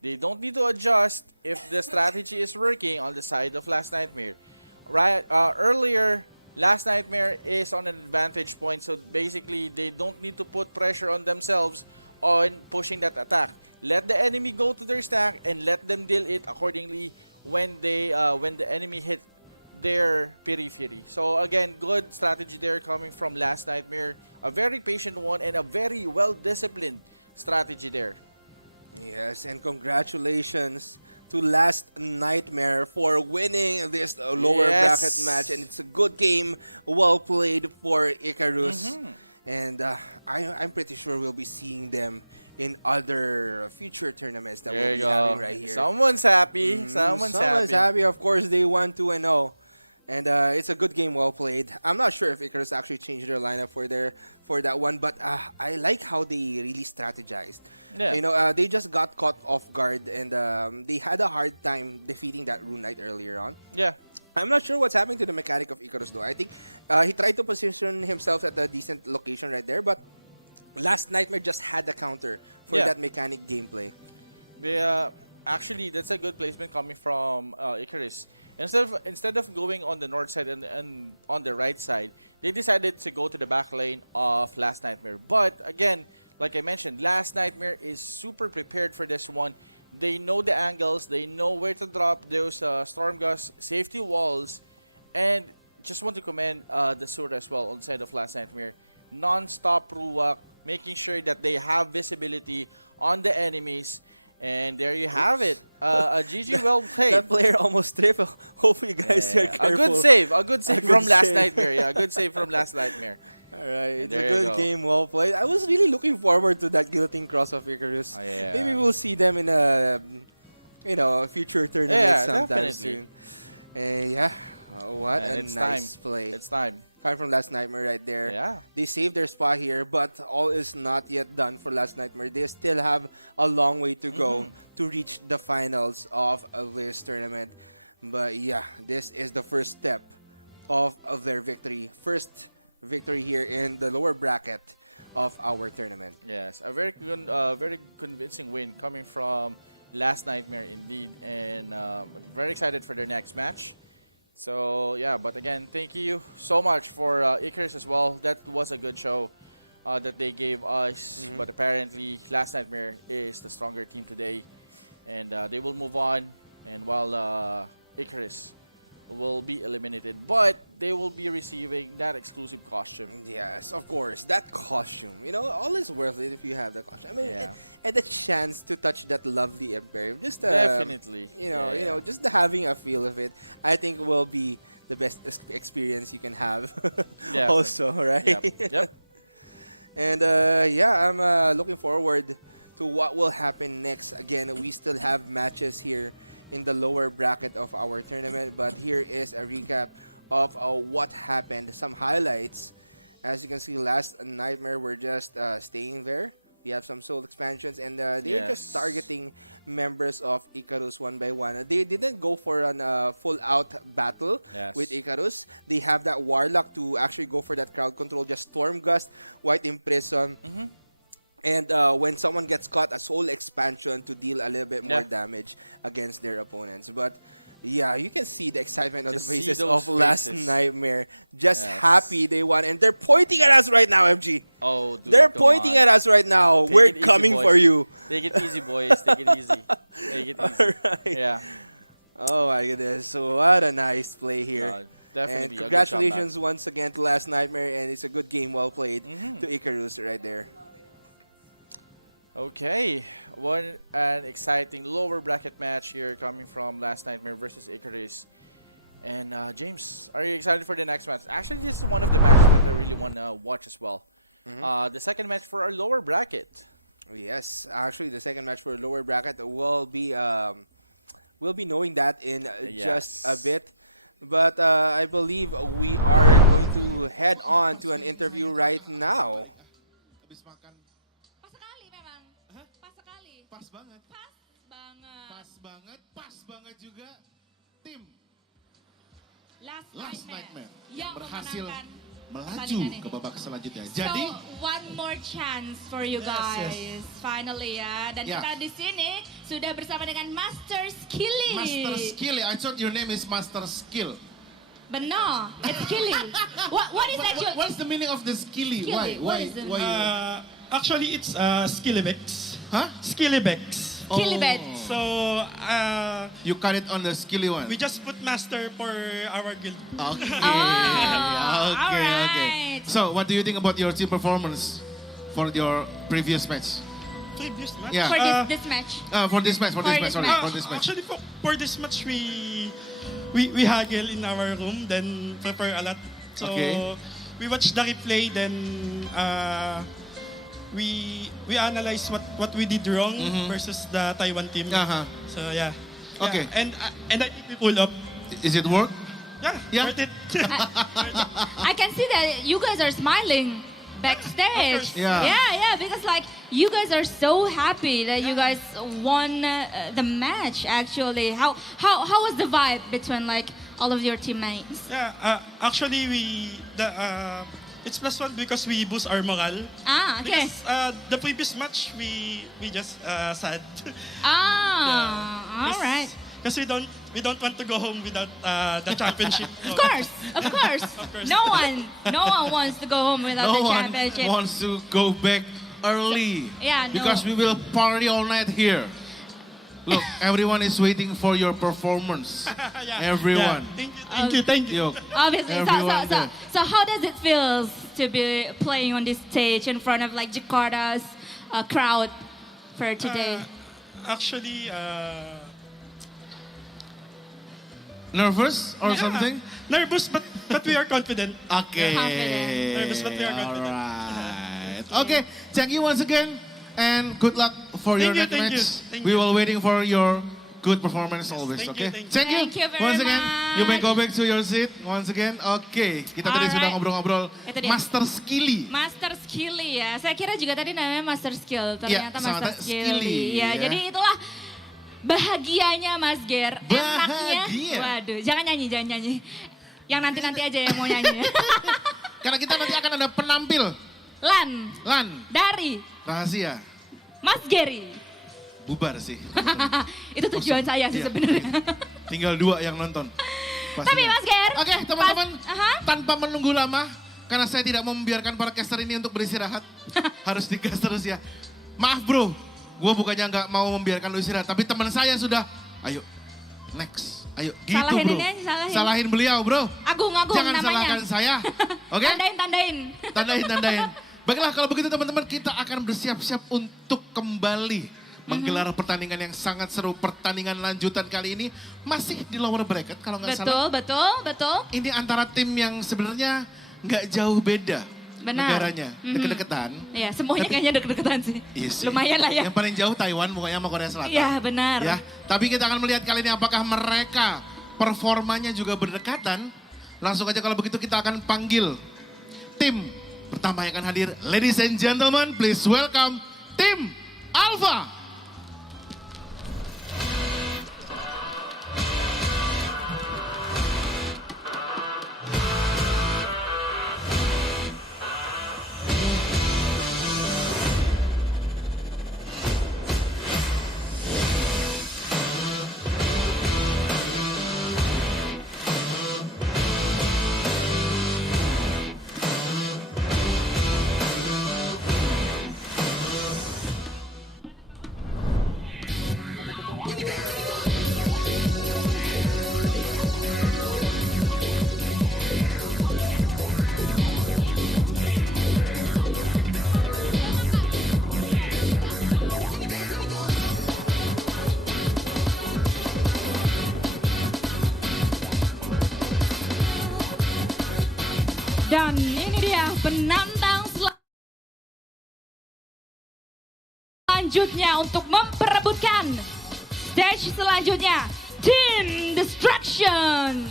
they don't need to adjust if the strategy is working on the side of Last Nightmare. Right? Earlier, Last Nightmare is on an advantage point, so basically they don't need to put pressure on themselves on pushing that attack. Let the enemy go to their stack and let them deal it accordingly when the enemy hit their periphery. So again, good strategy there coming from Last Nightmare. A very patient one and a very well-disciplined strategy there. Yes, and congratulations to Last Nightmare for winning this lower bracket match. And it's a good game, well played for Icarus. And I'm pretty sure we'll be seeing them in other future tournaments that we'll be having right here. Someone's happy. Someone's happy. Of course, they won 2-0. And it's a good game, well played. I'm not sure if Icarus actually changed their lineup for that one, but I like how they really strategized. Yeah. You know, they just got caught off guard, and they had a hard time defeating that Rune Knight earlier on. Yeah. I'm not sure what's happening to the mechanic of Icarus, though. I think he tried to position himself at a decent location right there, but Last Nightmare just had a counter for that mechanic gameplay. Actually, that's a good placement coming from Icarus. Instead of going on the north side and on the right side, they decided to go to the back lane of Last Nightmare. But again, like I mentioned, Last Nightmare is super prepared for this one. They know the angles, they know where to drop those storm gust, safety walls, and just want to commend the Sura as well on the side of Last Nightmare. Non-stop Ruwak, making sure that they have visibility on the enemies. And there you have it. A GG well played. That player almost tripped. Hopefully, you guys are careful. A good save from Last Nightmare. Yeah, a good save from Last Nightmare. All right, it's a good game, well played. I was really looking forward to that guillotine cross of Icarus. Maybe we'll see them in a future tournament sometime soon. What a nice play. It's time. Coming from Last Nightmare right there. Yeah. They saved their spot here, but all is not yet done for Last Nightmare. They still have a long way to go to reach the finals of this tournament. But yeah, this is the first step of their victory. First victory here in the lower bracket of our tournament. Yes, a very good, very convincing win coming from Last Nightmare indeed. And very excited for their next match. So yeah, but again, thank you so much for Icarus as well. That was a good show that they gave us. But apparently, Last Nightmare is the stronger team today, and they will move on. And while Icarus will be eliminated, but they will be receiving that exclusive costume. Yes, of course, that costume. You know, all is worth it if you have the costume. I mean, and the chance to touch that lovely Imperium. Just definitely. You know, just the having a feel of it, I think will be the best experience you can have. Also, right? Yep. And I'm looking forward to what will happen next. Again, we still have matches here in the lower bracket of our tournament, but here is a recap of what happened, some highlights. As you can see, Last Nightmare were just staying there. We have some soul expansions, and they're just targeting members of Icarus one by one. They didn't go for a full-out battle with Icarus. They have that Warlock to actually go for that crowd control, just Storm Gust, White Imprison, and when someone gets caught, a soul expansion to deal a little bit more damage against their opponents. But Yeah, you can see the excitement on the Just see faces those of Last faces. Nightmare. Just Yes. happy they won. And they're pointing at us right now, MG. Oh, dude, They're come pointing on. at us right now. Take We're it easy, coming boys. for you. Take it easy, boys. Take it easy. Take it easy. Alright. Yeah. Oh my goodness. So what a nice play here. No, definitely. And a good congratulations once again to Last Nightmare. And it's a good game, well played Mhm. to Icarus right there. comeback. Okay. An exciting lower bracket match here coming from Last Nightmare versus Icarus. And James, are you excited for the next match? Actually, this is one of the matches that I really want to watch as well. The second match for our lower bracket. Yes, actually, the second match for lower bracket will be we'll be knowing that in just a Yes. bit. But I believe we are going to head on to an interview right now. Habis makan Pas sekali memang. Pas sekali. pas banget. Pas banget. Pas banget, pas banget juga tim Last Nightmare yang berhasil memenangkan melaju pertandingan ke ini. babak selanjutnya. So, Jadi one more chance for you guys. Finally ya. Dan Ya. kita di sini sudah bersama dengan Master Skilly. Master Skilly, I thought your name is Master Skill. But no, it's Skilly. what is actually? What's the meaning of the Skilly? Skilly, what Why? is it? Why? Actually, it's Skillybex. Huh? Skillybex. Skilly bet. So, You cut it on the Skilly one. we just put master for our guild. Okay. Oh, okay. alright. So, what do you think about your team performance for your previous match? Previous match. Yeah. For this match. For this match. For this match. For this match. Actually, for this match, we haggle in our room, then prepare a lot. So, Okay. we watch the replay, then we analyze what we did wrong versus the Taiwan team. Uh-huh. So, yeah. Okay. Yeah. And I think we pull up. Is it work? Yeah, Yeah. worth it. I can see that you guys are smiling backstage. Yeah. Yeah, because like you guys are so happy that you guys won the match. Actually, how was the vibe between like all of your teammates? Yeah, actually it's +1 because we boost our morale. Ah, okay. Because the previous match we just sad. Ah, all right. Because we don't want to go home without the championship. Of course. course. No one wants to go home without No the one championship. wants to go back early. Yeah, no. Because we will party all night here. Look, everyone is waiting for your performance. Yeah, Everyone. yeah. Thank you. Yo, Obviously. Everyone there. So how does it feel to be playing on this stage in front of like Jakarta's crowd for today? Actually, nervous or yeah, something? nervous, but we are confident. Okay. Confident. Nervous, but we are confident. Alright. Okay, thank you once again and good luck for your next Thank you, match. thank We you. will waiting for your good performance always, Thank okay? you, thank you. Thank you very once again. You may much. go back to your seat once again. Oke, kita tadi Alright. sudah ngobrol-ngobrol Itu dia. Master Skilly. Master Skilly ya. Saya kira juga tadi namanya Master Skill, ternyata sama Master Skilly, Skilly. Ya, ya. jadi itulah bahagianya Mas Ger. Enaknya. Bahagia. Waduh, jangan nyanyi. Yang nanti-nanti aja yang mau nyanyi. Karena kita nanti akan ada penampil. Lan, Dari rahasia. Mas Geri. Bubar sih. Itu tujuan saya sih Iya. sebenarnya. Tinggal 2 yang nonton. Tapi Pastinya. Mas Ger. Oke, teman-teman, Aha. tanpa menunggu lama, karena saya tidak mau membiarkan para caster ini untuk beristirahat. Harus digas terus ya. Maaf bro, gue bukannya nggak mau membiarkan lu istirahat, tapi teman saya sudah, ayo, next, ayo, gitu Salahin bro. ini aja, salahin. Salahin beliau bro. Agung Jangan namanya. salahkan saya, oke? Tandain. Tandain. Baiklah kalau begitu teman-teman, kita akan bersiap-siap untuk kembali menggelar pertandingan yang sangat seru. Pertandingan lanjutan kali ini masih di lower bracket kalau nggak salah. Betul. Ini antara tim yang sebenarnya nggak jauh beda Benar. negaranya, deket-deketan. Iya, semuanya Tapi- kayaknya deket-deketan sih. Iya sih. Lumayan lah ya. Yang paling jauh Taiwan, bukannya sama Korea Selatan. Iya, benar. Ya, tapi kita akan melihat kali ini apakah mereka performanya juga berdekatan. Langsung aja kalau begitu kita akan panggil tim pertama yang akan hadir. Ladies and gentlemen, please welcome tim Alpha. Dan ini dia penantang selanjutnya untuk memperebutkan stage selanjutnya, Team Destruction.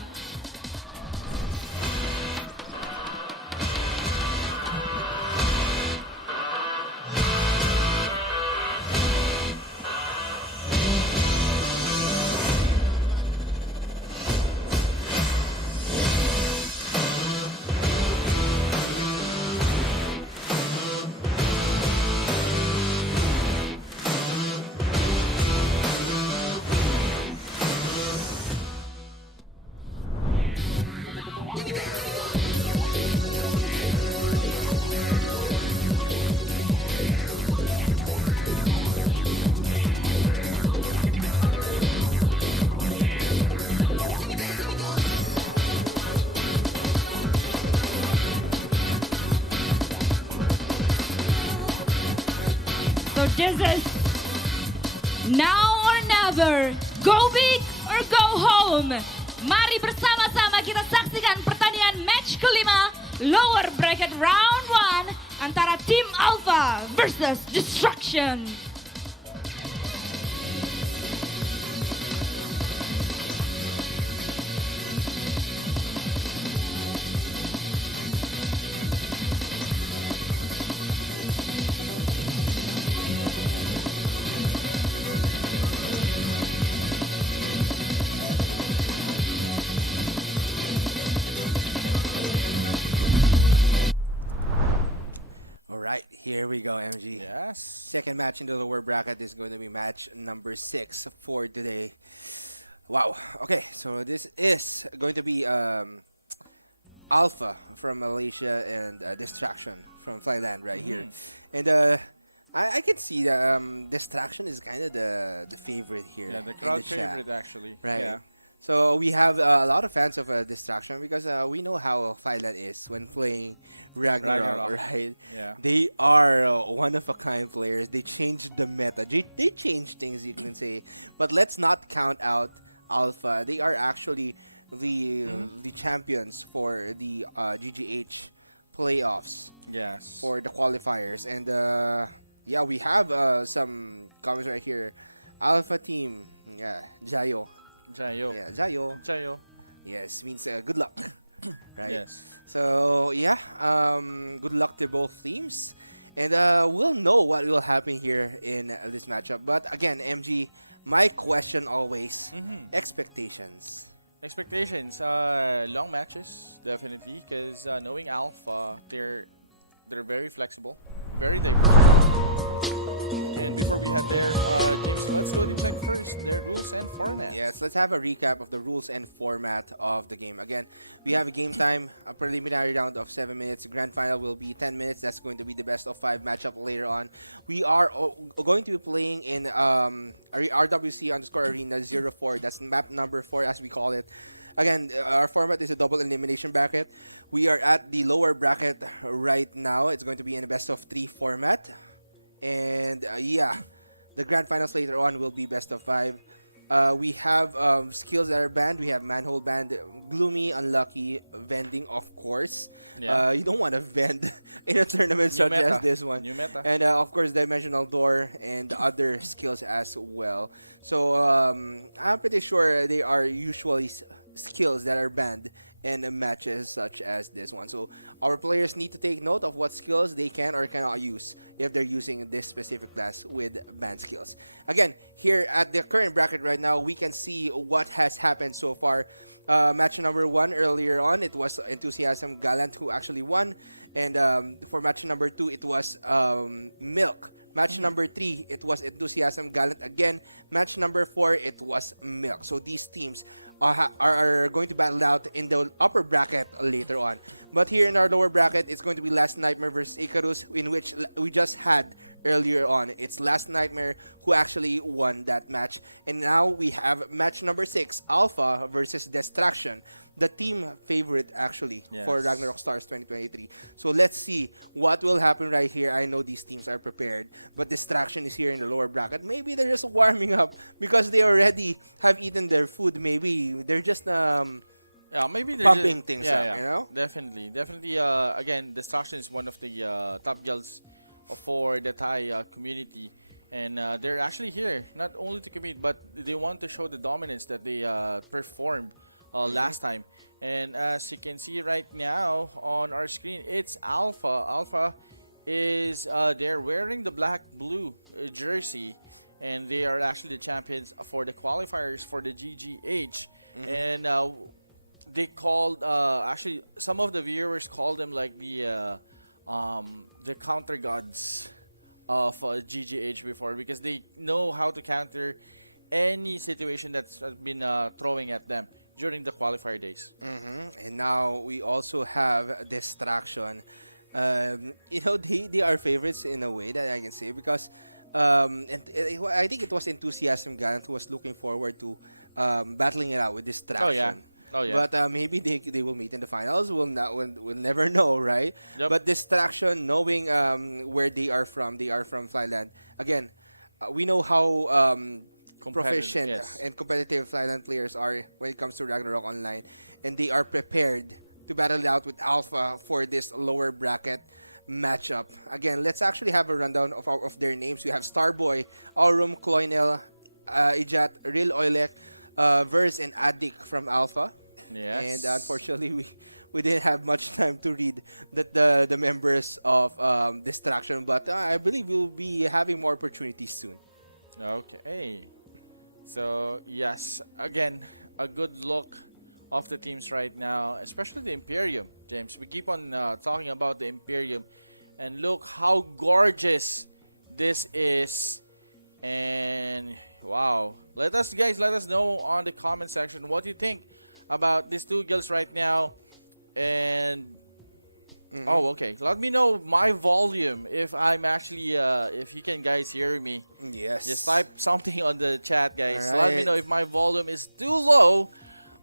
So this is now or never, go big or go home. Mari bersama-sama kita saksikan pertandingan match kelima lower bracket round 1 antara Team Alpha versus Destruction. Alright, here we go, MG. Yes. Second match in the lower bracket is going to be match number 6 for today. Wow. Okay, so this is going to be Alpha from Malaysia and Distraction from Thailand right here. And I can see that Distraction is kind of the favorite here. Yeah, the in crowd chat. favorite actually. Right. Yeah. So we have a lot of fans of Distraction because we know how Thailand is when playing Ragnarok, right? Yeah. They are one of a kind players. They changed the meta. They changed things, you can say. But let's not count out Alpha. They are actually the champions for the GGH playoffs Yes. for the qualifiers. And yeah, we have some comments right here. Alpha team, yeah, Jayo. Jayo. Yeah, Jayo. Jayo. Yes, means good luck. Right? Yes. So, yeah, good luck to both teams. And we'll know what will happen here in this matchup. But again, MG, my question always, expectations. Expectations, long matches definitely, because knowing Alpha, they're very flexible, very diverse. And before we head there, James, let's go to check first their rules and format. Yes, let's have a recap of the rules and format of the game. Again, we have a game time, a preliminary round of 7 minutes. Grand final will be 10 minutes. That's going to be the best of 5 matchup later on. We are going to be playing in RWC_Arena 04. That's map number 4 as we call it. Again, our format is a double elimination bracket. We are at the lower bracket right now. It's going to be in a best of 3 format. And yeah, the grand finals later on will be best of 5. We have skills that are banned. We have manhole banned, gloomy, unlucky, vending, of course. Yeah. You don't want to vend in a tournament such as this one. New meta. And of course, dimensional door and other skills as well. So I'm pretty sure they are usually skills that are banned in matches such as this one. So our players need to take note of what skills they can or cannot use if they're using this specific class with banned skills. Again, here at the current bracket right now, we can see what has happened so far. Match number 1 earlier on, it was Enthusiasm Gallant who actually won. And for match number 2, it was Milk. Match number 3, it was Enthusiasm Gallant again. Match number 4, it was Milk. So these teams are going to battle out in the upper bracket later on. But here in our lower bracket, it's going to be Last Nightmare versus Icarus, in which we just had earlier on. It's Last Nightmare who actually won that match. And now we have match number 6, Alpha versus Distraction, the team favorite actually for Ragnarok Stars 2023. So let's see what will happen right here. I know these teams are prepared, but Distraction is here in the lower bracket. Maybe they're just warming up because they already have eaten their food. Maybe they're just Yeah, maybe they're pumping just, things yeah, up, yeah, you know? definitely. Again, Destruction is one of the top girls for the Thai community, and they're actually here not only to compete, but they want to show the dominance that they performed last time. And as you can see right now on our screen, it's Alpha. Alpha is they're wearing the black blue jersey, and they are actually the champions for the qualifiers for the GGH. And they called actually some of the viewers called them like the counter gods of GGH before, because they know how to counter any situation that's been throwing at them during the qualifier days. And now we also have Distraction. They are favorites in a way that I can say, because I think it was Enthusiasm Gallant who was looking forward to battling it out with Distraction. Oh yeah. But maybe they will meet in the finals. We'll never know, right? Yep. But Distraction, knowing where they are from Thailand. Again, we know how proficient yes. and competitive Thailand players are when it comes to Ragnarok Online, and they are prepared to battle it out with Alpha for this lower bracket matchup. Again, let's actually have a rundown of their names. We have Starboy, Aurum, Cloynel, Ijat, Real Oilek, Verse, and Adik from Alpha. Yes. And unfortunately, we didn't have much time to read the members of Distraction, but I believe we'll be having more opportunities soon. Okay. So yes, again, a good look of the teams right now, especially the Imperium, James. We keep on talking about the Imperium, and look how gorgeous this is. And wow, let us know on the comment section what you think about these two girls right now. And oh, okay, let me know my volume if I'm actually if you can guys hear me. Yes. Just type something on the chat, guys. All Let me right. know if my volume is too low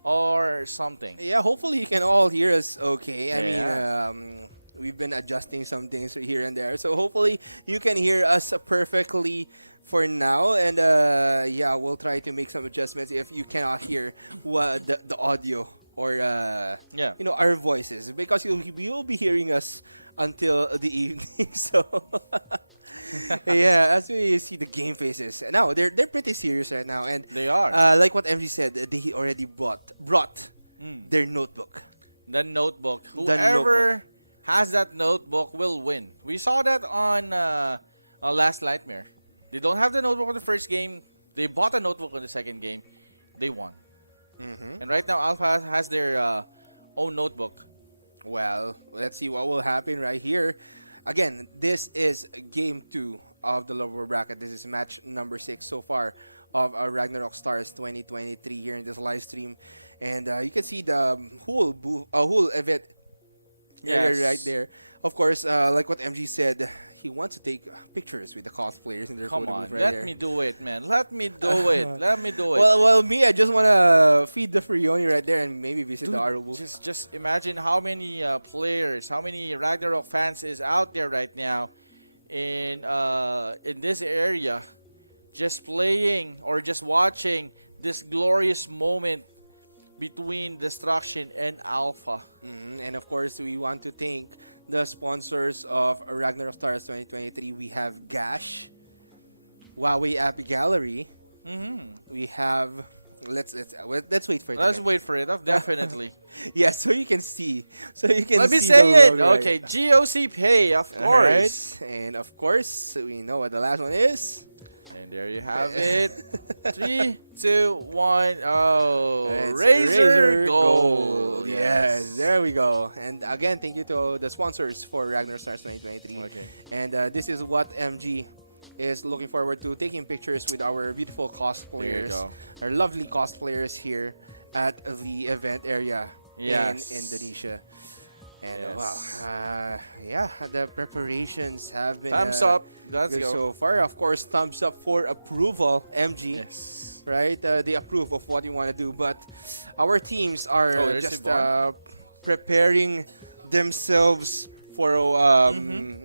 or something. Yeah, hopefully you can all hear us okay. I Yeah. mean, we've been adjusting some things here and there. So hopefully you can hear us perfectly for now. And yeah, we'll try to make some adjustments if you cannot hear the audio or Yeah. our voices, because you'll be hearing us until the evening. So yeah, as we see the game faces now, they're pretty serious right now, and They are. like what MG said, they already brought their notebook. The notebook. The Whoever has that notebook will win. We saw that on Last Nightmare. They don't have the notebook on the first game. They bought a notebook on the second game. They won. And right now, Alpha has their own notebook. Well, let's see what will happen right here. Again, this is game 2 of the lower bracket. This is match number 6 so far of our Ragnarok Stars 2023 here in this live stream. And you can see the whole event area right there. Of course, like what MG said, he wants to take pictures with the cosplayers in their Come photo on, booth right let there. me do it, man. Let me do it. Let me do it. Well, me, I just want to feed the Frioni right there and maybe visit the Aro booth. Just imagine how many players, how many Ragnarok fans is out there right now in this area, just playing or just watching this glorious moment between Destruction and Alpha. And of course, we want to thank the sponsors of Ragnarok Stars 2023. We have Gash, Huawei App Gallery. We have let's wait for it. Let's again. wait for it. Definitely. Yeah, so you can see. So you can Let me see say the it. logo right. Okay, GOC Pay, of course. Alright. And of course, we know what the last one is. And there you have it. 3, 2, 1. Oh, It's Razor Gold. Yes, there we go. And again, thank you to the sponsors for Ragnarok Stars 2023. Okay. And this is what MG is looking forward to, taking pictures with our beautiful There you cosplayers, go. our lovely cosplayers here at the event area Yes. in Indonesia. And Yes. wow, yeah, the preparations have been Thumbs up. Let's good go. so far. Of course, thumbs up for approval, MG. Yes. Right? They approve of what you want to do, but our teams are there's just Yvonne. preparing themselves for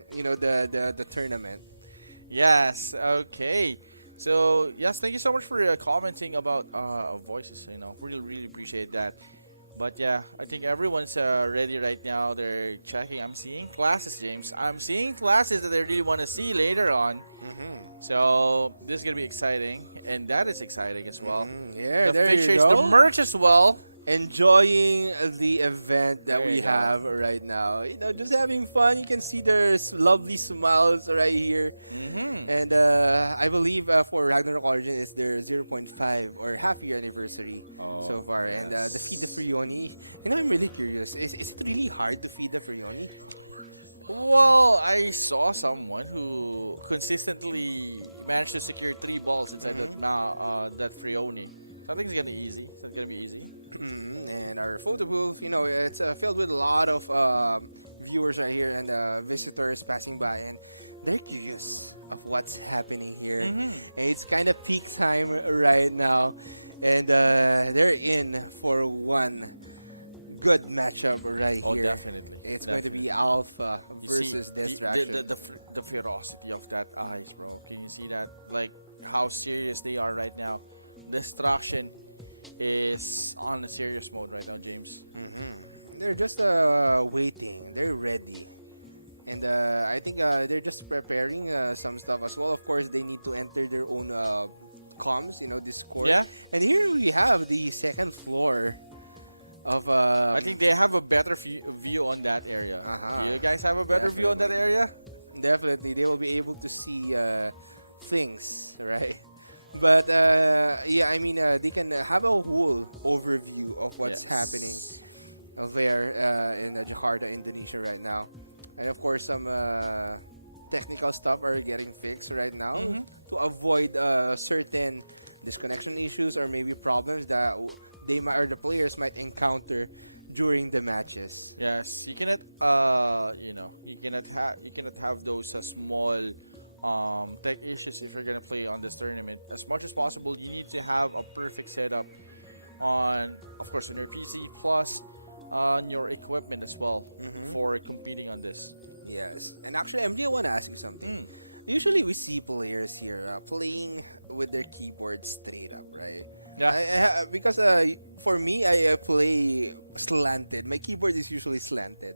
the tournament. Yes. Okay. So yes, thank you so much for commenting about voices. Really, really appreciate that. But yeah, I think everyone's ready right now. They're checking. I'm seeing classes, James. I'm seeing classes that I really want to see later on. So this is gonna be exciting, and that is exciting as well. Yeah, The there you fixtures, go. the merch as well. Enjoying the event that There we you go. have right now. You know, just having fun. You can see their lovely smiles right here. And I believe for Ragnarok Origin is their 0.5 or half year anniversary so far. And the feed the Frioni. You know, I'm really curious. Is it really hard to feed the Frioni? Well, I saw someone who consistently managed to secure 3 balls inside that Frioni. So I think it's gonna be easy. And our photo booth, you know, it's filled with a lot of viewers right here and visitors passing by, and they're curious of what's happening here. And it's kind of peak time right now, and they're in for one good matchup right Oh, here. definitely. It's going to be Alpha You versus see Distraction. the ferocity of that eyes, bro. Can you see that? Like how serious they are right now. Distraction is on a serious mode right now, James. They're just waiting. They're ready. And I think they're just preparing some stuff as well. Of course, they need to enter their own comms, you know, Discord. Yeah. And here we have the second floor of... I think they have a better view on that area. Do you guys have a better view on that area? Definitely. They will be able to see things, right? But yeah, I mean, they can have a whole overview of what's happening there in Jakarta, Indonesia right now. And of course, some technical stuff are getting fixed right now to avoid certain disconnection issues or maybe problems that they might or the players might encounter during the matches. Yes, you cannot you cannot have those small tech issues if you're gonna play on this tournament. As much as possible, you need to have a perfect setup on, of course, on your PC plus on your equipment as well for competing on this. Yes, and actually, MJ, I want to ask you something. Usually, we see players here playing with their keyboard straight up, right? Yeah. Because for me, I play slanted. My keyboard is usually slanted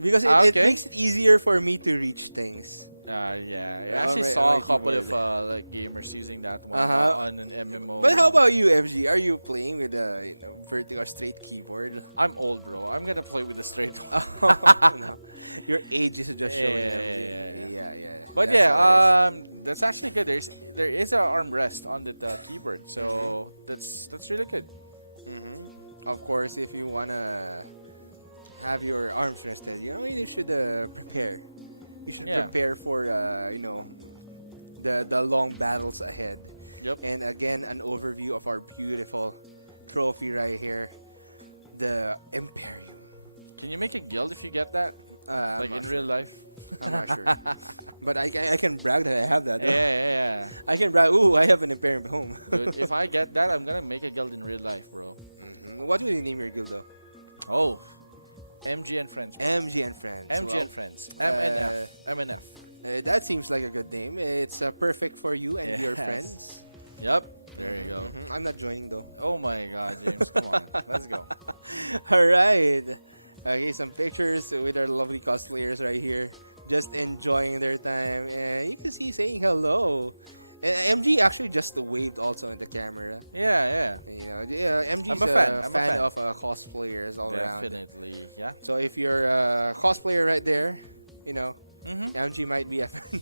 because it makes it easier for me to reach things. Yeah, I actually saw a couple of like gamers using that one on an MMO. But how about you, FG? Are you playing with a vertical straight keyboard? I'm old, bro. I'm gonna play with the straight one. No. Your age is just showing, FG. Yeah. But That's that's actually good. There is an armrest on the keyboard, so that's really good. Of course, if you wanna have your arms rested, you know, you should prepare. You should prepare for the long battles ahead. Yep. And again, an overview of our beautiful trophy right here, the Imperium. Can you make a guild if you get that? Like in real life? I'm not sure. But I can brag that I have that. Yeah. I can brag. Ooh, I have an Imperium home. Dude, if I get that, I'm gonna make a guild in real life, bro. What will you name your guild though? Oh, MG and Friends. Bro. MG and Friends. MG and Friends. MNF. That seems like a good name. It's perfect for you and your friends. Yep. There you go. I'm not joining though. Oh my God, James, come on, let's go. All right. Okay, some pictures with our lovely cosplayers right here, just enjoying their time, and you can see saying hello. And MG actually just waved also in the camera. Yeah. You know, MG's I'm a fan of cosplayers all around. Definitely, yeah. So if you're a cosplayer right there, you know, MG might be a fan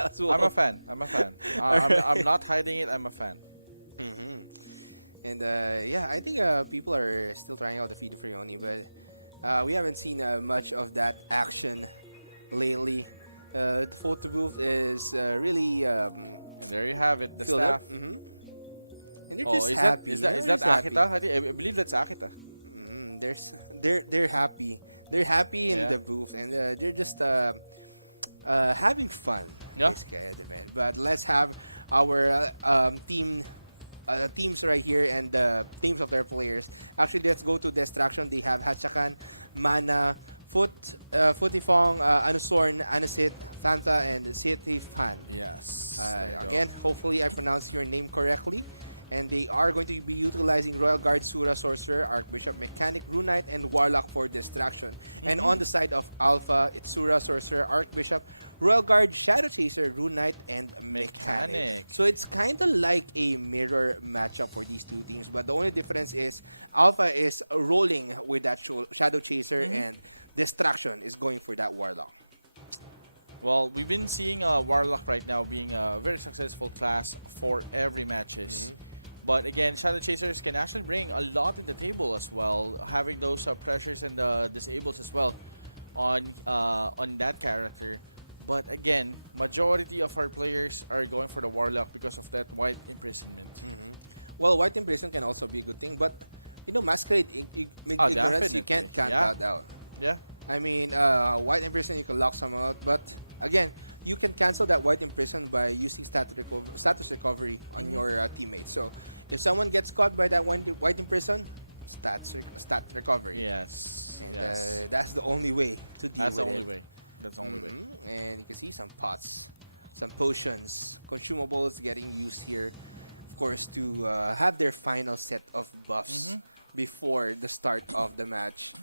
as well. I'm a fan. I'm not hiding it. I'm a fan. And yeah, I think people are still trying out the Feed Frioni, but we haven't seen much of that action lately. The photo booth is really and there you have it, the filled staff. up. And they're just happy. Is that Akita? I believe that's Akita. They're happy. They're happy in the booth, and they're just having fun. Basically, but let's have our teams right here and the teams of their players. Actually, let's go to Distraction. They have Hatchakan, Mana, Futifong, Anusorn, Anasit, Fanta, and Sitifan. Yes. Again, hopefully I pronounced your name correctly. And they are going to be utilizing Royal Guard, Sura, Sorcerer, Archbishop, Mechanic, Rune Knight, and Warlock for distraction. And on the side of Alpha, it's Sura, Sorcerer, Archbishop, Royal Guard, Shadow Chaser, Rune Knight, and Mechanic. So it's kind of like a mirror matchup for these two teams. But the only difference is Alpha is rolling with that Shadow Chaser and Distraction is going for that Warlock. Well, we've been seeing Warlock right now being a very successful class for every matches. But again, Shadow Chasers can actually bring a lot in the table as well, having those pressures and disables as well on that character. But again, majority of our players are going for the Warlock because of that White Imprisonment. Well, White Imprisonment can also be a good thing, but you know, Masquerade Ignorance, you can't count that out. Yeah. I mean, White Imprisonment, you can lock someone out, but again, you can cancel that White Imprisonment by using status recovery on your teammates. So, if someone gets caught by that White Imprisonment, stat recovery. Yes. And that's the only way to deal with it. That's the only way. That's the only way. And you can see some pots, some potions, consumables getting used here, of course, to have their final set of buffs before the start of the match.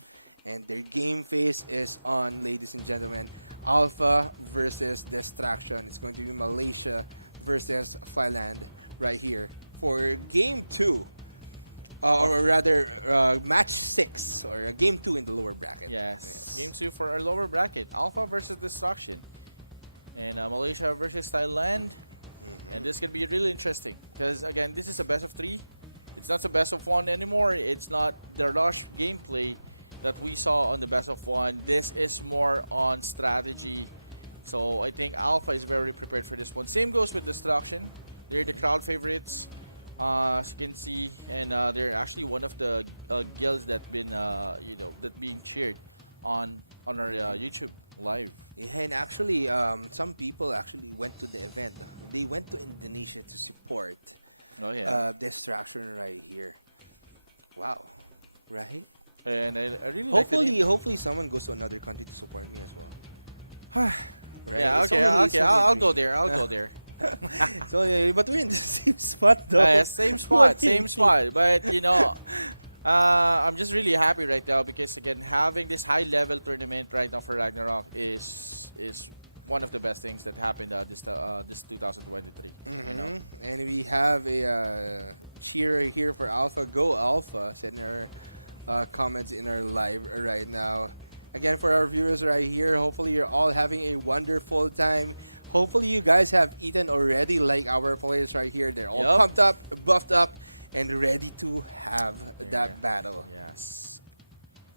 And their game phase is on, ladies and gentlemen. Alpha versus Distraction. It's going to be Malaysia versus Thailand right here for game 2. Or rather, match 6 or game 2 in the lower bracket. Yes. Game 2 for our lower bracket. Alpha versus Destruction. And Malaysia versus Thailand. And this is going to be really interesting. Because, again, this is a best of 3. It's not a best of 1 anymore. It's not the rush gameplay that we saw on the best of 1. This is more on strategy. So I think Alpha is very prepared for this one. Same goes with Destruction. They're the crowd favorites, as you can see, and they're actually one of the guilds that been that being cheered on our YouTube live. Yeah, and actually, some people actually went to the event. They went to Indonesia to support Distraction right here. Wow, right? And I really hopefully someone goes to another country to support me as well. Right? Yeah, okay, I'll go there. I'll go there. So, but we're in the same spot though. Same spot. But you know, I'm just really happy right now because again, having this high level tournament right now for Ragnarok is one of the best things that happened this 2023. You know? And we have a cheer here for Alpha. Go Alpha! Said in our comments in our live right now. Again, for our viewers right here, hopefully you're all having a wonderful time. Hopefully you guys have eaten already like our players right here. They're all pumped up, buffed up, and ready to have that battle. Yes.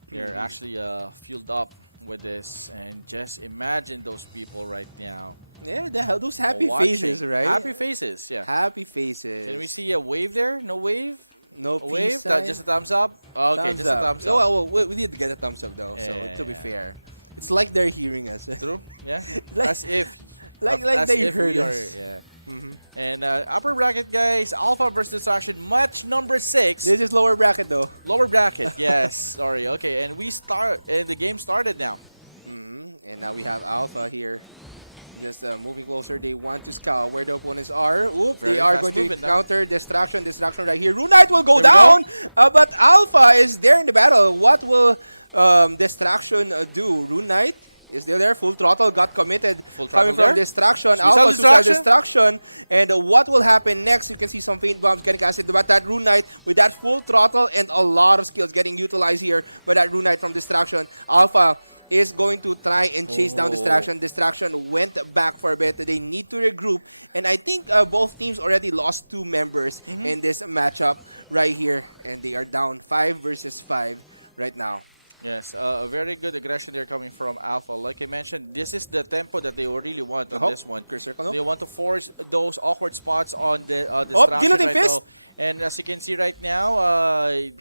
They're actually fueled up with this. And just imagine those people right now. Yeah, those happy faces, right? Happy faces, yeah. Happy faces. Can we see a wave there? No wave? No a wave? sign? Just a thumbs up? Okay, thumbs just a thumbs up. Oh, well, we did get a thumbs up though, so to be fair. It's like they're hearing us. True, yeah. Like, as if they heard us. Yeah. And upper bracket, guys, Alpha versus Distraction, match number 6. This is lower bracket though. Lower bracket, yes. Sorry, okay. And the game started now. And now we have Alpha here. Just moving closer, they want to scout where the opponents are. They are going to counter Distraction right here. Rune Knight will go down, but Alpha is there in the battle. What will Distraction do? Rune Knight is there, full throttle, got committed, coming from Distraction. Alpha suicide Distraction, and what will happen next? You can see some faint bombs getting casted, but that Rune Knight with that full throttle and a lot of skills getting utilized here by that Rune Knight from Distraction. Alpha is going to try and chase down Distraction. Distraction went back for a bit. They need to regroup. And I think both teams already lost 2 members in this matchup right here. And they are down 5 versus 5 right now. Yes, a very good aggression there coming from Alpha. Like I mentioned, this is the tempo that they really want on this one. They want to force those awkward spots on the Distraction right now. And as you can see right now,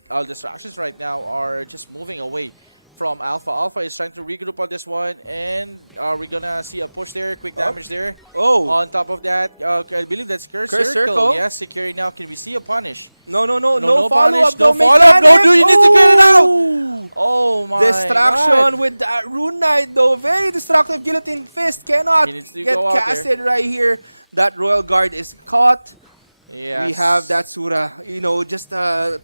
our Distractions right now are just moving away from Alpha. Alpha is trying to regroup on this one, and are we gonna see a push there, quick damage there? On top of that, I believe that's Curse Circle. Yes, securing now. Can we see a punish? No punish, follow-up. No follow-up. No, you need to get it out. Oh my Distraction God. with that Rune Knight though. Very destructive guillotine fist. Cannot get casted right here. That Royal Guard is caught. Yes. We have that Sura, just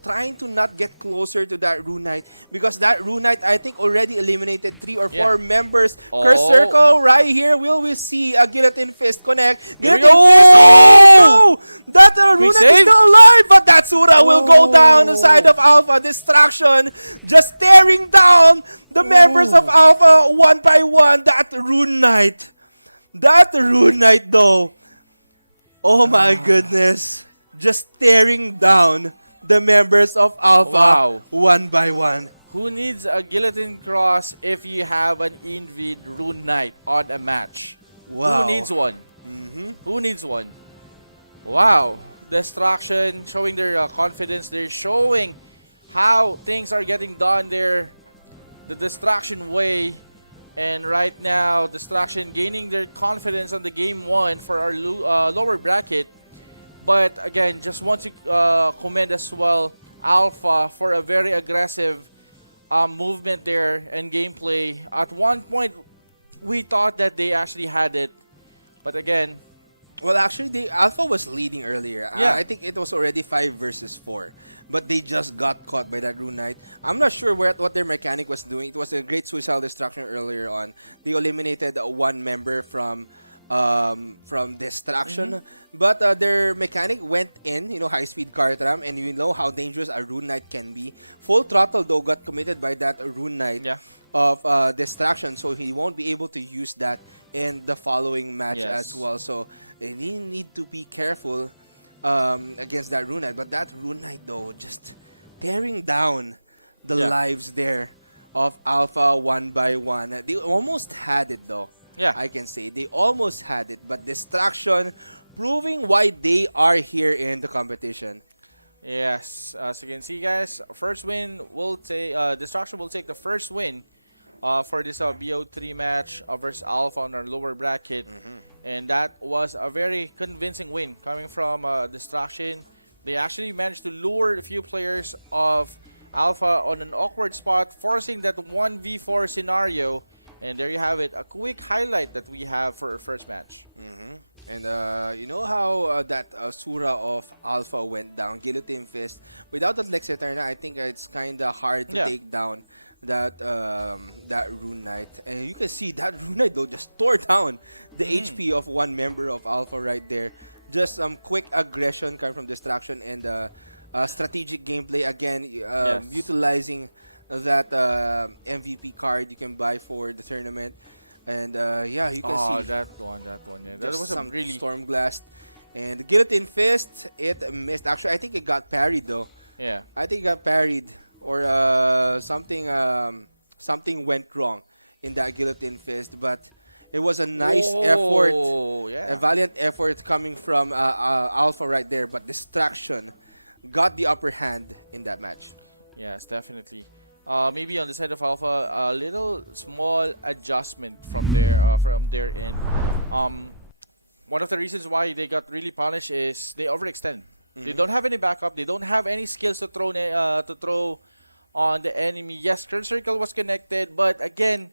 trying to not get closer to that Rune Knight because that Rune Knight, I think, already eliminated 3 or 4 members. Curse Oh. Circle right here. Will we see a Guillotine Fist connect? Here we Guillotine go. Fist! Oh no! That Rune Knight is save. still alive, but that Sura will go down the side of Alpha. Distraction, just staring down the members of Alpha one by one. That Rune Knight. That Rune Knight, though. Oh my goodness. Just staring down the members of Alpha Wow. one by one. Who needs a Guillotine Cross if you have an Invid Rune Knight on a match? Wow. Who needs one? Mm-hmm. Who needs one? Wow. Destruction, showing their confidence. They're showing how things are getting done there. The Distraction way. And right now, Distraction gaining their confidence on the game 1 for our lower bracket. But again, just want to commend as well Alpha for a very aggressive movement there and gameplay. At one point, we thought that they actually had it. But again, Well, actually, Alpha was leading earlier. Yeah. I think it was already 5 versus 4. But they just got caught by that Rune Knight. I'm not sure what their mechanic was doing. It was a great suicidal destruction earlier on. They eliminated 1 member from Distraction. But their mechanic went in, high-speed card ram, and you know how dangerous a Rune Knight can be. Full Throttle, though, got committed by that Rune Knight Yeah. of Distraction, so he won't be able to use that in the following match Yes. as well. So they need to be careful against that Rune Knight. But that Rune Knight, though, just tearing down the Yeah. lives there of Alpha one by one. They almost had it, though. Yeah. I can say they almost had it, but Distraction proving why they are here in the competition. yes, as you can see, guys, first win will take. Destruction will take the first win for this BO3 match versus Alpha on our lower bracket, and that was a very convincing win coming from Destruction. They actually managed to lure a few players of Alpha on an awkward spot, forcing that 1v4 scenario. And there you have it, a quick highlight that we have for our first match. And you know how that Sura of Alpha went down, Guillotine Fist. Without that Lex Eterna, I think it's kind of hard to Yeah. take down that Rune Knight. And you can see that Rune Knight, though, just tore down the HP of 1 member of Alpha right there. Just some quick aggression coming from Distraction and strategic gameplay. Again, Yes. utilizing that MVP card you can buy for the tournament. And yeah, you can Oh, see that one, yeah. That just was some a really Stormblast. And the Guillotine Fist, it missed. Actually, I think it got parried, though. yeah. I think it got parried. Or something went wrong in that Guillotine Fist. But it was a nice effort. Yeah. A valiant effort coming from Alpha right there. But Distraction got the upper hand in that match. Yes, definitely. Maybe on the side of Alpha, a little small adjustment from their end. One of the reasons why they got really punished is they overextend. They don't have any backup. They don't have any skills to throw on the enemy. Yes, Current Circle was connected, but again,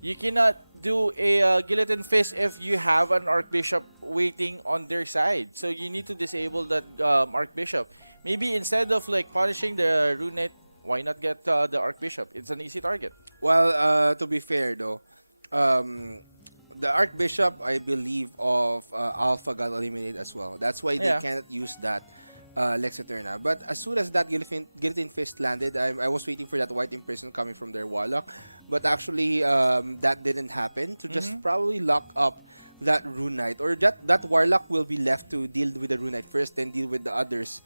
you cannot do a Guillotine Fist if you have an Archbishop waiting on their side. So you need to disable that Archbishop. Maybe instead of like punishing the Rune Knight, why not get the Archbishop? It's an easy target. Well, to be fair, though, the Archbishop, I believe, of Alpha got eliminated as well. That's why they Yeah. cannot use that Lex Eterna. But as soon as that Guillotine Fist landed, I was waiting for that White Imprison coming from their Warlock. But actually, that didn't happen. To just probably lock up that Rune Knight. Or that Warlock will be left to deal with the Rune Knight first, then deal with the others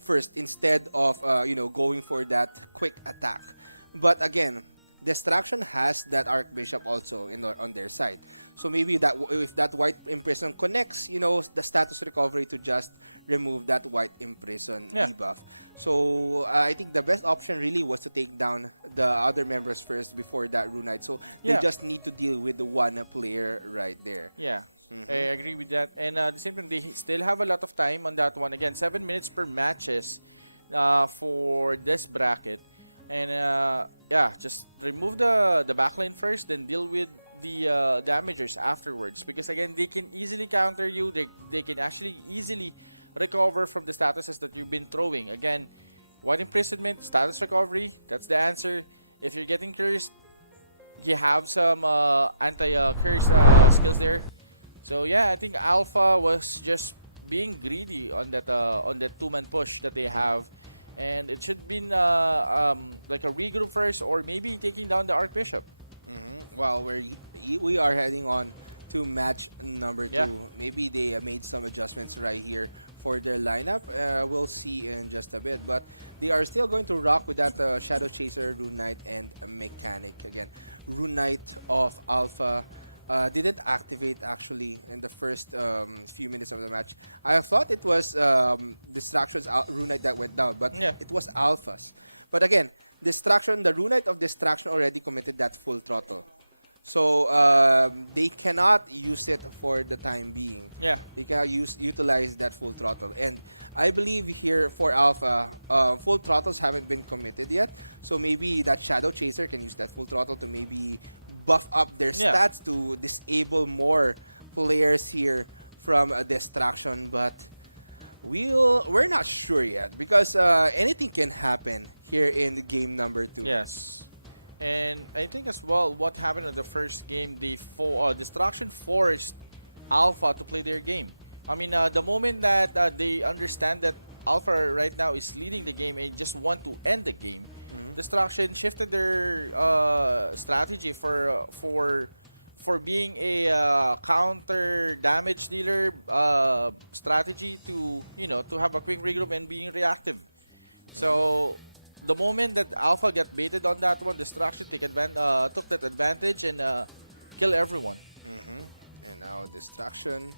first, instead of going for that quick attack. But again, Distraction has that Archbishop also on their side. So maybe that if that White Imprison connects, the status recovery to just remove that White Imprison Yeah. debuff. So I think the best option really was to take down the other members first before that Rune Knight. So they Yeah. just need to deal with the 1 player right there. Yeah, I agree with that. And at the same time, they still have a lot of time on that one. Again, 7 minutes per matches for this bracket. And yeah, just remove the backline first, then deal with the damagers afterwards. Because again, they can easily counter you. They can actually easily recover from the statuses that you've been throwing. Again, white imprisonment, status recovery, that's the answer. If you're getting cursed, you have some anti-curse skills there. So yeah, I think Alpha was just being greedy on that two-man push that they have, and it should be like a regroup first, or maybe taking down the Archbishop. Well, we are heading on to match number 2. Yeah. Maybe they made some adjustments right here for their lineup. We'll see in just a bit, but they are still going to rock with that Shadow Chaser, Rune Knight, and Mechanic. Again, Rune Knight of Alpha didn't activate actually in the first few minutes of the match. I thought it was Distraction's Rune Knight that went down, but it was Alpha's. But again, the Rune Knight of Distraction already committed that full throttle. So they cannot use it for the time being. Yeah. They cannot utilize that full throttle. And I believe here for Alpha, full throttles haven't been committed yet. So maybe that Shadow Chaser can use that full throttle to maybe buff up their stats to disable more players here from a Distraction. But we're not sure yet, because anything can happen here in game number 2. Yes. And I think as well, what happened in the first game, Distraction forced Alpha to play their game. I mean, the moment that they understand that Alpha right now is leading the game and just want to end the game, Distraction shifted their strategy for being a counter damage dealer strategy to to have a quick regroup and being reactive. So the moment that Alpha got baited on that one, Distraction took that advantage and kill everyone. And now Distraction,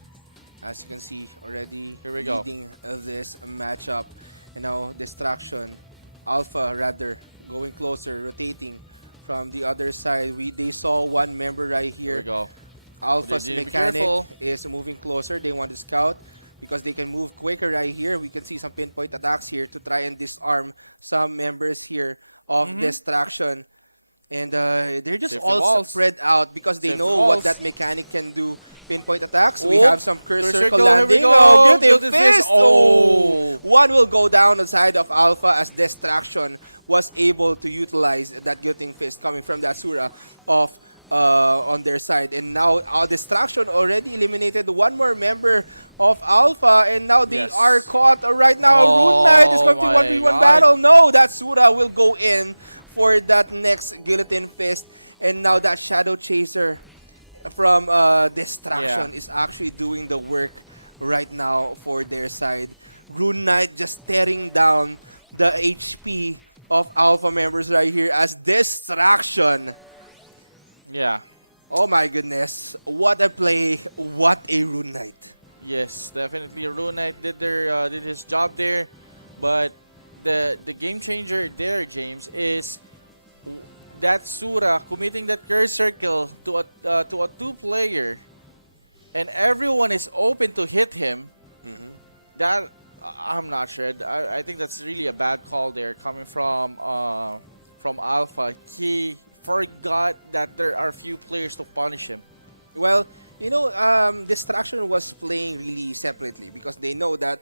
as you can see, already Here we go. leading this matchup. And now Distraction, Alpha rather, going closer, rotating from the other side. They saw one member right Here here. we go. Alpha's Be Mechanic careful. is moving closer. They want to scout because they can move quicker right here. We can see some pinpoint attacks here to try and disarm some members here of Distraction. And they're just Safety all walls. spread out because they Safety know walls. what that Mechanic can do. Pinpoint attacks. We Oh, have some Curse Curse Circle Circle, here we landing. go. Oh, guilty Guilty fist. fist. Oh. Oh. One will go down on the side of Alpha as Distraction was able to utilize that guilty fist coming from the Asura of on their side. And now Distraction already eliminated one more member of Alpha, and now they are caught right now. Rune Knight is going to my 1v1 God. battle. No, that Sura will go in for that next guillotine fist. And now that Shadow Chaser from Distraction is actually doing the work right now for their side. Rune Knight just tearing down the HP of Alpha members right here as Distraction. Yeah. Oh my goodness. What a play. What a Rune Knight. Yes, definitely. Rune Knight did his job there, but the game changer there, James, is that Sura committing that curse circle to a 2-player, and everyone is open to hit him. That I'm not sure. I think that's really a bad call there coming from Alpha. He forgot that there are few players to punish him. Well, Distraction was playing really separately because they know that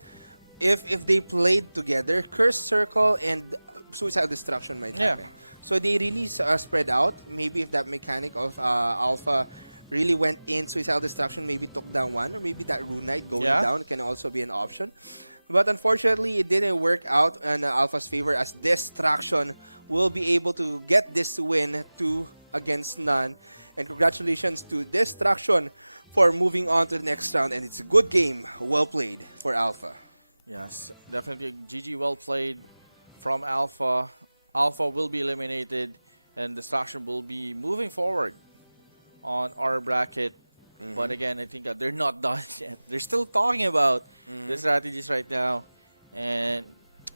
if they played together, Curse Circle and Suicide Destruction might happen. So they really spread out. Maybe if that Mechanic of Alpha really went in Suicide Destruction, maybe took down one, or maybe that Rune Knight going down can also be an option. But unfortunately, it didn't work out in Alpha's favor as Distraction will be able to get this win 2 against none. And congratulations to Distraction for moving on to the next round. And it's a good game. Well played for Alpha. Yes, definitely GG, well played from Alpha. Alpha will be eliminated, and Distraction will be moving forward on our bracket. But again, I think they're not done yet. They're still talking about the strategies right now. And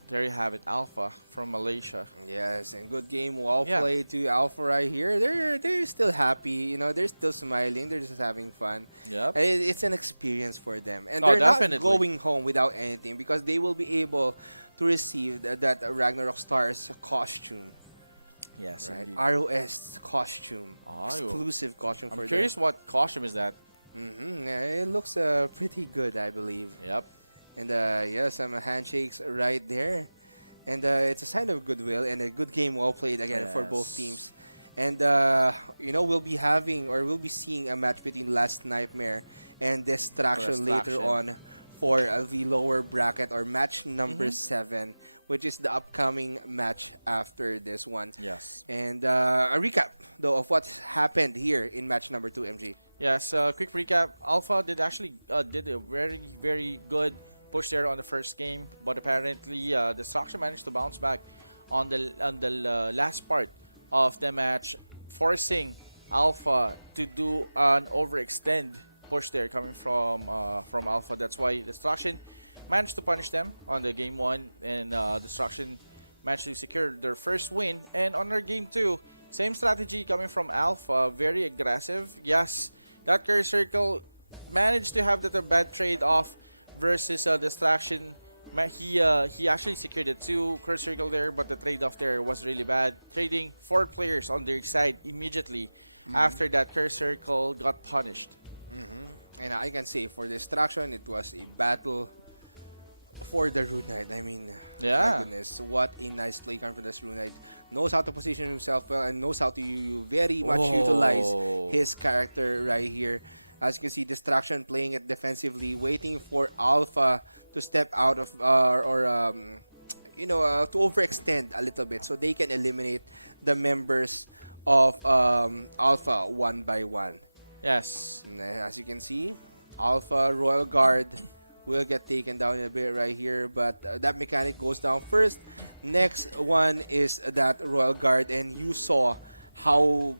there you have it, Alpha from Malaysia. Yes, and good game, well played to Alpha right here. They're still happy, they're still smiling, they're just having fun. Yep. It's an experience for them, and they're definitely not going home without anything because they will be able to receive that Ragnarok Stars costume. Yes, Right, indeed. ROS costume, exclusive costume for I'm curious what costume is that. them. It looks pretty good, I believe. Yep. And yeah, some handshakes right there. And it's a sign of goodwill and a good game well played again for both teams. And you know, we'll be seeing a match between Last Nightmare and Distraction later on for the lower bracket or match number 7, which is the upcoming match after this one. Yes. And a recap though of what happened here in match number 2, MG. Yes, quick recap. Alpha did actually did a very good push there on the first game, but apparently Destruction managed to bounce back on the last part of the match, forcing Alpha to do an overextend push there coming from Alpha. That's why Destruction managed to punish them on the game 1, and Destruction managed to secure their first win. And on their game 2, same strategy coming from Alpha, very aggressive. Yes, that curse circle managed to have that a bad trade-off versus Distraction. He actually secured the 2 curse circle there, but the trade-off there was really bad. Trading 4 players on their side immediately after that curse circle got punished. And I can say for Distraction, it was a battle for the Rune Knight. I mean, my goodness, what a nice play card for this Rune Knight. Knows how to position himself well and knows how to very much utilize his character right here. As you can see, Distraction playing it defensively, waiting for Alpha to step out of you know, to overextend a little bit so they can eliminate the members of Alpha one by one. Yes. And, as you can see, Alpha Royal Guard will get taken down in a bit right here, but that mechanic goes down first. Next one is that Royal Guard, and you saw how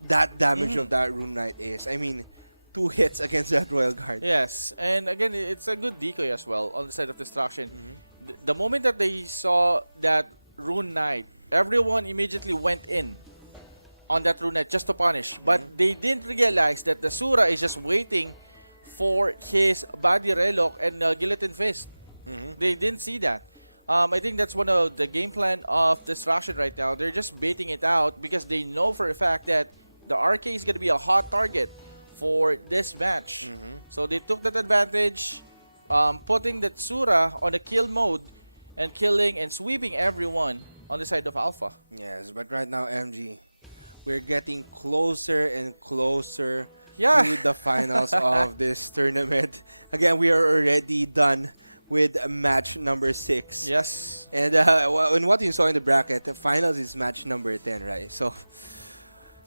that damage of that Rune Knight is. I mean, 2 hits against that Royal Guard. Yes, and again, it's a good decoy as well on the side of Destruction. The moment that they saw that Rune Knight, everyone immediately went in on that Rune Knight just to punish. But they didn't realize that the Sura is just waiting for his body relock and guillotine fist. They didn't see that. I think that's one of the game plan of Destruction right now. They're just baiting it out because they know for a fact that the RK is going to be a hot target for this match. So they took that advantage, putting that Sura on a kill mode and killing and sweeping everyone on the side of Alpha. Yes, but right now, MG, we're getting closer and closer to the finals of this tournament. Again, we are already done with match number 6. Yes. And what you saw in the bracket, the finals is match number 10, right? So,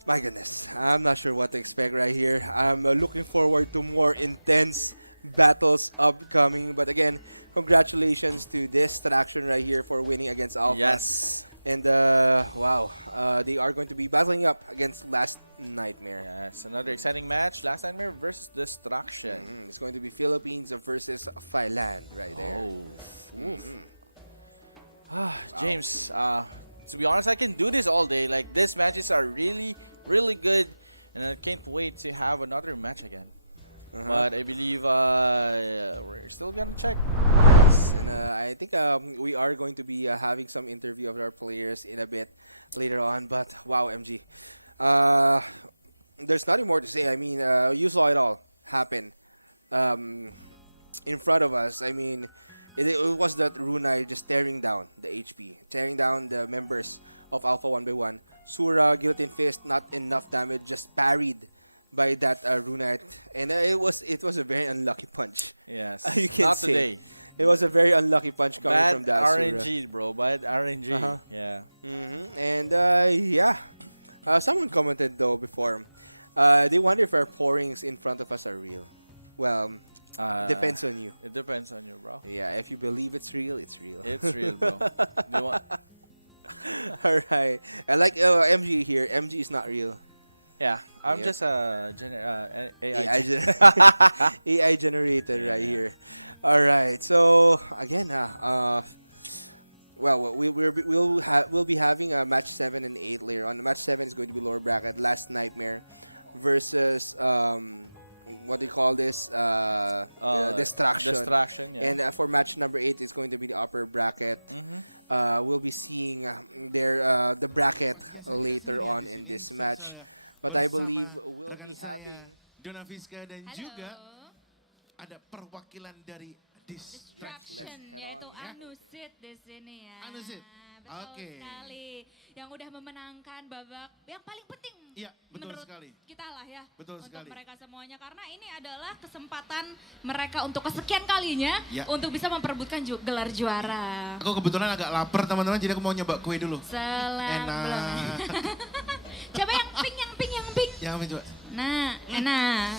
my goodness, I'm not sure what to expect right here. I'm looking forward to more intense battles upcoming. But again, congratulations to Distraction right here for winning against Alpha. Yes. And wow, they are going to be battling up against Last Nightmare. Yes, another exciting match. Last Nightmare versus Destruction. It's going to be Philippines versus Thailand right there. James, to be honest, I can do this all day. Like, these matches are really good, and I can't wait to have another match again. But I believe we're still gonna check. And I think we are going to be having some interview of our players in a bit later on. But wow, MG, there's nothing more to say. I mean, you saw it all happen in front of us. I mean, it was that Rune Knight just tearing down the HP, tearing down the members of Alpha one by one. Sura, Guillotine Fist, not enough damage, just parried by that Rune Knight. And it was a very unlucky punch. Yes, you can not say. today. It was a very unlucky punch coming Bad from that RNG, Sura. bro. Bad RNG. Yeah. And yeah, someone commented though before. They wonder if our pourings in front of us are real. Well, depends on you. It depends on you, bro. Yeah, if you believe it's real, it's real. It's real, bro. All right. I like MG here. MG is not real. Yeah, I'm Yep. just a AI, AI generated right here. All right. So again, well, we'll be having a match 7 and 8 later on. Match 7 is going to be lower bracket. Last Nightmare versus what do you call this? Distraction. Distraction. Yeah. And for match number 8 is going to be the upper bracket. We'll be seeing the bracket later on in this match. But I believe we'll be having Donaviska dan juga ada perwakilan dari Distraction. Let's head Yaitu on. Anusit di sini ya. Anusit. Betul Oke. sekali. Yang udah memenangkan babak yang paling penting. Iya, betul menurut sekali. kita lah ya. Betul untuk sekali. mereka semuanya. Karena ini adalah kesempatan mereka untuk kesekian kalinya. Ya. Untuk bisa memperebutkan gelar juara. Aku kebetulan agak lapar teman-teman, jadi aku mau nyoba kue dulu. Enak. Coba yang pink, yang pink, yang pink. Yang apa coba? Nah, enak.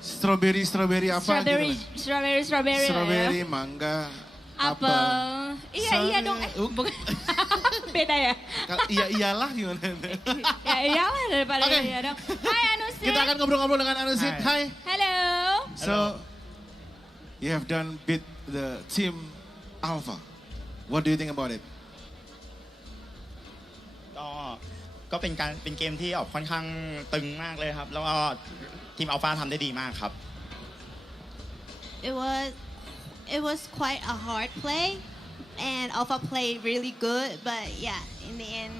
Strawberry apa? Strawberry, gitu. strawberry lah ya. Strawberry, mangga, Apel. Iya dong. Bukan. Beda ya. Iya iyalah gimana? Ya iyalah daripada Oke. iya dong. Hai Anusit. Kita akan ngobrol-ngobrol dengan Anusit. Hai. Halo. So, you have done beat the team Alpha. What do you think about it? ก็เป็นเกมที่ออกค่อนข้างตึงมากเลยครับ แล้วก็ทีมอัลฟาทำได้ดีมากครับ It was quite a hard play, and Alpha played really good, but yeah, in the end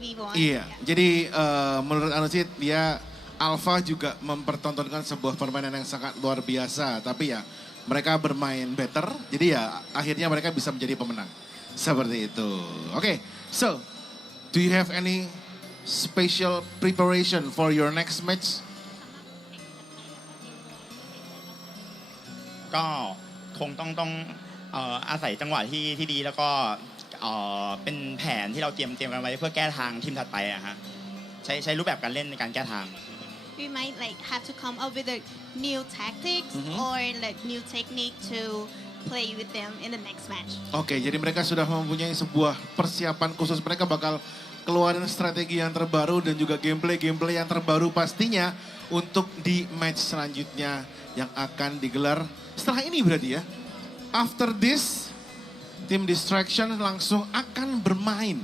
we won. Iya, jadi menurut Anusit dia Alpha juga mempertontonkan sebuah permainan yang sangat luar biasa. Tapi ya mereka bermain better, jadi ya akhirnya mereka bisa menjadi pemenang. Seperti itu. Oke, so do you have any special preparation for your next match? ก็คงต้องอาศัยจังหวะที่ดีแล้วก็เป็นแผนที่เราเตรียมกันไว้เพื่อแก้ทางทีมถัดไปอะฮะใช้รูปแบบการเล่นในการแก้ทาง We might like have to come up with a new tactics or like new technique to play with them in the next match. Oke, jadi mereka sudah mempunyai sebuah persiapan khusus. Mereka bakal keluarin strategi yang terbaru dan juga gameplay yang terbaru pastinya untuk di match selanjutnya yang akan digelar setelah ini berarti ya. After this, tim Distraction langsung akan bermain.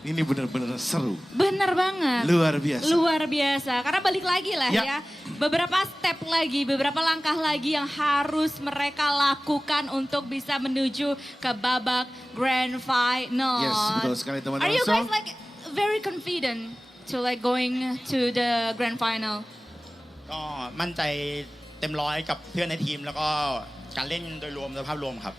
Ini benar-benar seru. Bener banget. Luar biasa. Luar biasa. Karena balik lagi lah Ya. ya. Beberapa step lagi, beberapa langkah lagi yang harus mereka lakukan untuk bisa menuju ke babak grand final. Yes, betul sekali teman-teman. Are you So, guys like very confident to like going to the grand final? ก็มั่นใจเต็มร้อยกับเพื่อนในทีมแล้วก็การเล่นโดยรวมสภาพรวมครับ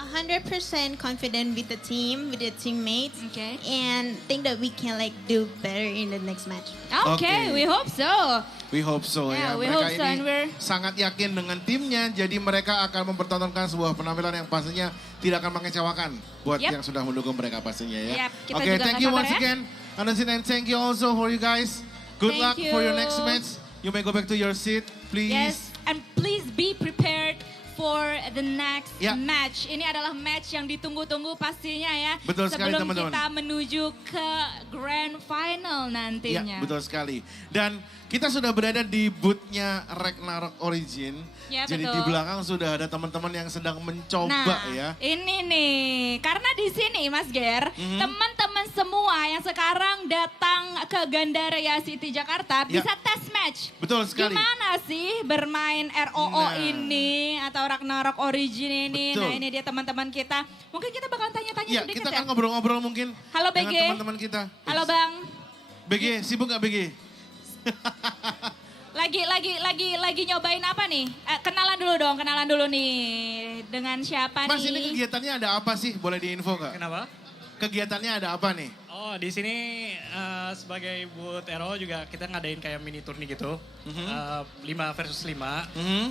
100% confident with the team, with the teammates, Okay. and think that we can like do better in the next match. Okay, Oke. we hope so. we hope so Yeah, ya. we Mereka hope so, ini and we're- sangat yakin dengan timnya. Jadi mereka akan mempertontonkan sebuah penampilan yang pastinya tidak akan mengecewakan buat Yep. yang sudah mendukung mereka pastinya ya. Yep, kita Oke, juga thank akan you sabar once ya. again. Anusit, and thank you also for you guys. Good Thank luck for your you. next match. You may go back to your seat, please. Yes, and please be prepared for the next Ya. match. Ini adalah match yang ditunggu-tunggu pastinya ya. Betul sekali, sebelum teman-teman. kita menuju ke grand final nantinya. Ya, betul sekali. Dan kita sudah berada di booth-nya Ragnarok Origin. Ya, Jadi betul. di belakang sudah ada teman-teman yang sedang mencoba Nah, ya. ini nih, karena di sini Mas Ger, Mhm. teman-teman semua yang sekarang datang ke Gandaria City Jakarta Ya. bisa test match. Betul sekali. Gimana sih bermain ROO Nah. ini atau Ragnarok Origin ini? Betul. Nah ini dia teman-teman kita. Mungkin kita bakal tanya-tanya Ya, sedikit kita ya. akan ngobrol-ngobrol mungkin Halo, dengan BG. teman-teman kita. Halo Bang, BG, sibuk nggak BG? lagi nyobain apa nih? Kenalan dulu nih. Dengan siapa Mas, nih? ini kegiatannya ada apa sih? Boleh diinfo nggak? Kenapa? Kegiatannya ada apa nih? Oh, di sini sebagai booth Ero juga kita ngadain kayak mini turni gitu. 5 versus 5.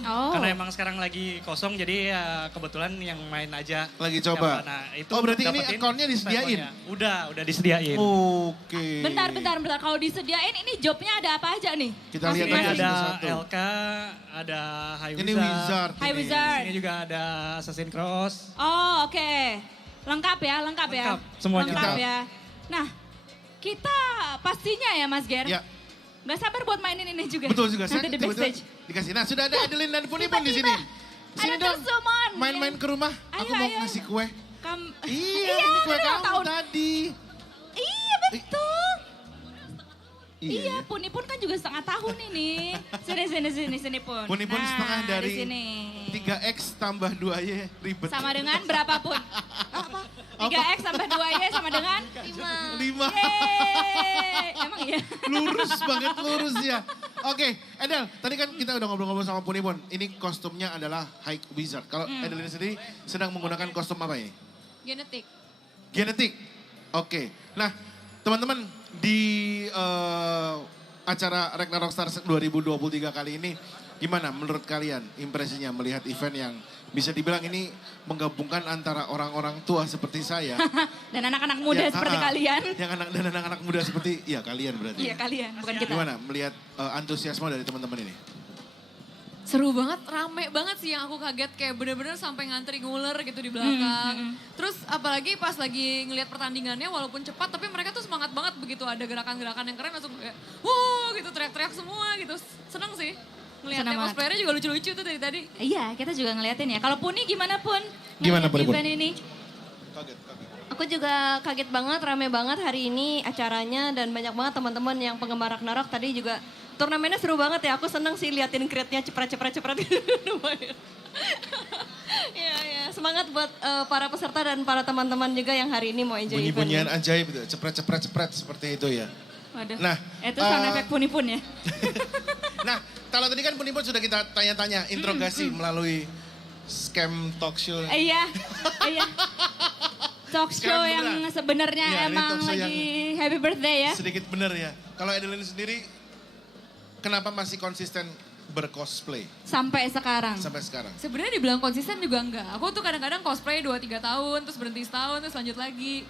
Oh. Karena emang sekarang lagi kosong jadi ya kebetulan yang main aja. Lagi coba. Nah, itu Oh, berarti ini dapetin account-nya disediain? stempelnya. Udah disediain. Oke. Bentar. Kalau disediain ini jobnya ada apa aja nih? Kita lihat Ini aja ada satu-satu. LK, ada High Ini Wizard. Wizard. High ini. Wizard. Ini juga ada Assassin's Cross. Oh, oke. Lengkap ya. Lengkap, semuanya Lengkap lengkap. ya. Nah, kita pastinya ya Mas Ger. Ya, Gak sabar buat mainin ini juga. betul juga. Nanti di tiba-tiba backstage. dikasih. Nah, sudah ada Adeline dan Puni pun di sini. Tiba-tiba Sini ada dong. Tersumon. Main-main ke rumah. Aku Ayo, mau ayo. ngasih kue. Iya, Iya, ini kue udah kamu tahun. tadi. Iya betul. Iya, Iya. Puni pun kan juga setengah tahun ini. Sini pun. Puni pun Nah, setengah di dari sini. 3X tambah 2Y ribet. Sama dengan berapapun. 3X tambah 2Y sama dengan 5. Yeay. Emang iya? Lurus banget, lurus ya. Oke, Edel, tadi kan kita udah ngobrol-ngobrol sama Punipun. Ini kostumnya adalah High Wizard. Kalau Edelin sendiri sedang menggunakan kostum apa ini? Genetik. Genetik. Oke. Nah, teman-teman di acara Ragnarok Stars 2023 kali ini gimana menurut kalian impresinya melihat event yang bisa dibilang ini menggabungkan antara orang-orang tua seperti saya Dan anak-anak muda seperti kalian. dan anak-anak muda seperti kalian berarti. Iya kalian, bukan kita. Gimana melihat antusiasme dari teman-teman ini? Seru banget, rame banget sih yang aku kaget kayak bener-bener sampai ngantri nguler gitu di belakang. Terus apalagi pas lagi ngelihat pertandingannya walaupun cepat tapi mereka tuh semangat banget begitu ada gerakan-gerakan yang keren langsung kayak wuh gitu teriak-teriak semua gitu. Seneng sih. Ngeliatnya cosplayernya juga lucu-lucu tuh dari tadi. Iya, kita juga ngeliatin ya. Kalau Puni gimana Pun? Gimana Pun? Event ini? Aku juga kaget banget, rame banget hari ini acaranya dan banyak banget teman-teman yang penggemar Ragnarok tadi juga turnamennya seru banget ya. Aku seneng sih liatin create-nya cepret. Ya, semangat buat para peserta dan para teman-teman juga yang hari ini mau enjoy event. Bunyi-bunyian ajaib itu, cepret seperti itu ya. Waduh, nah, itu sound efek Puni-Pun ya. Nah, kalau tadi kan Punipun sudah kita tanya-tanya, interogasi melalui scam talk show. Iya. Talk show yang sebenarnya emang lagi happy birthday ya. Sedikit benar ya. Kalau Edelin sendiri, kenapa masih konsisten bercosplay? Sampai sekarang. Sebenarnya dibilang konsisten juga enggak. Aku tuh kadang-kadang cosplay 2-3 tahun, terus berhenti setahun, terus lanjut lagi.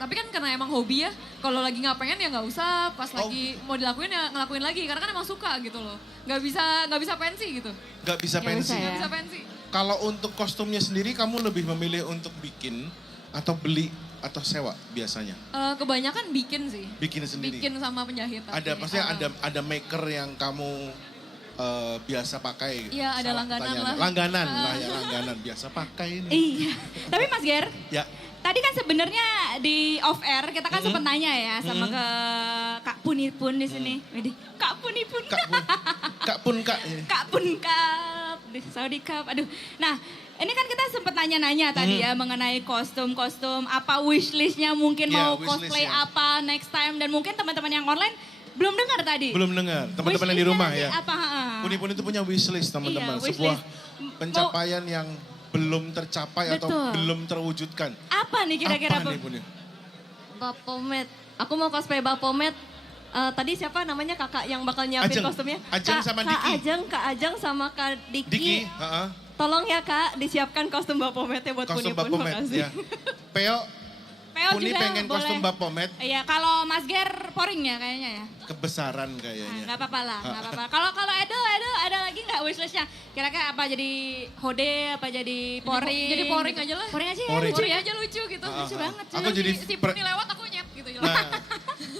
Tapi kan karena emang hobi ya, kalau lagi nggak pengen ya nggak usah, pas lagi mau dilakuin ya ngelakuin lagi. Karena kan emang suka gitu loh. Nggak bisa pensi gitu. Nggak bisa pensi? Nggak bisa pensi. Kalau untuk kostumnya sendiri kamu lebih memilih untuk bikin atau beli atau sewa biasanya? Kebanyakan bikin sih. Bikin sendiri? Bikin sama penjahit. Pastinya ada maker yang kamu biasa pakai. Iya, ada langganan lah. Langganan biasa pakai ini. Iya. Tapi Mas Ger, ya. Tadi kan sebenarnya di off air kita kan sempat nanya ya sama ke Kak Punipun di sini. Kak Punipun. Kak Pun. Saudi Cup. Aduh. Nah, ini kan kita sempat nanya-nanya tadi ya mengenai kostum-kostum, apa wishlistnya mungkin mau cosplay apa next time dan mungkin teman-teman yang online belum dengar tadi. Belum dengar, teman-teman yang di rumah ya. Apa? Puni-puni itu punya wishlist teman-teman, sebuah pencapaian yang belum tercapai atau belum terwujudkan. Apa nih kira-kira? Apa nih Puni? Bapomet. Aku mau cosplay Bapomet. Tadi siapa namanya kakak yang bakal nyiapin kostumnya? Ajeng sama Diki. Kak Ajeng sama Kak Diki. Tolong ya Kak, disiapkan kostum Bapometnya buat Puni pun. Makasih. Ya. Peo Puni juga pengen boleh. kostum Bapomet. Iya, kalau Mas Ger poring ya kayaknya ya. Kebesaran kayaknya. Nggak apa-apa lah, nggak apa-apa. Kalau Edo ada lagi nggak wishlistnya? Kira-kira apa jadi hode, apa jadi poring? Jadi poring aja lah. Poring aja ya, Poring aja lucu gitu. Lucu banget. Aku jadi si Puni lewat aku nyet gitu. Nah,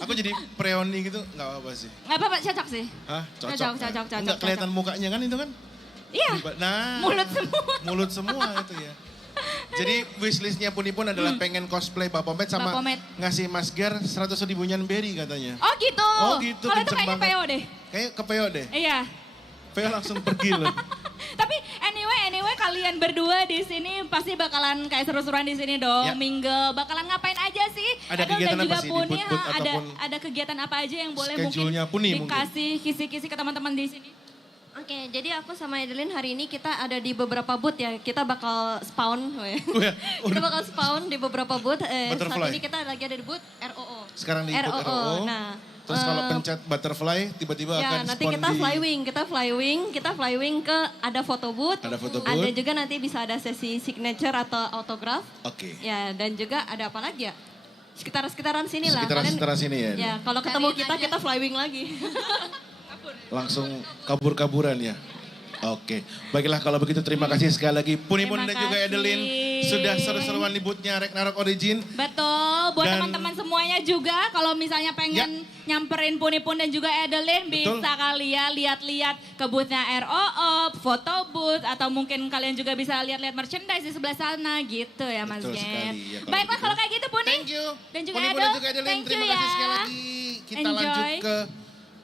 aku jadi preoni gitu nggak apa-apa sih. Nggak apa-apa, cocok sih. Hah? Cocok. Nggak kelihatan mukanya kan itu kan? Iya. Nah. Mulut semua itu ya. Jadi wishlistnya Punipun adalah pengen cosplay Bapomet sama ngasih Mas Ger 100 ribu nyanberi katanya. Oh gitu. Kalau itu kayaknya PO deh. Kayak ke PO deh. Iya. PO langsung pergi loh. Tapi anyway kalian berdua di sini pasti bakalan kayak seru-seruan di sini dong. Mingle bakalan ngapain aja sih? Ada kegiatan apa sih di booth ada kegiatan apa aja yang boleh mungkin dikasih kisi-kisi ke teman-teman di sini? Oke, jadi aku sama Edelin hari ini kita ada di beberapa booth ya. Kita bakal spawn. Kita bakal spawn di beberapa booth. Saat ini kita lagi ada di booth ROO. Sekarang di booth ROO. Nah, terus kalau pencet butterfly tiba-tiba akan nanti spawn kita flywing ke ada photo booth. Ada juga nanti bisa ada sesi signature atau autograph. Oke. Ya, dan juga ada apa lagi ya? Sekitaran sini lah. Sekitaran sini ya. Ya, kalau ketemu kita flywing lagi. Langsung kabur-kaburan ya. Oke, baiklah kalau begitu terima kasih sekali lagi Punipun dan juga Edelin sudah seru-seruan di booth-nya Ragnarok Origin. Betul, buat teman-teman semuanya juga kalau misalnya pengen nyamperin Punipun dan juga Edelin bisa kali ya lihat-lihat ke booth-nya ROO, foto booth atau mungkin kalian juga bisa lihat-lihat merchandise di sebelah sana gitu ya Mas Gen. Ya, baiklah kalau kayak gitu Puni. Thank you. Dan juga Punipun dan juga Edelin, terima kasih sekali lagi. Kita lanjut ke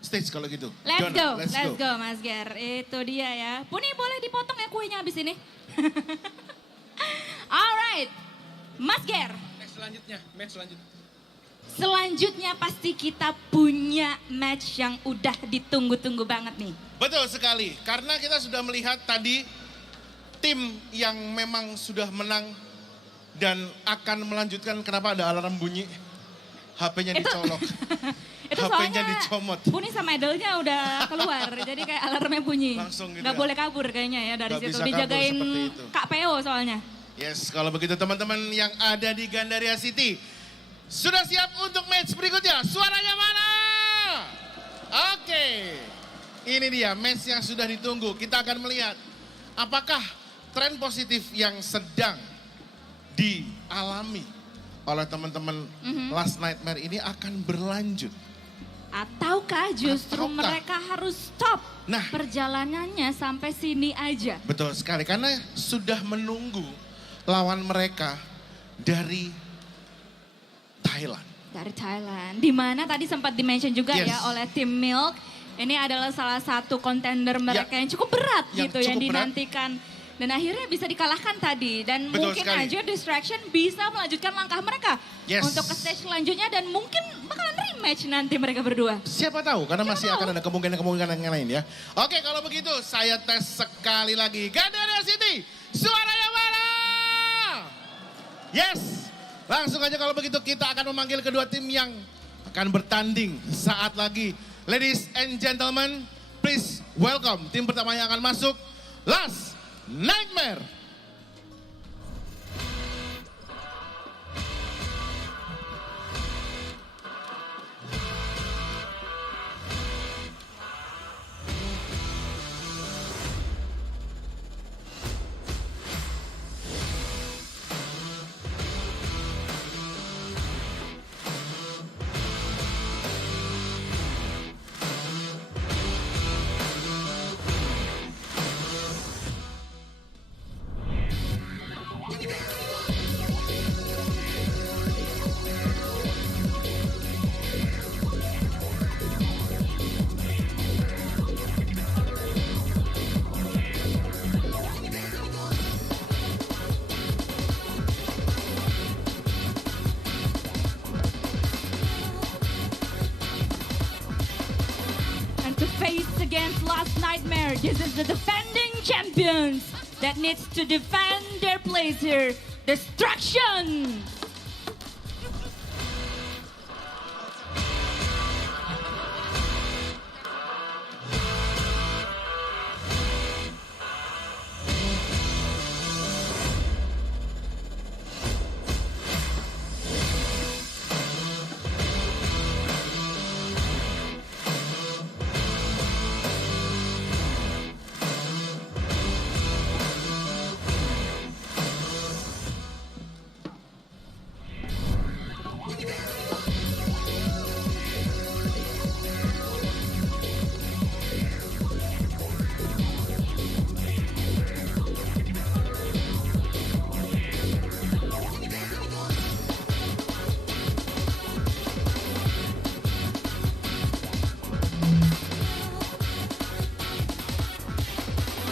stage kalau gitu. Let's go Mas Ger. Itu dia ya. Puni boleh dipotong ya kuenya habis ini. Alright. Mas Ger. Match selanjutnya. Selanjutnya pasti kita punya match yang udah ditunggu-tunggu banget nih. Betul sekali, karena kita sudah melihat tadi tim yang memang sudah menang dan akan melanjutkan. Kenapa ada alarm bunyi? HP-nya dicolok. Itu HP-nya soalnya dicomot. Puni sama idolnya udah keluar, jadi kayak alarmnya bunyi. Langsung gitu Gak ya? boleh kabur kayaknya ya dari Nggak situ. bisa kabur Dijagain seperti itu. Kak PO soalnya. Yes, kalau begitu teman-teman yang ada di Gandaria City sudah siap untuk match berikutnya. Suaranya mana? Oke. Ini dia match yang sudah ditunggu. Kita akan melihat apakah tren positif yang sedang dialami oleh teman-teman Last Nightmare ini akan berlanjut. Ataukah justru mereka harus stop Nah. perjalanannya sampai sini aja. Betul sekali, karena sudah menunggu lawan mereka dari Thailand. Dari Thailand. Dimana tadi sempat dimention juga Yes. ya oleh tim Milk. Ini adalah salah satu kontender mereka yang cukup berat Yang gitu, yang cukup berat. dinantikan. Dan akhirnya bisa dikalahkan tadi. Dan Betul mungkin sekali. aja Distraction bisa melanjutkan langkah mereka. Yes. Untuk ke stage selanjutnya dan mungkin bakalan rematch nanti mereka berdua. Siapa tahu, karena masih akan ada kemungkinan-kemungkinan yang lain ya. Oke, kalau begitu saya tes sekali lagi. Gandaria City, suaranya mana? Yes, langsung aja kalau begitu kita akan memanggil kedua tim yang akan bertanding saat lagi. Ladies and gentlemen, please welcome tim pertama yang akan masuk, Last Nightmare. And to face against Last Nightmare, this is the defending champions that needs to defend their place here. Destruction!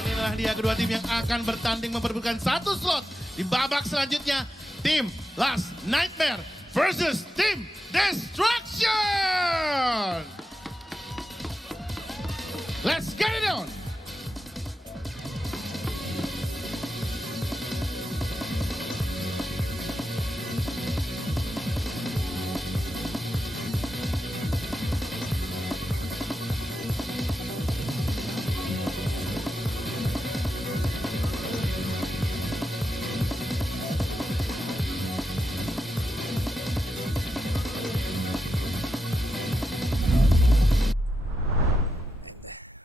Inilah dia kedua tim yang akan bertanding memperebutkan satu slot di babak selanjutnya. Tim Last Nightmare versus Tim Destruction. Let's get it on.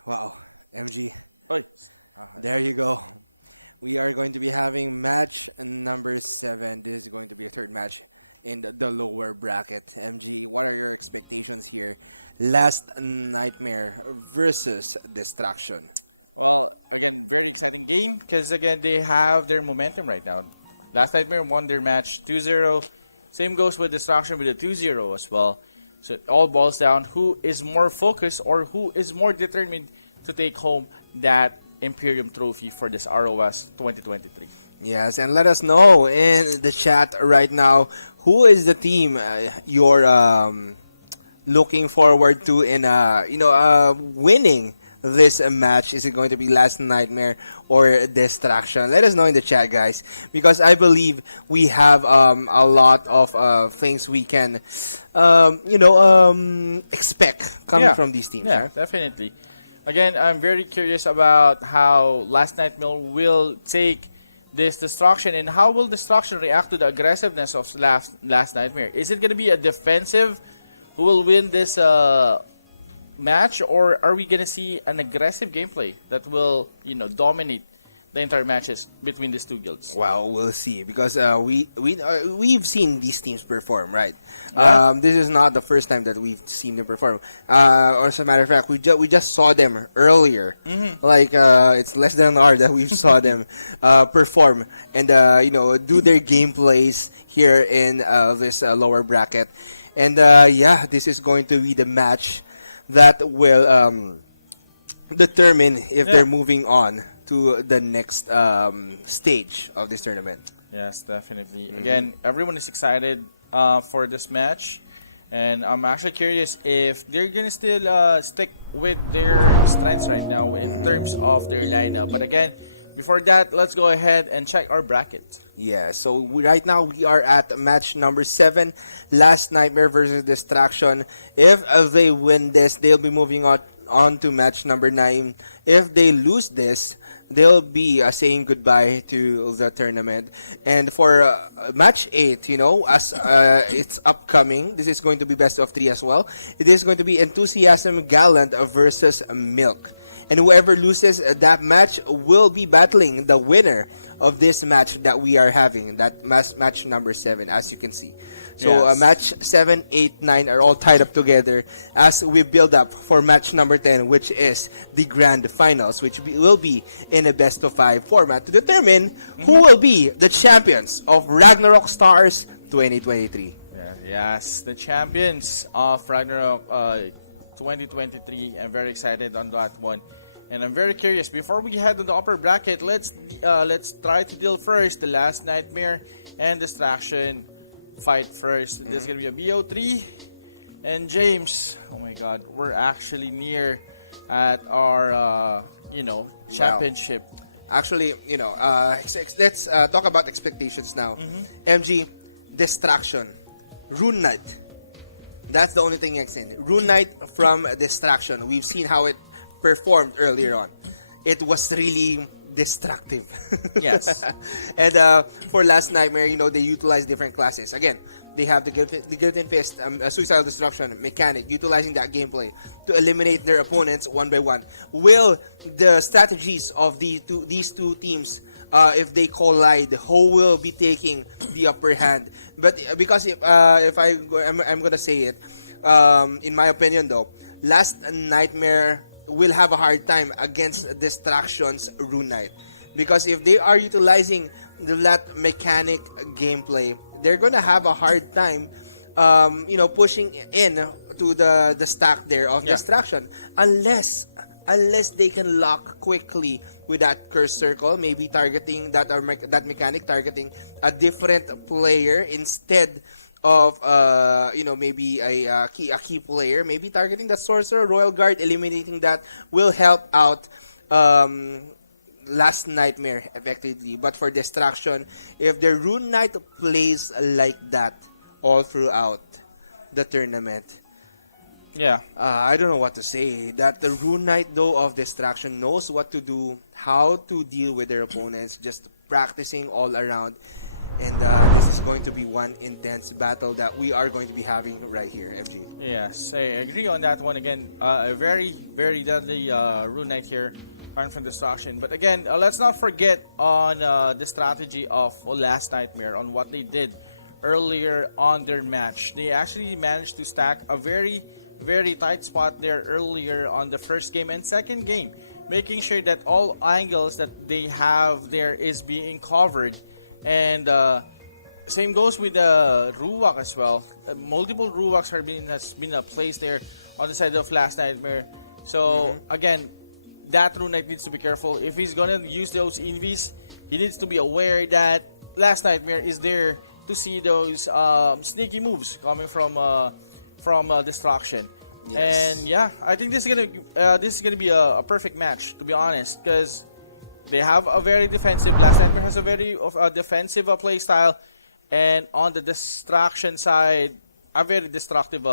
Wow, MG. Oi. There you go. We are going to be having match number 7. This is going to be a third match in the lower bracket. MG, what are your expectations here? Last Nightmare versus Destruction. Well, again, very exciting game because, again, they have their momentum right now. Last Nightmare won their match 2-0. Same goes with Destruction with a 2-0 as well. So it all boils down who is more focused or who is more determined to take home that Imperium trophy for this ROS 2023. Yes, and let us know in the chat right now who is the team you're looking forward to in winning this match. Is it going to be Last Nightmare or Distraction? Let us know in the chat, guys, because I believe we have a lot of things we can expect coming from these teams. Yeah, right? definitely. Again, I'm very curious about how Last Nightmare will take this Destruction, and how will Destruction react to the aggressiveness of Last Nightmare. Is it going to be a defensive who will win this match, or are we going to see an aggressive gameplay that will, dominate the entire matches between these two guilds? Well, we'll see, because we've seen these teams perform, right? Yeah. This is not the first time that we've seen them perform. Or as a matter of fact, we just saw them earlier. Like it's less than an hour that we saw them perform and do their gameplays here in this lower bracket. And this is going to be the match that will determine if they're moving on to the next stage of this tournament. Yes, definitely. Again, everyone is excited for this match, and I'm actually curious if they're gonna still stick with their strengths right now in terms of their lineup. But again, before that, let's go ahead and check our bracket. Yeah, so right now we are at match number 7, Last Nightmare versus Distraction. If they win this, they'll be moving on to match number 9. If they lose this, they'll be saying goodbye to the tournament. And for match 8, as it's upcoming, this is going to be best of 3 as well. It is going to be Enthusiasm Gallant versus Milk. And whoever loses that match will be battling the winner of this match that we are having, that match number 7, as you can see. So Yes. match 7, 8, 9 are all tied up together as we build up for match number 10, which is the grand finals, which will be in a best of 5 format to determine who will be the champions of Ragnarok Stars 2023. Yes, the champions of Ragnarok 2023. I'm very excited on that one. And I'm very curious. Before we head to the upper bracket, let's try to deal first the Last Nightmare and Distraction fight first. This is gonna be a BO3. And James, oh my God, we're actually near at our championship. Actually, let's talk about expectations now. MG, Distraction, Rune Knight. That's the only thing I've seen. Rune Knight from Distraction. We've seen how it performed earlier on. It was really destructive. Yes. And for Last Nightmare, they utilize different classes. Again, they have the Guillotine Fist, Suicidal Destruction mechanic, utilizing that gameplay to eliminate their opponents one by one. Will the strategies of these two teams, if they collide, who will be taking the upper hand? But because I'm gonna say it, in my opinion though, Last Nightmare will have a hard time against Distraction's Rune Knight. Because if they are utilizing that mechanic gameplay, they're gonna have a hard time pushing in to the stack there of Distraction, unless they can lock quickly with that curse circle, maybe targeting that mechanic, targeting a different player instead of maybe a key player, maybe targeting that sorcerer, Royal Guard, eliminating that will help out Last Nightmare effectively. But for Distraction, if the Rune Knight plays like that all throughout the tournament, I don't know what to say. That the Rune Knight though of Distraction knows what to do, how to deal with their opponents, just practicing all around. And this is going to be one intense battle that we are going to be having right here, MG. Yes, I agree on that one. Again, a very, very deadly Rune Knight here coming from Destruction. But again, let's not forget on the strategy of Last Nightmare, on what they did earlier on their match. They actually managed to stack a very, very tight spot there earlier on the first game and second game, making sure that all angles that they have there is being covered. And same goes with the Ruwak as well. Multiple Ruwaks has been placed there on the side of Last Nightmare. So again, that Rune Knight needs to be careful. If he's gonna use those invis, he needs to be aware that Last Nightmare is there to see those sneaky moves coming from Destruction. Yes. And yeah, I think this is gonna be a perfect match, to be honest, because they have a very defensive. Last Nightmare has a very defensive play style, and on the Destruction side, a very destructive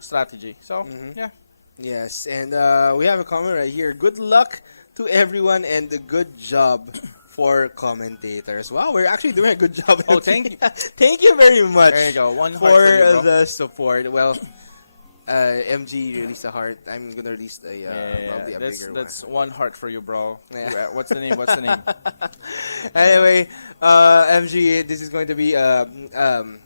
strategy. So yeah. Yes, and we have a comment right here. Good luck to everyone and a good job for commentators. Wow, we're actually doing a good job. Oh, thank you. Thank you very much. There you go. One heart for for you, bro. the support. Well, MG released a heart. I'm gonna release probably a bigger that's one. one heart for you, bro. Yeah. What's the name? What's the name? Anyway, MG, this is going to be an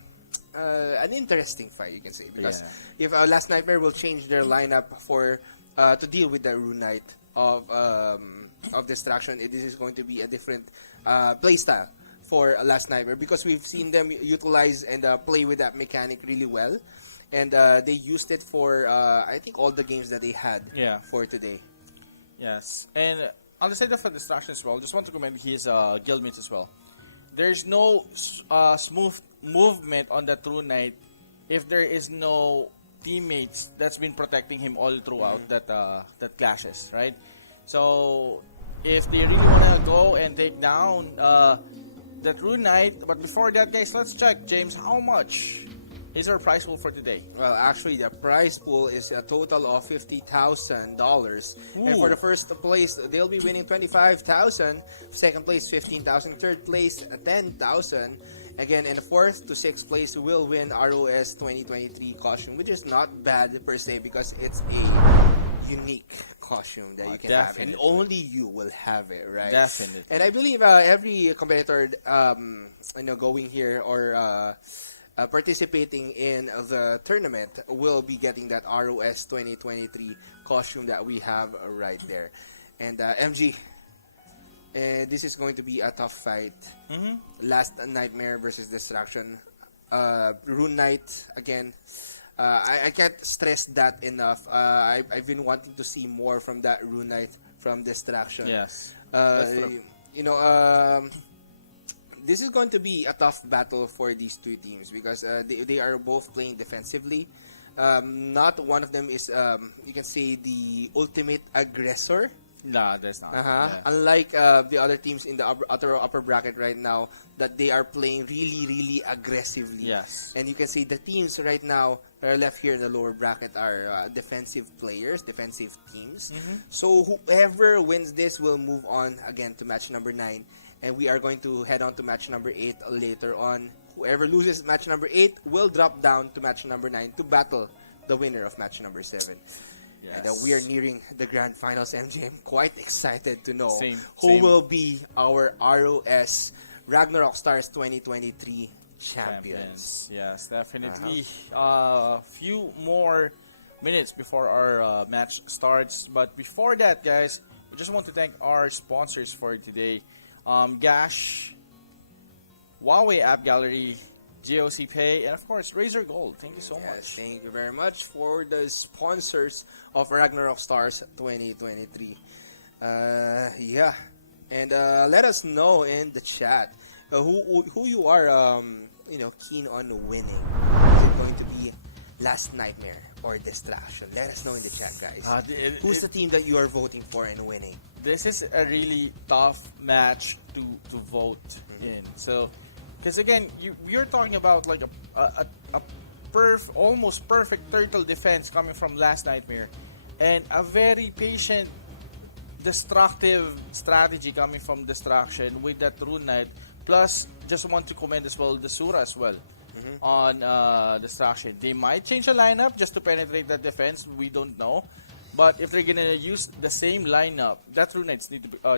interesting fight, you can say, because if Last Nightmare will change their lineup for to deal with the Rune Knight of Destruction, this is going to be a different play style for Last Nightmare, because we've seen them utilize and play with that mechanic really well, and they used it for I think all the games that they had for today. Yes, and on the side of Destruction as well, just want to commend his guildmates as well. There's no smooth movement on that Rune Knight if there is no teammates that's been protecting him all throughout that clashes, right? So if they really want to go and take down that Rune Knight, but before that, guys, let's check, James, how much is our prize pool for today? Well, actually, the prize pool is a total of $50,000. And for the first place, they'll be winning $25,000. Second place, $15,000. Third place, $10,000. Again, and the fourth to sixth place will win ROS 2023 costume, which is not bad per se, because it's a unique costume that you can have, and only you will have it, right? Definitely. And I believe every competitor, going here or participating in the tournament will be getting that ROS 2023 costume that we have right there. And MG, this is going to be a tough fight. Last Nightmare versus Destruction. Rune Knight, again. I can't stress that enough. I've been wanting to see more from that Rune Knight from Destruction. Yes. This is going to be a tough battle for these two teams, because they are both playing defensively. Not one of them is, you can say, the ultimate aggressor. No, there's not. Yeah. Unlike the other teams in the upper bracket right now, that they are playing really, really aggressively. Yes. And you can see the teams right now that are left here in the lower bracket are defensive players, defensive teams. So whoever wins this will move on again to match number 9. And we are going to head on to match number 8 later on. Whoever loses match number 8 will drop down to match number 9 to battle the winner of match number 7. Yes. And we are nearing the grand finals, MJ. I'm quite excited to know who Same. will be our ROS Ragnarok Stars 2023 champions. Yes, definitely. Few more minutes before our match starts. But before that, guys, we just want to thank our sponsors for today. Gash, Huawei App Gallery, GOC Pay, and of course, Razer Gold. Thank you so much. Thank you very much for the sponsors of Ragnarok Stars 2023. And let us know in the chat who you are keen on winning. Is it going to be Last Nightmare or Destruction? Let us know in the chat, guys. Who's the team that you are voting for and winning? This is a really tough match to vote in. So, because again, you're talking about like a almost perfect turtle defense coming from Last Nightmare, and a very patient, destructive strategy coming from Destruction with that Rune Knight. Plus, just want to commend as well the Sura as well on Destruction. They might change the lineup just to penetrate that defense. We don't know. But if they're gonna use the same lineup, that Rune Knight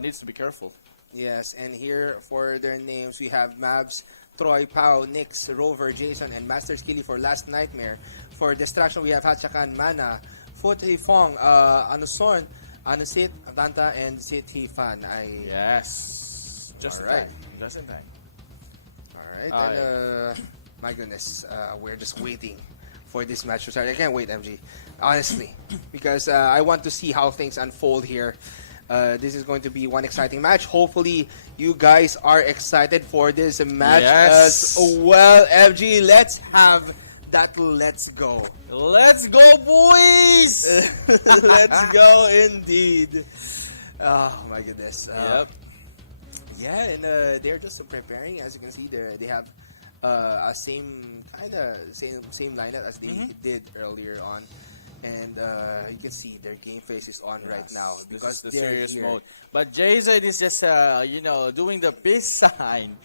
needs to be careful. Yes, and here for their names, we have Mavs, Troy, Pau, Nix, Rover, Jason, and Master Skilly for Last Nightmare. For Destruction, we have Hachakan, Mana, Foot Hifong, Anuson, Anusit, Danta, and Sit Hifan. Yes. Just in time. Just in time. Alright, and my goodness, we're just waiting for this match to start. I can't wait, MG, honestly, because I want to see how things unfold here. This is going to be one exciting match. Hopefully, you guys are excited for this match as well. FG, let's have that. Let's go. Let's go, boys! Let's go, indeed. Oh, my goodness. Yep. Yeah, and they're just preparing. As you can see, they have a same lineup as they did earlier on. And you can see their game face is on right now because this is the they're serious here. mode. But Jason is just, doing the peace sign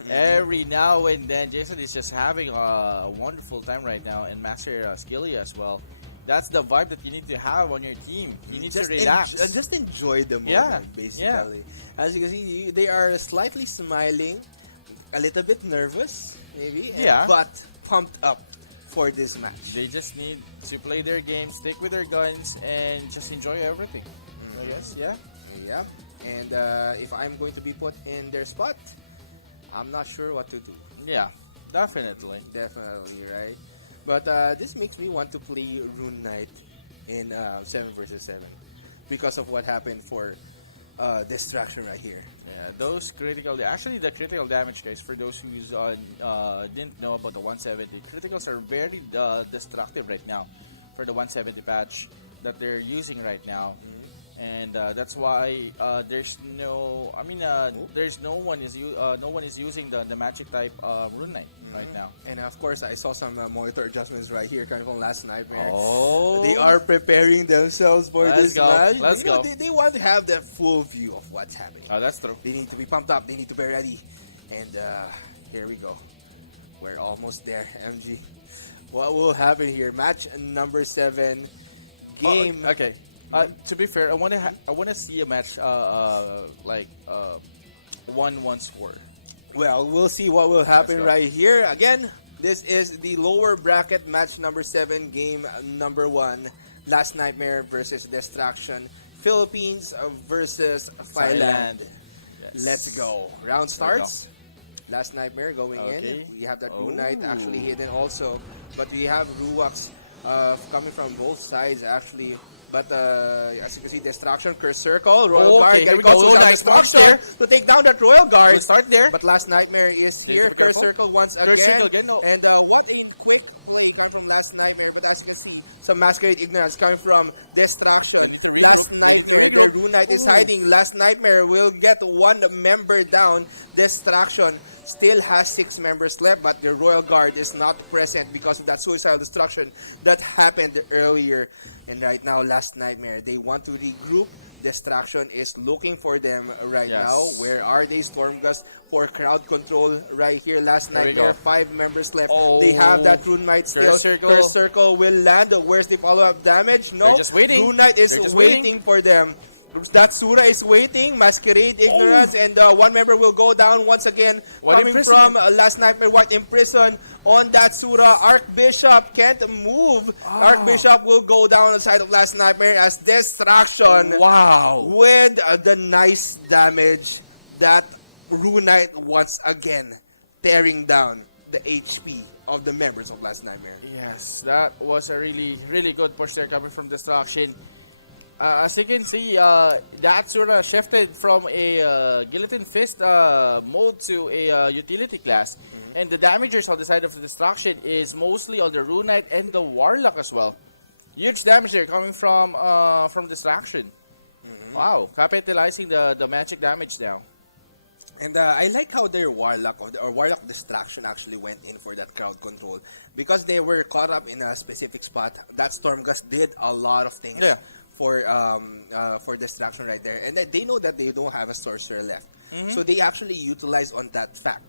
every now and then. Jason is just having a wonderful time right now, and Master Skilly as well. That's the vibe that you need to have on your team. You need to relax. Just enjoy the moment, basically. As you can see, they are slightly smiling, a little bit nervous, maybe, but pumped up for this match. They just need to play their game, stick with their guns, and just enjoy everything. I guess, yeah. And if I'm going to be put in their spot, I'm not sure what to do. Yeah, definitely. Definitely, right? But this makes me want to play Rune Knight in 7 versus 7 because of what happened for Distraction right here. Yeah, those actually the critical damage, guys, for those who didn't know about the 170, criticals are very destructive right now for the 170 patch that they're using right now. And that's why there's no one is using the magic type Rune Knight right now. And of course, I saw some monitor adjustments right here coming from Last Nightmare. Oh, they are preparing themselves for this match. Let's go. They want to have the full view of what's happening. Oh, that's true. They need to be pumped up. They need to be ready. And here we go. We're almost there, MG. What will happen here? Match number 7. Game. Oh, okay. To be fair, I want to see a match like 1-1 score. Well, we'll see what will happen right here. Again, this is the lower bracket match number 7, game number 1. Last Nightmare versus Distraction. Philippines versus Thailand. Yes. Let's go. Round starts. Last Nightmare going in. We have that Rune Knight actually hidden also. But we have Ruwax coming from both sides actually. But as you can see, Destruction, Curse Circle, Royal Guard, here we go. Nice Destruction to take down that Royal Guard. Good start there. But Last Nightmare is here. Curse Circle once again. Curse Circle again, no. And what a quick play coming from Last Nightmare. But as you can see, some Masquerade Ignorance coming from Destruction. Last Nightmare, their Rune Knight is hiding. Last Nightmare will get 1 member down. Destruction still has 6 members left, but the Royal Guard is not present because of that suicidal destruction that happened earlier. And right now, Last Nightmare, they want to regroup. Distraction is looking for them right now. Where are they? Stormgust for crowd control right here. Last Nightmare, 5 members left. They have that Rune Knight still. Curse Circle will land. Where's the follow-up damage? No. They're just waiting. Rune Knight is waiting for them. That Sura is waiting. Masquerade Ignorance. And 1 member will go down once again. Coming from Last Nightmare, White Imprison on that Sura. Archbishop can't move. Archbishop will go down on the side of Last Nightmare as Distraction. Wow. With the nice damage that Rune Knight once again tearing down the HP of the members of Last Nightmare. Yes, that was a really, really good push there coming from Distraction. As you can see, that sort of shifted from a Guillotine Fist mode to a utility class. And the damagers on the side of the Destruction is mostly on the Rune Knight and the Warlock as well. Huge damage there coming from Distraction. Wow, capitalizing the magic damage now. And I like how their Warlock Warlock Distraction actually went in for that crowd control because they were caught up in a specific spot. That Stormgust did a lot of things for Distraction right there, and they know that they don't have a sorcerer left, so they actually utilize on that fact.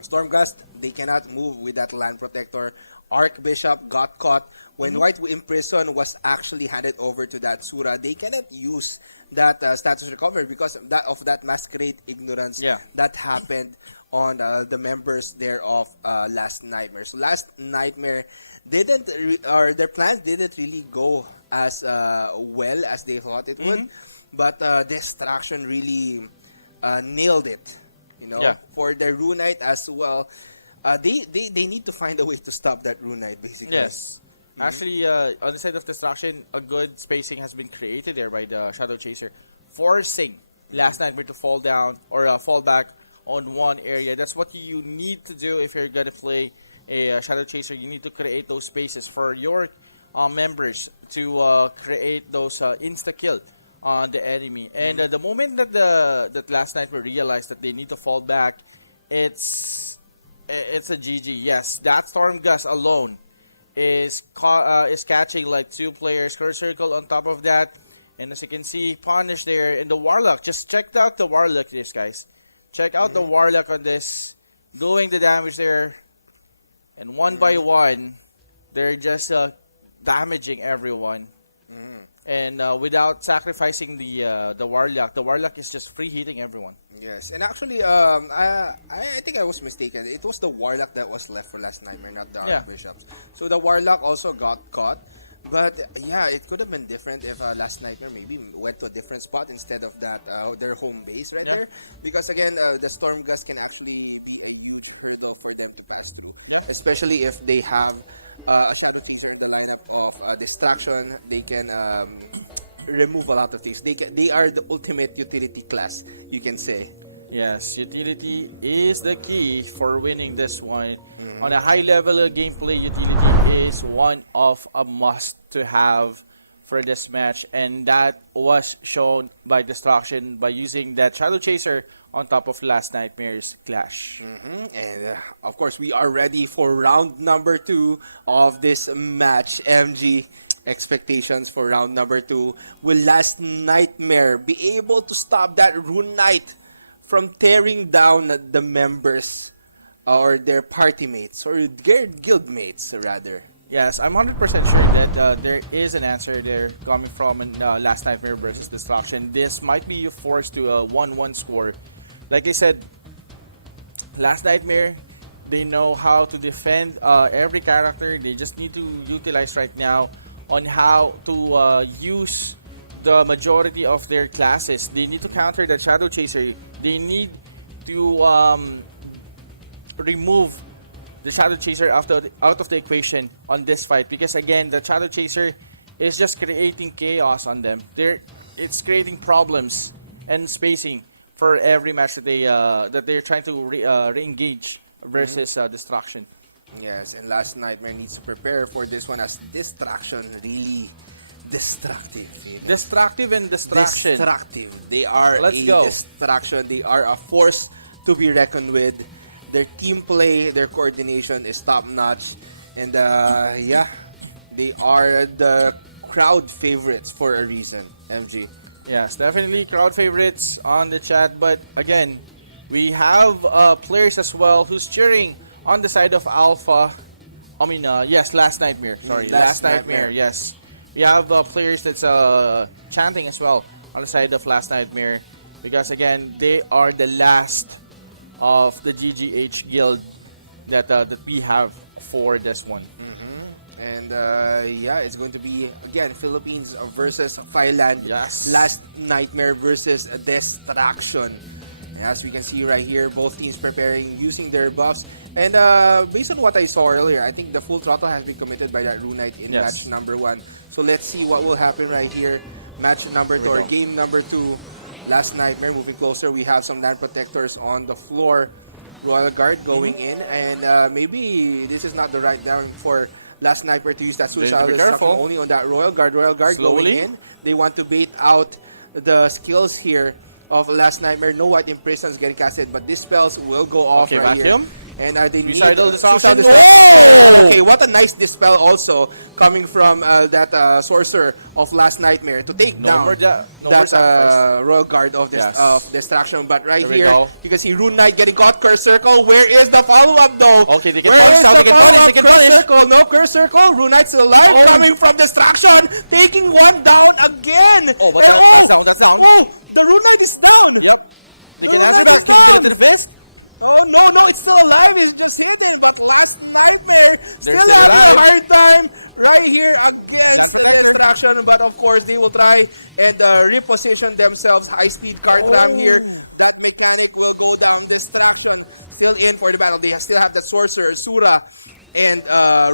Stormgust, they cannot move with that Land Protector. Archbishop got caught when White Imprison was actually handed over to that Sura. They cannot use that status recovery because of that Masquerade Ignorance that happened on the members there of Last Nightmare. So Last Nightmare didn't, their plans didn't really go as well as they thought it would, but Distraction really nailed it. You know, for their Rune Knight as well. They need to find a way to stop that Rune Knight, basically. Yes. Actually, on the side of Destruction, a good spacing has been created there by the Shadow Chaser. forcing Last Nightmare to fall down or fall back on one area. That's what you need to do if you're gonna play a Shadow Chaser. You need to create those spaces for your members to create those insta-kill on the enemy. And the moment that that Last Nightmare realized that they need to fall back, it's a GG. Yes, that Storm Gust alone is catching like 2 players. Curse Circle on top of that. And as you can see, Punish there. And the Warlock, just check out the Warlock, this guys. Check out the Warlock on this, doing the damage there. And one by one, they're just damaging everyone. And without sacrificing the Warlock is just free hitting everyone. Yes, and actually, I think I was mistaken. It was the Warlock that was left for Last Nightmare, not the Archbishops. So the Warlock also got caught. But yeah, it could have been different if Last Nightmare maybe went to a different spot instead of that their home base right there. Because again, the Storm Gust can actually be a huge hurdle for them to pass through. Especially if they have a Shadow Chaser in the lineup of Distraction. They can remove a lot of things. They are the ultimate utility class, you can say. Yes, utility is the key for winning this one. On a high level of gameplay, utility is one of a must to have for this match. And that was shown by Destruction by using that Shadow Chaser on top of Last Nightmare's Clash. And of course, we are ready for round number 2 of this match. MG, expectations for round number 2. Will Last Nightmare be able to stop that Rune Knight from tearing down the members or their party mates or their guild mates rather? Yes, I'm 100% sure that there is an answer there coming from Last Nightmare versus Destruction. This might be forced to a 1-1 score. Like I said, Last Nightmare, they know how to defend every character. They just need to utilize right now on how to use the majority of their classes. They need to counter that Shadow Chaser. They need to remove the Shadow Chaser out of the equation on this fight, because again, the Shadow Chaser is just creating chaos on them. It's creating problems and spacing for every match that they're trying to re-engage versus Destruction. Yes, and Last Nightmare needs to prepare for this one as Destruction really destructive. Destructive and Destruction. Destructive. They are destruction. They are a force to be reckoned with. Their team play, their coordination is top notch, and yeah, they are the crowd favorites for a reason. MG. Yes, definitely crowd favorites on the chat. But again, we have players as well who's cheering on the side of Alpha. I mean, yes, Last Nightmare. Sorry, Last Nightmare. Yes. We have players that's chanting as well on the side of Last Nightmare, because again, they are the last of the GGH guild that we have for this one. And yeah, it's going to be again Philippines versus Thailand. Yes. Last Nightmare versus Destruction. And as we can see right here, both teams preparing using their buffs. And based on what I saw earlier, I think the full throttle has been committed by that Rune Knight in match number 1. So let's see what will happen right here. Match number 2 or game number 2. Last Nightmare moving closer. We have some land protectors on the floor. Royal Guard going in. And maybe this is not the right time for Last Nightmare to use that suicidal destruction only on that Royal Guard. Royal Guard going in. They want to bait out the skills here of Last Nightmare. No White Imprisons getting casted, but these spells will go off right here. And they need suicidal destruction. Okay, what a nice dispel also coming from that sorcerer of Last Nightmare to take down that Royal Guard of Destruction. But right here, you can see Rune Knight getting caught. Curse Circle. Where is the follow-up though? Okay, they can punish now. They can punish. They can punish. Curse Circle. No, Curse Circle. Rune Knight's still alive. Coming from Destruction. Taking one down again. Oh, but that's down. That's down. Oh, the Rune Knight is down. Yep. They can answer back. Can you get it to the fist? Oh, no, it's still alive. It's just hidden. But Last Nightmare still having a hard time right here against the Destruction. But of course, they will try and reposition themselves. High-speed cart ram here. That mechanic will go down. Destruction still in for the battle. They still have that Sorcerer, Sura, and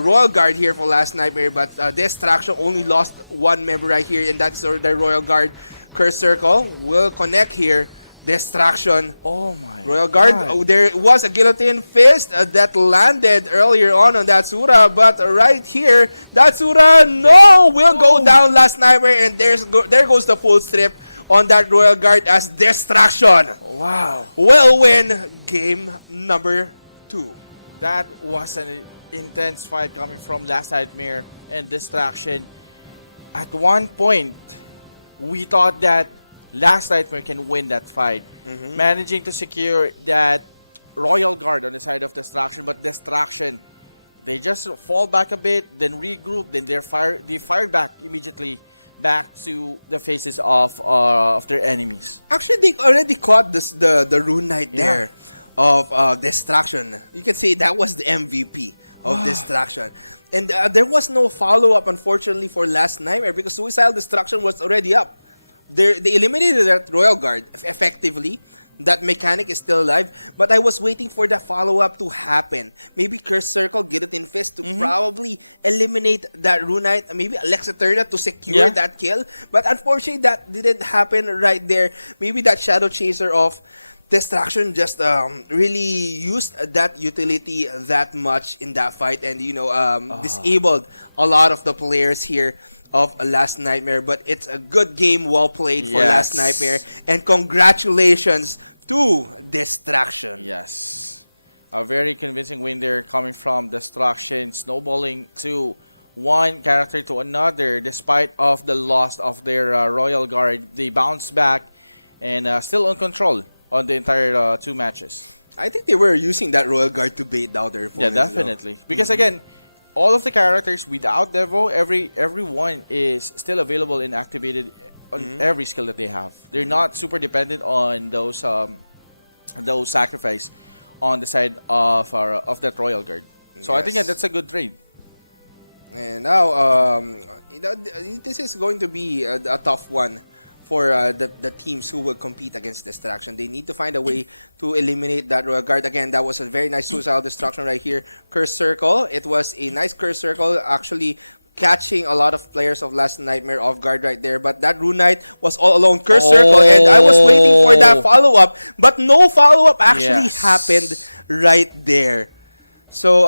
Royal Guard here for last Nightmare, but Destruction only lost one member right here, and that's the Royal Guard. Curse Circle will connect here. Destruction. Oh my Royal Guard. God. Oh, there was a guillotine fist that landed earlier on Datsura, but right here, Datsura will go down last Nightmare, and there goes the full strip on that Royal Guard as Destruction. Wow. Will win game number 2. That was an intense fight coming from Last Nightmare and Distraction. At one point, we thought that Last Nightmare can win that fight, managing to secure that Royal Guard on the side of Distraction, but Distraction, they just fall back a bit, then regroup, then they fired back immediately back to the faces of their enemies. Actually, they already caught the Rune Knight there of Destruction. You can say that was the MVP of Destruction. And there was no follow-up, unfortunately, for Last Nightmare because Suicidal Destruction was already up. They eliminated that Royal Guard effectively. That mechanic is still alive, but I was waiting for the follow-up to happen. Maybe Curse Circle, Guillotine Fist to probably eliminate that Rune Knight, maybe Alexa Turner to secure that kill. But unfortunately, that didn't happen right there. Maybe that Shadow Chaser of Destruction just really used that utility that much in that fight and, disabled a lot of the players here of Last Nightmare. But it's a good game, well played for Last Nightmare. And congratulations to Destruction. Yes. A very convincing win there coming from Destruction, snowballing to one character to another despite of the loss of their Royal Guard. They bounced back and still in control on the entire 2 matches. I think they were using that Royal Guard to bait out their opponents. Yeah, definitely. Because again, all of the characters without Devo, everyone is still available and activated on every skill that they have. They're not super dependent on those sacrifice on the side of that Royal Guard. So I think that's a good trade. And now, this is going to be a tough one for the teams who will compete against Destruction. They need to find a way to eliminate that Royal Guard. Again, that was a very nice Suicidal Destruction right here. Curse Circle. It was a nice Curse Circle, actually catching a lot of players of Last Nightmare off guard right there. But that Rune Knight was all alone. Curse Circle. And I was waiting for that follow-up. But no follow-up actually happened right there. So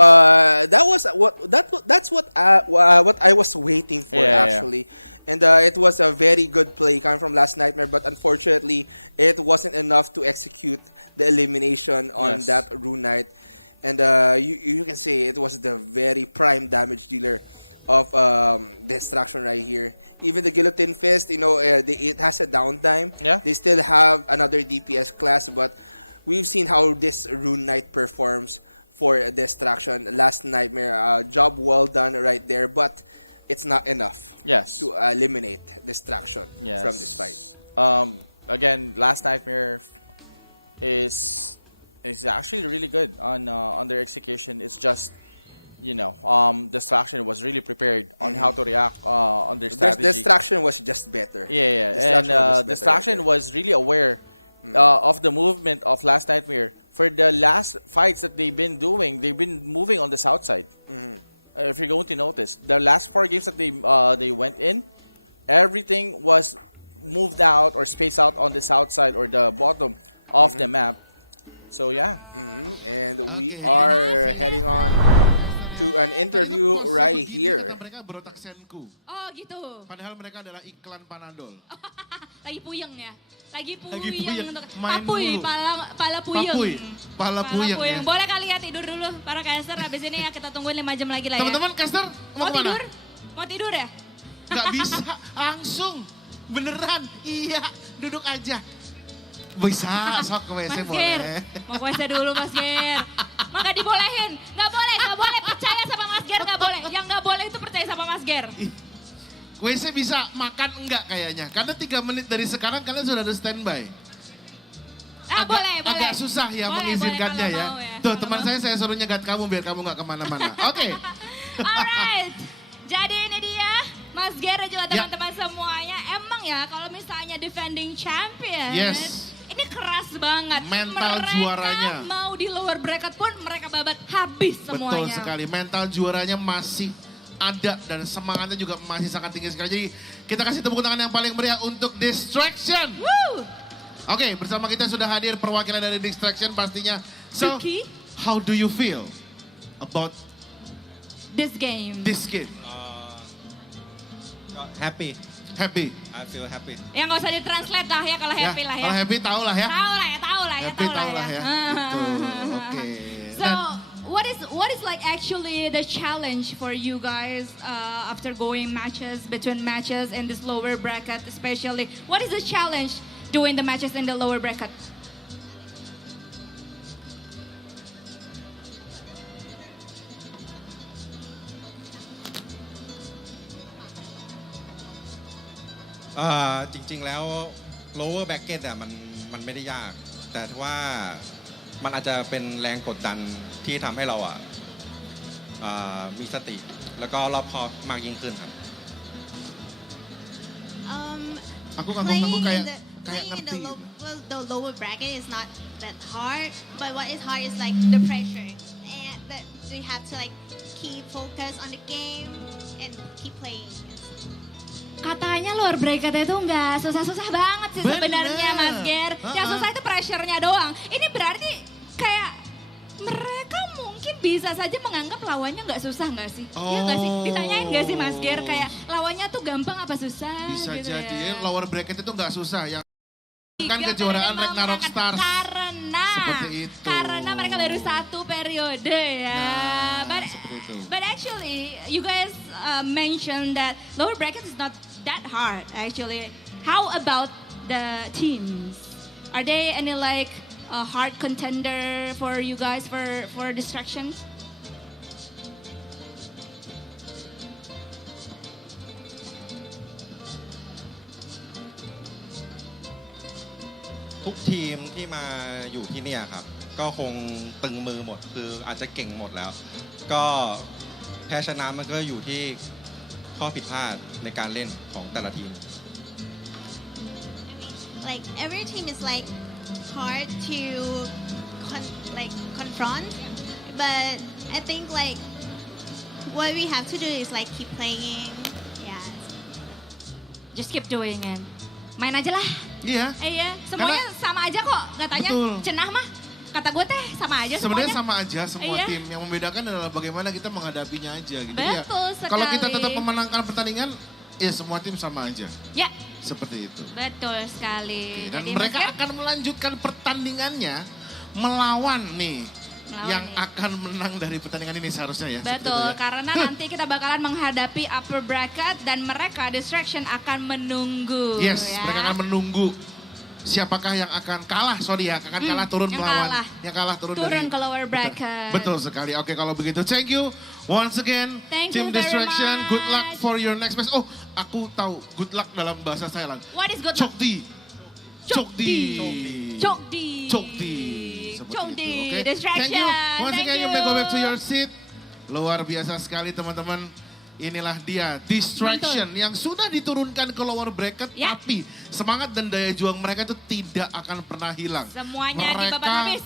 that's what I was waiting for actually. And it was a very good play coming from Last Nightmare, but unfortunately, it wasn't enough to execute the elimination on that Rune Knight. And you can say it was the very prime damage dealer of Destruction right here. Even the Guillotine Fist, it has a downtime. They still have another DPS class, but we've seen how this Rune Knight performs for Destruction. Last Nightmare, job well done right there, but it's not enough to eliminate Destruction from this fight. Again, Last Nightmare is actually really good on their execution. It's just, Destruction was really prepared on how to react on their strategy. Destruction was just better. And Destruction was really aware of the movement of Last Nightmare. For the last fights that they've been doing, they've been moving on the south side. If you're going to notice, the last 4 games that they went in, everything was moved out or spaced out on the south side or the bottom of the map. So and we are heading on to an interview right here. Oh gitu. Padahal mereka adalah iklan Panadol. Lagi puyeng ya. Lagi puyeng. puyeng. Main Papuy, mulu. pala puyeng. Pala puyeng ya. Boleh kali ya tidur dulu para caster. Habis ini ya kita tungguin 5 jam lagi lah ya. Teman-teman caster mau kemana? Tidur? Mau tidur ya? Gak bisa, langsung. Beneran, iya. Duduk aja. Bisa, sok ke WC boleh. Mau ke WC dulu Mas Ger. Mah gak dibolehin. Gak boleh. Percaya sama Mas Ger gak boleh. Yang gak boleh itu percaya sama Mas Ger. WC bisa, makan enggak kayaknya. Karena 3 menit dari sekarang kalian sudah ada standby. Boleh. Agak susah ya mengizinkannya ya. Tuh teman saya suruh nyegat kamu biar kamu nggak kemana-mana. Oke. Alright. Jadi ini dia Mas Ger dan juga teman-teman semuanya. Emang ya kalau misalnya defending champion. Yes. Ini keras banget. Mental mereka juaranya. Mau di lower bracket pun mereka babat habis Betul semuanya. sekali, mental juaranya masih ada dan semangatnya juga masih sangat tinggi sekali. Jadi kita kasih tepuk tangan yang paling meriah untuk Distraction. Woo! Oke, bersama kita sudah hadir perwakilan dari Distraction pastinya. So, Suki, how do you feel about this game. this game? Happy. Happy? I feel happy. Ya nggak usah ditranslate lah ya kalau happy lah ya. Kalau happy tahu lah ya. Tahu lah ya, tahu lah ya, Happy tahu lah ya. Betul, oke. So, what is like actually the challenge for you guys after going between matches in this lower bracket especially? What is the challenge doing the matches in the lower bracket? Uh, จริงๆแล้ว lower bracket อ่ะมันไม่ได้ยาก แต่ว่ามันอาจจะเป็นแรงกดดันที่ทำให้เรามีสติแล้วก็รอบคอบมากยิ่งขึ้นครับ Aku Playing kayak in kayak ngerti. the lower bracket is not that hard, but what is hard is like the pressure, and that you have to like keep focus on the game and keep playing. Katanya lower bracket itu nggak susah-susah banget sih sebenarnya Mas Ger. Yang susah itu pressure-nya doang. Ini berarti kayak mereka mungkin bisa saja menganggap lawannya nggak susah nggak sih? Iya nggak sih? Ditanyain nggak sih Mas Ger kayak lawannya tuh gampang apa susah? Bisa gitu jadi ya. lower bracket itu nggak susah. Yang kan kejuaraan Ragnarok Stars. Karena Seperti itu. Karena mereka baru satu periode ya. Nah, seperti itu. But actually, you guys mentioned that lower bracket is not that hard actually. How about the teams? Are they any like a hard contender for you guys for Distractions?ทุกทีมที่มาอยู่ที่เนี่ยครับก็คงตึงมือหมดคืออาจจะเก่งหมดแล้ว ก็แพ้ชนะมันก็อยู่ที่ข้อผิดพลาดในการเล่นของแต่ละทีม Like every team is like hard to confront, but I think like what we have to do is like keep playing. Yeah. Just keep doing it. Main aja lah. Iya. Iya, semuanya sama aja kok. Katanya Betul. cenah mah. Kata gue teh sama aja Sebenarnya semuanya. sama aja semua Iya. tim. Yang membedakan adalah bagaimana kita menghadapinya aja gitu Betul ya. Kalau kita sekali. tetap memenangkan pertandingan, ya semua tim sama aja. Ya, Seperti itu. betul sekali. Dan Jadi mereka Mas Ger, akan melanjutkan pertandingannya melawan nih Melawan yang nih. akan menang dari pertandingan ini seharusnya ya. seperti betul, itu ya. karena nanti kita bakalan menghadapi upper bracket dan mereka Distraction akan menunggu. Yes, ya. mereka akan menunggu siapakah yang akan kalah, akan kalah turun yang melawan. kalah. Yang kalah turun Turun dari ke lower bracket. Betul sekali. Oke, kalau begitu thank you once again Thank Team you very Distraction. much. Good luck for your next match. Oh, aku tahu good luck dalam bahasa Thailand. What is good? Chokdi. Chokdi. Chokdi. Chokdi. Seperti Chokdi. itu, oke? Distraction. Thank you. Once Thank again you may go back to your seat. Luar biasa sekali teman-teman. Inilah dia Distraction yang sudah diturunkan ke lower bracket, Ya. tapi semangat dan daya juang mereka itu tidak akan pernah hilang. Semuanya di Mereka babak habis.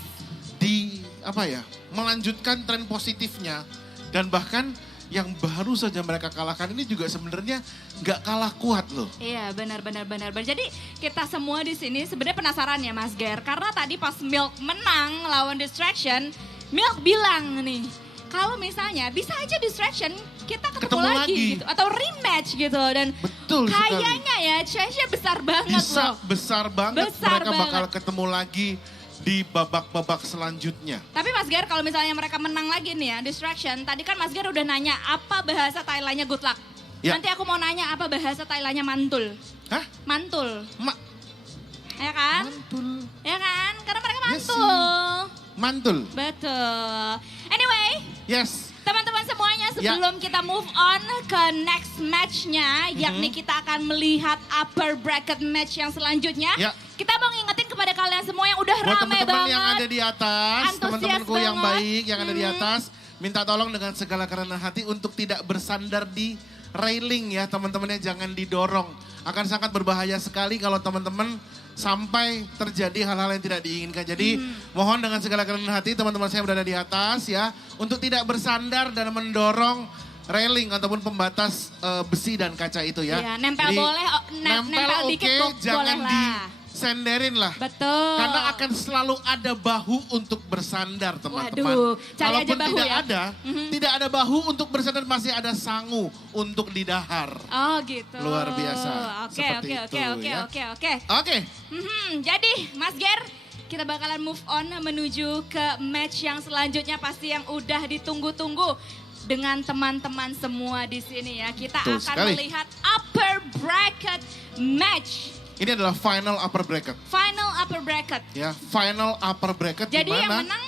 melanjutkan tren positifnya, dan bahkan yang baru saja mereka kalahkan ini juga sebenarnya nggak kalah kuat loh. Iya, benar. Jadi kita semua di sini sebenarnya penasaran ya Mas Ger, karena tadi pas Milk menang lawan Distraction, Milk bilang nih, kalau misalnya bisa aja Distraction kita ketemu lagi lagi. gitu, atau rematch gitu, dan Betul sekali. kayaknya ya chance-nya besar banget Bisa loh. besar banget Besar mereka bakal banget. ketemu lagi di babak-babak selanjutnya. Tapi Mas Ger kalau misalnya mereka menang lagi nih ya, Distraction, tadi kan Mas Ger udah nanya apa bahasa Thailandnya good luck. Ya. Nanti aku mau nanya apa bahasa Thailandnya mantul. Hah? Mantul. Ma- Ya kan? Mantul. Ya kan? Karena mereka Yes, mantul. Mantul. Betul. Anyway, Yes. teman-teman semuanya Ya. sebelum kita move on ke next match-nya, yakni kita akan melihat upper bracket match yang selanjutnya. Ya. Kita mau ngingetin kepada kalian semua yang udah Buat rame teman-teman banget. yang ada di atas, Antusias teman-temanku yang banget. baik yang ada di atas, minta tolong dengan segala kerendahan hati untuk tidak bersandar di railing ya teman-temannya, jangan didorong. Akan sangat berbahaya sekali kalau teman-teman sampai terjadi hal-hal yang tidak diinginkan. Jadi mohon dengan segala kerendahan hati teman-teman saya yang berada di atas ya, untuk tidak bersandar dan mendorong railing ataupun pembatas besi dan kaca itu ya. Ya, nempel Jadi, boleh, nempel dikit boleh jangan lah. disenderin lah. Betul. Karena akan selalu ada bahu untuk bersandar teman-teman. Waduh, cari aja Kalaupun bahu tidak ya. ada, tidak ada bahu untuk bersandar, masih ada sangu untuk didahar. Oh gitu. Luar biasa. Oke, Seperti oke, itu, oke, ya. oke, oke. Oke. Jadi Mas Ger, kita bakalan move on menuju ke match yang selanjutnya, pasti yang udah ditunggu-tunggu dengan teman-teman semua di sini ya. Kita Betul akan sekali. melihat upper bracket match. Ini adalah final upper bracket. Final upper bracket. Ya, final upper bracket Jadi di yang mana menang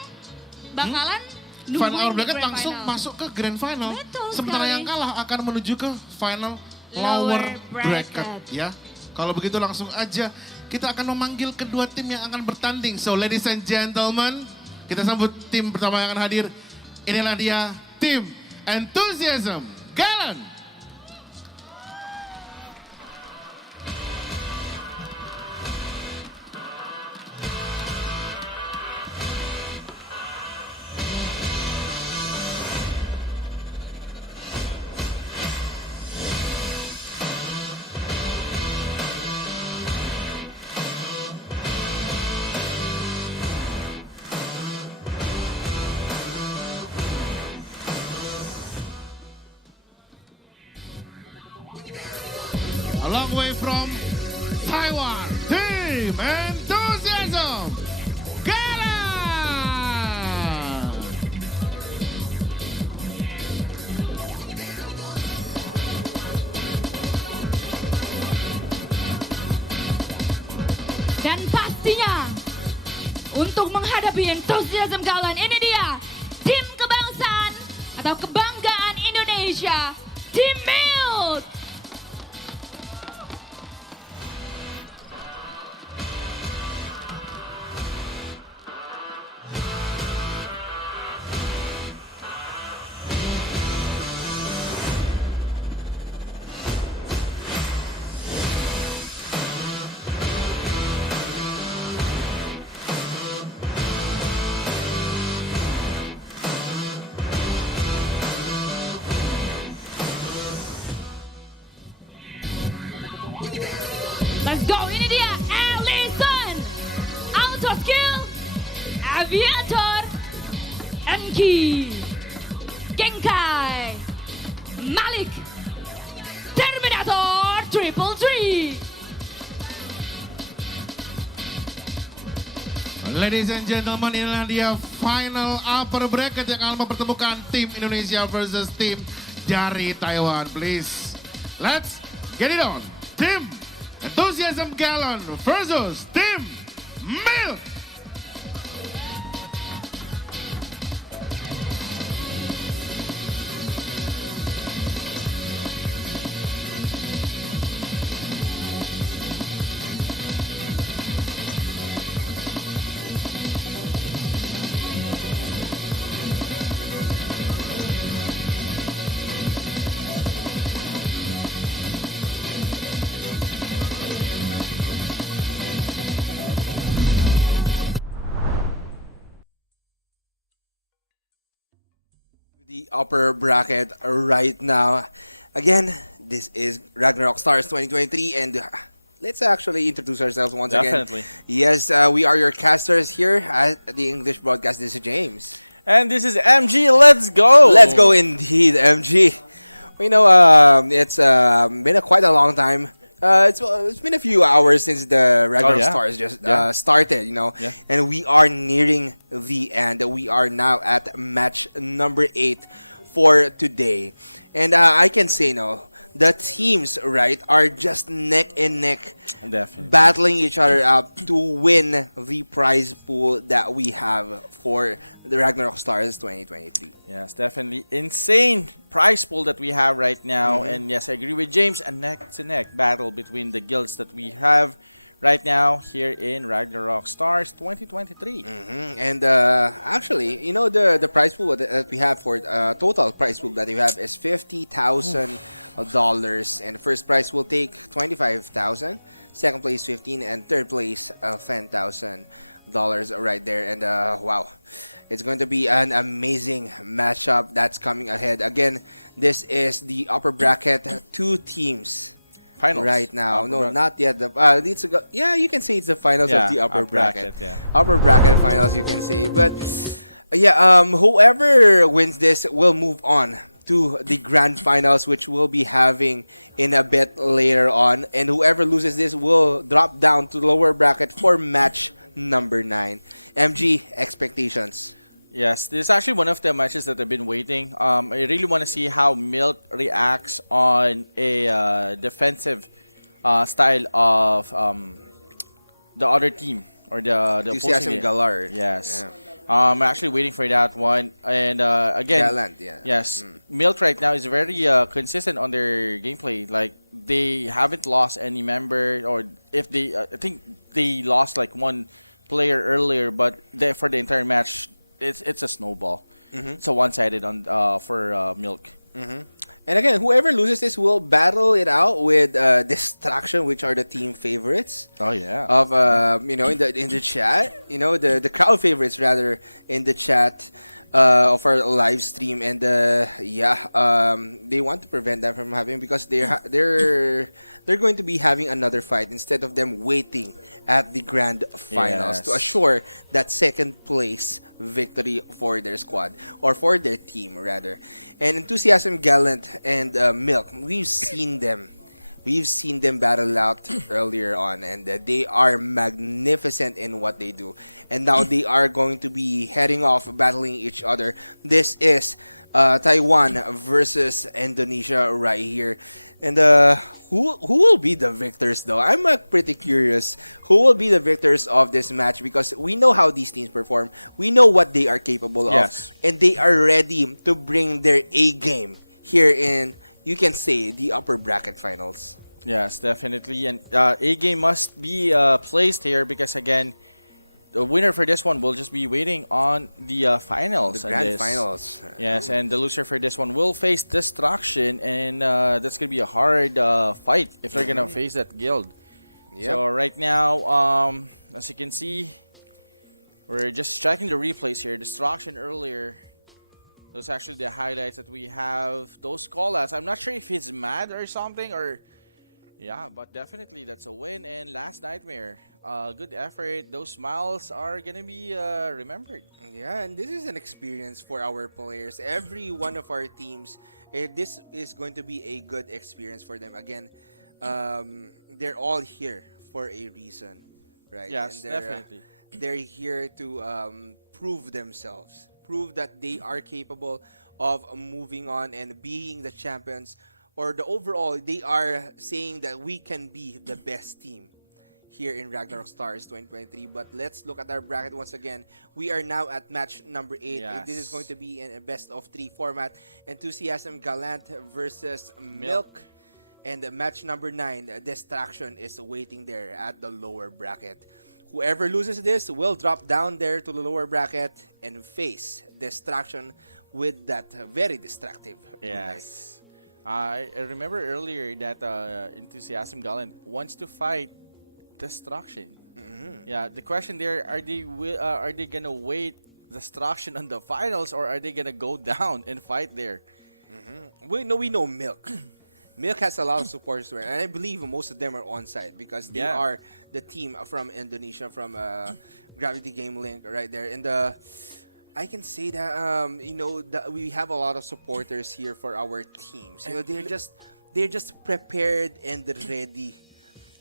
bakalan final nungguin upper di bracket grand langsung final. masuk ke grand final. Betul Sementara sekali. yang kalah akan menuju ke final Lower lower bracket. bracket ya. Kalau begitu langsung aja kita akan memanggil kedua tim yang akan bertanding. So ladies and gentlemen, kita sambut tim pertama yang akan hadir. Inilah dia tim Enthusiasm Galen. A long way from Taiwan, Team Enthusiasm Galen. Dan pastinya untuk menghadapi Enthusiasm Galen, ini dia tim kebangsaan atau kebanggaan Indonesia, Tim Milt. Let's go, ini dia Allison, Auto Skill, Aviator, Enki, Genkai, Malik, Terminator, Triple Three. Ladies and gentlemen, inilah dia final upper bracket yang akan mempertemukan tim Indonesia versus tim dari Taiwan. Please, let's get it on. Tim Enthusiasm Galen versus Tim Milt. The upper bracket right now. Again, this is Ragnarok Stars 2023, and let's actually introduce ourselves once Definitely. again. Yes, we are your casters here at the English broadcast. This is James. And this is MG. Let's go. Let's go indeed, MG. We know it's been quite a long time. It's been a few hours since the Ragnarok yeah. Stars just Yeah. started, you know, Yeah. and we are nearing the end. We are now at match number 8 for today, and I can say no, the teams right are just neck and neck, Definitely. battling each other up to win the prize pool that we have for the Ragnarok Stars 2023. Yes, definitely insane prize pool that we have right now. Mhm. And yes, I agree with James, a neck-to-neck battle between the guilds that we have right now here in Ragnarok Stars 2023. And actually, you know, the prize pool that we have for total prize pool that we have is 50,000 And first prize will take 25,000, second place 15, and third place $10,000 right there. And wow, it's going to be an amazing matchup that's coming ahead. Again, this is the upper bracket, two teams. Finals. Right now. Upper No, not yet. Yeah, you can say it's the finals Yeah, of the upper bracket. yeah. Upper bracket finals, you can say. But yeah, whoever wins this will move on to the grand finals, which we'll be having in a bit later on. And whoever loses this will drop down to the lower bracket for match number 9. MG, expectations. Yes, this is actually one of the matches that I've been waiting. I really want to see how Milk reacts on a defensive style of the other team or the Enthusiasm opposing. Galar. Yes. Yeah. I'm actually waiting for that one. And again, Gallant, yeah. yes, Milk right now is very consistent on their gameplay. Like they haven't lost any member, or if they, I think they lost like one player earlier, but for the entire match, it's a snowball. It's a one-sided on for Milk. And again, whoever loses this will battle it out with Distraction, which are the team favorites. Oh yeah. Of in the chat, the crowd favorites rather in the chat of our live stream, and they want to prevent them from having, because they're going to be having another fight instead of them waiting at the grand finals to Yes. assure that second place victory for their squad, or for their team rather. And Enthusiasm, Gallant, and Milk, we've seen them battle out earlier on, and they are magnificent in what they do. And now they are going to be heading off battling each other. This is Taiwan versus Indonesia right here. And who will be the victors, though? I'm pretty curious who will be the victors of this match, because we know how these teams perform. We know what they are capable Yes. of, and they are ready to bring their A game here in, you can say, the upper bracket finals. Yes, definitely. And A game must be placed here because, again, the winner for this one will just be waiting on the finals. The and grand this. finals. Yes, and the loser for this one will face Destruction, and that's going to be a hard fight if they're going to face that guild. Yep. So right now, as you can see, we're just checking the replays here. Destruction earlier. Those are actually the highlights that we have. Those call-outs, I'm not sure if he's mad or something, or... Yeah, but definitely that's a win. And Last Nightmare, good effort. Those smiles are gonna be remembered. Yeah, and this is an experience for our players. Every one of our teams, this is going to be a good experience for them. Again, they're all here for a reason, right? Yes, And they're, definitely. They're here to prove themselves, prove that they are capable of moving on and being the champions. Or the overall, they are saying that we can be the best team here in Ragnarok Stars 2023. But let's look at our bracket once again. We are now at match number 8. Yes. If this is going to be in a best of 3 format. Enthusiasm, Gallant versus Milk. And match number 9, Distraction, is waiting there at the lower bracket. Whoever loses this will drop down there to the lower bracket and face Distraction with that very destructive. Yes. I remember earlier that Enthusiasm Gallant wants to fight Destruction. Yeah, the question there, are they gonna wait Destruction on the finals, or are they gonna go down and fight there? We know Milk. Milk has a lot of supporters there, and I believe most of them are on site because they Yeah. are the team from Indonesia, from Gravity Game Link right there. And I can say that that we have a lot of supporters here for our teams. They're just prepared and ready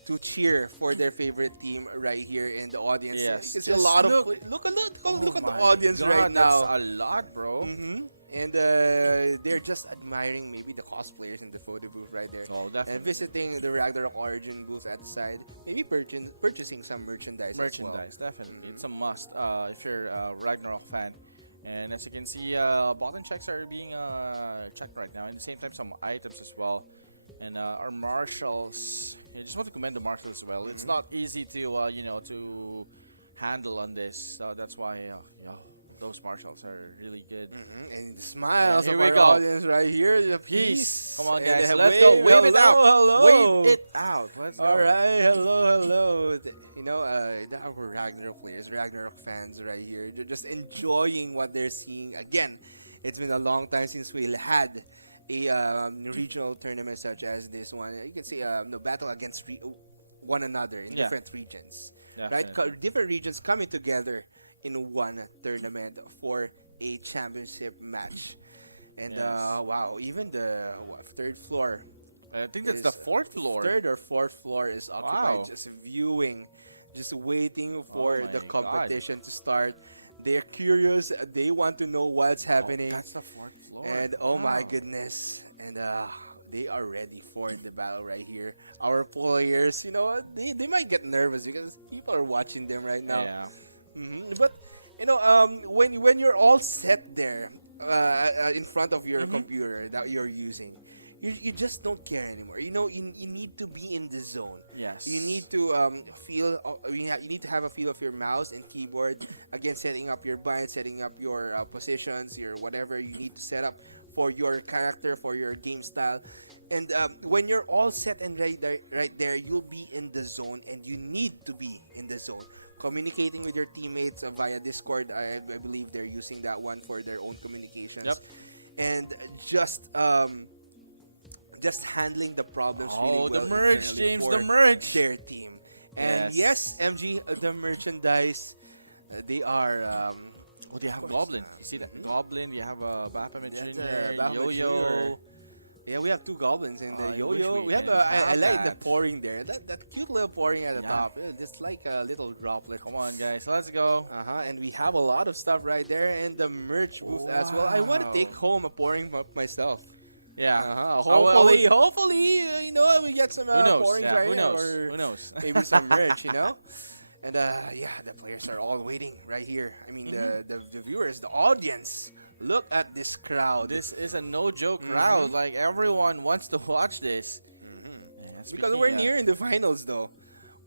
to cheer for their favorite team right here in the audience. Yes, You can see a just lot look. of look at the my audience God, right now. That's a lot, bro. And they're just admiring maybe the cosplayers in the photo booth right there. Oh, definitely. And visiting the Ragnarok Origin booth at the side. Maybe purchasing some merchandise as well. Definitely. It's a must if you're a Ragnarok fan. And as you can see, button checks are being checked right now. At the same time, some items as well. And our marshals, I just want to commend the marshals as well. It's not easy to to handle on this. So that's why, those marshals are really good. And the smiles And of here we our go. audience right here. The Peace. Come on, And guys. the Let's go. Wave it out. Hello. Wave it out. Let's go. All right. Hello. You know, our Ragnarok players, Ragnarok fans right here. They're just enjoying what they're seeing. Again, it's been a long time since we had a regional tournament such as this one. You can say no battle against one another in different regions. Right? Different regions coming together in one tournament for a championship match. And wow, even the third floor. I think that's the fourth floor. Third or fourth floor is occupied, Wow. just viewing, just waiting for my the God. competition to start. They're curious. They want to know what's happening. That's the fourth floor. And oh my Wow. goodness. And they are ready for the battle right here. Our players, you know, they might get nervous because people are watching them right now. Yeah. But you know, when you're all set there in front of your computer that you're using, you just don't care anymore. You know, you need to be in the zone. Yes. You need to feel. You need to have a feel of your mouse and keyboard. Again, setting up your bind, setting up your positions, your whatever you need to set up for your character, for your game style. And when you're all set and right there, you'll be in the zone, and you need to be in the zone. Communicating with your teammates via Discord, I believe they're using that one for their own communications. Yep. And just handling the problems really well. the merch, internally James, for the merch. their team. And yes, MG, the merchandise, they are. Oh, they have Goblin. You see that? Goblin, you have a Baphomet Jr., Baphomet Yo-Yo. Jr. Yeah, we have two goblins in the I yo-yo. wish We have can I like the that. pouring there. That cute little pouring at the Yeah. top. Just like a little droplet. Come on, guys. Let's go. And we have a lot of stuff right there, and the merch booth as well. I want to Wow. take home a pouring myself. Yeah. Hopefully, you know, we get some Who knows? pourings Yeah, right who here, knows? or Who knows? maybe some merch, you know. And yeah, the players are all waiting right here. I mean, the viewers, the audience. Look at this crowd. This is a no-joke crowd. Like, everyone wants to watch this. Yeah, Because speaking we're of- near in the finals, though.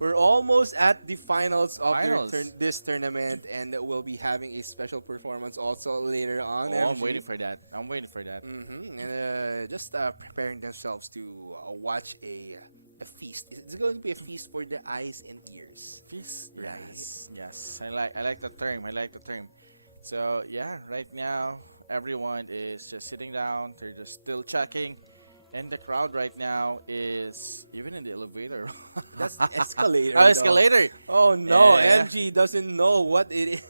We're almost at the finals of this tournament, and we'll be having a special performance also later on. Oh, I'm MG. waiting for that. I'm waiting for that. And just preparing themselves to watch a feast. It's going to be a feast for the eyes and ears. Feast? Right. Yes. I like the term. So, yeah, right now, everyone is just sitting down. They're just still checking. And the crowd right now is even in the elevator. That's the escalator. Oh, though. escalator. Oh no, Yeah. MG doesn't know what it is.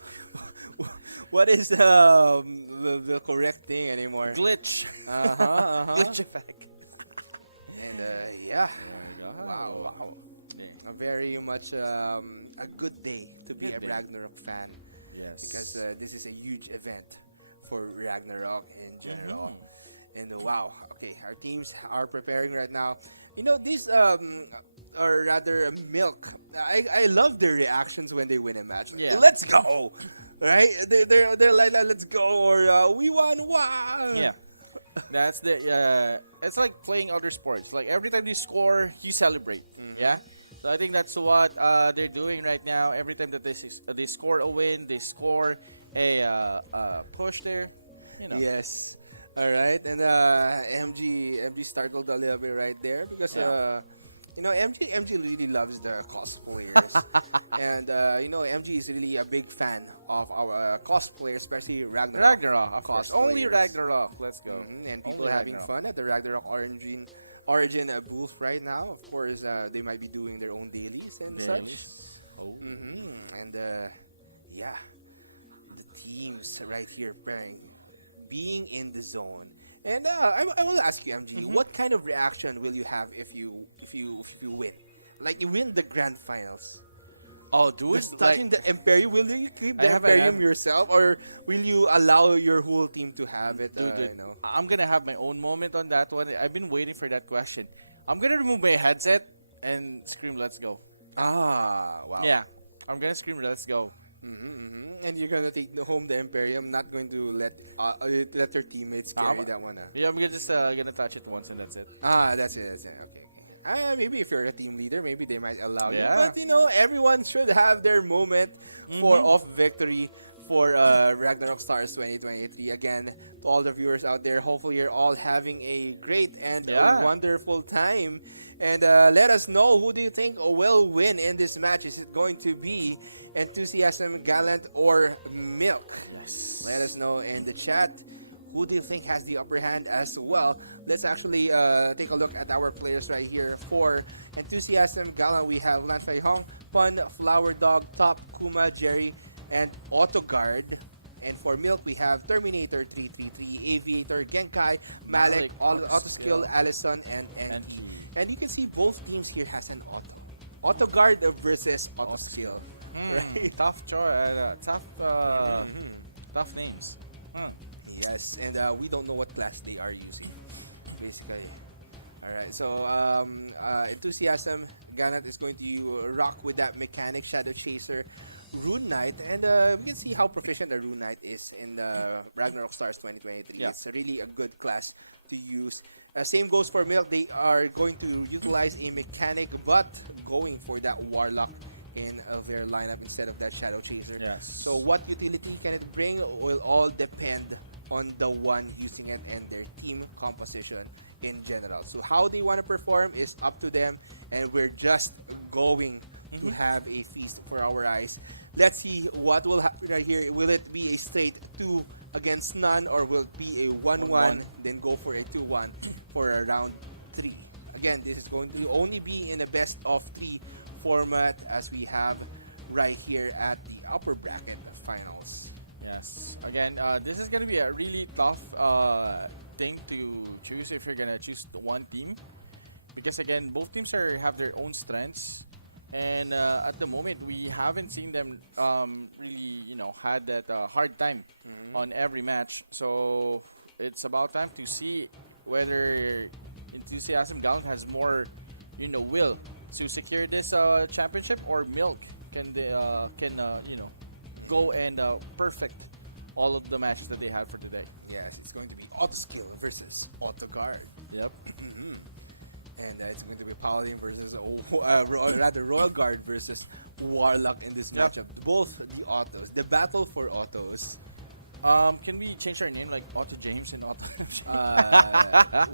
What is the correct thing anymore? Glitch. Glitch effect. And yeah. There we go. Wow. Yeah. A very much a good day to be Good a day. Ragnarok fan. Yes. Because this is a huge event for Ragnarok in general. And wow, okay, our teams are preparing right now. You know, these or rather milk. I love their reactions when they win a match. Like, Yeah. let's go, right? They're like, let's go, or we won, wow. Yeah. That's the it's like playing other sports. Like every time you score, you celebrate. Yeah. So I think that's what they're doing right now. Every time that they score a win, they score a push there. You know. Yes. All right, and MG startled a little bit right there because you know MG really loves the cosplayers, and you know MG is really a big fan of our cosplayers, especially Ragnarok. Ragnarok, of course. Only cosplayers. Ragnarok. Let's go. And people Only having Ragnarok. fun at the Ragnarok Origin booth right now. Of course, they might be doing their own dailies and such. Oh. And yeah, the teams right here being in the zone. And I will ask you, MG, what kind of reaction will you have if you win? Like you win the grand finals. Oh, dude! Just touching the Imperium, will you keep the I have a- Imperium yourself, or will you allow your whole team to have it? Dude, You know? I'm gonna have my own moment on that one. I've been waiting for that question. I'm gonna remove my headset and scream, "Let's go!" Ah, wow. Yeah, I'm gonna scream, "Let's go!" And you're gonna take home the Imperium, not going to let your teammates carry that one. Yeah, I'm just gonna touch it once and that's it. Ah, that's it. Okay. Maybe if you're a team leader, maybe they might allow you. Yeah. But you know, everyone should have their moment of victory for Ragnarok Stars 2023. Again, to all the viewers out there, hopefully you're all having a great and a wonderful time. And let us know, who do you think will win in this match? Is it going to be Enthusiasm, Gallant, or Milk? Yes. Let us know in the chat. Who do you think has the upper hand as well? Let's actually take a look at our players right here. For Enthusiasm, Gallant, we have Lan Fei Hong, Pun, Flower Dog, Top, Kuma, Jerry, and Autoguard. And for Milk, we have Terminator 333, Aviator, Genkai, Malik, Autoskill, Allison, and Enki. And you can see both teams here has an Auto. Autoguard versus Autoskill. Right? Tough choice. Tough names. Yes, and we don't know what class they are using, basically. All right, so Enthusiasm, Gallant is going to rock with that mechanic, Shadow Chaser, Rune Knight, and we can see how proficient the Rune Knight is in the Ragnarok Stars 2023. Yeah. It's really a good class to use. Same goes for Milk. They are going to utilize a mechanic, but going for that Warlock in their lineup instead of that Shadow Chaser. Yes. So what utility can it bring will all depend on the one using it and their team composition in general. So how they want to perform is up to them, and we're just going to have a feast for our eyes. Let's see what will happen right here. Will it be a straight 2 against none, or will it be a 1-1, then go for a 2-1 for a round 3? Again, this is going to only be in a best of 3 format, as we have right here at the upper bracket finals. Yes. Again, this is going to be a really tough thing to choose if you're going to choose one team. Because again, both teams have their own strengths. And at the moment, we haven't seen them really, had that hard time on every match. So it's about time to see whether Enthusiasm Gallant has more, will to secure this championship, or Milk can go and perfect all of the matches that they had for today. Yes, it's going to be Autoskill versus Autoguard. Yep. And it's going to be Paladin versus, rather Royal Guard versus Warlock in this matchup. Both the autos. The battle for autos. Can we change our name like Auto James and Auto?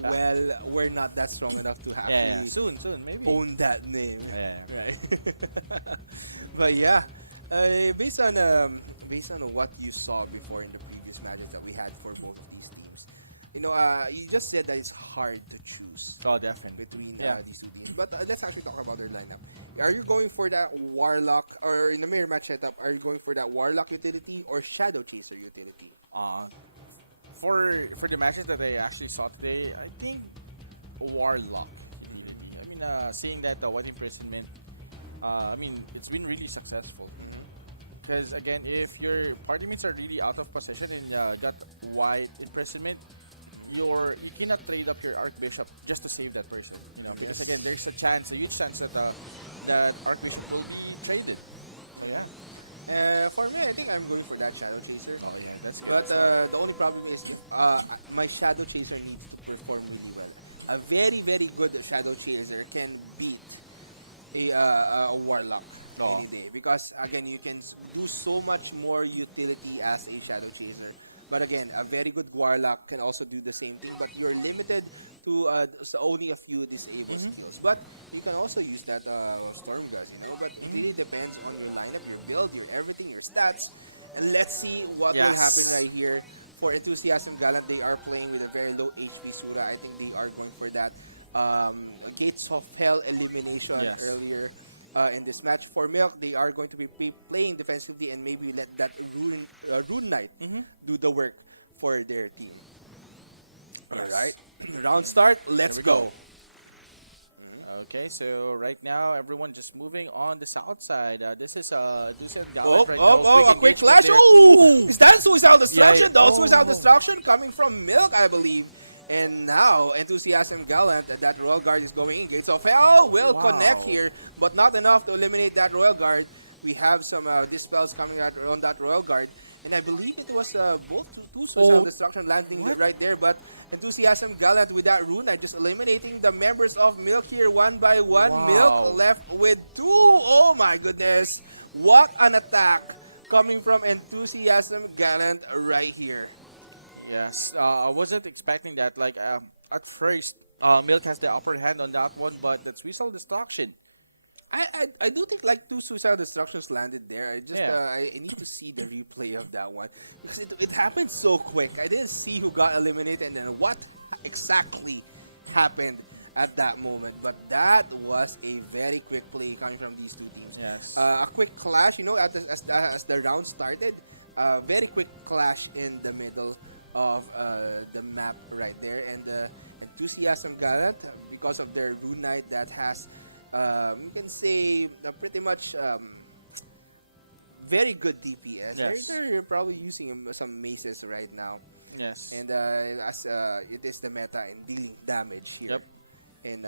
Well, we're not that strong enough to actually soon maybe own that name. Right. But yeah, based on what you saw before in the previous matches that we had for both of these teams, you just said that it's hard to choose. Oh, definitely. Between these two teams. But let's actually talk about their lineup. Are you going for that Warlock, or in the mirror match setup, are you going for that Warlock utility or Shadow Chaser utility? For the matches that I actually saw today, I think Warlock utility. I mean, seeing that White Imprisonment, it's been really successful. Because again, if your party mates are really out of position and got White Imprisonment, you cannot trade up your Archbishop just to save that person. Because again, there's a huge chance that that Archbishop will be traded. So yeah. For me, I think I'm going for that Shadow Chaser. Oh yeah, that's good. But the only problem is if my Shadow Chaser needs to perform really well. A very, very good Shadow Chaser can beat a Warlock any day. Because again, you can do so much more utility as a Shadow Chaser. But again, a very good Warlock can also do the same thing, but you're limited to only a few disable skills. But you can also use that Storm Gus, But it really depends on your lineup, your build, your everything, your stats. And let's see what will happen right here. For Enthusiasm Gallant, they are playing with a very low HP Sura. I think they are going for that Gates of Hell elimination earlier. In this match. For Milk, they are going to be playing defensively and maybe let that Rune Knight do the work for their team. All right, round start. Let's go. Okay, so right now everyone just moving on the south side. This is Enthusiasm Gallant right now. A quick flash! Oh, is that Suicidal Destruction? Suicidal Destruction coming from Milk, I believe. And now, Enthusiasm Gallant, that Royal Guard is going in. Gates of Hell will connect here, but not enough to eliminate that Royal Guard. We have some dispels coming out on that Royal Guard. And I believe it was both two Suicidal Destruction landing right there. But Enthusiasm Gallant with that Rune Knight just eliminating the members of Milk here one by one. Milk left with 2. Oh my goodness. What an attack coming from Enthusiasm Gallant right here. Yes, I wasn't expecting that. Like at first, Milk has the upper hand on that one, but that's Weasel Destruction. I do think like 2 suicidal destructions landed there. I just Yeah. I need to see the replay of that one because it happened so quick. I didn't see who got eliminated and then what exactly happened at that moment. But that was a very quick play coming from these two teams. Yes. A quick clash, as the round started. Very quick clash in the middle of the map right there, and Enthusiasm Gallant, because of their Rune Knight that has you can say pretty much very good DPS. Yes. They're probably using some maces right now. Yes. And as it is the meta in dealing damage here Yep. in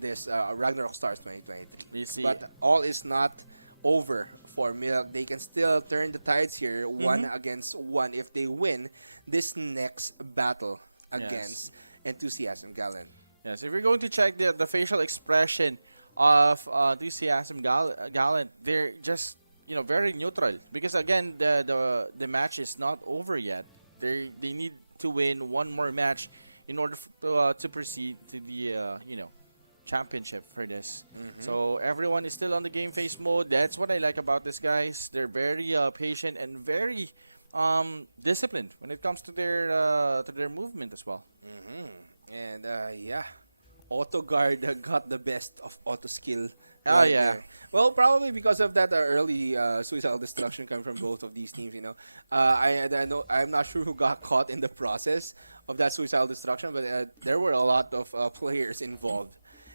this Ragnarok Stars 2023. You see- But all is not over for Milk. They can still turn the tides here, Mm-hmm. 1 against 1, if they win this next battle against Enthusiasm Gallant. Yes, if you're going to check the facial expression of Enthusiasm Gallant, they're just very neutral because again the match is not over yet. They need to win one more match in order to proceed to the championship for this. So everyone is still on the game phase mode. That's what I like about these guys. They're very patient and very disciplined when it comes to their movement as well. And Auto Guard got the best of auto skill. Oh, yeah. there. Well, probably because of that early suicidal destruction coming from both of these teams. I know I'm not sure who got caught in the process of that suicidal destruction, but there were a lot of players involved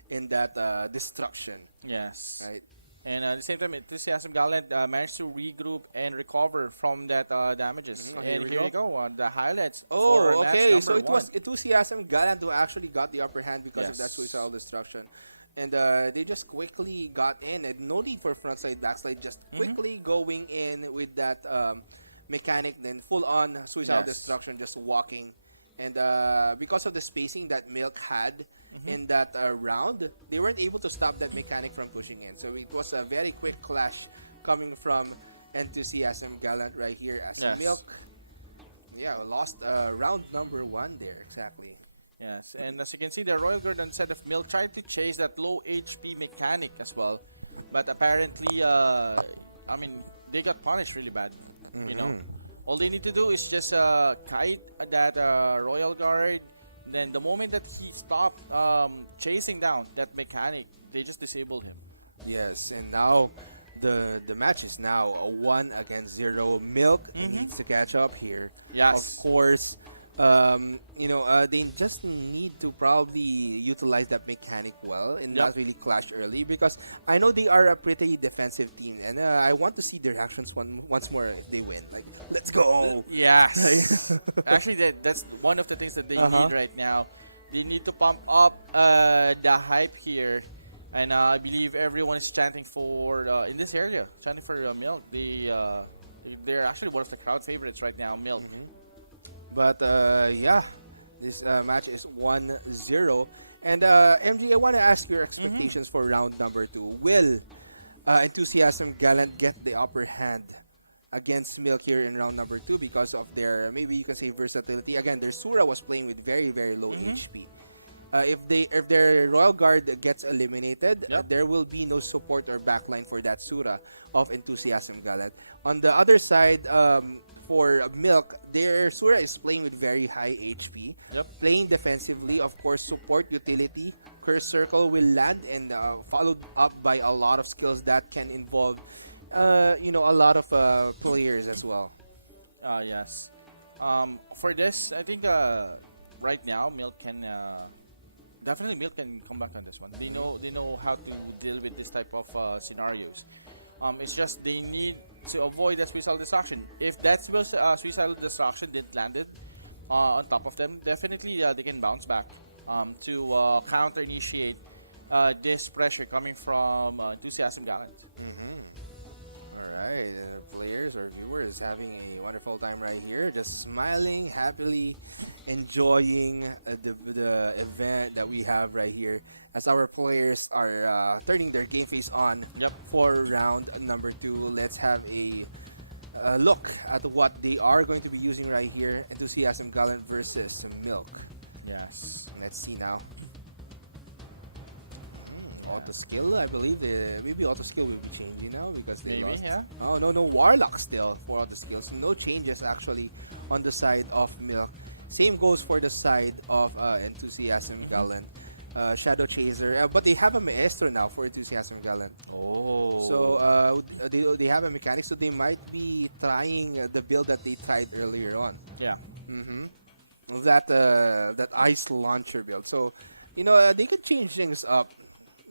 in that destruction. Yes. Right. And at the same time, Enthusiasm Gallant managed to regroup and recover from that damages. Mhm. And here you go, the highlights for Oh, match okay. number So it was 1. Enthusiasm Gallant who actually got the upper hand because of that Yes. suicidal destruction. And they just quickly got in. And no need for frontside, backslide. Just quickly going in with that mechanic. Then full-on suicidal Yes. destruction, just walking. And because of the spacing that Milk had in that round, they weren't able to stop that mechanic from pushing in. So it was a very quick clash coming from Enthusiasm Gallant right here as Yes. Milk lost round number 1 there, exactly. Yes, and as you can see, the Royal Guard instead of Milk tried to chase that low HP mechanic as well. But apparently, they got punished really bad. All they need to do is just kite that Royal Guard. Then the moment that he stopped chasing down that mechanic, they just disabled him. Yes, and now the match is now a 1 against 0. Milk needs to catch up here. Yes. Of course, they just need to probably utilize that mechanic well and not really clash early because I know they are a pretty defensive team and I want to see their actions once more if they win. Like, let's go! Yes. Actually, that's one of the things that they need right now. They need to pump up the hype here. And I believe everyone is chanting for, in this area, chanting for Milk. They're actually one of the crowd favorites right now, Milk. But this match is 1-0. And MG, I want to ask your expectations for round number 2. Will Enthusiasm Gallant get the upper hand against Milk here in round number 2 because of their, maybe you can say, versatility? Again, their Sura was playing with very, very low HP. If their Royal Guard gets eliminated, there will be no support or backline for that Sura of Enthusiasm Gallant. On the other side, for Milk, their Sura is playing with very high HP, playing defensively. Of course, support utility, Curse Circle will land and followed up by a lot of skills that can involve, a lot of players as well. Yes. For this, I think right now Milk can definitely come back on this one. They know how to deal with this type of scenarios. It's just they need to avoid that suicidal destruction. If that suicidal destruction didn't landed on top of them, definitely they can bounce back to counter initiate this pressure coming from Enthusiasm Gallant. All right, players or viewers having a wonderful time right here, just smiling, happily enjoying the event that we have right here as our players are turning their game face on for round number 2. Let's have a look at what they are going to be using right here. Enthusiasm Gallant versus Milk. Yes. Let's see now. Auto skill, I believe. Maybe auto skill will be changing now because they Maybe, lost. yeah. Oh, no Warlock still for auto skills. No changes actually on the side of Milk. Same goes for the side of Enthusiasm Gallant. Shadow Chaser, but they have a Maestro now for Enthusiasm Gallant. Oh. So they have a mechanic, so they might be trying the build that they tried earlier on. Yeah. That ice launcher build. So, they could change things up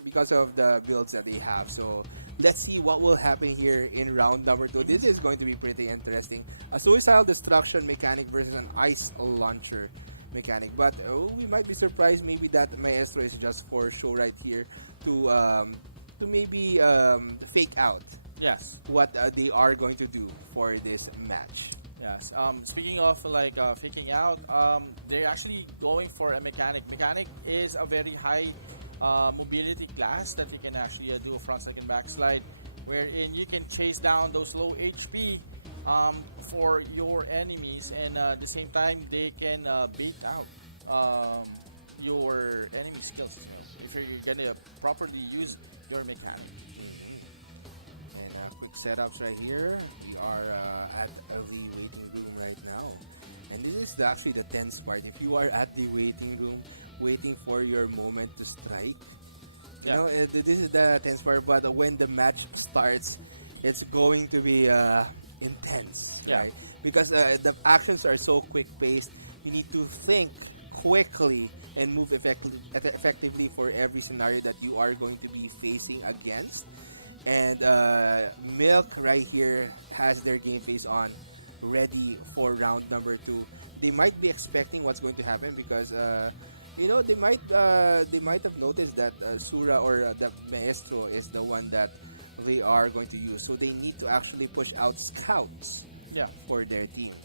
because of the builds that they have. So let's see what will happen here in round number 2. This is going to be pretty interesting. A suicidal destruction mechanic versus an ice launcher mechanic. But we might be surprised maybe that Maestro is just for show right here to maybe fake out. Yes. What they are going to do for this match. Yes. Speaking of like faking out, they're actually going for a mechanic. Mechanic is a very high mobility class that you can actually do a front second backslide, wherein you can chase down those low HP for your enemies, and at the same time they can bait out your enemy skills as well if you're gonna properly use your mechanic. And quick setups right here. We are at the waiting room right now. And this is actually the tense part. If you are at the waiting room, waiting for your moment to strike, you know, this is the tense part. But when the match starts, it's going to be intense, right? Because the actions are so quick-paced. You need to think quickly and move effectively for every scenario that you are going to be facing against. And Milk right here has their game face on, ready for round number 2. They might be expecting what's going to happen because they might have noticed that Sura or the Maestro is the one that they are going to use. So they need to actually push out scouts for their team.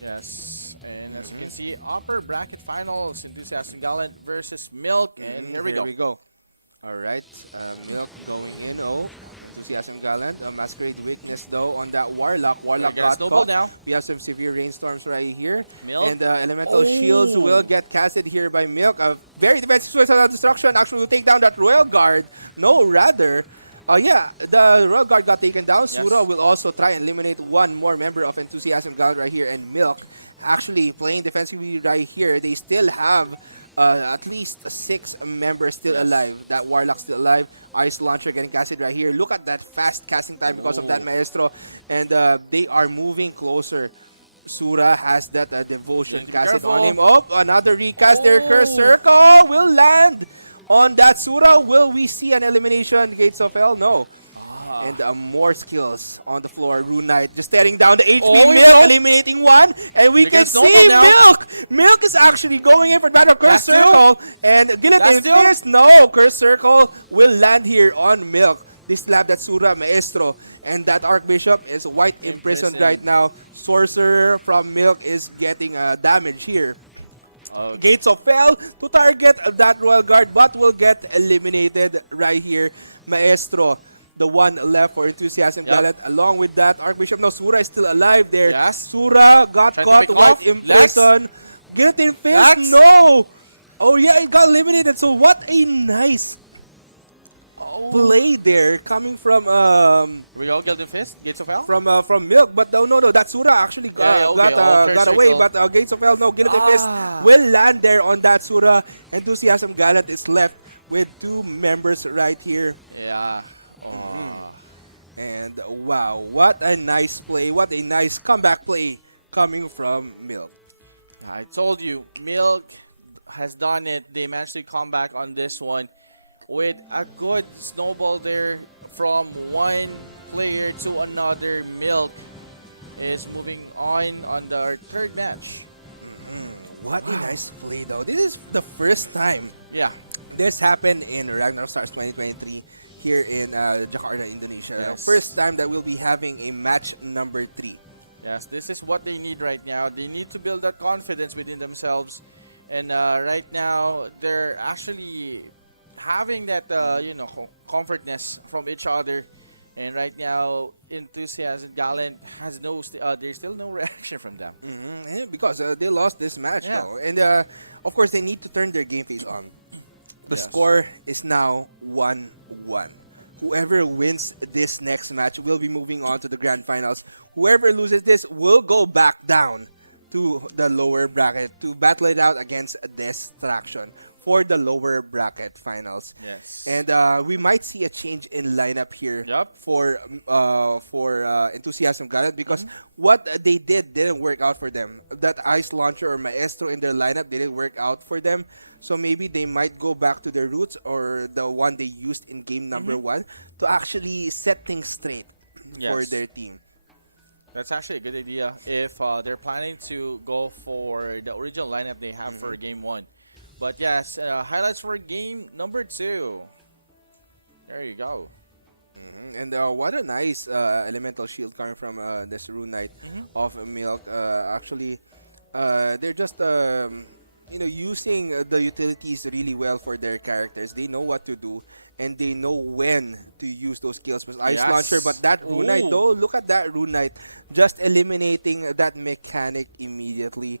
Yes, and as you can see, upper bracket finals, Enthusiasm Gallant versus Milk, and here we go. All right, Milk going in. Enthusiasm Gallant. Masquerade weakness though on that Warlock. Warlock got caught. Now. We have some severe rainstorms right here. Milk. And Elemental Shields will get casted here by Milk. A very defensive suicidal destruction actually will take down that Royal Guard. No, rather. The Royal Guard got taken down. Sura will also try and eliminate one more member of Enthusiasm Gallant right here. And Milk actually playing defensively right here. They still have at least 6 members still alive. That Warlock still alive. Ice Launcher getting casted right here. Look at that fast casting time because of that Maestro. And they are moving closer. Sura has that devotion casted on him. Oh, another recast there. Curse Circle will land on that Sura. Will we see an elimination? Gates of Hell? No. And more skills on the floor. Rune Knight just staring down the HP. Milk eliminating one. And we can see Milk. Milk is actually going in for Battle Curse Circle. And Guillotine Fist. No. Curse Circle will land here on Milk. They still have that Sura Maestro. And that Archbishop is white imprisoned right now. Sorcerer from Milk is getting damage here. Gates of Hell to target that Royal Guard, but will get eliminated right here. Maestro, the one left for Enthusiasm Gallant. Along with that, Archbishop. No, Sura is still alive there. Sura got caught, white imprisoned. Guillotine Fist, no! Oh yeah, it got eliminated. So what a nice play there coming from Here we go, Guillotine Fist, Gates of Hell? From Milk, but no, that Sura actually got away, but Gates of Hell, no, Guillotine Fist will land there on that Sura. Enthusiasm Gallant is left with 2 members right here. And wow, what a nice play, what a nice comeback play coming from Milk. I told you, Milk has done it. They managed to come back on this one with a good snowball there from one player to another. Milk is moving on their 3rd match. What a nice play though. This is the first time this happened in Ragnarok Stars 2023 here in Jakarta, Indonesia. First time that we'll be having a match number 3. Yes, this is what they need right now. They need to build that confidence within themselves. And right now, they're actually having that, comfortness from each other. And right now, Enthusiasm Gallant has there's still no reaction from them. Yeah, because they lost this match though, and of course they need to turn their game face on. The score is now 1-1. Whoever wins this next match will be moving on to the grand finals. Whoever loses this will go back down to the lower bracket to battle it out against Distraction for the lower bracket finals. Yes. And we might see a change in lineup here for Enthusiasm Gallant because what they didn't work out for them. That Ice Launcher or Maestro in their lineup didn't work out for them. So maybe they might go back to their roots or the one they used in game number 1 to actually set things straight for their team. That's actually a good idea if they're planning to go for the original lineup they have for game 1. But yes, highlights for game number 2. There you go. And what a nice elemental shield coming from this Rune Knight of Milk. Actually, they're just using the utilities really well for their characters. They know what to do and they know when to use those skills with Ice Launcher. But that Rune Knight though, look at that Rune Knight just eliminating that mechanic immediately.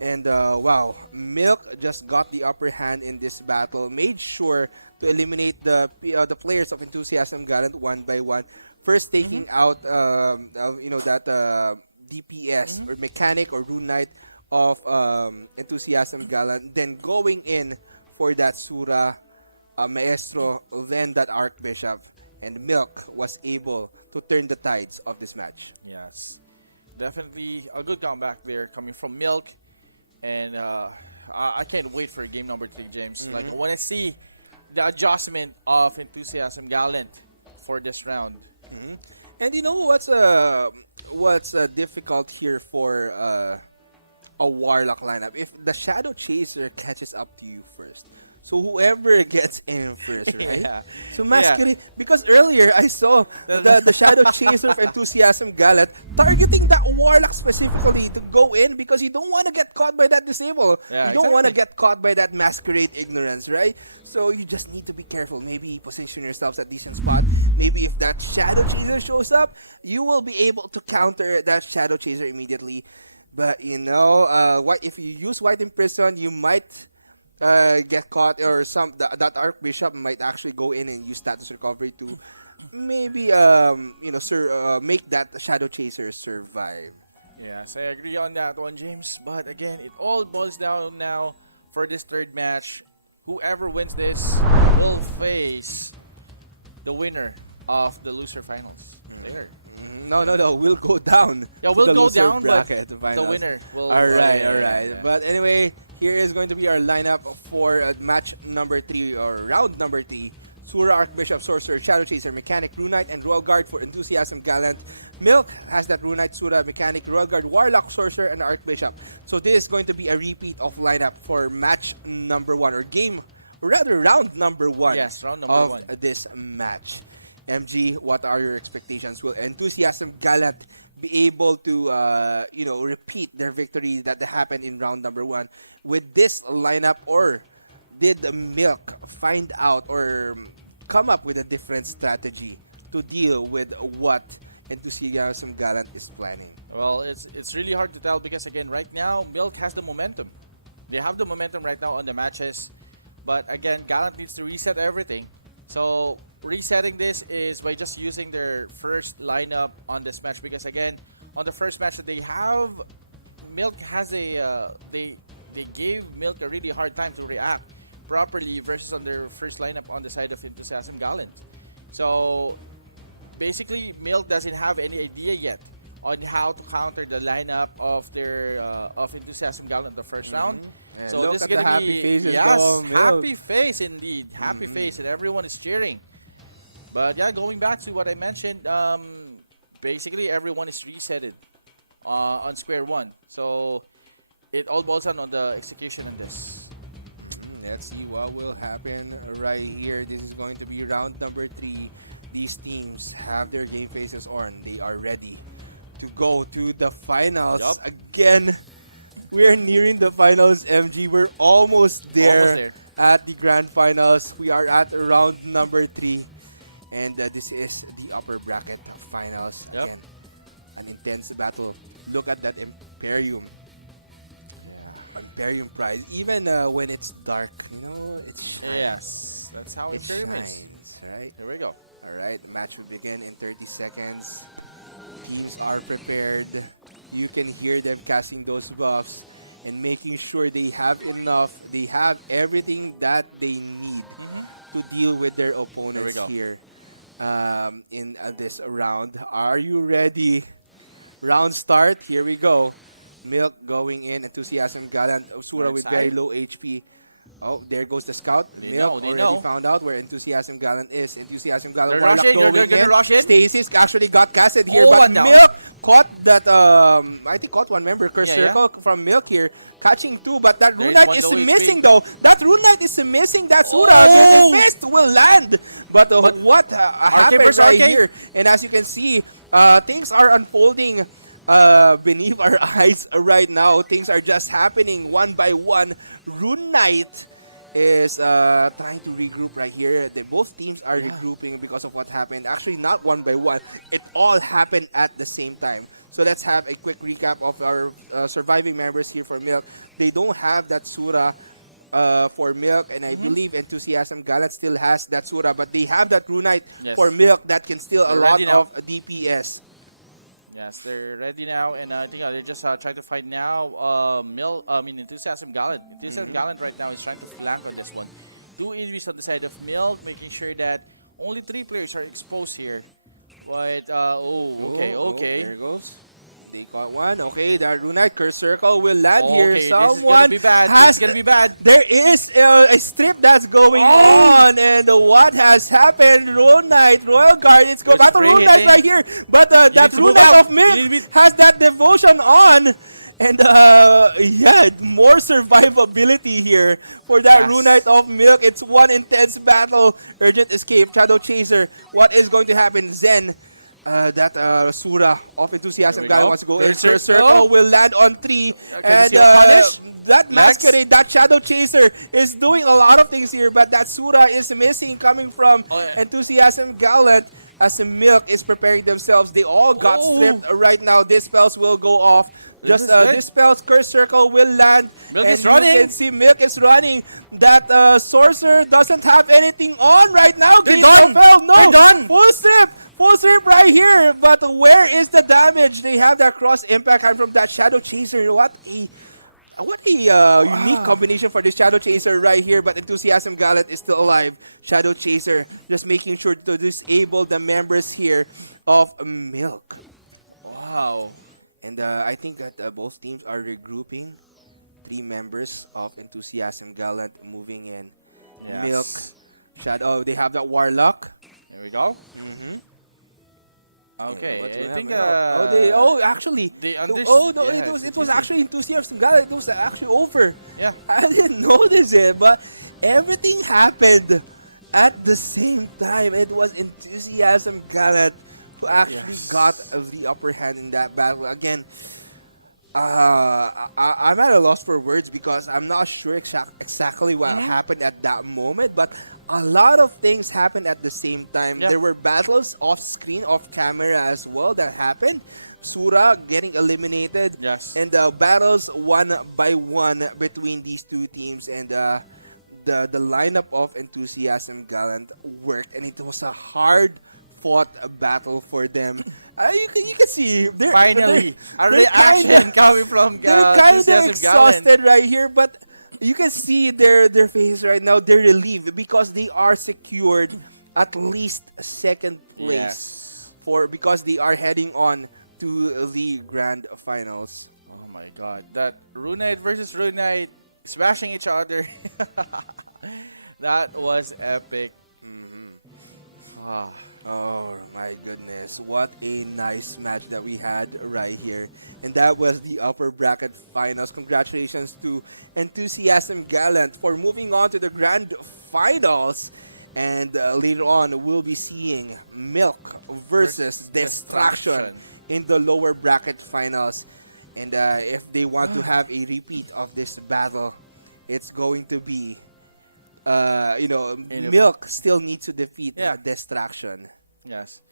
And wow, Milk just got the upper hand in this battle. Made sure to eliminate the players of Enthusiasm Gallant one by one. First taking out that DPS or mechanic or Rune Knight of Enthusiasm Gallant. Then going in for that Sura Maestro, then that Archbishop. And Milk was able to turn the tides of this match. Yes, definitely a good comeback there coming from Milk. And I can't wait for game number 3, James. Like, I want to see the adjustment of Enthusiasm Gallant for this round. And you know what's difficult here for a Warlock lineup? If the Shadow Chaser catches up to you first. So whoever gets in first, right? So Masquerade, because earlier I saw the Shadow Chaser of Enthusiasm Gallant targeting that Warlock specifically to go in because you don't want to get caught by that Disable. You don't want to get caught by that Masquerade Ignorance, right? So you just need to be careful. Maybe position yourselves at a decent spot. Maybe if that Shadow Chaser shows up, you will be able to counter that Shadow Chaser immediately. But what if you use White Imprison, you might get caught, or that Archbishop might actually go in and use status recovery to maybe make that Shadow Chaser survive. Yes, I agree on that one, James. But again, it all boils down now for this third match. Whoever wins this will face the winner of the loser finals later. No. We'll go down. Yeah, we'll go down, bracket but the winner will. All right. Yeah. But anyway, here is going to be our lineup for match number 3 or round number 3. Sura, Archbishop, Sorcerer, Shadow Chaser, Mechanic, Rune Knight, and Royal Guard for Enthusiasm Gallant. Milk has that Rune Knight, Sura, Mechanic, Royal Guard, Warlock, Sorcerer, and Archbishop. So this is going to be a repeat of lineup for match number 1 or round number 1. Yes, round number of 1 this match. MG, what are your expectations? Will Enthusiasm Gallant be able to, repeat their victory that happened in round number 1 with this lineup, or did Milk find out or come up with a different strategy to deal with what Enthusiasm Gallant is planning? Well, it's really hard to tell because again, right now Milk has the momentum. They have the momentum right now on the matches, but again, Gallant needs to reset everything. So resetting this is by just using their first lineup on this match, because again, on the first match that they have, Milk has they gave Milk a really hard time to react properly versus on their first lineup on the side of Enthusiasm Gallant. So basically, Milk doesn't have any idea yet on how to counter the lineup of their of Enthusiasm Gallant the first round. And so look this is at the gonna happy be faces happy face indeed, happy face, and everyone is cheering. But yeah, going back to what I mentioned, basically everyone is resetted on square one. So it all boils down on the execution on this. Let's see what will happen right here. This is going to be round number 3. These teams have their game faces on. They are ready to go to the finals. Again, we're nearing the finals, MG. We're almost there at the grand finals. We are at round number 3. And this is the upper bracket finals. Yep. Again, an intense battle. Look at that Imperium. Yeah. Imperium prize. Even when it's dark, you know, it shines. Yes, that's how it Imperium is. shines, right? Here we go. All right, the match will begin in 30 seconds. Teams are prepared. You can hear them casting those buffs and making sure they have enough. They have everything that they need to deal with their opponents here in this round. Are you ready? Round start. Here we go. Milk going in. Enthusiasm Gallant. Sura with very low HP. Oh, there goes the scout. Milk already found out where Enthusiasm Gallant is. Enthusiasm Gallant. They're gonna rush in. Stasis actually got casted here, Oh, but one down. Milk caught that. I think caught one member. Curse Circle from Milk here, catching two. But that Rune Knight is missing though. That Rune Knight is missing. That Sura getting fist will land. But what happened right here? And as you can see, things are unfolding beneath our eyes right now. Things are just happening one by one. Rune Knight is trying to regroup right here. Both teams are regrouping because of what happened. Actually, not one by one. It all happened at the same time. So let's have a quick recap of our surviving members here for Milk. They don't have that Sura for Milk, and I believe Enthusiasm Gallant still has that Sura, but they have that Rune Knight for Milk that can steal a lot of DPS. Yes, they're ready now, and I think they're just trying to find now Enthusiasm Gallant. Enthusiasm Gallant right now is trying to flank on this one. 2 enemies on the side of Milk, making sure that only 3 players are exposed here. But, okay. There goes. They caught one. Okay, that Rune Knight Curse Circle will land here. Okay, Someone this is gonna be bad. There is a strip that's going on, and what has happened? Rune Knight, Royal Guard. It's go back to Rune Knight right here, but that Rune Knight of Milk has that devotion on. And more survivability here for that Rune Knight of Milk. It's one intense battle. Urgent escape. Shadow Chaser. What is going to happen? Zen. That Sura of Enthusiasm Gallant wants to go in. Curse Circle will land on 3. And that Masquerade, that Shadow Chaser is doing a lot of things here, but that Sura is missing coming from Enthusiasm Gallant. As Milk is preparing themselves, they all got stripped right now. Dispels will go off. Just Dispels, Curse Circle will land. Milk is running. You can see Milk is running. That Sorcerer doesn't have anything on right now. They're done. They're done. Full strip right here. But where is the damage? They have that cross impact coming from that Shadow Chaser. What a unique combination for the Shadow Chaser right here, but Enthusiasm Gallant is still alive. Shadow Chaser just making sure to disable the members here of Milk. Wow. And I think that both teams are regrouping. 3 members of Enthusiasm Gallant moving in. Yes. Milk, Shadow. They have that Warlock. Here we go. Okay, I think it was actually Enthusiasm Gallant. It was actually over. Yeah, I didn't notice it, but everything happened at the same time. It was Enthusiasm Gallant who actually got the upper hand in that battle. Again, I'm at a loss for words because I'm not sure exactly what happened at that moment, but a lot of things happened at the same time. There were battles off screen, off camera as well that happened. Sura getting eliminated. And battles one by one between these two teams. And the lineup of Enthusiasm Gallant worked, and it was a hard fought battle for them. You can see finally a reaction coming from they're kind of exhausted right here, but you can see their face right now. They're relieved because they are secured at least 2nd place because they are heading on to the grand finals. Oh my God, that Rune Knight versus Rune Knight smashing each other. That was epic. Oh my goodness, what a nice match that we had right here. And that was the upper bracket finals. Congratulations to Enthusiasm Gallant for moving on to the grand finals. And later on, we'll be seeing Milk versus Destruction in the lower bracket finals. And if they want to have a repeat of this battle, it's going to be Milk still needs to defeat Distraction. Yes.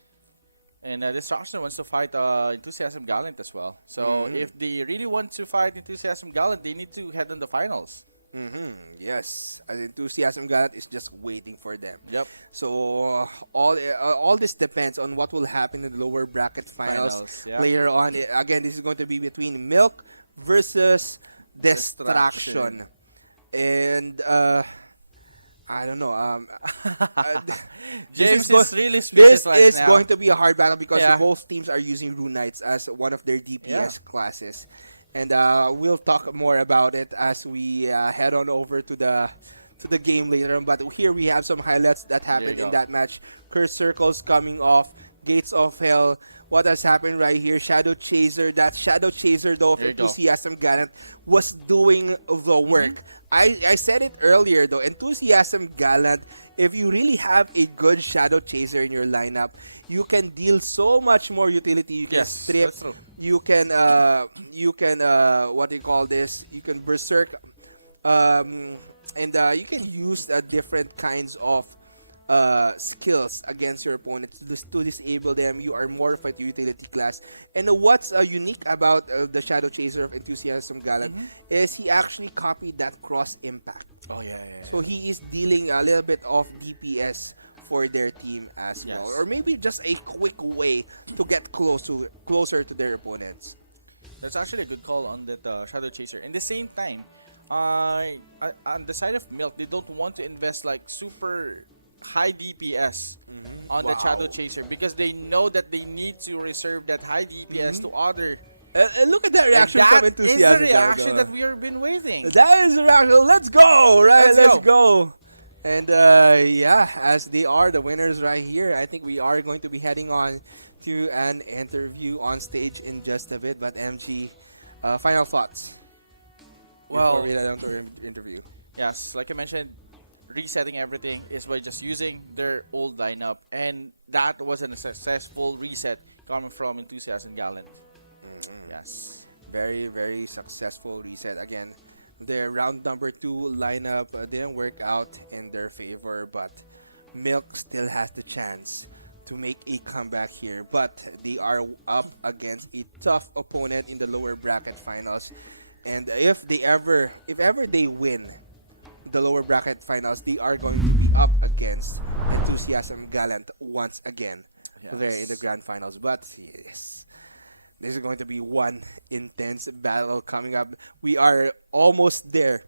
And Destruction wants to fight Enthusiasm Gallant as well. So if they really want to fight Enthusiasm Gallant, they need to head on the finals. Yes, as Enthusiasm Gallant is just waiting for them. Yep. So all this depends on what will happen in the lower bracket finals later on. Again, this is going to be between Milk versus Distraction. And I don't know. James is really speechless right now. This is going to be a hard battle because both teams are using Rune Knights as one of their DPS classes. And we'll talk more about it as we head on over to the game later on. But here we have some highlights that happened in that match. Curse Circles coming off. Gates of Hell. What has happened right here? Shadow Chaser. That Shadow Chaser, though, of Enthusiasm Gallant was doing the work. I said it earlier, though. Enthusiasm Gallant, if you really have a good Shadow Chaser in your lineup, you can deal so much more utility. You can strip. That's true. You can what do you call this? You can berserk, and you can use different kinds of skills against your opponents to disable them. You are more of a utility class. And what's unique about the Shadow Chaser of Enthusiasm Gallant is he actually copied that cross impact. Oh yeah. So he is dealing a little bit of DPS for their team as well, or maybe just a quick way to get closer to their opponents. That's actually a good call on that Shadow Chaser. In the same time, on the side of Milk, they don't want to invest like super high DPS on the Shadow Chaser because they know that they need to reserve that high DPS to other. Look at that reaction from Enthusiasm. That is the reaction that we have been waiting. That is the reaction. Let's go, right? Let's go. And as they are the winners right here, I think we are going to be heading on to an interview on stage in just a bit. But MG, final thoughts before we head on to our interview. Yes, like I mentioned, resetting everything is by just using their old lineup, and that was a successful reset coming from Enthusiasm Gallant. Yes. Very, very successful reset. Again, their round number 2 lineup didn't work out in their favor, but Milk still has the chance to make a comeback here. But they are up against a tough opponent in the lower bracket finals. And if ever they win the lower bracket finals, they are going to be up against Enthusiasm Gallant once again there in the grand finals. But yes, this is going to be one intense battle coming up. We are almost there.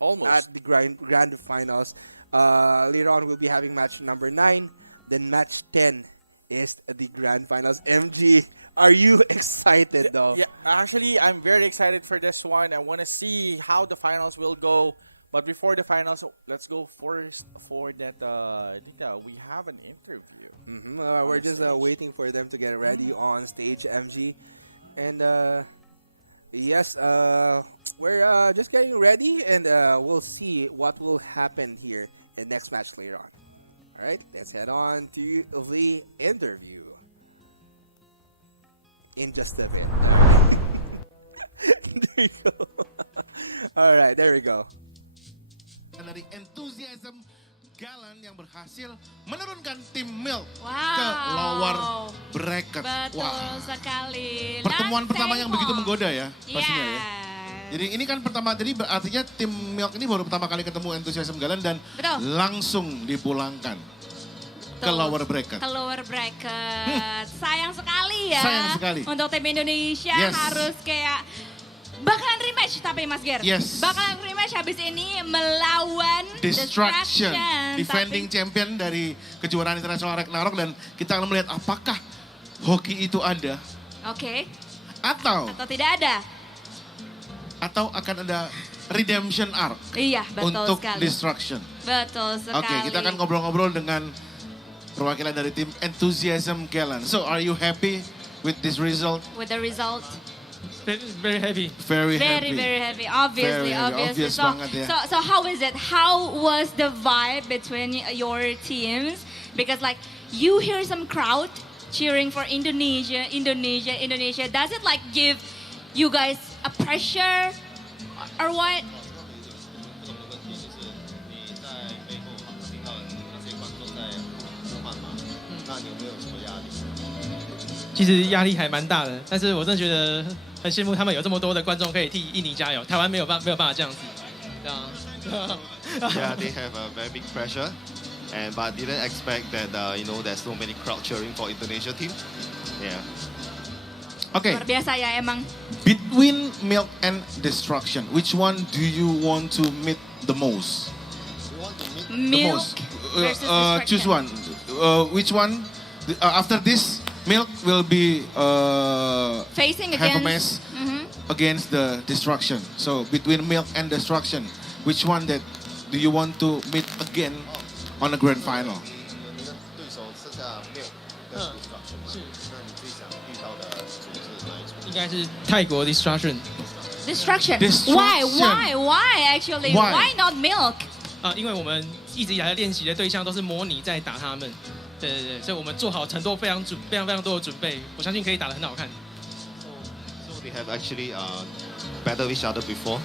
At the grand finals. Later on, we'll be having match number 9. Then match 10 is the grand finals. MG, are you excited though? Yeah, actually, I'm very excited for this one. I want to see how the finals will go. But before the finals, let's go first for that. I think we have an interview. We're just waiting for them to get ready on stage, MG. And yes, we're just getting ready, and we'll see what will happen here in next match later on. All right, let's head on to the interview in just a bit. All right. There you go. All right, there we go. Dari Enthusiasm Gallant yang berhasil menurunkan tim Milk Wow. ke lower bracket. Betul sekali. Pertemuan Dan pertama yang begitu Temo. menggoda ya pastinya ya. Jadi ini kan pertama, jadi artinya tim Milk ini baru pertama kali ketemu Enthusiasm Gallant dan langsung dipulangkan ke lower bracket. Ke lower bracket. Sayang sekali ya. Sayang sekali. Untuk tim Indonesia harus kayak bakalan rematch tapi Mas Ger. Bakalan rematch habis ini melawan Distraction. Defending champion dari kejuaraan International Ragnarok, dan kita akan melihat apakah hoki itu ada. Atau tidak ada. Atau akan ada redemption arc. Iya, betul untuk sekali. Distraction. Betul sekali. Oke, kita akan ngobrol-ngobrol dengan perwakilan dari tim Enthusiasm Gallant. So, are you happy with this result? With the result. Very happy. Very happy. Very happy. Obviously. Obvious banget ya. So how is it? How was the vibe between your teams? Because like you hear some crowd cheering for Indonesia. Does it like give you guys a pressure or what? 其实压力还蛮大的，但是我真的觉得很羡慕他们有这么多的观众可以替印尼加油，台湾没有办法这样子，这样。Yeah, they have a very big pressure, but didn't expect that there's so many crowd cheering for Indonesia team. Yeah. Okay. Luar biasa ya emang. Between milk and destruction, which one do you want to meet the most? Milk versus destruction. Choose one. Which one? After this, milk will be Facing have a against. match against the destruction. So between milk and destruction, which one that do you want to meet again on the grand final? 对手剩下milk 跟 destruction 嘛，那你最想遇到的组是哪一组？应该是泰国 destruction。 Destruction. Destruction. Why actually? Why? Why not milk? 因为我们一直以来练习的对象都是模拟在打他们，对，所以我们做好很多非常多的准备，我相信可以打得很好看。So they have actually battled each other before.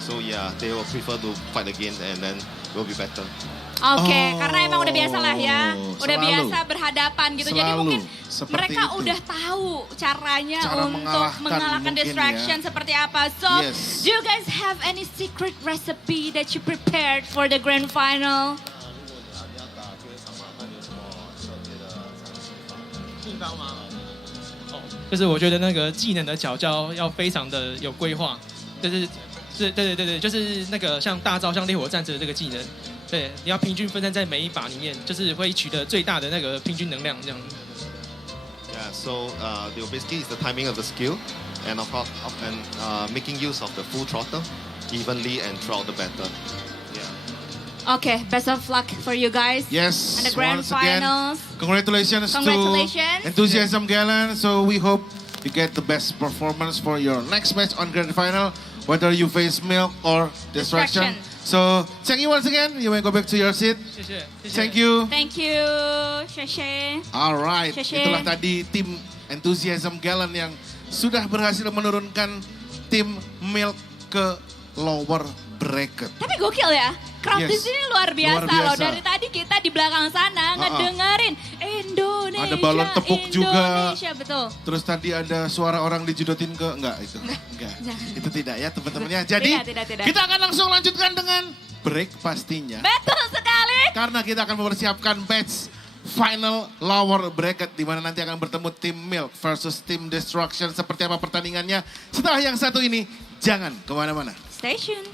So yeah, they will prefer to fight again and then will be better. Oke, karena emang udah biasa lah ya, udah selalu. biasa berhadapan gitu. Jadi Selalu mungkin seperti mereka itu. udah tahu caranya Cara untuk mengalahkan mungkin distraction ya. seperti apa. So, Yes. do you guys have any secret recipe that you prepared for the grand final? 就是我觉得那个技能的缴交要非常的有规划，对，就是那个像大招像烈火战士的这个技能，对，你要平均分散在每一把里面，就是会取得最大的那个平均能量这样。Yeah, so basically it's the timing of the skill and making use of the full throttle evenly and throughout the battle. Yeah. Okay, best of luck for you guys. Yes, And the grand once again, finals. Congratulations Congratulations. to Enthusiasm Galen. So we hope you get the best performance for your next match on grand final, whether you face milk or destruction. So thank you once again. You may go back to your seat. 谢谢。 Thank you. Thank you, Sheshe. Alright, Sheshe. itulah tadi tim Enthusiasm Galen yang sudah berhasil menurunkan tim milk ke lower bracket. Tapi gokil ya, crowd di Yes. sini luar biasa, Luar loh. biasa. Dari tadi kita di belakang sana ngedengerin Indonesia. Ada balon tepuk juga. Indonesia, betul. Terus tadi ada suara orang dijodotin ke enggak itu? Enggak. Itu tidak ya teman-temannya. Jadi Tidak. kita akan langsung lanjutkan dengan break pastinya. Betul sekali. Karena kita akan mempersiapkan match final lower bracket di mana nanti akan bertemu tim Milk versus tim Destruction. Seperti apa pertandingannya? Setelah yang satu ini, jangan kemana-mana. Stay tune.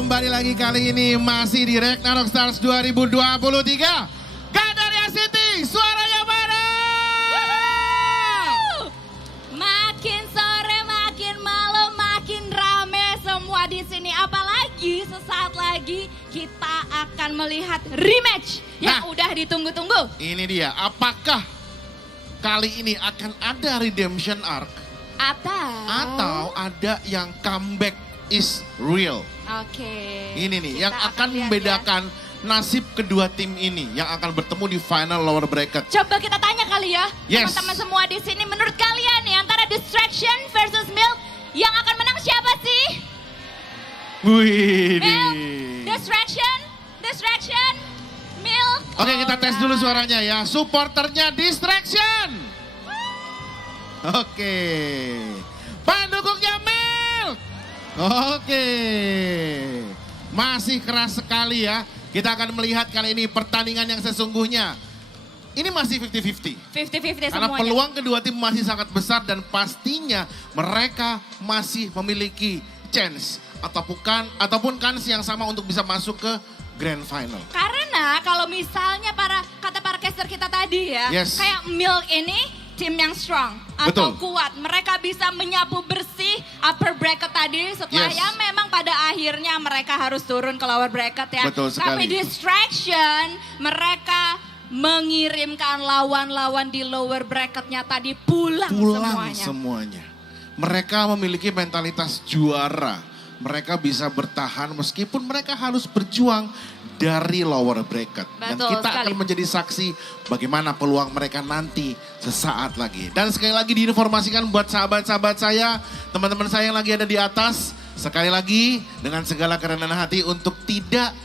Kembali lagi kali ini masih di Ragnarok Stars 2023. Gandaria City, suaranya mana? Makin sore, makin malam, makin rame semua di sini. Apalagi sesaat lagi kita akan melihat rematch yang udah ditunggu-tunggu. Ini dia, apakah kali ini akan ada redemption arc? Atau ada yang comeback is real? Oke. Ini nih yang akan membedakan nasib kedua tim ini yang akan bertemu di final lower bracket. Coba kita tanya kali ya, Yes. teman-teman semua di sini, menurut kalian nih antara Distraction versus Milk, yang akan menang siapa sih? Wih. Milk, Distraction, Milk. Oke, kita tes dulu suaranya ya. Supporternya Distraction. Oke. Pendukungnya Milk. Oke. Masih keras sekali ya. Kita akan melihat kali ini pertandingan yang sesungguhnya. Ini masih 50-50. 50-50 Karena semuanya. peluang kedua tim masih sangat besar dan pastinya mereka masih memiliki chance ataupun kans yang sama untuk bisa masuk ke grand final. Karena kalau misalnya kata para caster kita tadi ya, Yes. kayak Milk ini tim yang strong atau Betul. kuat. Mereka bisa menyapu bersih upper bracket tadi setelah Yes. ya memang pada akhirnya mereka harus turun ke lower bracket ya. Betul sekali. Tapi Distraction mereka mengirimkan lawan-lawan di lower bracketnya tadi pulang semuanya. semuanya. Mereka memiliki mentalitas juara. Mereka bisa bertahan meskipun mereka harus berjuang dari lower bracket. Dan Betul kita sekali. akan menjadi saksi bagaimana peluang mereka nanti sesaat lagi. Dan sekali lagi diinformasikan buat sahabat-sahabat saya, teman-teman saya yang lagi ada di atas. Sekali lagi dengan segala kerendahan hati untuk tidak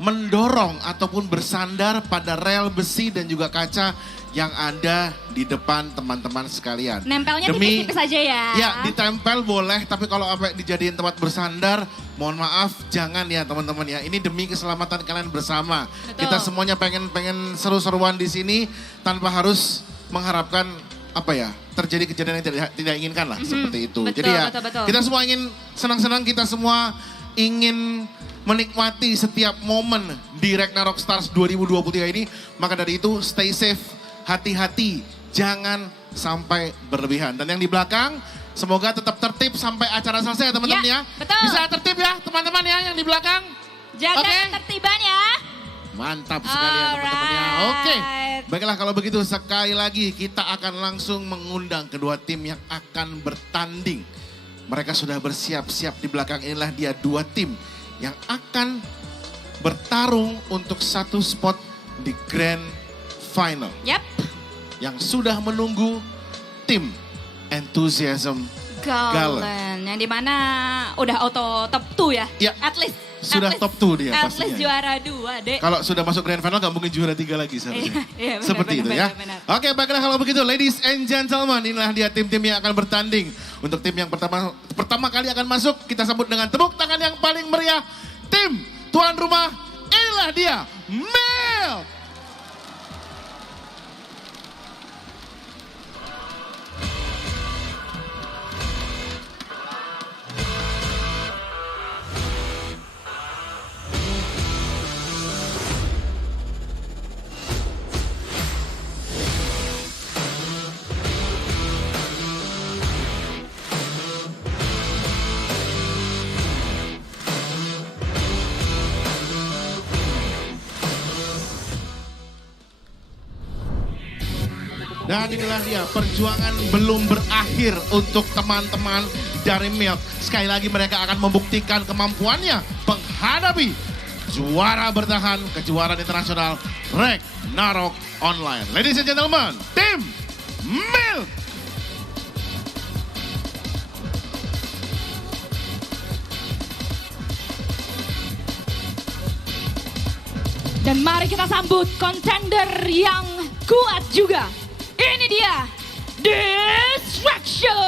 mendorong ataupun bersandar pada rel besi dan juga kaca yang ada di depan teman-teman sekalian. Nempelnya tipis-tipis aja ya. Ya, ditempel boleh, tapi kalau sampai dijadiin tempat bersandar, mohon maaf, jangan ya teman-teman ya. Ini demi keselamatan kalian bersama. Betul. Kita semuanya pengen seru-seruan di sini tanpa harus mengharapkan terjadi kejadian yang tidak inginkan lah, seperti itu. Betul, Jadi ya, betul. kita semua ingin senang-senang, kita semua ingin menikmati setiap momen di Ragnarok Stars 2023 ini. Maka dari itu, stay safe. Hati-hati, jangan sampai berlebihan. Dan yang di belakang, semoga tetap tertib sampai acara selesai ya teman-teman ya. Betul. Bisa tertib ya teman-teman ya yang di belakang. Jaga Oke. ketertiban ya. Mantap sekali ya teman-teman ya. Oke, baiklah kalau begitu sekali lagi kita akan langsung mengundang kedua tim yang akan bertanding. Mereka sudah bersiap-siap di belakang, inilah dia dua tim yang akan bertarung untuk satu spot di grand final. Yap. Yang sudah menunggu tim Enthusiasm Galen. Galen. Yang dimana udah auto top 2 ya. Ya. At least. Sudah top 2 dia At pastinya. least juara 2 deh. Kalau sudah masuk grand final gak mungkin juara 3 lagi seharusnya. Iya, benar, Seperti benar, itu ya. benar, benar. Oke, baiklah kalau begitu ladies and gentlemen, inilah dia tim-tim yang akan bertanding. Untuk tim yang pertama kali akan masuk, kita sambut dengan tepuk tangan yang paling meriah. Tim tuan rumah, inilah dia Mel. Dan inilah dia, perjuangan belum berakhir untuk teman-teman dari Milk. Sekali lagi mereka akan membuktikan kemampuannya menghadapi juara bertahan kejuaraan internasional Ragnarok Online. Ladies and gentlemen, tim Milk. Dan mari kita sambut kontender yang kuat juga. Ini dia, Distraction.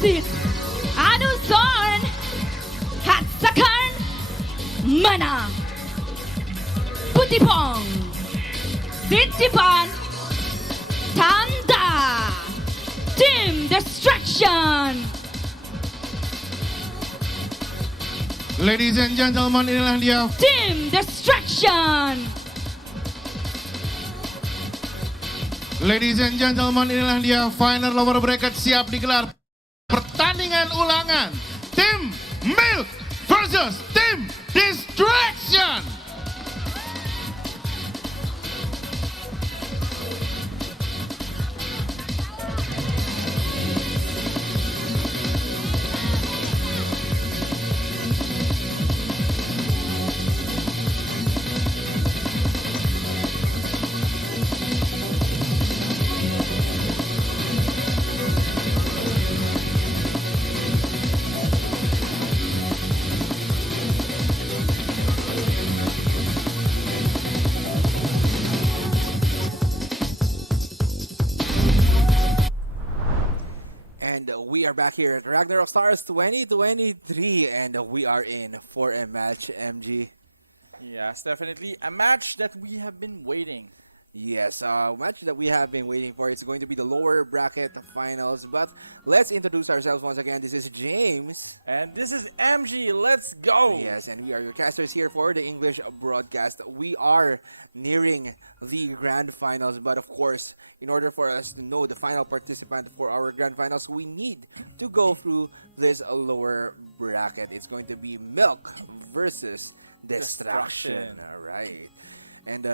Exit, Anuson, Katsakan, Mana, Putipong, Sitipan, Tanda, Team Destruction. Ladies and gentlemen, inilah dia Team Destruction. Ladies and gentlemen, inilah dia final lower bracket siap digelar. Pertandingan ulangan. Tim Milk versus Tim Distraction. And we are back here at Ragnarok Stars 2023, and we are in for a match, MG. Yes, definitely a match that we have been waiting. Yes, a match that we have been waiting for. It's going to be the lower bracket finals. But let's introduce ourselves once again. This is James. And this is MG. Let's go! Yes, and we are your casters here for the English broadcast. We are nearing the grand finals. But of course, in order for us to know the final participant for our grand finals, we need to go through this lower bracket. It's going to be Milk versus Destruction. All right. And,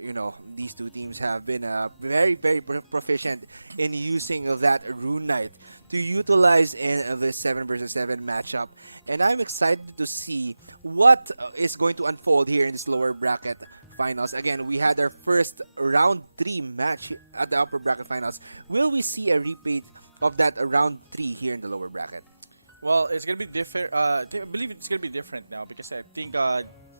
you know, these two teams have been very, very proficient in using that Rune Knight to utilize in the 7 versus 7 matchup. And I'm excited to see what is going to unfold here in this lower bracket finals. Again, we had our first round 3 match at the upper bracket finals. Will we see a repeat of that round 3 here in the lower bracket? Well, it's going to be different. I believe it's going to be different now because I think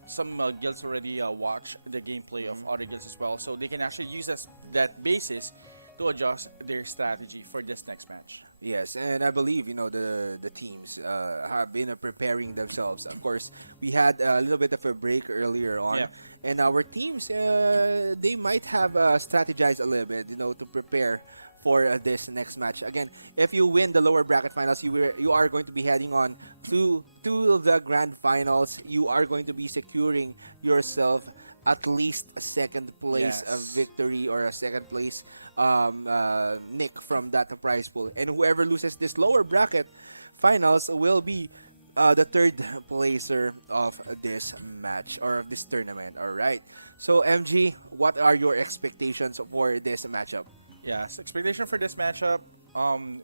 some guilds already watch the gameplay of other guilds as well, so they can actually use that basis to adjust their strategy for this next match. Yes, and I believe, you know, the teams have been preparing themselves. Of course, we had a little bit of a break earlier on, and our teams, they might have strategized a little bit, you know, to prepare for this next match. Again, if you win the lower bracket finals, you are going to be heading on to the grand finals. You are going to be securing yourself at least a second place victory or a second place nick from that prize pool. And whoever loses this lower bracket finals will be the third placer of this match or of this tournament. All right. So MG, what are your expectations for this matchup? Yes, expectation for this matchup,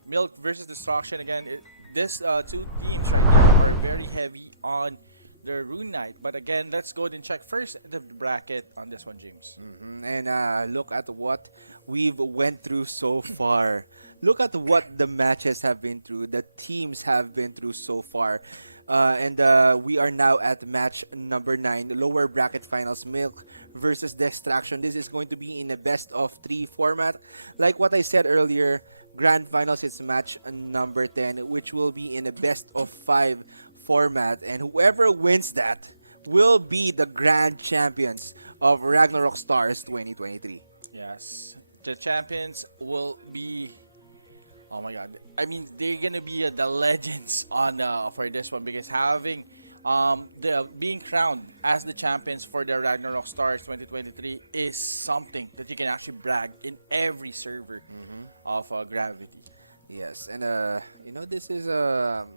Milk versus Destruction. Again, these two teams right now are very heavy on the Rune Knight. But again, let's go ahead and check first the bracket on this one, James. And look at what we've went through so far. Look at what the matches have been through, the teams have been through so far. And we are now at match number 9, lower bracket finals, Milk versus Destruction. This is going to be in a best of 3 format. Like what I said earlier, grand finals is match number 10, which will be in a best of 5 format. And whoever wins that will be the grand champions of Ragnarok Stars 2023. Yes, the champions will be... Oh my God! I mean, they're gonna be the legends on for this one, because having being crowned as the champions for the Ragnarok Stars 2023 is something that you can actually brag in every server of Gravity. Yes, and you know, this is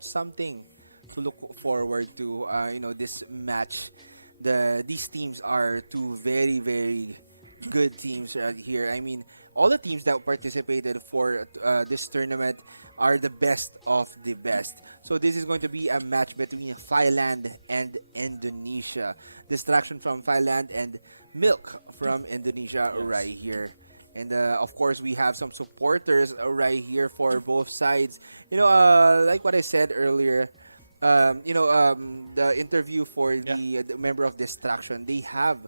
something to look forward to. You know, this match, these teams are two very, very good teams right here. I mean, all the teams that participated for this tournament are the best of the best. So this is going to be a match between Thailand and Indonesia. Distraction from Thailand and Milk from Indonesia right here. And of course, we have some supporters right here for both sides. You know, like what I said earlier, you know, the interview for the member of Distraction, they have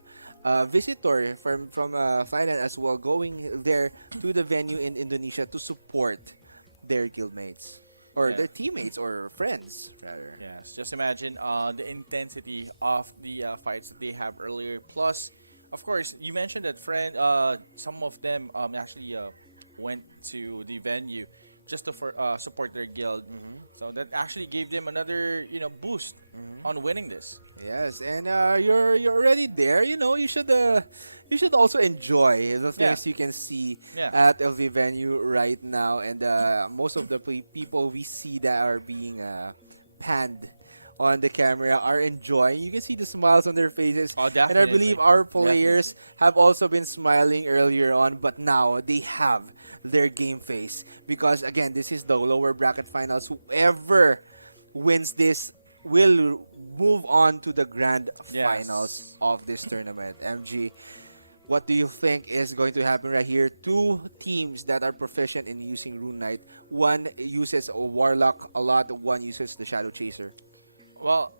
visitor from Thailand as well, going there to the venue in Indonesia to support their guildmates or Yeah. their teammates or friends rather. Yes, just imagine the intensity of the fights that they have earlier. Plus, of course, you mentioned that some of them actually went to the venue just to support their guild. So that actually gave them another boost on winning this. Yes, and you're already there. You should also enjoy the things you can see Yeah. at LV venue right now, and most of the people we see that are being panned on the camera are enjoying. You can see the smiles on their faces, Oh, and I definitely. believe our players have also been smiling earlier on, but now they have their game face because again, this is the lower bracket finals. Whoever wins this will move on to the grand finals of this tournament. MG, what do you think is going to happen right here? Two teams that are proficient in using Rune Knight. One uses a Warlock a lot, one uses the Shadow Chaser. Well,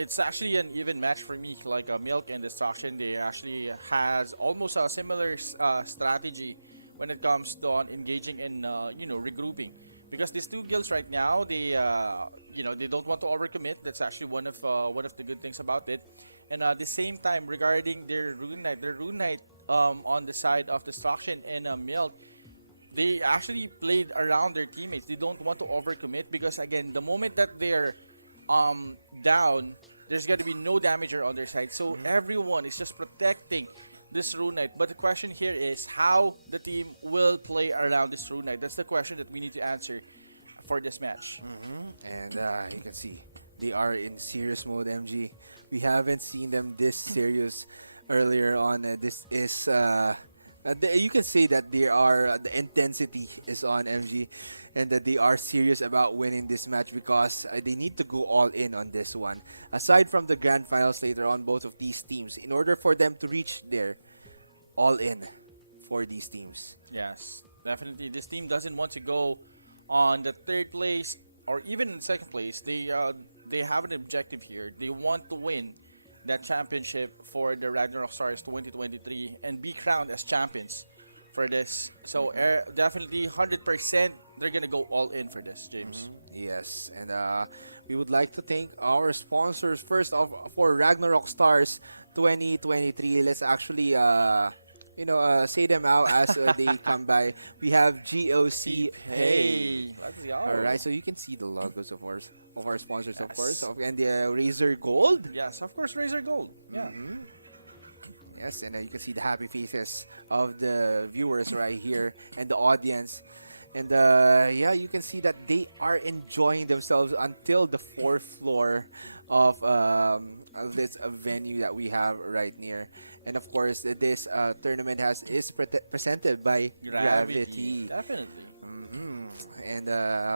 it's actually an even match for me. Like Milk and Destruction, they actually has almost a similar strategy when it comes to engaging in regrouping. Because these two guilds right now, they they don't want to overcommit. That's actually one of the good things about it. And at the same time, regarding their Rune Knight on the side of Destruction and Milk, they actually played around their teammates. They don't want to overcommit because again, the moment that they're down, there's going to be no damager on their side. So everyone is just protecting this Rune Knight. But the question here is how the team will play around this Rune Knight. That's the question that we need to answer for this match. And you can see they are in serious mode, MG. We haven't seen them this serious earlier on. This is you can say that they are the intensity is on MG, and that they are serious about winning this match because they need to go all in on this one. Aside from the grand finals later on, both of these teams, in order for them to reach their all in for these teams. Yes, definitely. This team doesn't want to go on the third place or even in second place. They have an objective here. They want to win that championship for the Ragnarok Stars 2023 and be crowned as champions for this. So definitely 100% they're going to go all in for this, James. Yes, and we would like to thank our sponsors first off for Ragnarok Stars 2023. Let's actually say them out as they come by. We have GOC Pay. Let's go. All right, so you can see the logos of our sponsors, of course, and the Razor Gold. Yes, of course, Razor Gold. Yeah. Yes, and you can see the happy faces of the viewers right here and the audience. And you can see that they are enjoying themselves until the fourth floor of this venue that we have right near. And of course, this tournament is presented by Gravity. Definitely. And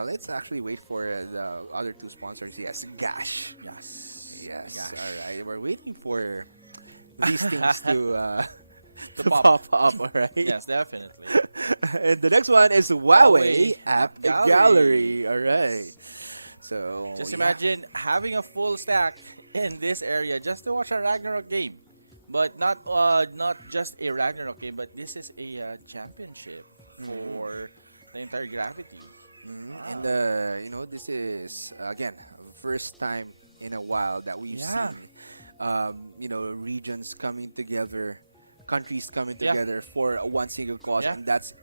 let's actually wait for the other two sponsors. Yes, Gash. Yes. Yes. Gash. All right. We're waiting for these things to pop up. All right. Yes, definitely. And the next one is Huawei App Gallery. Gallery. All right. So Just imagine having a full stack in this area just to watch a Ragnarok game. But not just a Ragnarok game, but this is a championship for the entire Gravity. And this is again first time in a while that we've seen regions coming together, countries coming together for one single cause, and that's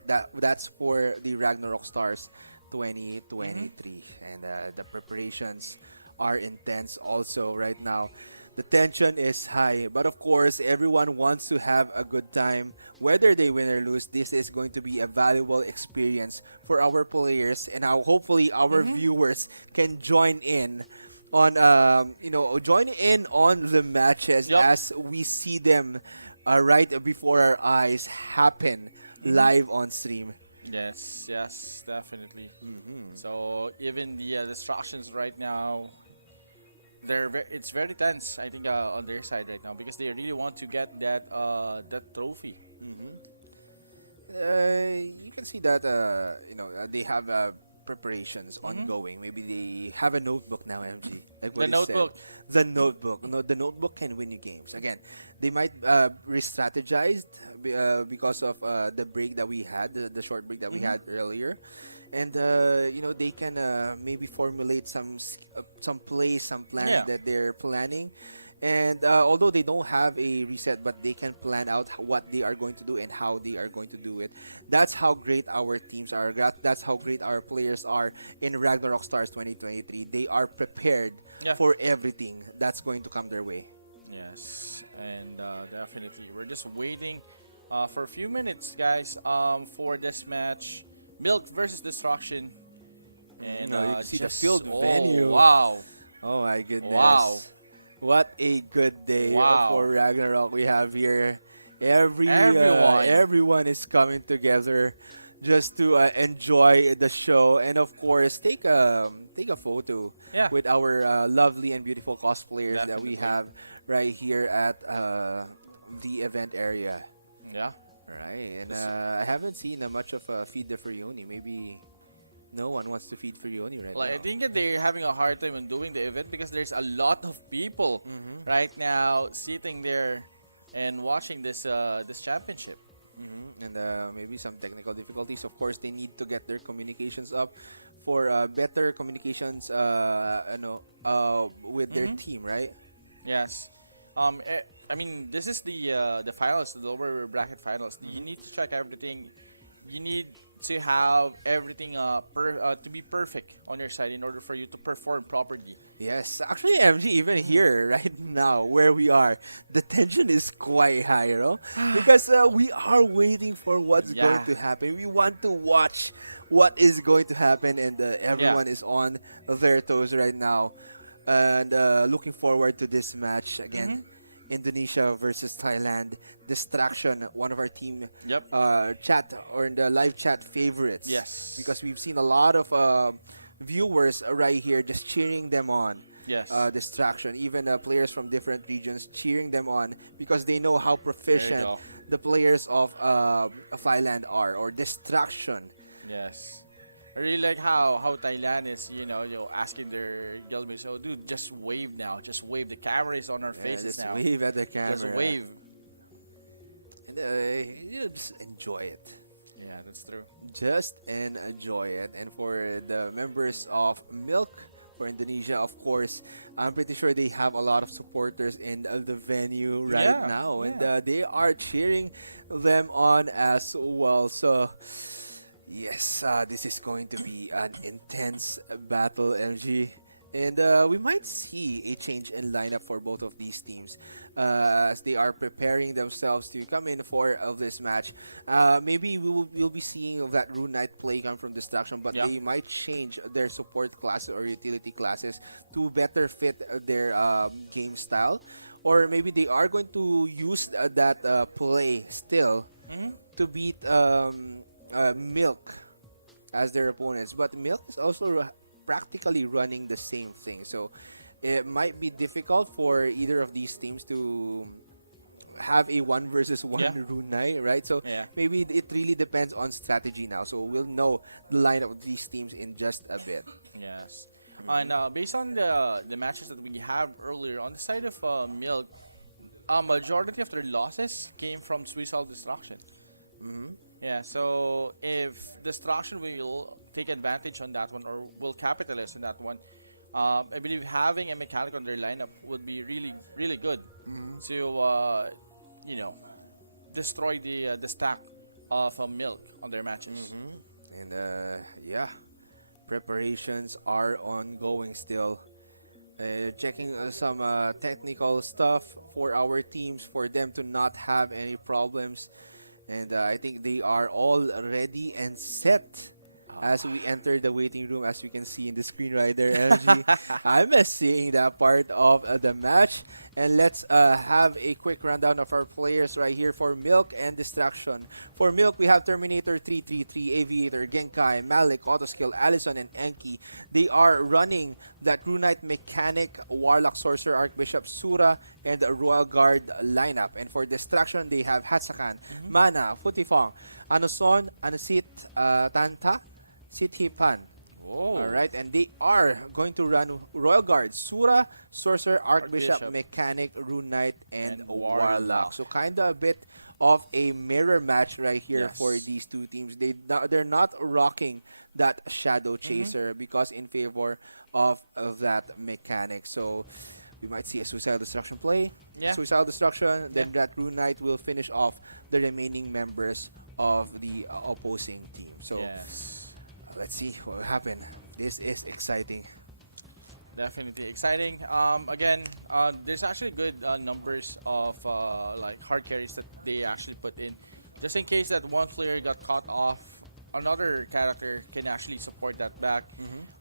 for the Ragnarok Stars 2023. And the preparations are intense also right now. The tension is high, but of course, everyone wants to have a good time. Whether they win or lose, this is going to be a valuable experience for our players, and hopefully our viewers can join in on the matches as we see them right before our eyes happen live on stream. Yes, definitely. So even the distractions right now, it's very tense, I think, on their side right now because they really want to get that trophy. You can see that they have preparations ongoing. Maybe they have a notebook now, MG. Like The what you notebook. said. The notebook. No, the notebook can win you games. Again, they might re-strategized because of the break that we had, the short break that we had earlier. And they can maybe formulate some plays, some plans that they're planning. And although they don't have a reset, but they can plan out what they are going to do and how they are going to do it. That's how great our teams are. That's how great our players are in Ragnarok Stars 2023. They are prepared for everything that's going to come their way. Yes, and definitely. We're just waiting for a few minutes, guys, for this match. Milk versus Destruction. And you can see the field venue. Wow. Oh my goodness. Wow. What a good day for Ragnarok we have here. Everyone. Everyone is coming together just to enjoy the show and of course take a photo with our lovely and beautiful cosplayers that we have right here at the event area. Yeah. Right. And I haven't seen much of Feed the Frioni. Maybe no one wants to feed Frioni right now. I think that they're having a hard time in doing the event because there's a lot of people right now sitting there and watching this this championship. And maybe some technical difficulties. Of course, they need to get their communications up for better communications with their team, right? Yes. I mean, this is the finals, the lower bracket finals. You need to check everything. You need to have everything to be perfect on your side in order for you to perform properly. Yes, actually, MG, even here right now where we are, the tension is quite high, you know, because we are waiting for what's going to happen. We want to watch what is going to happen, and everyone is on their toes right now, and looking forward to this match again. Indonesia versus Thailand. Distraction, one of our team chat or in the live chat favorites. Yes. Because we've seen a lot of viewers right here just cheering them on. Yes. Distraction. Even players from different regions cheering them on because they know how proficient the players of Thailand are, or Distraction. Yes. I really like how Thailand is, asking their guildmates, "Oh, dude, just wave now. Just wave. The camera is on our faces now. Just wave at the camera. Just wave." And just enjoy it. Yeah, that's true. Just enjoy it. And for the members of Milk for Indonesia, of course, I'm pretty sure they have a lot of supporters in the venue right now, and they are cheering them on as well. So. Yes, this is going to be an intense battle, MG. And we might see a change in lineup for both of these teams as they are preparing themselves to come in for this match. Maybe we'll be seeing that Rune Knight play come from Distraction, but they might change their support classes or utility classes to better fit their game style. Or maybe they are going to use that play still to beat Milk as their opponents, but Milk is also practically running the same thing, so it might be difficult for either of these teams to have a 1 versus 1 Rune Knight, right? So maybe it really depends on strategy now, so we'll know the lineup of these teams in just a bit. Yes. And based on the matches that we have earlier, on the side of Milk, a majority of their losses came from suicidal destruction. Yeah, so if Destruction will take advantage on that one or will capitalize on that one, I believe having a mechanic on their lineup would be really, really good to, destroy the stack of Milk on their matches. And preparations are ongoing still. Checking some technical stuff for our teams for them to not have any problems. And I think they are all ready and set as we enter the waiting room, as we can see in the screen right there, LG. I'm seeing that part of the match. And let's have a quick rundown of our players right here for Milk and Distraction. For Milk, we have Terminator 333, Aviator, Genkai, Malik, Autoskill, Allison, and Enki. They are running that Rune Knight, Mechanic, Warlock, Sorcerer, Archbishop, Sura, and Royal Guard lineup. And for Distraction, they have Hatsakan, Mana, Futifong, Anoson, Anasit, Tanta, Sithipan. Oh. All right, and they are going to run Royal Guard, Sura, Sorcerer, Archbishop, Archbishop. Mechanic, Rune Knight, and, And Warlock. Warlock. So kind of a bit of a mirror match right here Yes. for these two teams. They're not rocking that Shadow Chaser because in favor of that Mechanic. So we might see a Suicidal Destruction play. Yeah. Suicidal Destruction, then that Rune Knight will finish off the remaining members of the opposing team. So Yes. let's see what will happen. This is exciting. Definitely exciting. Again, there's actually good numbers of like hard carries that they actually put in, just in case that one player got caught off. Another character can actually support that back.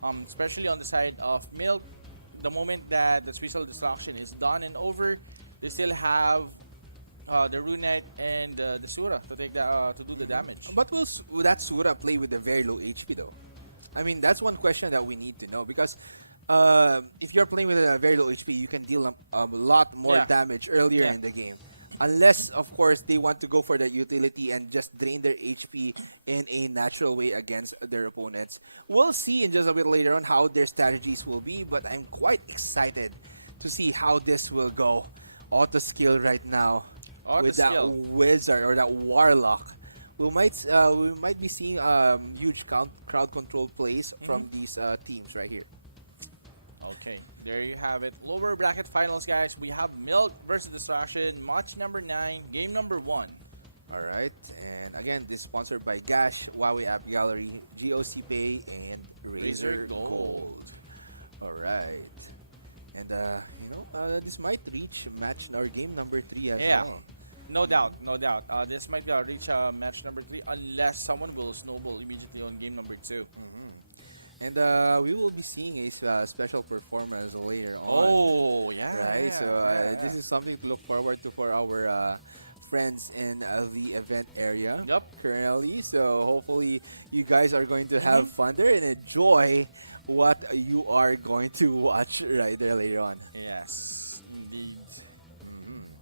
Especially on the side of Milk. The moment that the Suicidal Destruction is done and over, they still have the Rune Knight and the Sura to take that to do the damage. But will that Sura play with a very low HP though? I mean, that's one question that we need to know because if you're playing with a very low HP, you can deal a lot more Yeah. damage earlier in the game. Unless, of course, they want to go for the utility and just drain their HP in a natural way against their opponents. We'll see in just a bit later on how their strategies will be, but I'm quite excited to see how this will go. Auto skill right now with that Auto-skill. wizard or that warlock. We might be seeing huge crowd control plays from these teams right here. Okay, there you have it. Lower bracket finals, guys. We have Milk versus Distraction, match number 9, game number 1. All right, and again, this is sponsored by Gash, Huawei App Gallery, GOC Pay, and Razer Razer Gold. All right, and this might reach match or game number 3 as well. No doubt, no doubt. This might reach match number 3 unless someone will snowball immediately on game number 2. And we will be seeing a special performance later on. Oh, yeah. Right, so this yeah. is something to look forward to for our friends in the event area currently. So hopefully you guys are going to have fun there and enjoy what you are going to watch right there later on. Yes, indeed.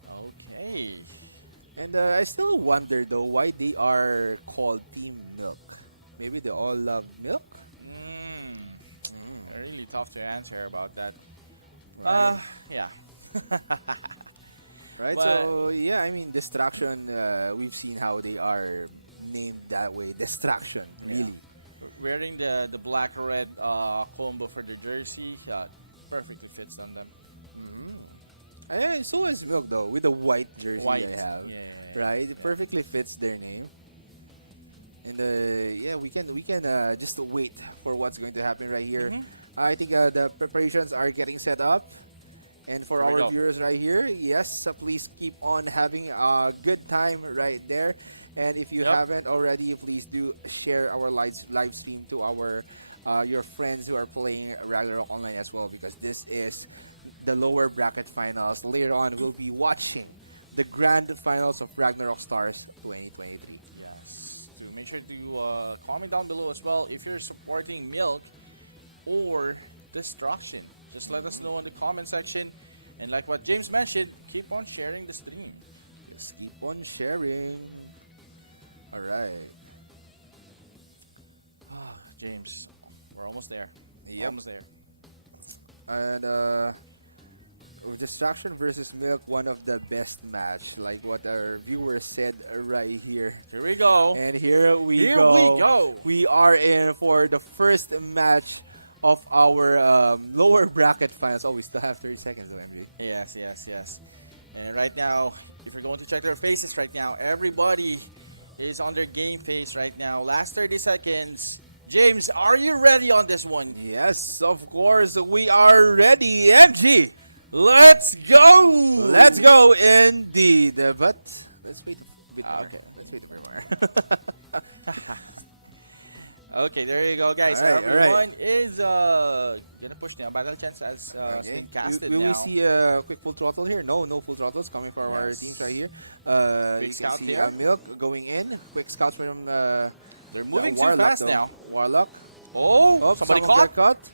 Okay. And I still wonder though why they are called Team Milk. Maybe they all love milk? Really tough to answer about that. Right. Yeah. Right, But- so yeah, I mean, Distraction, we've seen how they are named that way. Distraction, really. Wearing the black-red combo for their jersey perfectly fits on them. So is Milk though, with the white jersey White, they have. yeah, Right, it perfectly fits their name. And yeah, we can just wait for what's going to happen right here. I think the preparations are getting set up. And for Here we our go. viewers right here, yes, please keep on having a good time right there. And if you haven't already, please do share our live stream to our your friends who are playing Ragnarok Online as well, because this is the lower bracket finals. Later on, we'll be watching the grand finals of Ragnarok Stars 2023. Yes. To make sure to comment down below as well if you're supporting Milk or Destruction. Just let us know in the comment section. And like what James mentioned, keep on sharing the stream. Just keep on sharing. All right. James, we're almost there. Yep. Almost there. And Distraction versus Milk, one of the best match, like what our viewers said right here. Here we go. And here we Here go. we go. We are in for the first match of our lower bracket finals. Oh, we still have 30 seconds though, MJ. Yes, yes, yes. And right now, if you're going to check their faces right now, everybody is on their game face right now. Last 30 seconds. James, are you ready on this one? Yes, of course, we are ready, MG. Let's go! Let's go indeed. But let's wait a bit more. Okay. Let's wait a bit more. Okay, there you go, guys. All right, Everyone is gonna push now. Battle chance as it's been casted Will now. we see a quick full throttle here? No full throttles coming from our Yes. teams right here. Quick You can scout see here. Milk going in. Quick scouts from They're moving too Warlock fast though. now. Warlock. Oh, somebody someone caught. got caught.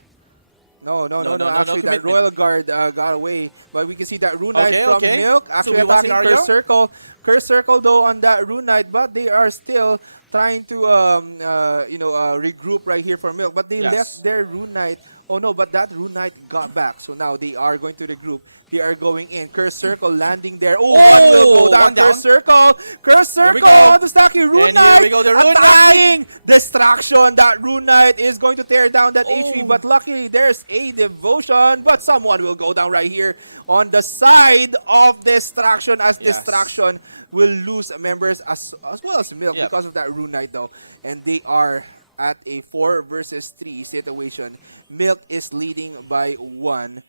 No. Actually, that Royal Guard got away. But we can see that Rune Knight from okay. Milk So actually we want attacking scenario? Curse Circle. Curse Circle, though, on that Rune Knight. But they are still trying to, regroup right here for Milk. But they left their Rune Knight. Oh, no, but that Rune Knight got back. So now they are going to regroup. They are going in. Curse Circle landing there. Oh, one will go down. One down. Curse Circle. Curse Here we Circle go. on the Stacky. Rune And here Knight we go, the Rune attacking. Distraction. That Rune Knight is going to tear down that HP. But luckily, there's a devotion. But someone will go down right here on the side of Distraction, as Distraction will lose members as well as Milk because of that Rune Knight, though. And they are at a 4 versus 3 situation. Milk is leading by 1.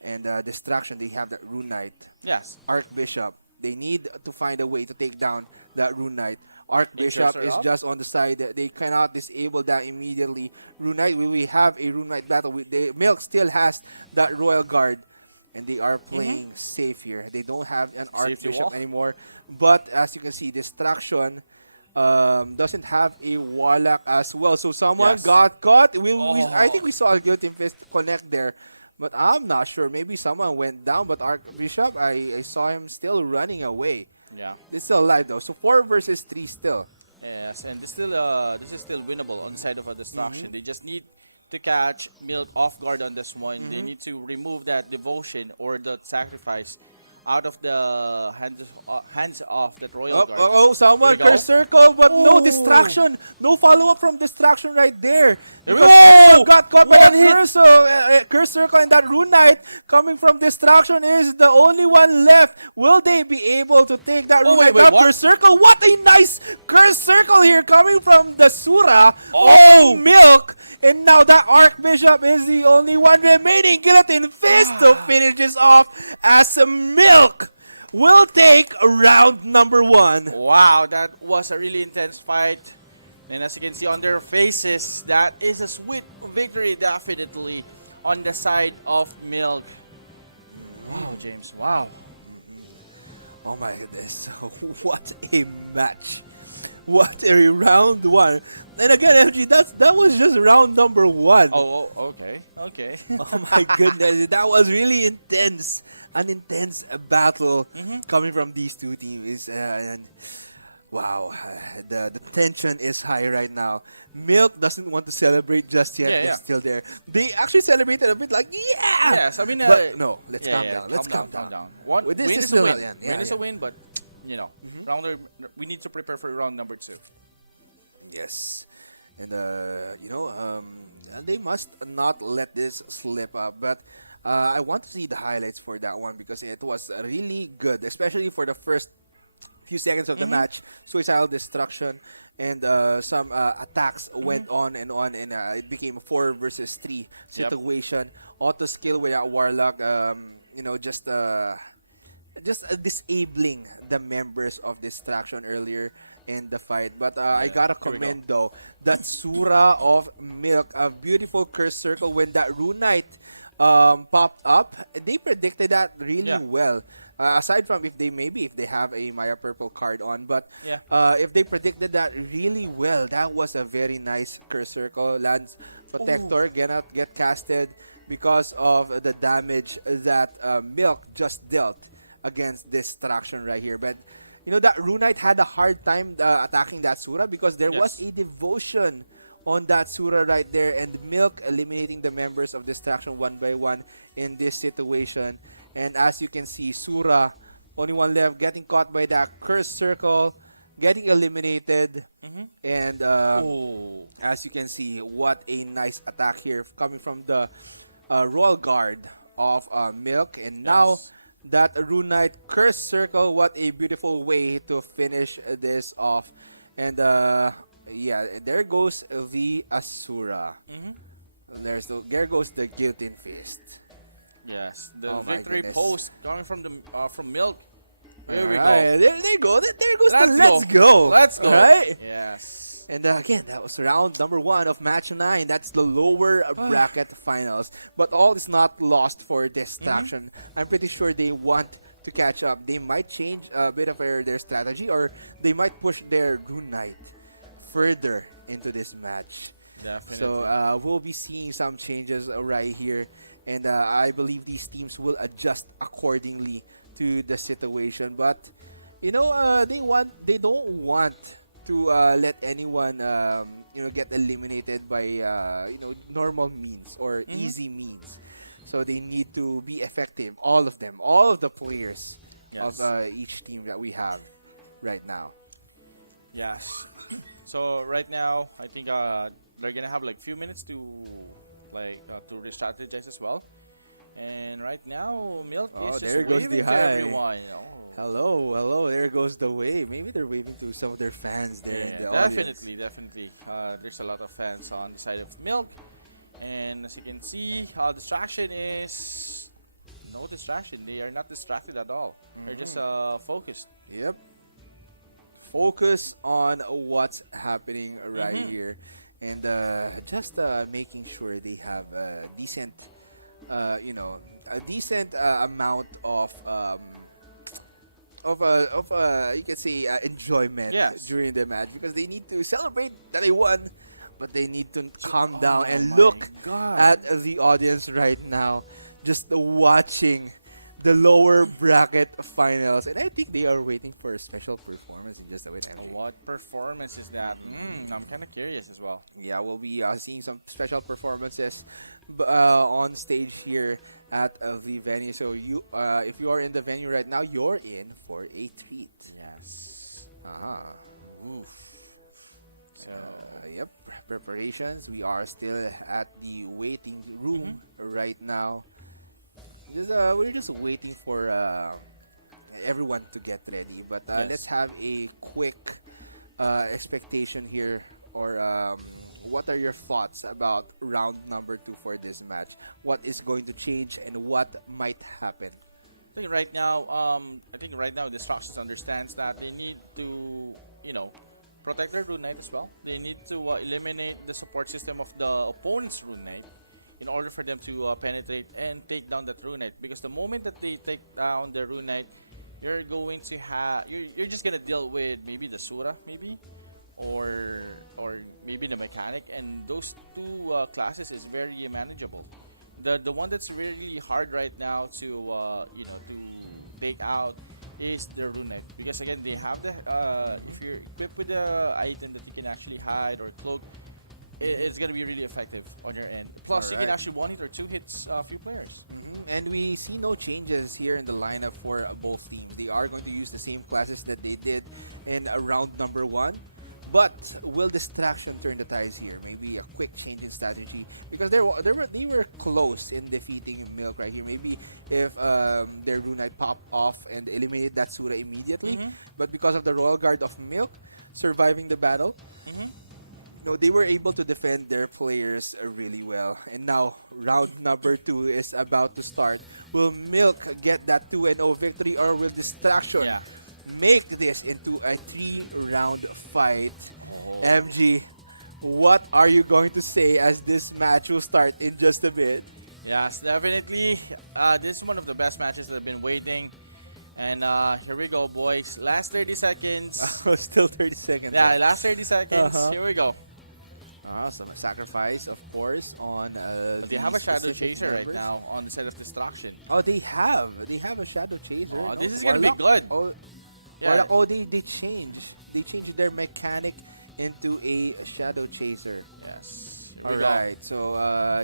And Distraction, they have that Rune Knight. Yes. Archbishop, they need to find a way to take down that Rune Knight. Archbishop is just on the side. They cannot disable that immediately. Rune Knight, will we have a Rune Knight battle? Milk still has that Royal Guard. And they are playing safe here. They don't have an Archbishop anymore. But as you can see, Distraction doesn't have a Warlock as well. So someone got caught. I think we saw a Guillotine Fist connect there. But I'm not sure. Maybe someone went down. But Archbishop, I saw him still running away. Yeah. They're still alive though. So 4 versus 3 still. Yes, and this is still winnable on the side of a Distraction. They just need to catch Milk off guard on this one. They need to remove that devotion or the sacrifice out of the hands off that Royal Guard. Someone Curse Circle, but no Distraction. No follow-up from Distraction right there. There we Because go. everyone got caught by One that Curse, Curse Circle, and that Rune Knight coming from Distraction is the only one left. Will they be able to take that Rune Knight down? Curse Circle, what a nice Curse Circle here coming from the Sura of Milk. And now that Archbishop is the only one remaining. Guillotine Fist to finish this off as Milk will take round number 1. Wow, that was a really intense fight. And as you can see on their faces, that is a sweet victory definitely on the side of Milk. Wow, James, wow. Oh my goodness, what a match. What a round 1. And again, MG, that was just round number 1. Oh, okay. Oh my goodness, that was really intense. An intense battle coming from these two teams. And wow, the tension is high right now. Milk doesn't want to celebrate just yet. They're still there. They actually celebrated a bit like, yeah! Yes, I mean... but no, let's calm down. Let's calm down. One, win is a win. Win is a win, but, we need to prepare for round number 2. Yes. And, they must not let this slip up. But I want to see the highlights for that one because it was really good, especially for the first few seconds of the match. Suicidal Destruction and some attacks went on, and it became a 4 versus 3 situation. Auto skill without Warlock, just disabling the members of Distraction earlier in the fight. But I gotta commend though that Sura of Milk, a beautiful Curse Circle. When that Rune Knight popped up, they predicted that really well. Aside from if they have a Maya Purple card on, but if they predicted that really well, that was a very nice Curse Circle. Lance Protector cannot get casted because of the damage that Milk just dealt against Distraction right here. But that Rune Knight had a hard time attacking that Sura because there was a devotion on that Sura right there, and Milk eliminating the members of Distraction one by one in this situation. And as you can see, Sura, only one left, getting caught by that Curse Circle, getting eliminated. And as you can see, what a nice attack here coming from the Royal Guard of Milk. And now that Rune Knight Curse Circle, what a beautiful way to finish this off. And there goes the Asura. There goes the Guillotine Fist. Yes, the victory post coming from Milk. Here we go. There goes the let's go. Let's go. Right? Yes. And again, that was round number 1 of match 9. That's the lower bracket finals. But all is not lost for Distraction. I'm pretty sure they want to catch up. They might change a bit of their strategy, or they might push their Rune Knight further into this match. Definitely. So we'll be seeing some changes right here, and I believe these teams will adjust accordingly to the situation. But they don't want to let anyone get eliminated by normal means or easy means. So they need to be effective, all of them, all of the players of each team that we have right now. Yes. So right now, I think they're gonna have like few minutes to re-strategize as well. And right now, Milk is just there goes waving the to hi. everyone. Hello. There goes the wave. Maybe they're waving to some of their fans there in the audience. Definitely. There's a lot of fans on the side of Milk. And as you can see, distraction is no distraction. They are not distracted at all. They're just focused. Yep. Focus on what's happening right here, and just making sure they have a decent, amount of you can say enjoyment during the match, because they need to celebrate that they won, but they need to calm down and look at the audience right now, just watching the lower bracket finals, and I think they are waiting for a special performance in just a bit. What performance is that? I'm kind of curious as well. Yeah, we'll be seeing some special performances on stage here at the venue. So if you are in the venue right now, you're in for a treat. Yes. Oof. So preparations. We are still at the waiting room right now. We're just waiting for everyone to get ready. But let's have a quick expectation here, or what are your thoughts about round number 2 for this match? What is going to change and what might happen? I think right now, Destructions understands that they need to, protect their Rune Knight as well. They need to eliminate the support system of the opponent's Rune Knight in order for them to penetrate and take down that Rune Knight. Because the moment that they take down the Rune Knight, you're going to have you're just gonna deal with maybe the Sura, or maybe the Mechanic, and those two classes is very manageable. The one that's really hard right now to to take out is the Rune Knight, because again they have the if you're equipped with the item that you can actually hide or cloak, it's going to be really effective on your end. Plus, you can actually one hit or two hits a few players. And we see no changes here in the lineup for both teams. They are going to use the same classes that they did in round number 1. But will Distraction turn the tides here? Maybe a quick change in strategy, because they were close in defeating Milk right here. Maybe if their Rune Knight pop off and eliminate that Sura immediately. But because of the Royal Guard of Milk surviving the battle, they were able to defend their players really well. And now, round number 2 is about to start. Will Milk get that 2-0 victory, or will Distraction make this into a 3-round fight? MG, what are you going to say as this match will start in just a bit? Yes, definitely. This is one of the best matches that I've been waiting. And here we go, boys. Last 30 seconds. Still 30 seconds. Yeah, last 30 seconds. Here we go. Some sacrifice, of course, on they have a Shadow Chaser members right now on the side of Destruction. Oh, they have a Shadow Chaser. Oh, this is going to be good. They changed their Mechanic into a Shadow Chaser. Yes. All right. So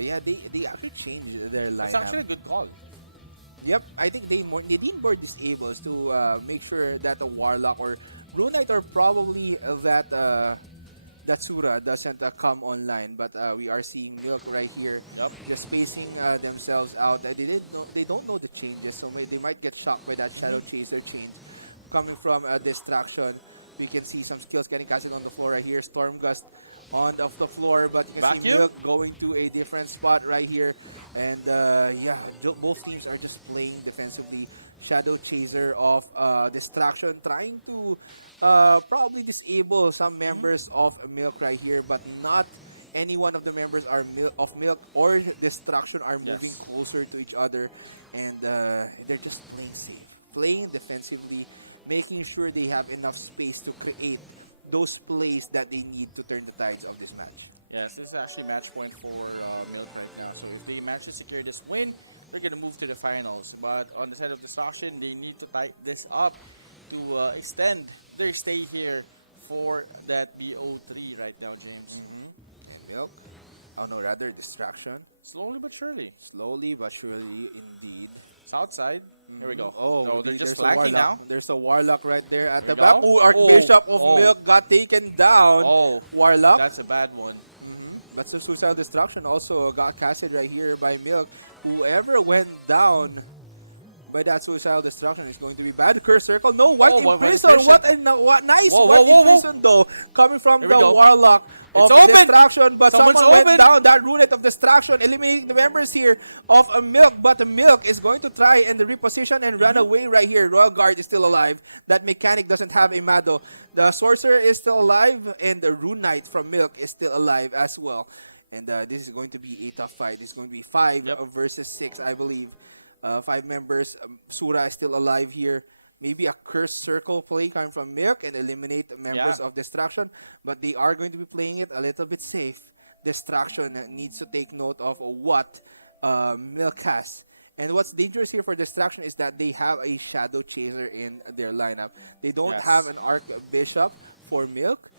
they actually changed their lineup. It's actually a good call. Yep, I think they need more disables to make sure that a Warlock or Rune Knight, or probably that Sura doesn't come online. But we are seeing Milk right here, just spacing themselves out. They don't know the changes, so they might get shocked by that Shadow Chaser change coming from Distraction. We can see some skills getting casted on the floor right here. Storm Gust on the floor, but you can see Milk going to a different spot right here. And both teams are just playing defensively. Shadow Chaser of Distraction trying to probably disable some members of Milk right here, but not any one of the members of Milk or Destruction are moving closer to each other, and they're just playing safe, playing defensively, making sure they have enough space to create those plays that they need to turn the tides of this match. Yes, this is actually match point for Milk right now. So if they manage to secure this win, they're going to move to the finals. But on the side of Destruction, they need to tie this up to extend their stay here for that BO3 right now, James. And Milk, oh no, rather Distraction. Slowly but surely. Slowly but surely, indeed. South side. Here we go. Oh, no, they're just there's a flanking now. Warlock. There's a Warlock right there at There the we back. go. Oh, Archbishop of Oh. Milk got taken down. Oh, Warlock. that's a bad one. But some Suicidal Destruction also got casted right here by Milk. Whoever went down by that Suicidal Destruction is going to be bad. Curse Circle. No, White Imprison. What nice White Imprison though. Coming from Here the we go. Warlock of It's open. Destruction. But Someone's someone went open. down. That Runette of Destruction, eliminating the members here of Milk. But Milk is going to try and reposition and run away right here. Royal Guard is still alive. That mechanic doesn't have a Mado. The Sorcerer is still alive. And the Rune Knight from Milk is still alive as well. And this is going to be a tough fight. This is going to be 5 versus 6, I believe. 5 members. Sura is still alive here. Maybe a Cursed Circle play coming from Milk and eliminate members of Destruction. But they are going to be playing it a little bit safe. Destruction needs to take note of what Milk has. And what's dangerous here for Destruction is that they have a Shadow Chaser in their lineup. They don't have an Archbishop for Milk.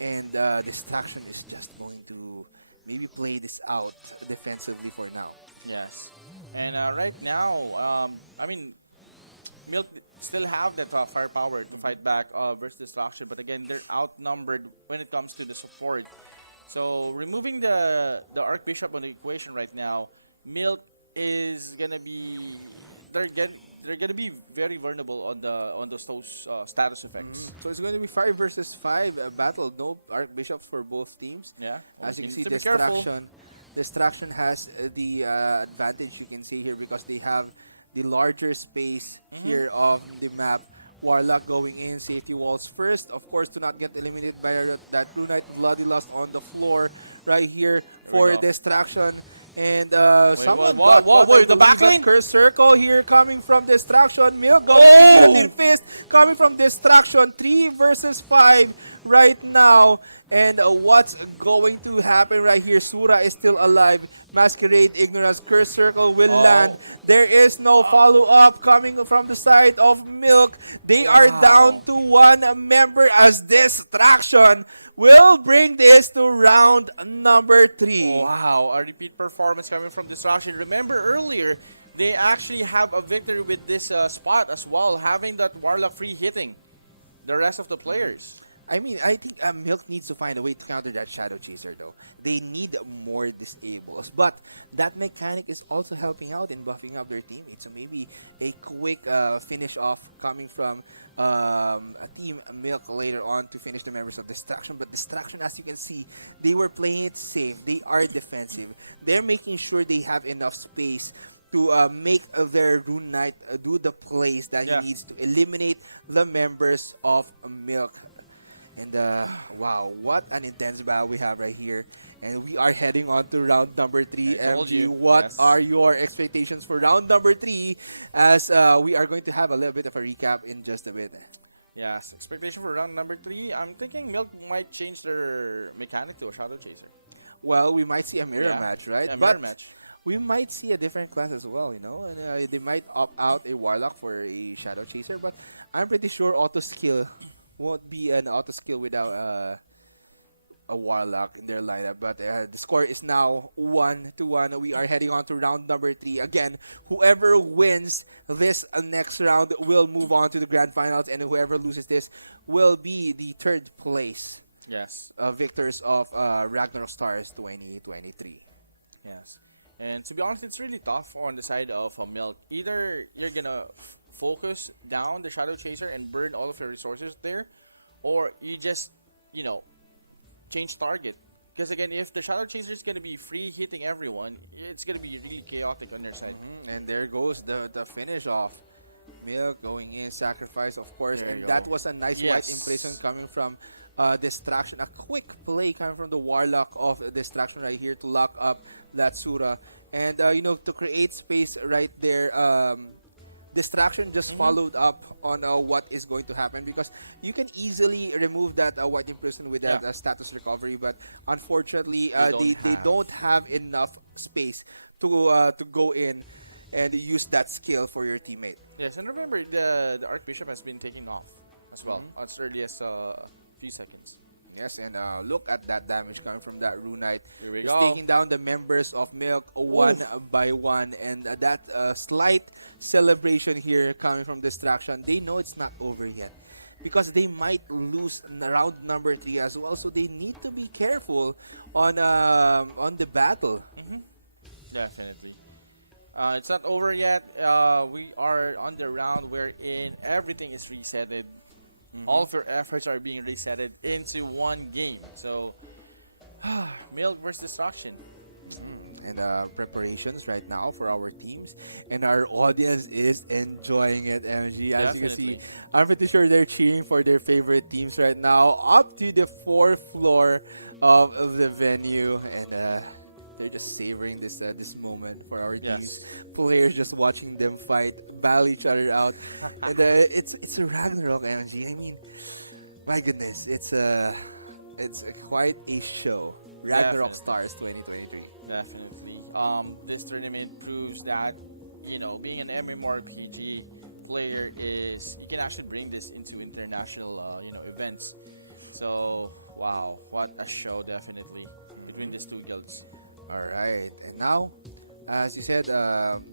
And Destruction is just going to maybe play this out defensively for now. Yes. And right now, I mean, Milk still have that firepower to fight back versus Destruction. But again, they're outnumbered when it comes to the support. So removing the Archbishop on the equation right now, Milk is gonna be they're gonna be very vulnerable on those status effects. So it's going to be 5 versus 5 battle. No Archbishops for both teams. Yeah. As you can see, Be careful. Destruction has the advantage you can see here because they have the larger space here of the map. Warlock going in, safety walls first. Of course, to not get eliminated by that Rune Knight. Bloody Lust on the floor right here for Destruction. And someone got caught, I the believe, back at lane? Curse Circle here coming from Destruction. Milk going in, Guillotine Fist coming from Destruction. 3 versus 5 right now. And what's going to happen right here? Sura is still alive. Masquerade, Ignorance, Curse Circle will land. There is no follow-up coming from the side of Milk. They are down to 1 member as Destruction will bring this to round number 3. Wow, a repeat performance coming from Destruction. Remember earlier, they actually have a victory with this spot as well, having that Warlock free hitting the rest of the players. I mean, I think Milk needs to find a way to counter that Shadow Chaser, though. They need more disables. But that mechanic is also helping out in buffing up their teammates. So maybe a quick finish off coming from a team Milk later on to finish the members of Destruction. But Destruction, as you can see, they were playing it safe. They are defensive. They're making sure they have enough space to make their Rune Knight do the plays that he needs to eliminate the members of Milk. And wow, what an intense battle we have right here. And we are heading on to round number 3. MG, what are your expectations for round number 3? As we are going to have a little bit of a recap in just a bit. Yes, expectation for round number 3. I'm thinking Milk might change their mechanic to a Shadow Chaser. Well, we might see a mirror match, right? A mirror match. We might see a different class as well, you know. And they might opt out a Warlock for a Shadow Chaser, but I'm pretty sure Auto Skill won't be an auto skill without a Warlock in their lineup. But the score is now 1-1. We are heading on to round number 3. Again, whoever wins this next round will move on to the grand finals, and whoever loses this will be the 3rd place victors of Ragnarok Stars 2023. Yes. And to be honest, it's really tough on the side of Milk. Either you're going to focus down the Shadow Chaser and burn all of your resources there, or you just, you know, change target. Because again, if the Shadow Chaser is going to be free hitting everyone, it's going to be really chaotic on their side. And there goes the finish off. Milk going in, sacrifice, of course. There And that was a nice White Imprison coming from Distraction. A quick play coming from the Warlock of Distraction right here to lock up that Sura. And, you know, to create space right there, Distraction just followed up on what is going to happen, because you can easily remove that white imprisonment with that status recovery, but unfortunately they don't have enough space to go in and use that skill for your teammate. Yes, and remember the Archbishop has been taking off as well as early as a few seconds. Yes, and look at that damage coming from that Runite. Here we He's go. taking down the members of Milk one by one, and that slight celebration here coming from Distraction. They know it's not over yet, because they might lose round number 3 as well, so they need to be careful on the battle. Definitely. It's not over yet. We are on the round wherein everything is resetted. All of your efforts are being resetted into one game. So, Milk versus Destruction. And preparations right now for our teams, and our audience is enjoying it, MG. As you can see, I'm pretty sure they're cheering for their favorite teams right now, up to the 4th floor of the venue, and they're just savoring this moment for our teams. Players just watching them fight, battle each other out, and it's a Ragnarok, MG. I mean, my goodness, it's quite a show. Ragnarok Stars 2023. Definitely. This tournament proves that, you know, being an MMORPG player is, you can actually bring this into international, events. So, wow, what a show, definitely, between these two guilds. All right, and now, as you said,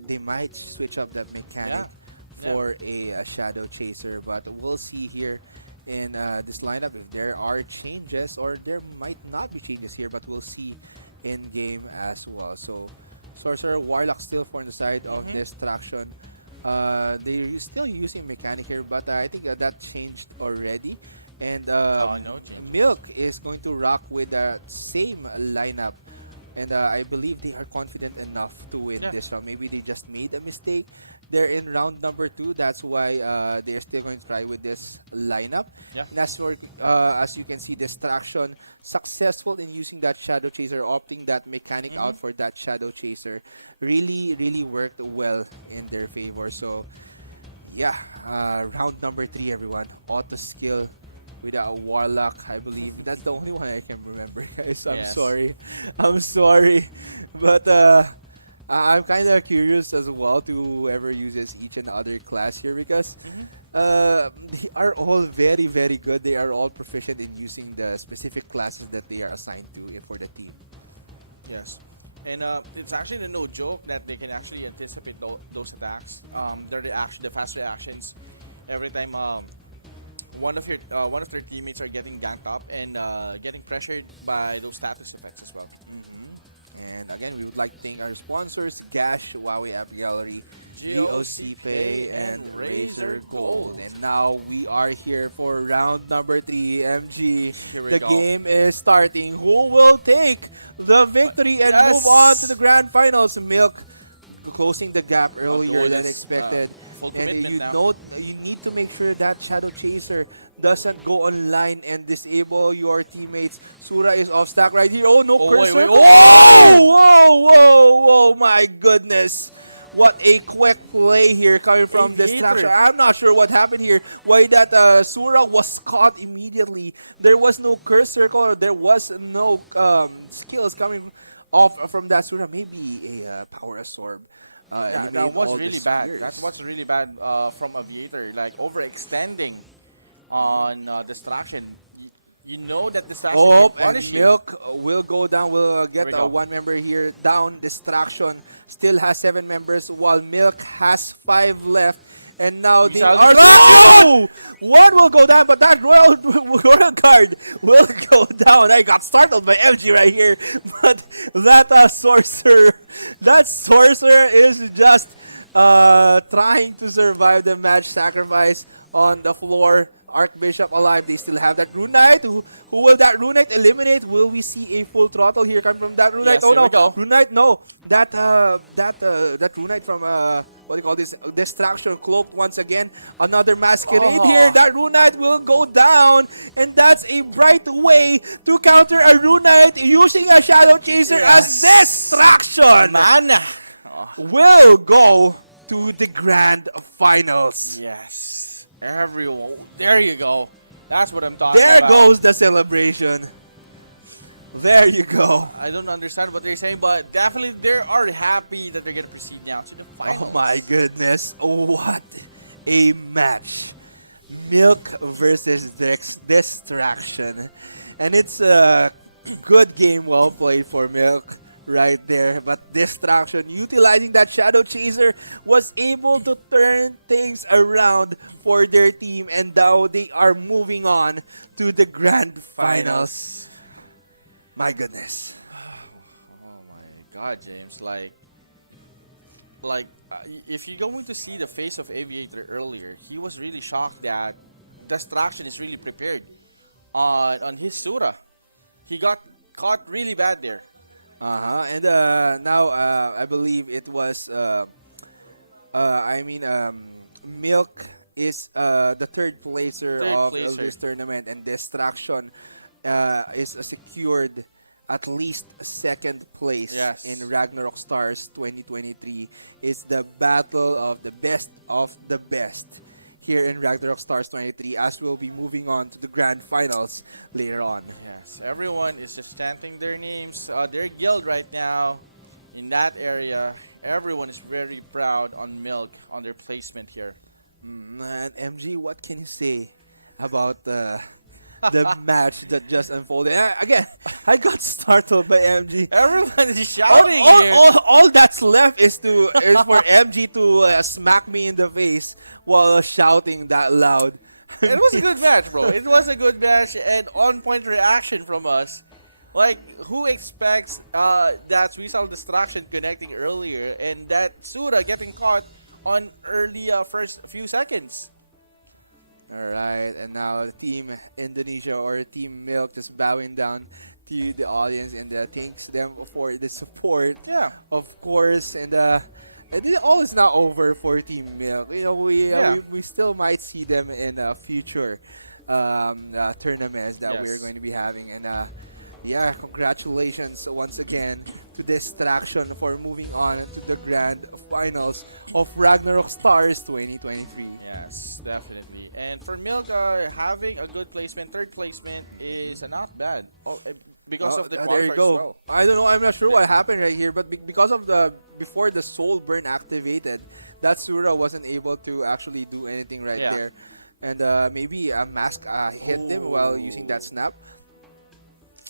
they might switch up that mechanic for a Shadow Chaser, but we'll see here in this lineup if there are changes, or there might not be changes here, but we'll see in game as well. So Sorcerer, Warlock still for on the side of Distraction. They're still using mechanic here, but I think that changed already. And no changes. Milk is going to rock with the same lineup. And I believe they are confident enough to win this round. Maybe they just made a mistake. They're in round number 2. That's why they're still going to try with this lineup. And as you can see, Distraction successful in using that Shadow Chaser, opting that mechanic out for that Shadow Chaser. Really, really worked well in their favor. So, yeah, round number 3, everyone. Auto skill with a Warlock, I believe. That's the only one I can remember, guys. I'm sorry. I'm sorry. But I'm kind of curious as well to whoever uses each and other class here, because they are all very, very good. They are all proficient in using the specific classes that they are assigned to for the team. Yes. And it's actually no joke that they can actually anticipate those attacks. The fast reactions every time one of their teammates are getting ganked up and getting pressured by those status effects as well. And again, we would like to thank our sponsors, Gash, Huawei App Gallery, GOC Pay, and Razer Gold. And now we are here for round number 3, MG. The game is starting. Who will take the victory and move on to the grand finals? Milk closing the gap earlier than expected. And you need to make sure that Shadow Chaser doesn't go online and disable your teammates. Sura is off stack right here. Oh, no cursor. Whoa, my goodness. What a quick play here coming from Distraction. I'm not sure what happened here. Why that Sura was caught immediately. There was no curse circle, or there was no skills coming off from that Sura. Maybe a power absorb. That was really bad. That's what's really bad from Aviator, like overextending on Distraction. You know that Distraction can punish you. Milk will go down. We'll get one member here down. Distraction still has 7 members, while Milk has 5 left. And now they are... One will go down, but that royal card will go down. I got startled by MG right here. But that sorcerer is just trying to survive the match. Sacrifice on the floor. Archbishop alive. They still have that Runite. Who will that Runite eliminate? Will we see a full throttle here coming from that Runite? Yes, oh no, Runite, no. That Runite from what do you call this? Distraction cloaked once again. Another masquerade here. That Runite will go down, and that's a bright way to counter a Runite using a Shadow Chaser as Distraction. Mana will go to the grand finals. Yes. Everyone. There you go. That's what I'm talking There about. goes the celebration. There you go. I don't understand what they're saying, but definitely they are happy that they're going to proceed now to the finals. Oh my goodness. What a match. Milk versus Distraction. And it's a good game, well played for Milk right there. But Distraction, utilizing that Shadow Chaser, was able to turn things around for their team. And now they are moving on to the grand finals. My goodness. Oh my God, James. Like, if you're going to see the face of Aviator earlier, he was really shocked that Distraction is really prepared on his Sura. He got caught really bad there. And now I believe it was Milk is the third placer of this tournament, and Distraction is secured at least second place in Ragnarok Stars 2023. It's the battle of the best here in Ragnarok Stars 23, as we'll be moving on to the grand finals later on. Yes, everyone is just chanting their names, their guild right now in that area. Everyone is very proud on Milk, on their placement here. And MG, what can you say about the match that just unfolded? Again, I got startled by MG. Everyone is shouting here. All that's left is for MG to smack me in the face while shouting that loud. It was a good match, bro. It was a good match and on-point reaction from us. Like, who expects that Suicidal Distraction connecting earlier and that Sura getting caught on early first few seconds? Alright, and now Team Indonesia or Team Milk just bowing down to the audience and thanks them for the support. Yeah. Of course, and all is not over for Team Milk. You know, we still might see them in future tournaments that we're going to be having. And yeah, congratulations once again to Distraction for moving on to the grand finals of Ragnarok Stars 2023. Yes, definitely. And for Milk, having a good placement, third placement is not bad because of the qualifiers there you go. as well. I don't know. I'm not sure what happened right here, but because of before the Soul Burn activated, that Sura wasn't able to actually do anything there. And maybe a mask hit them while using that snap.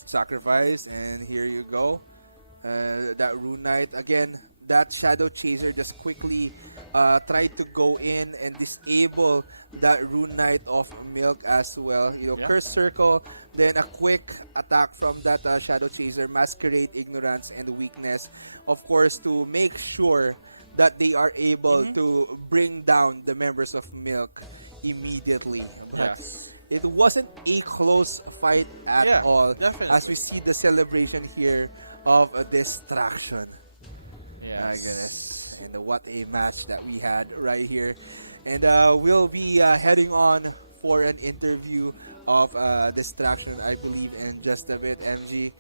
Sacrifice, and here you go. That Rune Knight again. That Shadow Chaser just quickly tried to go in and disable that Rune Knight of Milk as well. You know, Curse Circle, then a quick attack from that Shadow Chaser, Masquerade, Ignorance, and Weakness, of course, to make sure that they are able to bring down the members of Milk immediately. But it wasn't a close fight at all. Definitely. As we see the celebration here of a Distraction. Yes. My goodness. And what a match that we had right here. And we'll be heading on for an interview of Distraction, I believe, in just a bit, MG.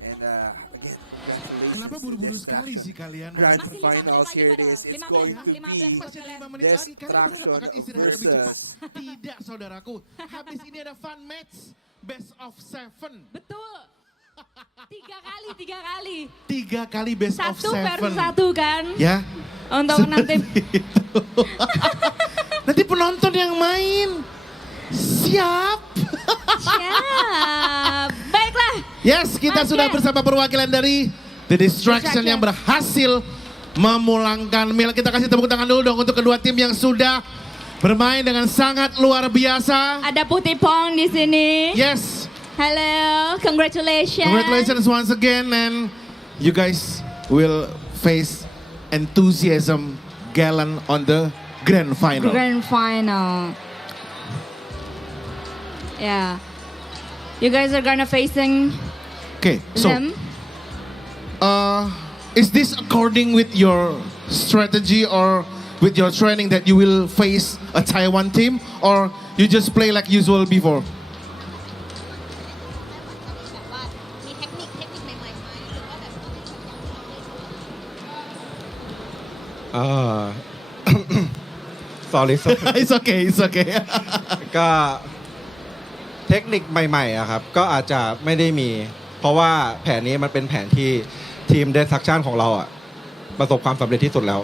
And again, congratulations to Distraction. Grand finals, here it is. It's going to be Distraction versus... Tidak, saudaraku. Habis ini ada fun match best of 7. Betul. 3 kali. 3 kali best of 7. 1 versus 1 kan? Ya. Untuk nanti. Nanti penonton yang main. Siap. Baiklah. Yes, kita sudah bersama perwakilan dari The Distraction yang berhasil memulangkan Milk. Kita kasih tepuk tangan dulu dong untuk kedua tim yang sudah bermain dengan sangat luar biasa. Ada Putih Pong di sini. Yes. Hello, congratulations. Congratulations once again, and you guys will face Enthusiasm Gallon on the grand final. Grand final. Yeah. You guys are gonna facing Okay, so them. Is this according with your strategy or with your training that you will face a Taiwan team, or you just play like usual before? sorry It's okay, it's okay. ก็เทคนิคใหม่ๆอะครับก็อาจจะไม่ได้มี เพราะว่าแผนนี้มันเป็นแผนที่ทีม Destruction ของเราอะประสบความสำเร็จที่สุดแล้ว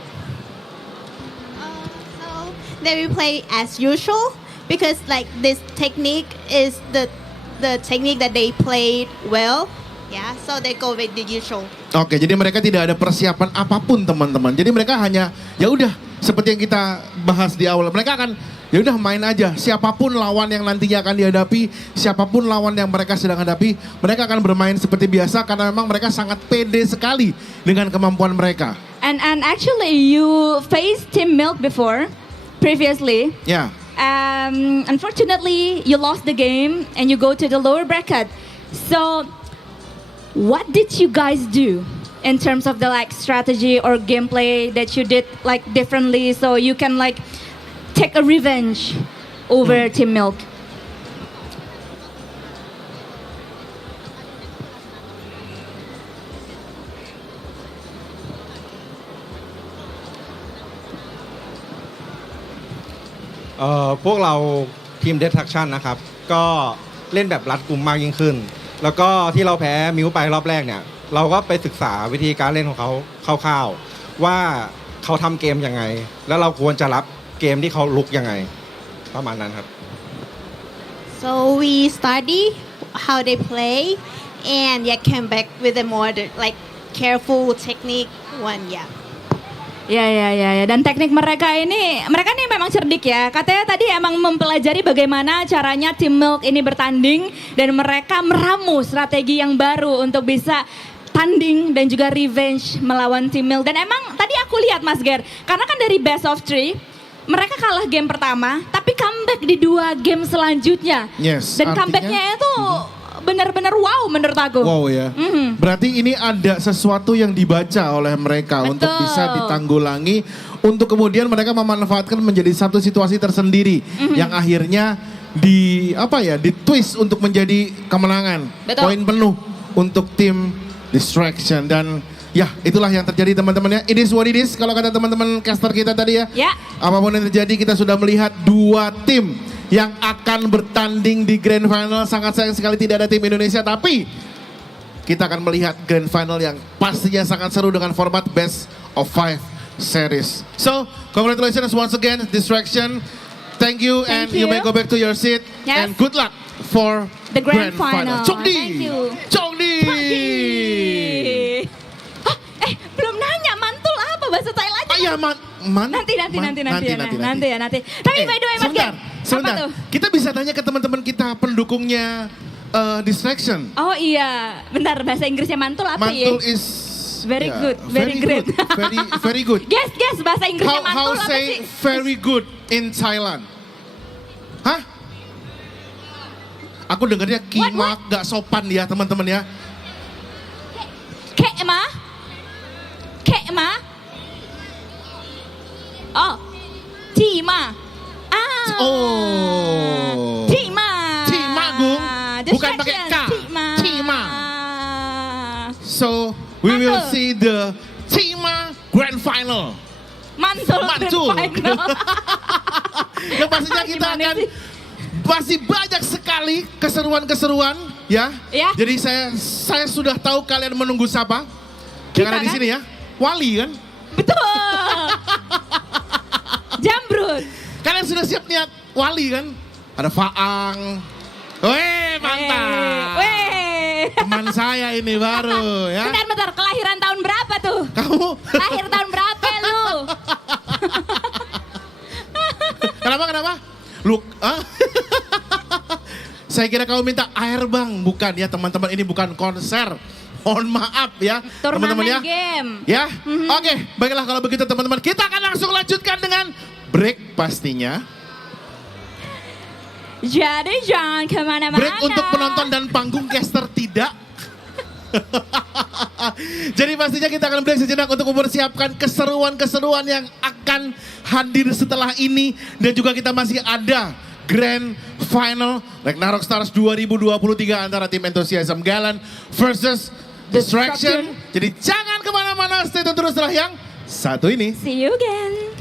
They will play as usual because like this technique is the technique that they played well. Yeah, so they go with the usual. Oke, jadi mereka tidak ada persiapan apapun teman-teman. Jadi mereka hanya ya udah seperti yang kita bahas di awal. Mereka akan ya udah main aja. Siapapun lawan yang nantinya akan dihadapi, siapapun lawan yang mereka sedang hadapi, mereka akan bermain seperti biasa karena memang mereka sangat pede sekali dengan kemampuan mereka. And actually you faced Team Milk before, previously. Ya. Unfortunately, you lost the game and you go to the lower bracket. So, what did you guys do in terms of the like strategy or gameplay that you did like differently so you can like take a revenge over Team Milk? พวกเราทีม Destruction นะครับก็เล่นแบบรัดกุมมากยิ่งขึ้น แล้วก็ที่เราแพ้มิวไปรอบแรกเนี่ยเราก็ไปศึกษาวิธีการเล่นของเขาคร่าวๆว่าเขาทำเกมยังไงแล้วเราควรจะรับเกมที่เขาลุกยังไงประมาณนั้นครับ So we study how they play and yeah came back with a more like careful technique one yeah. Ya. Dan teknik mereka nih memang cerdik ya. Katanya tadi emang mempelajari bagaimana caranya Team Milk ini bertanding dan mereka meramu strategi yang baru untuk bisa tanding dan juga revenge melawan Team Milk. Dan emang tadi aku lihat Mas Ger, karena kan dari best of 3 mereka kalah game pertama, tapi comeback di 2 game selanjutnya. Yes. Dan comebacknya itu benar-benar wow menurut aku. Wow ya. Berarti ini ada sesuatu yang dibaca oleh mereka untuk bisa ditanggulangi, untuk kemudian mereka memanfaatkan menjadi satu situasi tersendiri yang akhirnya di twist untuk menjadi kemenangan. Poin penuh untuk tim Distraction dan ya itulah yang terjadi teman-teman ya. It is what it is kalau kata teman-teman caster kita tadi ya. Apapun yang terjadi kita sudah melihat 2 tim yang akan bertanding di Grand Final. Sangat sayang sekali tidak ada tim Indonesia, tapi kita akan melihat Grand Final yang pastinya sangat seru dengan format Best of 5 series. So, congratulations once again, Distraction. Thank you and you may go back to your seat and good luck for the Grand Final. Chongdi. Belum nanya mantul apa bahasa Thailand? Nanti. Tapi by the way Mas Ger, sebentar. Kita bisa tanya ke teman-teman kita pendukungnya Distraction. Oh iya, bentar bahasa Inggrisnya mantul apa ya? Mantul is very good, very great. Very good. Guess bahasa Inggrisnya mantul how apa say sih? very good in Thailand? Hah? Aku dengarnya kimak gak sopan ya teman-teman ya. Kema? Oh, Tima. Tima Gung. Bukan pakai K. Tima. So, we will see the Tima Grand Final. Mantul. Grand Final. Yang pastinya kita akan masih banyak sekali keseruan-keseruan ya. Jadi saya sudah tahu kalian menunggu siapa. Yang ada di sini ya. Wali kan? Betul. Jambrut. Kalian sudah siap niat Wali kan? Ada Faang. Weh, mantap. Teman saya ini baru ya. Bentar, kelahiran tahun berapa tuh? Kamu? Lahir tahun berapa lu? Kenapa? Saya kira kamu minta air bang, bukan ya teman-teman, ini bukan konser. Mohon maaf ya teman-teman ya. Game. Ya, oke, baiklah kalau begitu teman-teman, kita akan langsung lanjutkan dengan break pastinya. Jadi jangan kemana-mana. Break untuk penonton dan panggung caster tidak. Jadi pastinya kita akan break sejenak untuk mempersiapkan keseruan-keseruan yang akan hadir setelah ini. Dan juga kita masih ada Grand Final Ragnarok Stars 2023 antara tim Enthusiasm Galan versus Distraction. Jadi jangan kemana-mana, stay tune terus setelah yang satu ini. See you again.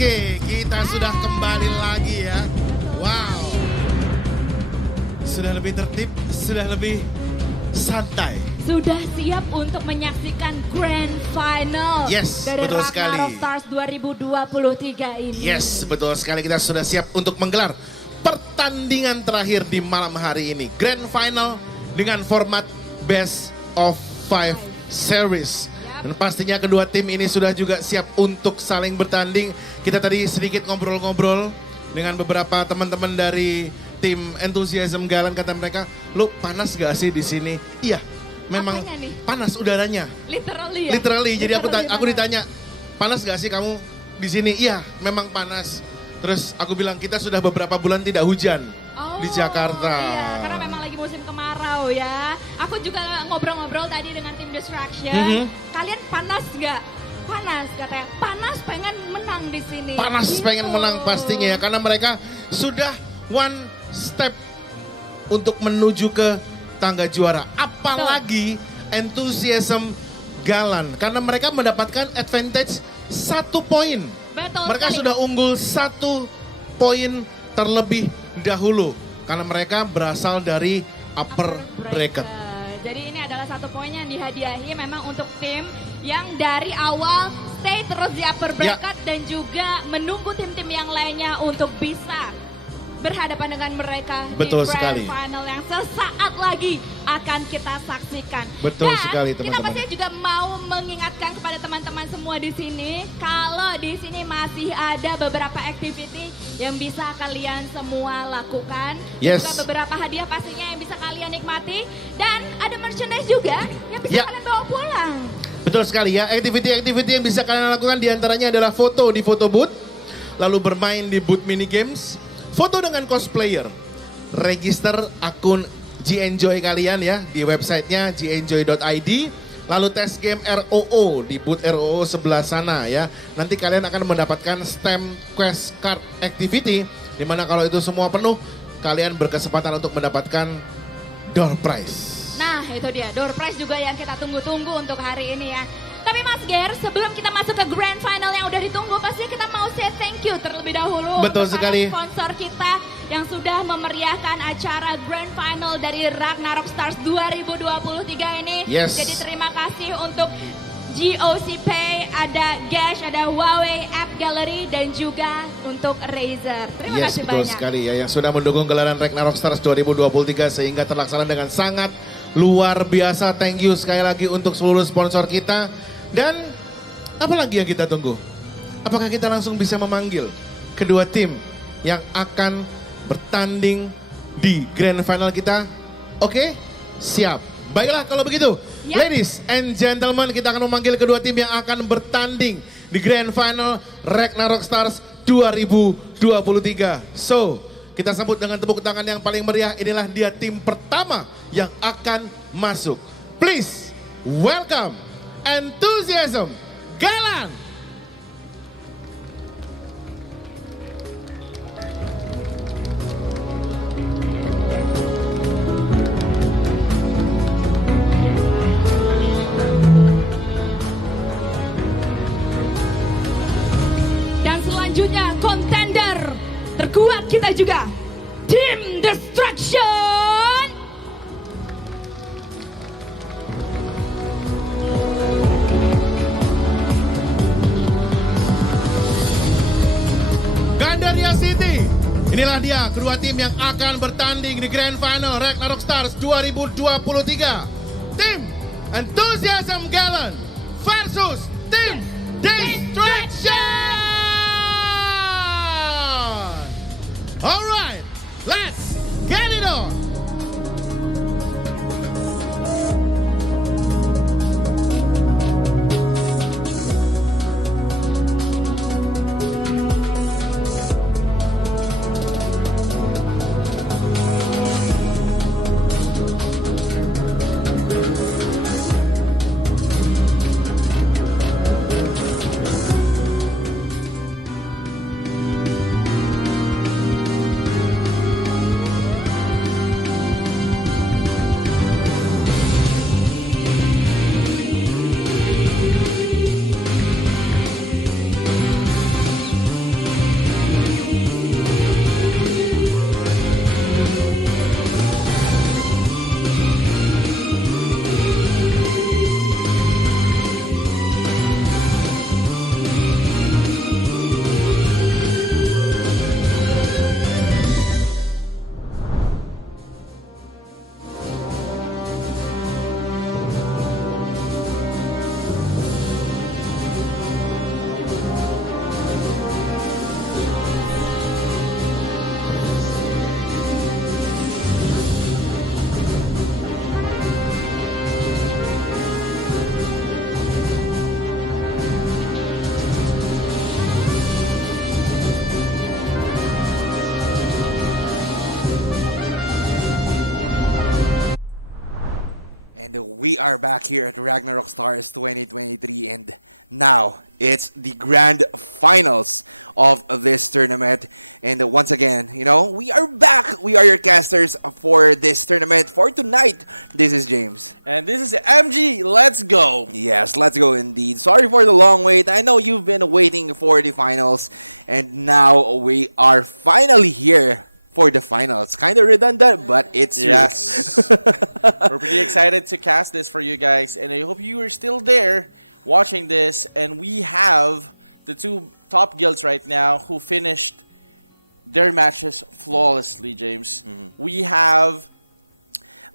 Oke, kita sudah kembali lagi ya. Wow. Sudah lebih tertib, sudah lebih santai. Sudah siap untuk menyaksikan Grand Final Yes, dari betul Ragnarok sekali. Stars 2023 ini. Yes, betul sekali, kita sudah siap untuk menggelar pertandingan terakhir di malam hari ini. Grand Final dengan format Best of 5 Series. Dan pastinya kedua tim ini sudah juga siap untuk saling bertanding. Kita tadi sedikit ngobrol-ngobrol dengan beberapa teman-teman dari tim Enthusiasm Galan, kata mereka, "Lu panas gak sih di sini?" Iya, memang panas udaranya. Literally ya? Literally. Jadi Literally aku ditanya, "Panas gak sih kamu di sini?" Iya, memang panas. Terus aku bilang, "Kita sudah beberapa bulan tidak hujan di Jakarta." Iya, karena memang lagi musim kemarau ya. Aku juga ngobrol-ngobrol tadi dengan tim Distraction. Kalian panas gak? Panas katanya. Panas pengen menang di sini. Panas Gitu. pengen menang pastinya ya, karena mereka sudah one step untuk menuju ke tangga juara. Apalagi Enthusiasm Galan, karena mereka mendapatkan advantage 1 poin. Betul Mereka sekali. sudah unggul 1 poin terlebih dahulu, karena mereka berasal dari upper bracket. Jadi ini adalah 1 poin yang dihadiahi memang untuk tim yang dari awal stay terus di upper bracket dan juga menunggu tim-tim yang lainnya untuk bisa berhadapan dengan mereka Betul di Grand sekali. Final yang sesaat lagi akan kita saksikan. Betul Dan sekali, kita teman-teman. pastinya juga mau mengingatkan kepada teman-teman semua di sini kalau di sini masih ada beberapa activity yang bisa kalian semua lakukan. Yes. Juga beberapa hadiah pastinya yang bisa kalian nikmati dan ada merchandise juga yang bisa kalian bawa pulang. Betul sekali ya, activity-activity yang bisa kalian lakukan diantaranya adalah foto di photo booth, lalu bermain di booth mini games, foto dengan cosplayer, register akun G-Enjoy kalian ya di websitenya genjoy.id, lalu tes game ROO di booth ROO sebelah sana ya. Nanti kalian akan mendapatkan stamp quest card activity, dimana kalau itu semua penuh, kalian berkesempatan untuk mendapatkan door prize. Nah itu dia, door prize juga yang kita tunggu-tunggu untuk hari ini ya. Tapi Mas Ger, sebelum kita masuk ke Grand Final yang udah ditunggu, pasti kita mau say thank you terlebih dahulu. Betul untuk sekali. para sponsor kita yang sudah memeriahkan acara Grand Final dari Ragnarok Stars 2023 ini. Yes. Jadi terima kasih untuk GOC Pay, ada Gash, ada Huawei App Gallery, dan juga untuk Razer. Terima Yes, kasih betul banyak. sekali ya, yang sudah mendukung gelaran Ragnarok Stars 2023 sehingga terlaksana dengan sangat luar biasa. Thank you sekali lagi untuk seluruh sponsor kita. Dan apa lagi yang kita tunggu? Apakah kita langsung bisa memanggil kedua tim yang akan bertanding di Grand Final kita? Oke, siap. Baiklah kalau begitu, ladies and gentlemen, kita akan memanggil kedua tim yang akan bertanding di Grand Final Ragnarok Stars 2023. So, kita sambut dengan tepuk tangan yang paling meriah. Inilah dia tim pertama yang akan masuk. Please welcome Enthusiasm Galan. Dan selanjutnya kontender terkuat kita juga, Team Destruction. Gandaria City. Inilah dia kedua tim yang akan bertanding di Grand Final Ragnarok Stars 2023. Tim Enthusiasm Galan versus Tim Destruction. Alright, let's get it on. we are back here at Ragnarok Stars 2023, and now it's the grand finals of this tournament. And once again, we are back. We are your casters for this tournament for tonight. This is James. And this is MG. Let's go. Yes, let's go indeed. Sorry for the long wait. I know you've been waiting for the finals, and now we are finally here for the finals. Kind of redundant, but it's true. Yes. We're pretty excited to cast this for you guys, and I hope you are still there watching this. And we have the two top guilds right now who finished their matches flawlessly, James. We have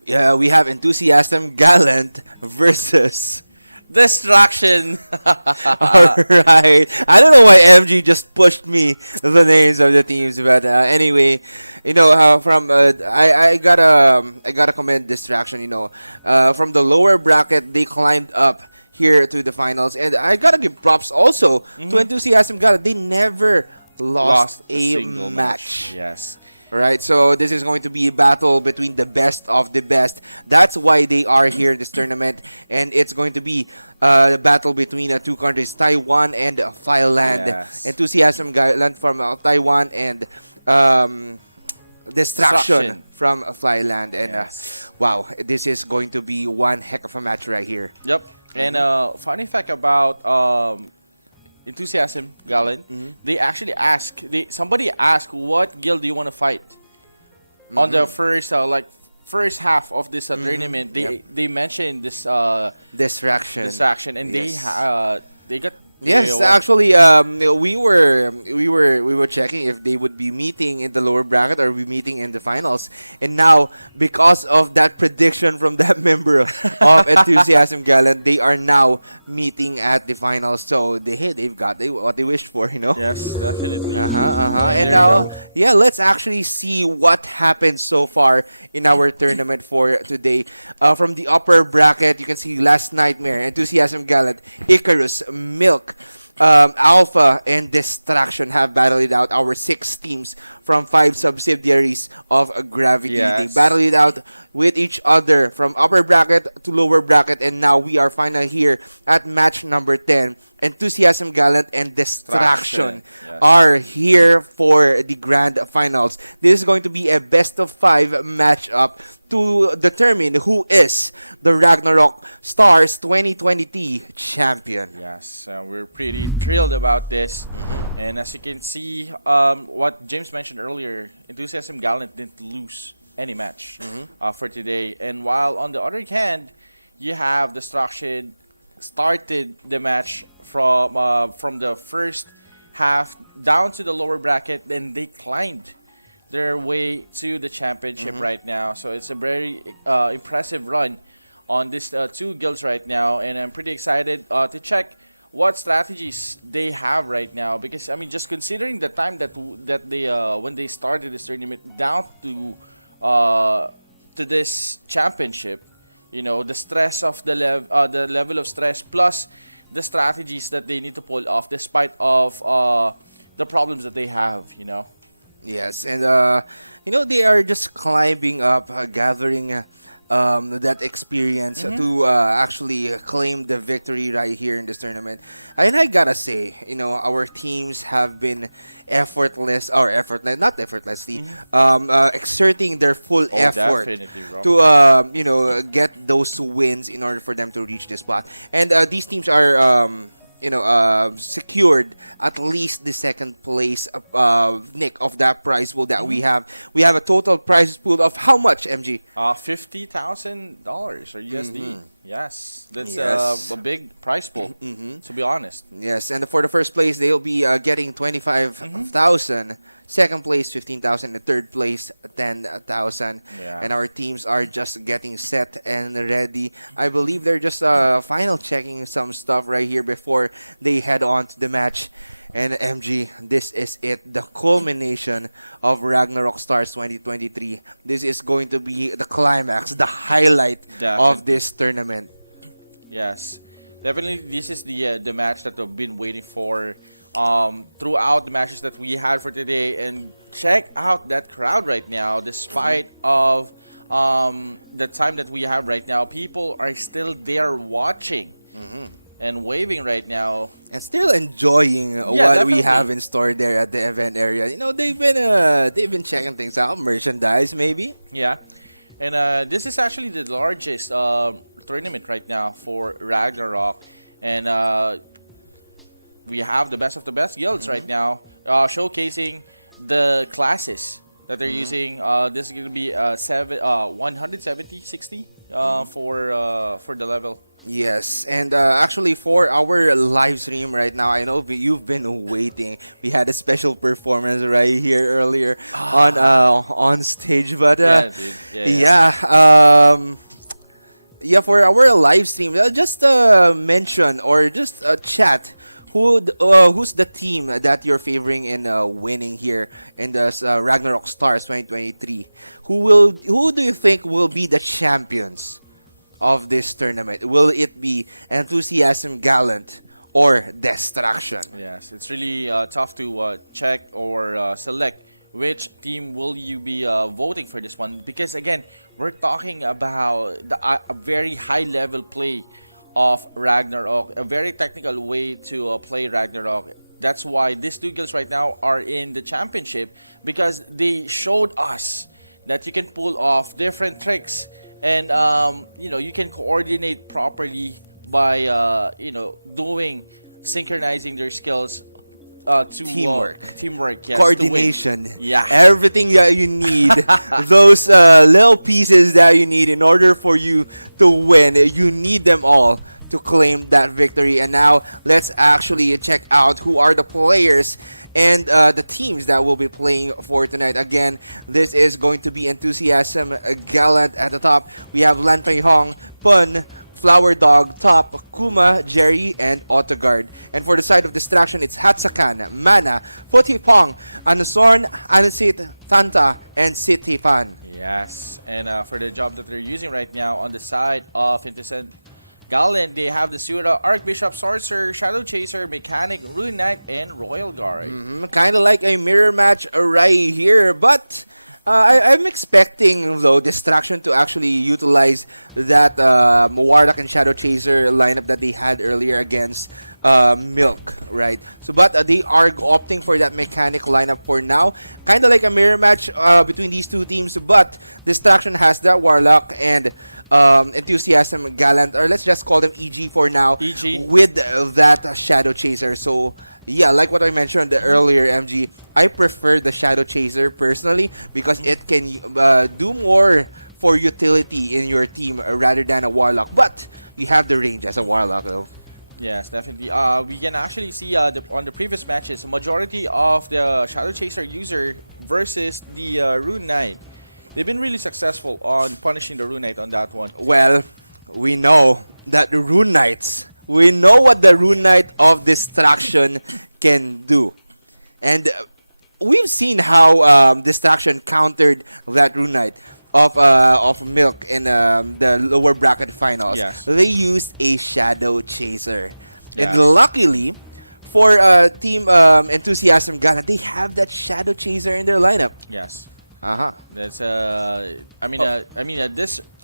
Enthusiasm Gallant versus Distraction. Alright. I don't know why MG just pushed me the names of the teams, but anyway, I gotta commend Distraction. From the lower bracket, they climbed up here to the finals, and I gotta give props also to Enthusiasm Gallant. They never lost a single match. Yes. Right, so this is going to be a battle between the best of the best. That's why they are here in this tournament, and it's going to be a battle between two countries, Taiwan and Thailand. Yes. Enthusiasm Gallant from Taiwan and Distraction from Thailand. And wow, this is going to be one heck of a match right here. Yep. And funny fact about Enthusiasm Gallant, they actually somebody asked, what guild do you want to fight? On the first half of this tournament, they mentioned this Distraction, and they got. Yes, actually, we were checking if they would be meeting in the lower bracket or be meeting in the finals, and now because of that prediction from that member of Enthusiasm Gallant, they are now meeting at the finals. So they've got what they wished for, Yes, definitely. And now, let's actually see what happened so far in our tournament for today. From the upper bracket, you can see Last Nightmare, Enthusiasm Gallant, Icarus, Milk, Alpha, and Distraction have battled it out. Our 6 teams from 5 subsidiaries of Gravity. Yes. They battled it out with each other from upper bracket to lower bracket, and now we are finally here at match number 10. Enthusiasm Gallant and Distraction are here for the grand finals. This is going to be a best of 5 matchup to determine who is the Ragnarok Stars 2023 champion. Yes, we're pretty thrilled about this. And as you can see, what James mentioned earlier, Enthusiasm Gallant didn't lose any match for today. And while on the other hand, you have Distraction started the match from the first half down to the lower bracket, then they climbed their way to the championship right now. So it's a very impressive run on these two guilds right now, and I'm pretty excited to check what strategies they have right now, because I mean, just considering the time that they when they started this tournament down to this championship, the stress of the level of stress plus the strategies that they need to pull off despite of the problems that they have. Yes, and they are just climbing up, gathering that experience to actually claim the victory right here in this tournament. And I gotta say, our teams have been not effortlessly, exerting their full effort to get those wins in order for them to reach this spot. And these teams are secured at least the second place, Nick, of that prize pool that we have. We have a total prize pool of how much, MG? $50,000 or USD. Yes, that's a big prize pool, to be honest. Yes, and for the first place, they'll be getting 25,000. Second place, 15,000. And third place, 10,000. Yeah. And our teams are just getting set and ready. I believe they're just final checking some stuff right here before they head on to the match. And MG, this is it, the culmination of Ragnarok Stars 2023. This is going to be the climax, the highlight of this tournament. Yes, definitely. This is the match that we've been waiting for throughout the matches that we had for today. And check out that crowd right now, despite of the time that we have right now, people are still there watching and waving right now. And still enjoying what definitely. we have in store there at the event area. You know, they've been checking things out, merchandise maybe. Yeah. And this is actually the largest tournament right now for Ragnarok. And we have the best of the best guilds right now, showcasing the classes that they're using. This is going to be 170, 60 for the level. Yes, and actually for our live stream right now, I know you've been waiting. We had a special performance right here earlier on stage, but Yeah, dude. yeah, for our live stream, just mention or just chat who's the team that you're favoring in winning here in the Ragnarok Stars 2023. Who do you think will be the champions of this tournament? Will it be Enthusiasm, Gallant, or Destruction? Yes, it's really tough to check or select which team will you be voting for this one, because again, we're talking about a very high level play of Ragnarok, a very technical way to play Ragnarok. That's why these two guilds right now are in the championship, because they showed us that you can pull off different tricks. And, you can coordinate properly by, synchronizing their skills to teamwork, yes, Coordination. Yeah. Everything that you need, those little pieces that you need in order for you to win, you need them all to claim that victory. And now let's actually check out who are the players and the teams that will be playing for tonight. Again, this is going to be Enthusiasm, Gallant at the top. We have Lan Fei Hong, Pun, Flower Dog, Top, Kuma, Jerry, and Autoguard. And for the side of Distraction, it's Hatsakan, Mana, Pong, Anasorn, Anasit, Tanta, and Sitifan. Yes, and for the job that they're using right now on the side of Innocent Gallant, they have the Sura, Archbishop, Sorcerer, Shadow Chaser, Mechanic, Rune Knight, and Royal Guard. Kind of like a mirror match right here, but I'm expecting, though, Distraction to actually utilize that Warlock and Shadow Chaser lineup that they had earlier against Milk, right? So, but they are opting for that Mechanic lineup for now. Kind of like a mirror match between these two teams, but Distraction has that Warlock and Enthusiasm, Gallant, or let's just call them EG for now, with that Shadow Chaser. So, yeah, like what I mentioned earlier, MG, I prefer the Shadow Chaser personally because it can do more for utility in your team rather than a Warlock. But you have the range as a Warlock, though. Yes, definitely. We can actually see on the previous matches, a majority of the Shadow Chaser user versus the Rune Knight. They've been really successful on punishing the Rune Knight on that one. Well, we know that the Rune Knights, we know what the Rune Knight of Distraction can do. And we've seen how Distraction countered that Rune Knight of Milk in the lower bracket finals. Yes. They used a Shadow Chaser. Yes. And luckily, for Team Enthusiasm Ghana, they have that Shadow Chaser in their lineup. Yes. That's this.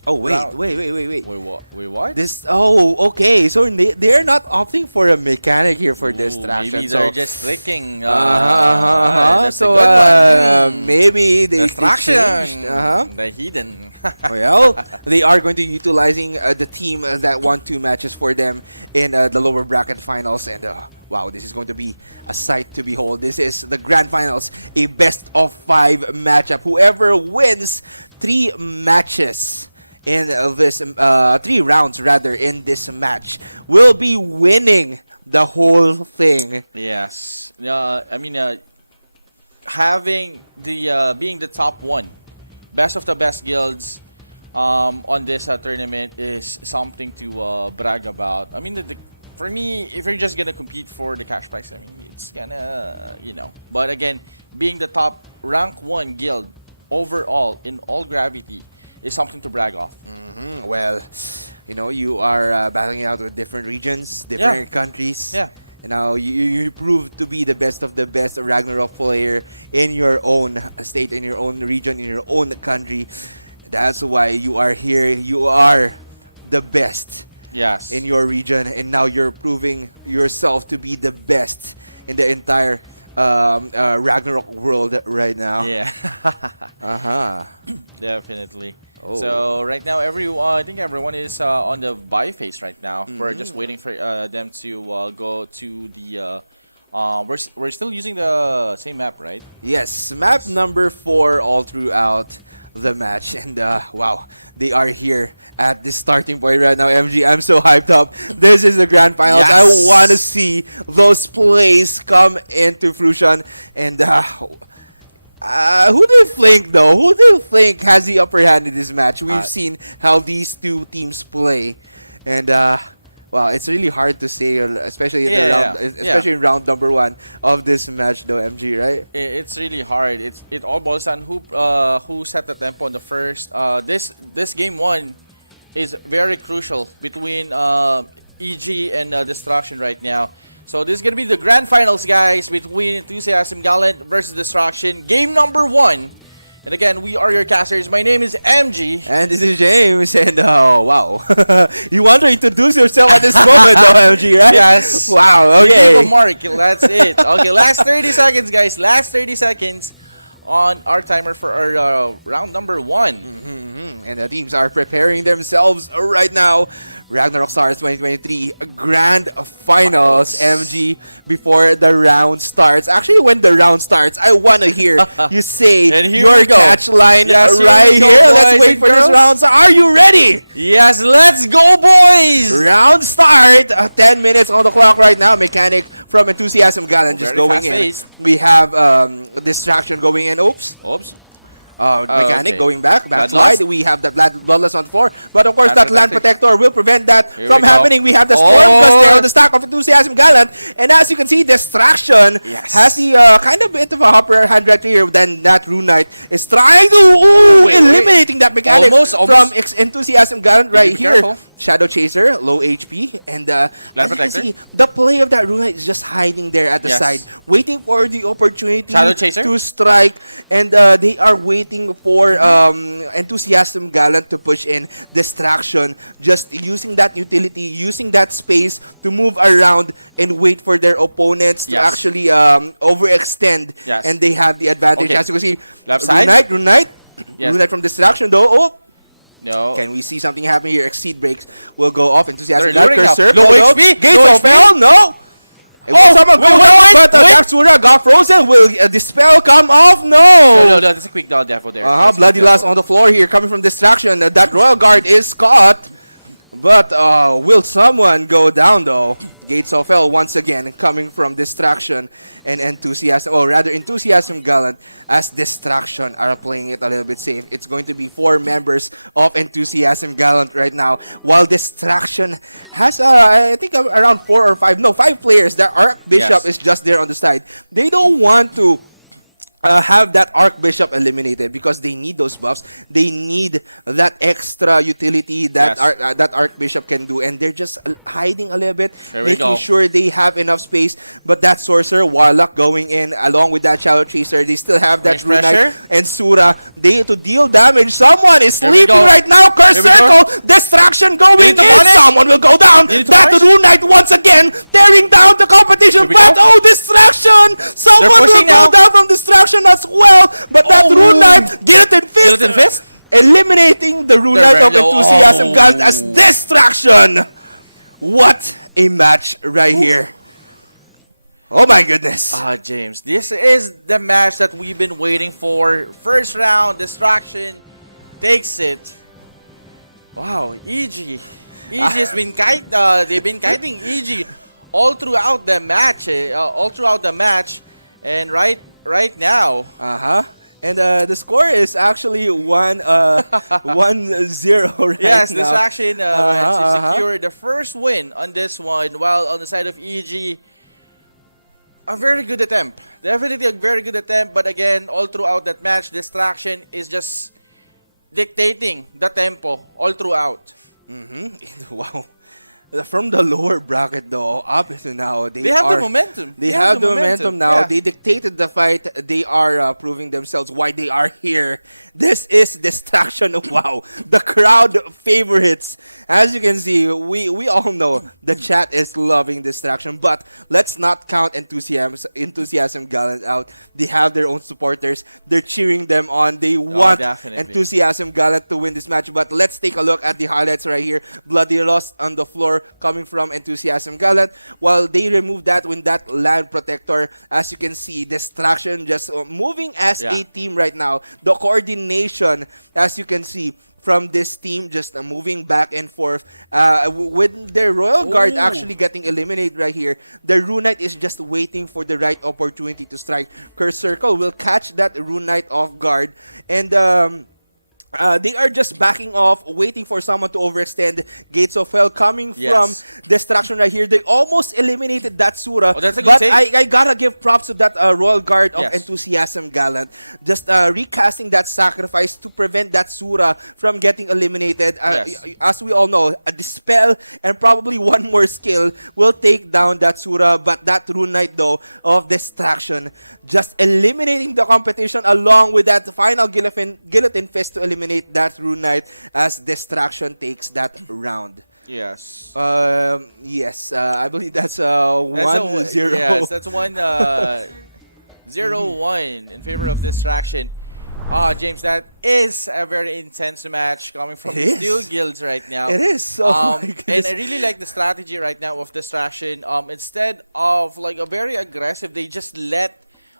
Oh wait, round. wait. Wait, what? This. Oh, okay. So they're not opting for a Mechanic here for Distraction. Maybe so they're just clicking. That's so a good one. Maybe they Distraction. changed. The hidden. Well, they are going to be utilizing the team that won 2 matches for them in the lower bracket finals, and wow, this is going to be a sight to behold. This is the grand finals, a best of 5 matchup. Whoever wins 3 matches in this 3 rounds rather in this match will be winning the whole thing. Yes. Having the being the top one, best of the best guilds on this tournament is something to brag about. I mean, for me, if you're just gonna compete for the cash prize, I mean, it's gonna, But again, being the top rank 1 guild overall in all gravity is something to brag off. Well, you are battling out with different regions, different countries. Yeah. You proved to be the best of the best Ragnarok player in your own state, in your own region, in your own country. That's why you are here. You are the best Yes. in your region, and now you're proving yourself to be the best in the entire Ragnarok world right now. Yeah. Definitely. Oh. So right now, I think everyone is on the buy phase right now. We're just waiting for them to go to the. We're still using the same map, right? Yes, map number 4 all throughout the match, and wow, they are here at this starting point right now. MG, I'm so hyped up. This is the grand finals. Yes. I want to see those plays come into fruition, and who do you think though? Who do you think has the upper hand in this match? We've seen how these two teams play, and wow, it's really hard to say, especially in in round number 1 of this match, though. MG, right? It's really hard. It all boils down who set the tempo on the first. This game 1 is very crucial between EG and Destruction right now. So this is gonna be the grand finals, guys, between Enthusiasm Gallant versus Destruction. Game number 1. And again, we are your casters. My name is MG. And this is James. And wow. You want to introduce yourself at this moment, though, MG, right? Yes. Wow, okay. Leave a mark. That's it. Okay, last 30 seconds, guys. Last 30 seconds on our timer for our round number 1. And the teams are preparing themselves right now. Ragnarok Stars 2023 Grand Finals, MG, before the round starts. Actually, when the round starts, I want to hear you say your catch line right here. Let's wait for this round. So are you ready? Yes, let's go, boys! Round start. 10 minutes on the clock right now. Mechanic from Enthusiasm Gallant just going in. We have Distraction going in. Oops. Mechanic going back slide. We have the Bloodlust on the floor, but of course that Land Protector will prevent that from happening. We have the Storm because they're on the stack of Enthusiasm Gallant, and as you can see, Distraction has the kind of bit of a upper hand right here. Then that Rune Knight is trying to eliminating that Mechanic from Enthusiasm Gallant right here. Careful. Shadow Chaser, low HP, and as you can see, the play of that Rune Knight is just hiding there at the side, waiting for the opportunity to strike, and they are waiting for Enthusiasm Gallant to push in. Distraction, just using that utility, using that space to move around and wait for their opponents to actually overextend, and they have the advantage. As you can see, Rune Knight from Distraction though. Oh, no. Can we see something happen here? Exceed breaks will go off. Enthusiasm They're Cursor. low HP. Gates of Spell. No. Someone go down, but Daxura got frozen. Will the spell come off? No, that's a quick down defo there. Bloody Lust on the floor here, coming from Distraction. That Royal Guard is caught. But will someone go down though? Gates of Hell once again coming from Distraction and Enthusiasm, or rather Enthusiasm Gallant, as Distraction are playing it a little bit safe. It's going to be 4 members of Enthusiasm Gallant right now, while Distraction has I think around 4 or 5 players. The Archbishop is just there on the side. They don't want to have that Archbishop eliminated because they need those buffs. They need that extra utility that that Archbishop can do, and they're just hiding a little bit, making sure they have enough space. But that Sorcerer, Warlock going in along with that Shadow Chaser, they still have that Rune Knight and Sura. They to deal damage. Someone is sleeping right now. Curse Circle, Distraction going in. Someone will go down. That Rune Knight once again tearing down the competition. But Distraction! Someone will go down from Distraction as well, but that Rune Knight, Guillotine Fist, eliminating the Rune Knight of Enthusiasm Gallant as Distraction. What a match right here. Oh my goodness. James, this is the match that we've been waiting for. First round, Distraction takes it. Wow, EG has been they've been kiting EG all throughout the match, and right now. And the score is actually 1-0 right yes, now. Distraction to secure the first win on this one, while on the side of EG, a very good attempt. Definitely a very good attempt, but again, all throughout that match, Distraction is just dictating the tempo all throughout. Wow. from the lower bracket though up to now They have the momentum. They have the momentum now. Yeah. They dictated the fight. They are proving themselves why they are here. This is Distraction. Wow, the crowd favorites. As you can see, we all know the chat is loving Distraction, but let's not count Enthusiasm Gallant out. They have their own supporters. They're cheering them on. They want definitely. Enthusiasm Gallant to win this match. But let's take a look at the highlights right here. Bloody Lost on the floor coming from Enthusiasm Gallant. While they remove that with that land protector, as you can see, Distraction just moving as a team right now. The coordination, as you can see, from this team just moving back and forth with their Royal Guard actually getting eliminated right here. The Rune Knight is just waiting for the right opportunity to strike. Curse Circle will catch that Rune Knight off guard, and they are just backing off, waiting for someone to overextend. Gates of Hell coming from Distraction right here. They almost eliminated that Sura. That's a good but take. I gotta give props to that Royal Guard of Yes. Enthusiasm Gallant. Just recasting that sacrifice to prevent that Sura from getting eliminated. As we all know, a Dispel and probably one more skill will take down that Sura. But that Rune Knight though of Distraction just eliminating the competition along with that final Guillotine Fist to eliminate that Rune Knight as Distraction takes that round. Yes. Yes, I believe that's 1-0. Yes, that's 0-1 in favor of Distraction. James, that is a very intense match coming from It two is. guilds right now. It is. Oh my and goodness. I really like the strategy right now of Distraction. Instead of like a very aggressive, they just let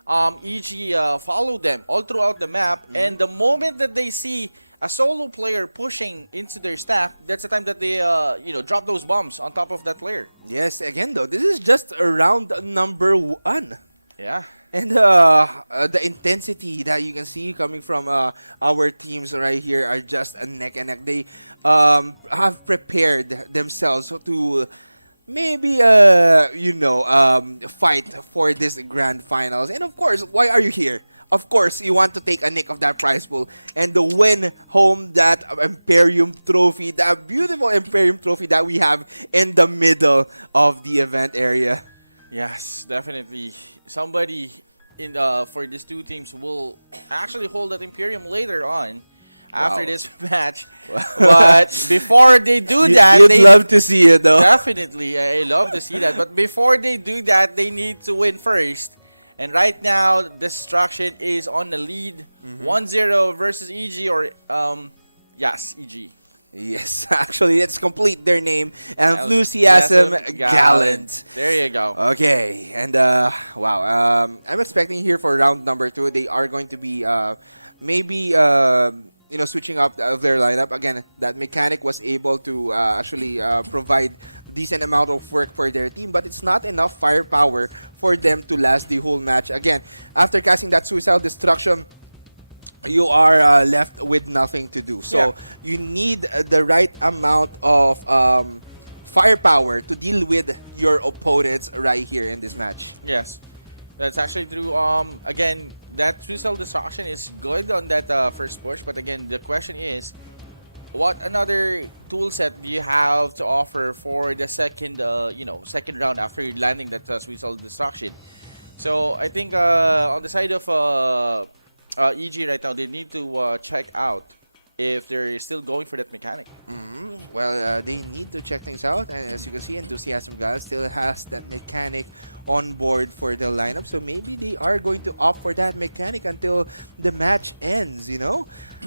EG follow them all throughout the map. And the moment that they see a solo player pushing into their stack, that's the time that they drop those bombs on top of that player. Yes, again though, this is just round number 1. Yeah. And the intensity that you can see coming from our teams right here are just neck and neck. They have prepared themselves to maybe fight for this grand finals. And of course, why are you here? Of course, you want to take a nick of that prize pool and to win home that Imperium trophy, that beautiful Imperium trophy that we have in the middle of the event area. Yes, definitely. Somebody in for these two teams will actually hold that Imperium later on after this match. But before they do that, you'd they love to see it though. Definitely, I love to see that. But before they do that, they need to win first. And right now, Destruction is on the lead, 1-0 versus EG or yes, EG. Yes, actually, let's complete their name. Enthusiasm Gallant. There you go. Okay, and wow, I'm expecting here for round number 2, they are going to be maybe switching up their lineup. Again, that mechanic was able to actually provide decent amount of work for their team, but it's not enough firepower for them to last the whole match. Again, after casting that Suicidal Destruction, you are left with nothing to do. So you need the right amount of firepower to deal with your opponents right here in this match. Yes. That's actually true. Again, that Suicidal Destruction is good on that first push, but again, the question is, what another tool set do you have to offer for the second round after landing that Suicidal Destruction? So I think on the side of EG right now, they need to check out if they're still going for that mechanic. Well, they need to check things out, and as you can see, Enthusiasm Gallant still has that mechanic on board for the lineup, so maybe they are going to opt for that mechanic until the match ends,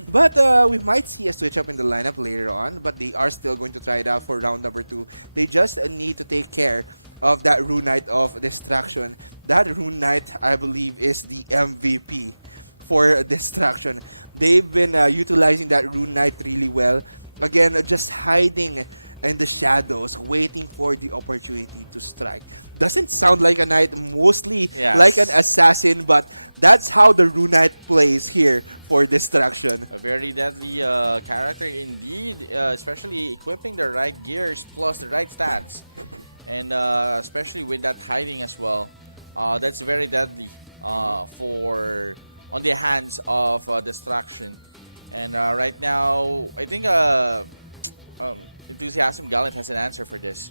But we might see a switch up in the lineup later on, but they are still going to try it out for round number 2. They just need to take care of that Rune Knight of Distraction. That Rune Knight, I believe, is the MVP for Distraction. They've been utilizing that Rune Knight really well. Again, just hiding in the shadows, waiting for the opportunity to strike. Doesn't sound like a knight, mostly like an assassin, but that's how the Rune Knight plays here for Distraction. A very deadly character indeed, especially equipping the right gears plus the right stats. And especially with that hiding as well. That's very deadly for on the hands of Distraction. And right now, I think Enthusiasm Gallant has an answer for this.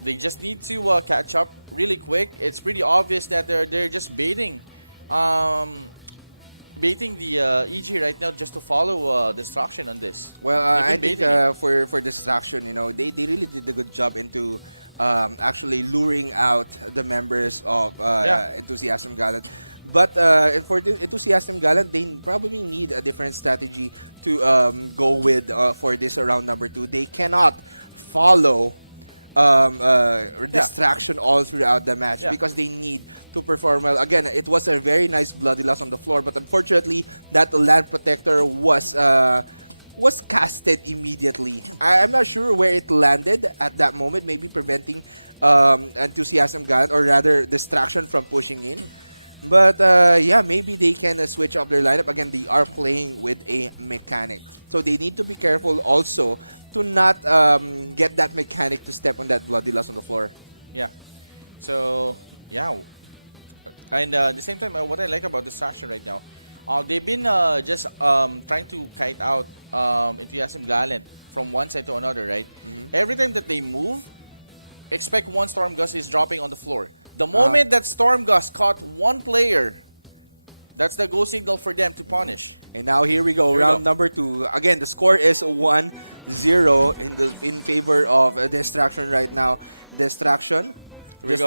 They just need to catch up really quick. It's pretty obvious that they're just baiting the EG right now just to follow Destruction on this. Well, I They've been think baiting it. for Destruction, they really did a good job into actually luring out the members of Enthusiasm Gallant. But for the Enthusiasm Gallant, they probably need a different strategy to go with for this round number 2. They cannot follow Distraction all throughout the match because they need to perform well. Again, it was a very nice bloody loss on the floor, but unfortunately, that Land Protector was casted immediately. I'm not sure where it landed at that moment, maybe preventing Enthusiasm Gallant, or rather Distraction, from pushing in. But yeah, maybe they can switch up their lineup. Again, they are playing with a mechanic. So they need to be careful also to not get that mechanic to step on that bloody loss on the floor. Yeah. So, yeah. And at the same time, what I like about Distraction right now, they've been just trying to kite out Enthusiasm Gallant from one side to another, right? Every time that they move, expect one Storm Gust is dropping on the floor. The moment that Storm Gust caught one player, that's the go signal for them to punish. And now here we go, round number 2. Again, the score is 1-0 in favor of Distraction right now. Distraction just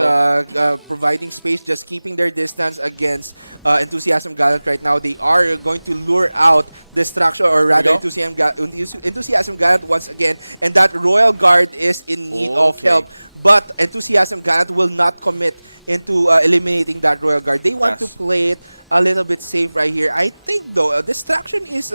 providing space, just keeping their distance against Enthusiasm Gallant right now. They are going to lure out Distraction, or rather Enthusiasm Gallant once again. And that Royal Guard is in need of help. But Enthusiasm Gallant will not commit into eliminating that Royal Guard. They want to play it a little bit safe right here. I think, though, Distraction is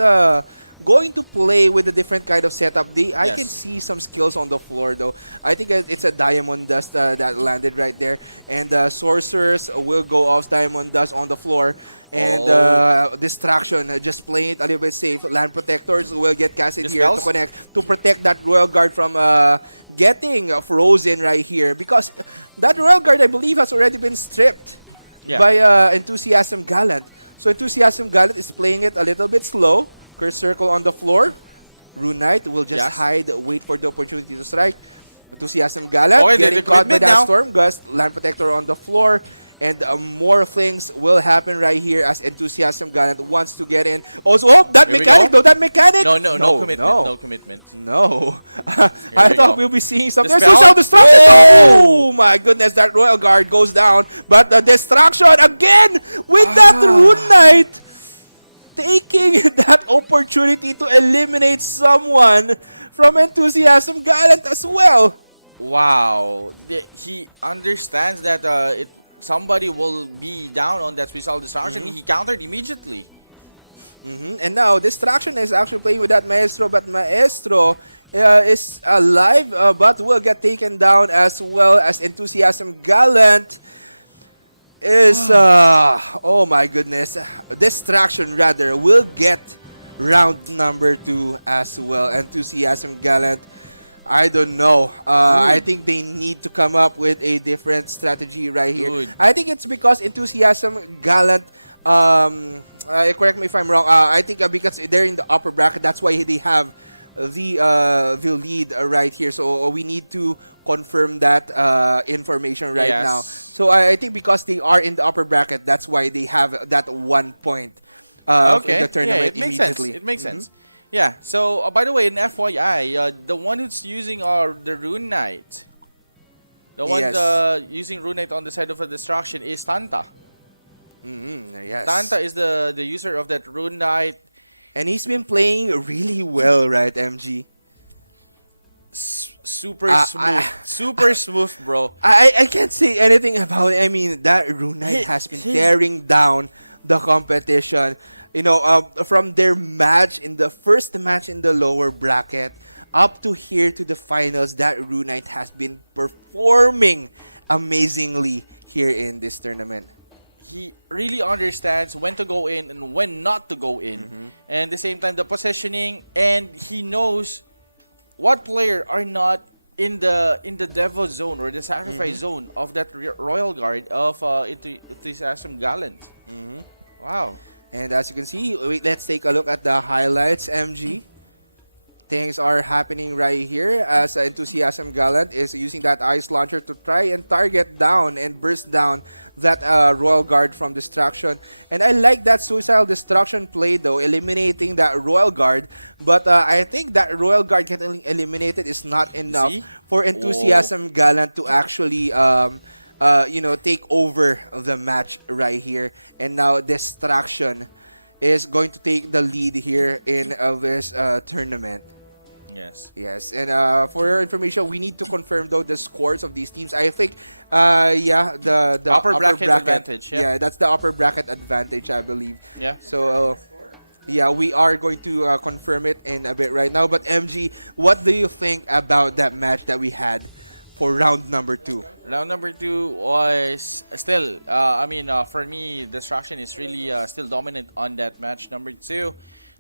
going to play with a different kind of setup. I can see some skills on the floor, though. I think it's a Diamond Dust that landed right there. And Sorcerers will go off Diamond Dust on the floor. And Distraction, just playing it a little bit safe. Land Protectors will get casted here to connect, to protect that Royal Guard from getting frozen right here. Because that Royal Guard, I believe, has already been stripped by Enthusiasm Gallant. So Enthusiasm Gallant is playing it a little bit slow. Curse Circle on the floor. Rune Knight will just hide, wait for the opportunity to strike. Enthusiasm Gallant getting caught by that Storm Gust. Land Protector on the floor. And more things will happen right here as Enthusiasm Gallant wants to get in. Also, that mechanic though, that mechanic! No commitment, no commitment. No. I thought we'll be seeing some. There's no self-destruction! Oh my goodness, that Royal Guard goes down. But the Destruction again with that Rune Knight, taking that opportunity to eliminate someone from Enthusiasm Gallant as well. Wow. He understands that somebody will be down on that special Distraction. He countered immediately. And now Distraction is actually playing with that Maestro, but Maestro is alive, but will get taken down as well as Enthusiasm Gallant is, oh my goodness, Distraction rather will get round number 2 as well. Enthusiasm Gallant, I don't know. I think they need to come up with a different strategy right here. I think it's because Enthusiasm Gallant, correct me if I'm wrong, I think because they're in the upper bracket, that's why they have the lead right here. So we need to confirm that information right now. So I think because they are in the upper bracket, that's why they have that 1 point in the tournament immediately. It makes sense. Yeah, so by the way, in FYI, the one who's using the Rune Knight, the one using Rune Knight on the side of a Destruction is Tanta. Tanta is the user of that Rune Knight. And he's been playing really well, right, MG? Super smooth. Super smooth, bro. I can't say anything about it. I mean, that Rune Knight has been tearing down the competition. You know, from their match in the first match in the lower bracket up to here to the finals, that Rune Knight has been performing amazingly here in this tournament. He really understands when to go in and when not to go in. And at the same time, the positioning, and he knows what player are not in the devil zone or the sacrifice zone of that Royal Guard of Enthusiasm Gallant. Wow. And as you can see, let's take a look at the highlights, MG. things are happening right here as Enthusiasm Gallant is using that ice launcher to try and target down and burst down that Royal Guard from Distraction. And I like that Suicidal Destruction play though, eliminating that Royal Guard. But I think that Royal Guard getting eliminated is not enough for Enthusiasm Gallant to actually take over the match right here. And now Distraction is going to take the lead here in this tournament. Yes, and for your information, we need to confirm though the scores of these teams. I think, the upper bracket advantage. Yeah, that's the upper bracket advantage, I believe. Yeah. So, we are going to confirm it in a bit right now. But MG, what do you think about that match that we had for round number 2? Round number 2 was still, for me, Distraction is really still dominant on that match. Number 2.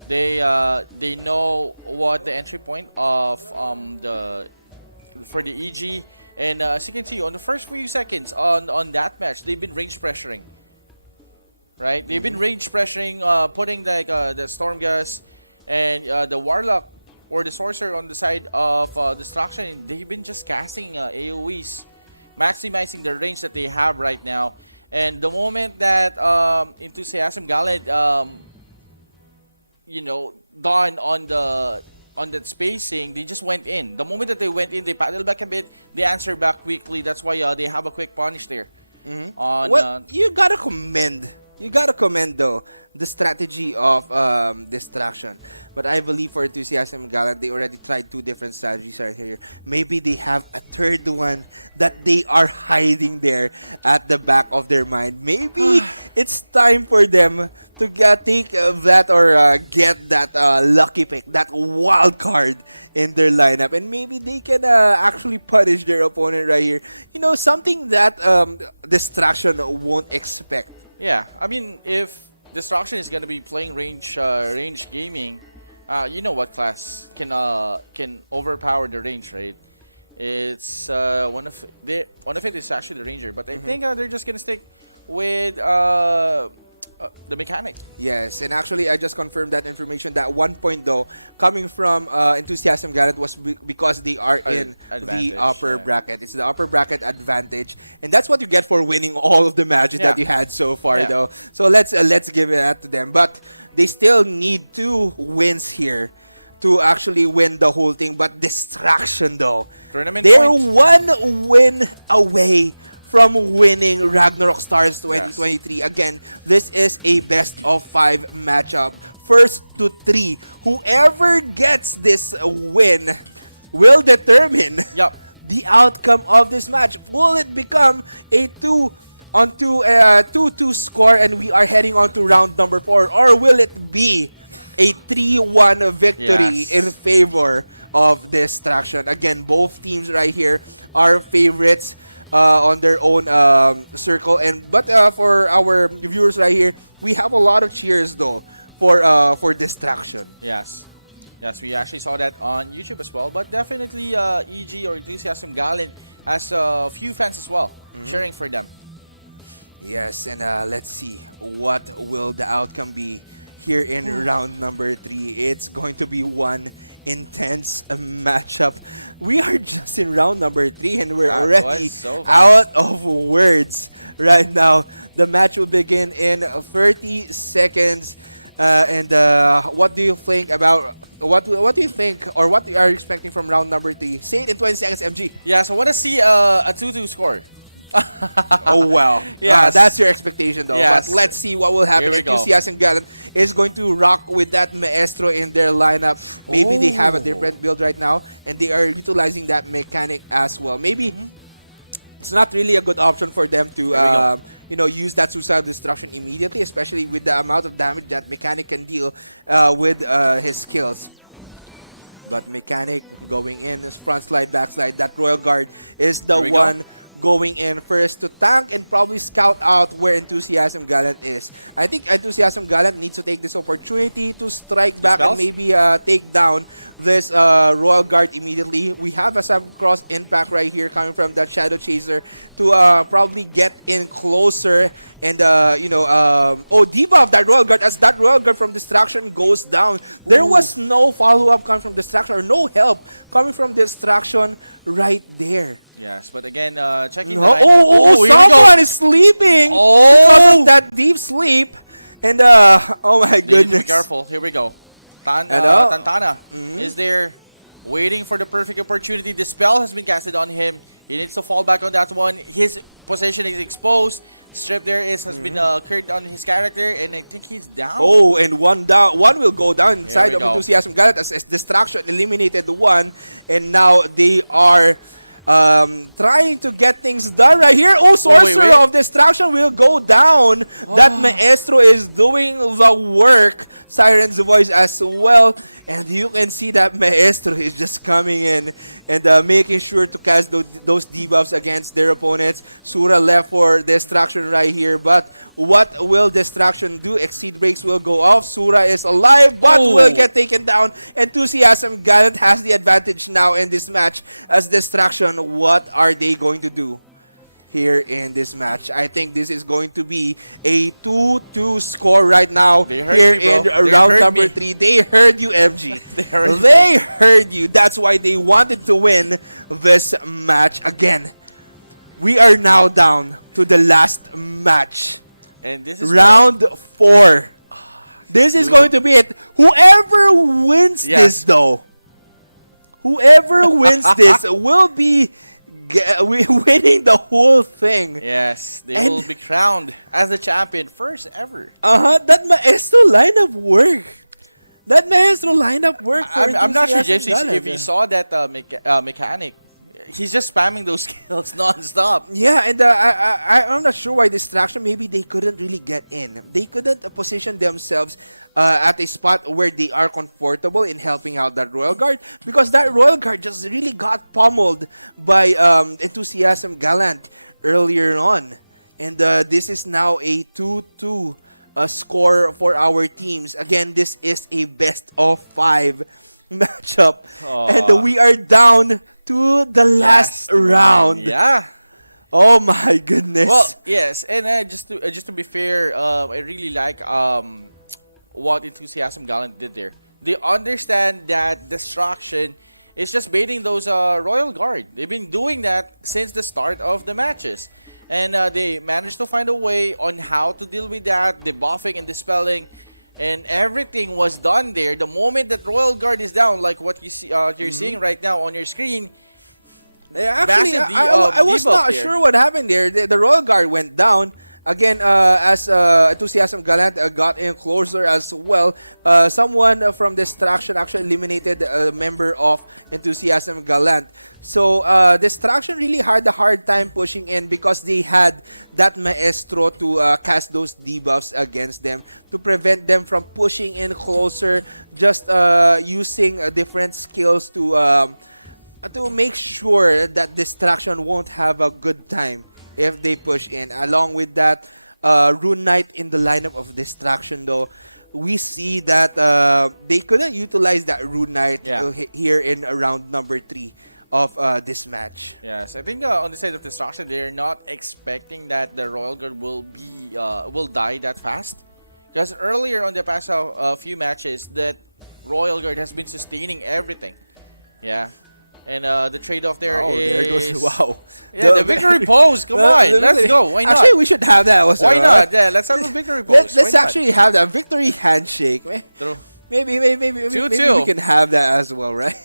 They know what the entry point of for the EG, and as you can see on the first few seconds on that match, they've been range pressuring, right? They've been range pressuring, putting like the Storm Gus and the Warlock or the Sorcerer on the side of Distraction. They've been just casting AOEs, maximizing the range that they have right now. And the moment that Enthusiasm Gallant done on that spacing, they just went in. The moment that they went in, they paddled back a bit, they answered back quickly. That's why they have a quick punish there. You gotta commend though the strategy of Distraction. But I believe for Enthusiasm Gallant, they already tried 2 different strategies right here. Maybe they have a third one that they are hiding there at the back of their mind. Maybe it's time for them to take that or get that lucky pick, that wild card in their lineup. And maybe they can actually punish their opponent right here. Something that Distraction won't expect. Yeah, I mean, if Distraction is gonna be playing range gaming, you know what class can overpower the range, right? It's one of it is actually the Ranger, but I think they're just gonna stick with the mechanic. Yes, and actually I just confirmed that information. That 1 point though coming from Enthusiasm Gallant was because they are in the upper bracket. It's the upper bracket advantage, and that's what you get for winning all of the matches that you had so far though. So let's give it that to them. But they still need 2 wins here to actually win the whole thing. But Distraction though, they're 1 win away from winning Ragnarok Stars 2023. Yes. Again, this is a best of 5 matchup. First to 3. Whoever gets this win will determine the outcome of this match. Will it become a 2-2 score and we are heading on to round number 4? Or will it be a 3-1 victory in favor of Distraction? Again, both teams right here are favorites on their own circle, but for our viewers right here, we have a lot of cheers though for Distraction. Yes, we actually saw that on YouTube as well. But definitely, EG or Enthusiasm Gallant has a few fans as well cheering for them. Yes, and let's see what will the outcome be here in round number 3. It's going to be one intense matchup. We are just in round number 3 and we're already out of words right now. The match will begin in 30 seconds. What do you think about what do you think or what are you expecting from round number 3? Say it in 20 seconds, MG. Yeah, so I want to see a 2-2 score. Oh well, that's your expectation though. Yes. But let's see what will happen. Enthusiasm Gallant is going to rock with that Maestro in their lineup. Maybe they have a different build right now and they are utilizing that mechanic as well. Maybe it's not really a good option for them to use that Suicidal Destruction immediately, especially with the amount of damage that mechanic can deal with his skills. But mechanic going in, front slide, back slide. That Royal Guard is the one going in first to tank and probably scout out where Enthusiasm Gallant is. I think Enthusiasm Gallant needs to take this opportunity to strike back and maybe take down this Royal Guard immediately. We have a sub-cross impact right here coming from that Shadow Chaser to probably get in closer and, debuff that Royal Guard as that Royal Guard from Distraction goes down. There was no follow-up coming from Distraction or no help coming from Distraction right there. Yes, but again, checking the No. lineup. Someone is sleeping because of that deep sleep. And, oh my They need to goodness. be careful. Here we go. Hello? Tantana is there waiting for the perfect opportunity. The spell has been casted on him. He needs to fall back on that one. His position is exposed. Strip there has been occurred on his character, and I think he's down. Oh, and one down. One will go down inside There of we go. Enthusiasm Gallant as Distraction eliminated one, and now they are trying to get things done right here. Oh, Sorcerer wait. of Distraction will go down. That Maestro is doing the work. Siren's voice as well. And you can see that Maestro is just coming in and making sure to cast those debuffs against their opponents. Sura left for Distraction right here. But what will Distraction do? Exceed Breaks will go off. Sura is alive but will get taken down. Enthusiasm Gallant has the advantage now in this match as Distraction. What are they going to do here in this match? I think this is going to be a 2-2 score right now here in round number 3. They heard you, MG. They heard you. That's why they wanted to win this match again. We are now down to the last match. And this is round 4. This is going to be it. Whoever wins this, though, whoever wins this will be winning the whole thing. Yes, they will be crowned as the champion first ever. That Maestro lineup work. That Maestro lineup work for I'm not sure, James, Enthusiasm if you saw that mechanic. He's just spamming those skills non-stop. Yeah, and I'm not sure why Distraction, maybe they couldn't really get in. They couldn't position themselves at a spot where they are comfortable in helping out that Royal Guard, because that Royal Guard just really got pummeled by Enthusiasm Gallant earlier on. And this is now a 2-2 score for our teams. Again, this is a best of 5 matchup. And we are down to the last round. Yeah. Oh my goodness. Well, yes, and just to be fair, I really like what Enthusiasm Gallant did there. They understand that Destruction is just baiting those Royal Guard. They've been doing that since the start of the matches. And they managed to find a way on how to deal with that, debuffing and dispelling. And everything was done there. The moment that Royal Guard is down, like what you see, you're seeing right now on your screen. Actually, I was not sure what happened there. The Royal Guard went down. Again, as Enthusiasm Gallant got in closer as well, someone from Distraction actually eliminated a member of Enthusiasm Gallant. So Distraction really had a hard time pushing in because they had that Maestro to cast those debuffs against them to prevent them from pushing in closer, just using different skills to make sure that Distraction won't have a good time if they push in. Along with that, Rune Knight in the lineup of Distraction, though, we see that they couldn't utilize that Rune Knight here in round number 3 of this match. Yes, I think on the side of Destruction, they're not expecting that the Royal Guard will die that fast. Because earlier on the past few matches, that Royal Guard has been sustaining everything. Yeah. And the trade-off there is... there goes, wow. Yeah, the victory pose. Come on, let's go. Why not? Actually, we should have that also. Why not? Yeah, let's have a victory pose. Let's actually have that victory handshake. True. Maybe we can have that as well, right?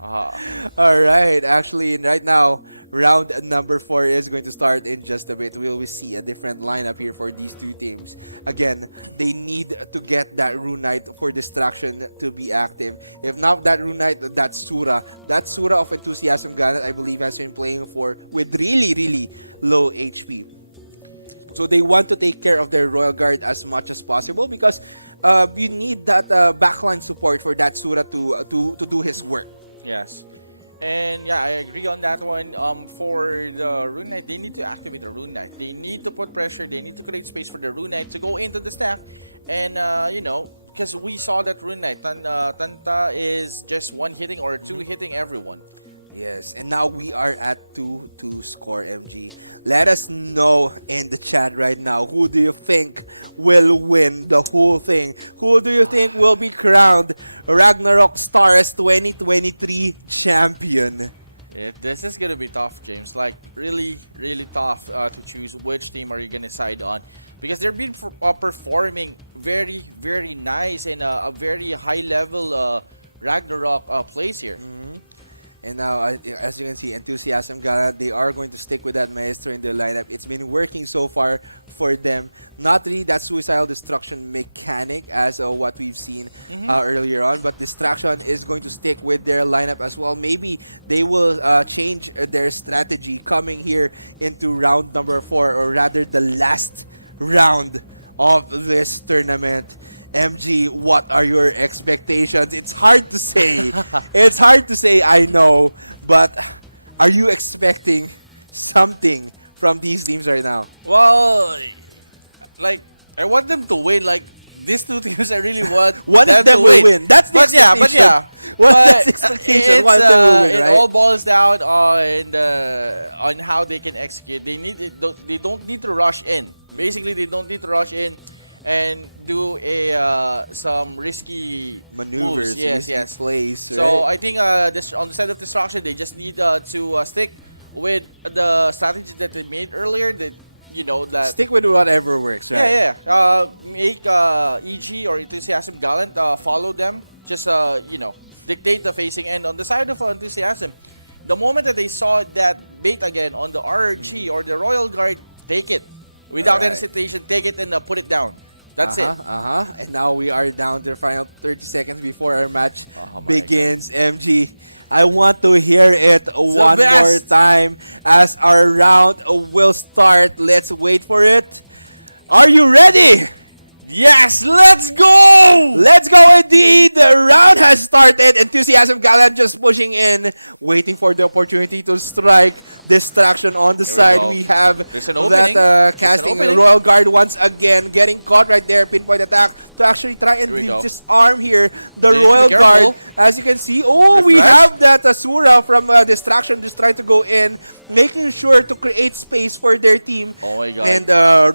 All right. Actually, right now, round number 4 is going to start in just a bit. We'll see a different lineup here for these two teams. Again, they need to get that Rune Knight for Distraction to be active. If not that Rune Knight, that Sura. That Sura of Enthusiasm Gallant, I believe, has been playing with really, really low HP. So they want to take care of their Royal Guard as much as possible because you need that backline support for that Sura to do his work. Yes. And yeah, I agree on that one. For the Rune Knight, they need to activate the Rune Knight. They need to put pressure. They need to create space for the Rune Knight to go into the stack. And, you know, because we saw that Rune Knight, Tanta is just one hitting or two hitting everyone. Yes, and now we are at 2-2 score, MG. Let us know in the chat right now, who do you think will win the whole thing? Who do you think will be crowned Ragnarok Stars 2023 champion? This is going to be tough, James. Like, really, really tough to choose which team are you going to side on. Because they've been performing very, very nice and a very high-level Ragnarok plays here. And now, as you can see, Enthusiasm Gallant, they are going to stick with that Maestro in their lineup. It's been working so far for them. Not really that suicidal destruction mechanic as what we've seen earlier on, but Distraction is going to stick with their lineup as well. Maybe they will change their strategy coming here into round number 4, or rather the last round of this tournament. MG, what are your expectations? It's hard to say. It's hard to say, I know. But are you expecting something from these teams right now? Well, like, I want them to win. Like, these two teams, I really want One of them will win. That's the expectation. But yeah. That's the expectation. One of them will win, right? It all boils down on how they can execute. They don't need to rush in. Basically, they don't need to rush in and do some risky maneuvers, moves. Yes. Plays, right? So I think this on the side of Destruction, they just need to stick with the strategy that they made earlier. That that stick with whatever works, right? Yeah. Make EG or Enthusiasm Gallant follow them. Just dictate the facing. And on the side of Enthusiasm, the moment that they saw that bait again on the RG or the Royal Guard, take it without any hesitation. Take it and put it down. That's it. And now we are down to the final 30 seconds before our match begins. MG, I want to hear it one more time as our round will start. Let's wait for it. Are you ready? Yes, let's go! Let's go indeed. The round has started. Enthusiasm Gallant just pushing in, waiting for the opportunity to strike. Distraction on the side. We have that casting Royal Guard once again, getting caught right there. Pinpoint attack to actually try and disarm here the Royal Guard. As you can see, we have that Asura from Distraction just trying to go in, making sure to create space for their team. Oh my god. And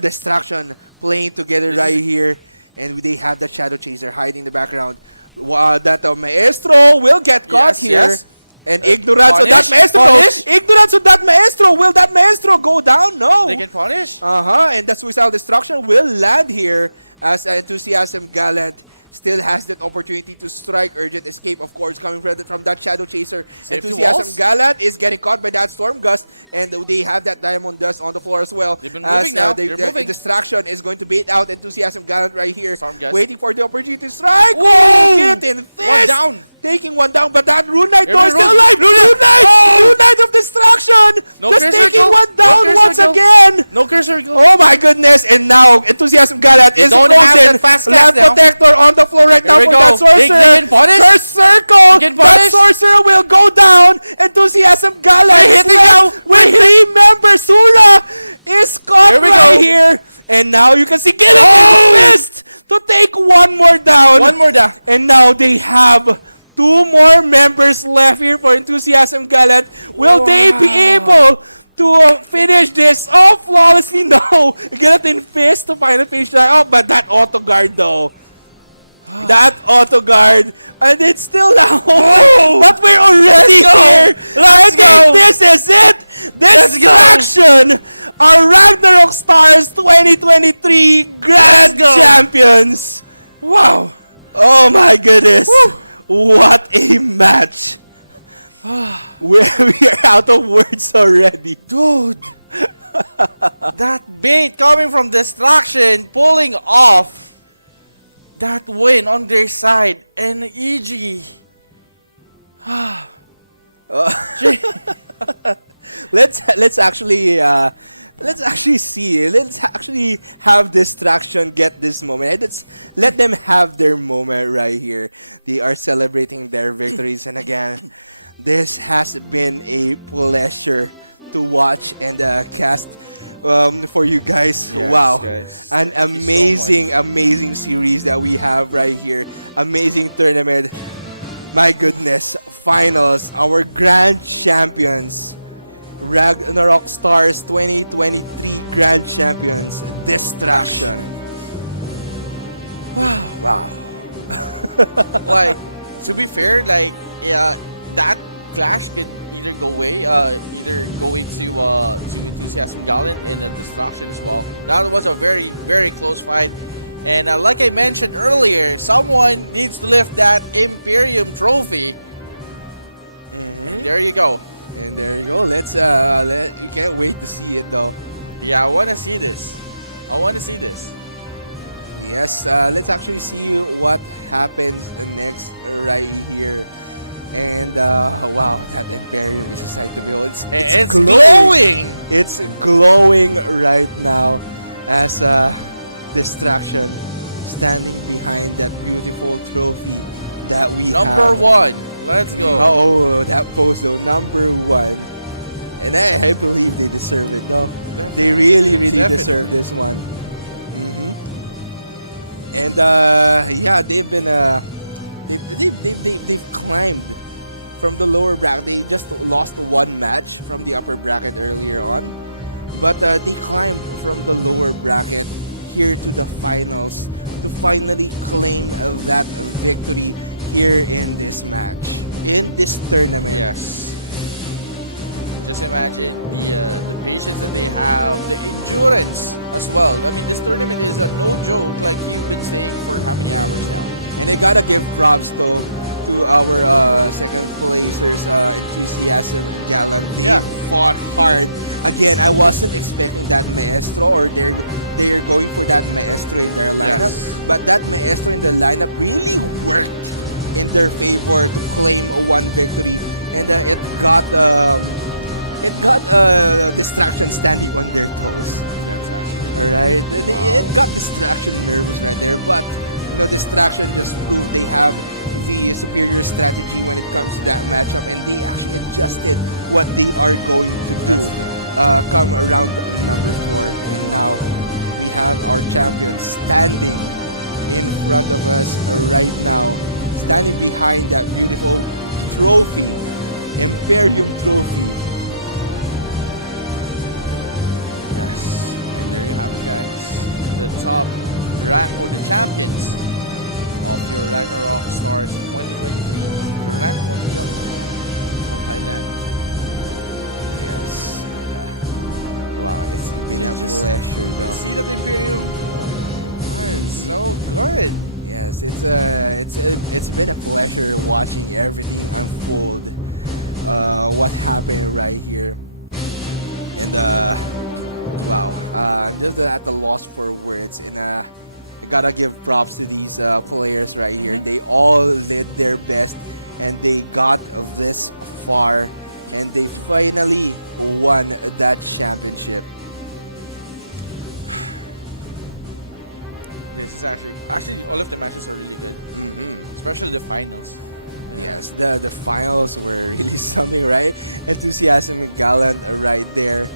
Distraction playing together right here, and they have that Shadow Chaser hiding in the background. That Maestro will get caught here. And ignorance of that Maestro. Ignorance of that Maestro. Will that Maestro go down? No. They get punished. And that Suicidal Destruction will land here as Enthusiasm Gallant still has that opportunity to strike. Urgent Escape, of course, coming from that Shadow Chaser. Enthusiasm Gallant is getting caught by that Storm Gust, and they have that Diamond Dust on the floor as well. They've been moving now. They're moving. Distraction is going to bait out Enthusiasm Gallant right here, waiting for the opportunity to strike. Whoa! Get in fist. One down. Taking one down, but that Rune Knight door is still alive. Rune Knight! Rune Knight of Destruction! Just taking one down once again! No cursor. Oh my goodness! And now, Enthusiasm Gallant is frozen. Land Protector on the floor right now for that Sorcerer. Curse Circle! That Sorcerer will go down. Enthusiasm Gallant is left with 3 members. Sura is caught right here. And now you can see Gilligan Fist to take one more down. And now they have 2 more members left here for Enthusiasm Gallant. Will they be able to finish this flawlessly? No. Guillotine Fist to final finish that. But that Auto Guard though. That Auto Guard. And it's still not over. But we're already here. Let's go. This is it. Distraction. Our Ragnarok Stars 2023 Grand Champions. Wow. Oh my goodness. Woo. What a match. We are out of words already. Dude. That bait coming from Distraction, pulling off that win on their side. And EG. Let's actually see. Let's actually have Distraction get this moment. Let them have their moment right here. They are celebrating their victories, and again, This has been a pleasure to watch and cast for you guys. Yes, Wow. guys. An Thank you so amazing, much. amazing series that we have right here. Amazing tournament. My goodness. Finals. Our grand champions. Ragnarok Stars 2023 Grand Champions. Distraction. Wow. Wow. Like, to be fair, like, yeah, that clash could either go away, either go into to Enthusiasm Gallant and Destruction as well. That was a very, very close fight. And like I mentioned earlier, someone needs to lift that Imperium trophy. And there you go. And there you go. You can't wait to see it though. Yeah, I want to see this. I want to see this. Yes, let's actually see what happens next right here. And wow, that Imperium is a sight to behold. It's glowing. It's glowing right now as Distraction standing behind that beautiful trophy that we have. Number one. Let's go. Oh, that pose though, number one. And I believe they deserve it though. They really, really Definitely. deserve this one. And yeah, they've been they've climbed from the lower bracket. They just lost one match from the upper bracket earlier on, but they climbed from the lower bracket here to the finals to finally claim that victory here in this match, in this tournament. Yes. Just imagine the patience that they have, the endurance as well. I mean, this tournament is no joke, like you've been saying for how many hours now. And I gotta give props though to our second placers, Enthusiasm Gallant. They fought hard. Again, I wasn't expecting that Maestro, or they're going for that Maestro in their lineup. But that Maestro in their lineup really worked in their favor to claim one victory, and it got Distraction standing on their toes. That's actually. Alright, it got Distraction nervous right there, but you know, Distraction just proved they have the superior strategy when it comes to that matchup, and they actually adjusted what they are going to do come around number 4. And now we have our champions standing in front of us right now, standing behind that beautiful trophy, Imperium trophy. Yes. And there you have it, guys. The top rank, or the champions of your Ragnarok Stars 2023. The rank 1 young from Thailand. Yes. Wow, it's been a pleasure though. See that Imperium? Oh my God, it's so good. Yes, it's been a pleasure watching everything unfold. What happened right here, and wow, I'm just at the loss for words. And I gotta give props to these players right here. They all did their best, and they got this far, and they finally won that championship. This is actually all of the matches are really good, especially the finals. Yeah. Yes, the finals were really something, right? Enthusiasm and Gallant right there.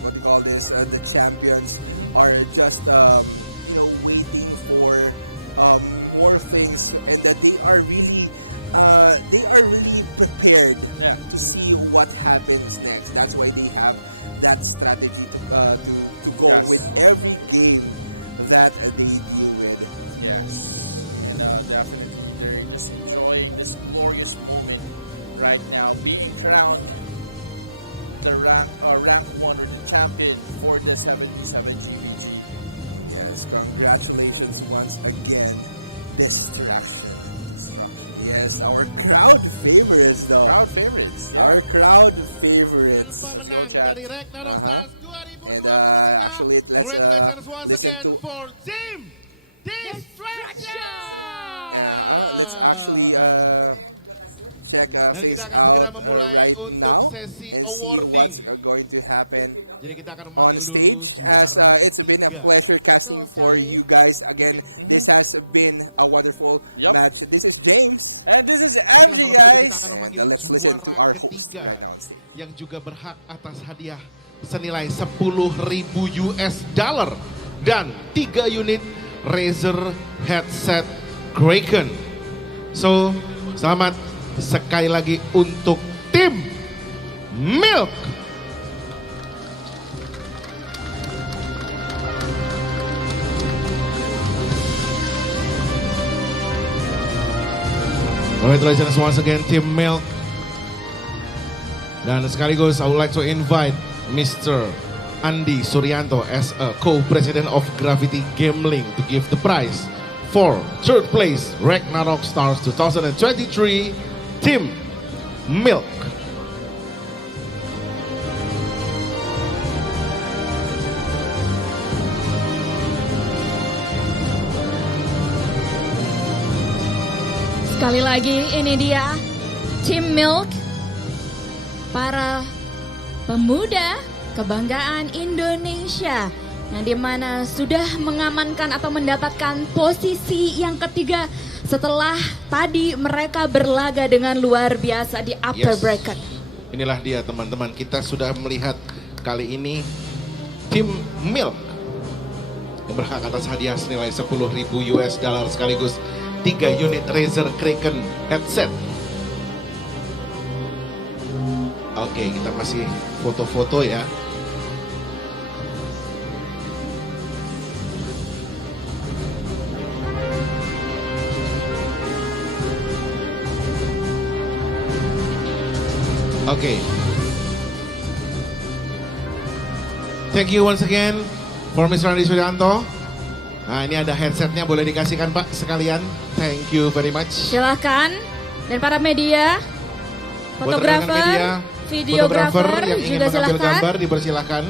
What do you call this? The champions are just waiting for more things, and that they are really prepared to see what happens next. That's why they have that strategy to go with every game that they deal with. Yes, and definitely they're just enjoying this glorious moment right now, being crowned the rank 1, or the champion for the 7v7 GVG. Yes, congratulations once again, Distraction. Yes, our crowd favorites though. Crowd favorites, yeah. Our crowd favorites. Let's go, chat. And actually, let's listen to. Let's actually check things out right now. and see what's going to happen on stage. As it's been a pleasure casting for you guys again. This has been a wonderful match. This is James. And this is MG, guys. And let's listen to our host right now on stage. Yang juga berhak atas hadiah senilai 10.000 US dollar dan 3 unit Razer headset Kraken. So, selamat sekali lagi untuk tim Milk. Congratulations once again Tim Milk. Dan sekaligus I would like to invite Mr. Andi Suryanto as a co-president of Gravity Gambling to give the prize for third place Ragnarok Stars 2023 Team Milk. Sekali lagi ini dia Team Milk, para pemuda kebanggaan Indonesia yang dimana sudah mengamankan atau mendapatkan posisi yang ketiga setelah tadi mereka berlaga dengan luar biasa di upper bracket. Inilah dia teman-teman, kita sudah melihat kali ini tim Milk yang berhak atas hadiah senilai 10.000 US dollar sekaligus 3 unit Razer Kraken headset. Oke, kita masih foto-foto ya. Oke. Thank you once again for Mr. Andi Suryanto. Nah, ini ada headsetnya, boleh dikasihkan Pak sekalian. Thank you very much. Silahkan. Dan para media, fotografer, videografer yang ingin juga mengambil silahkan. gambar dipersilahkan.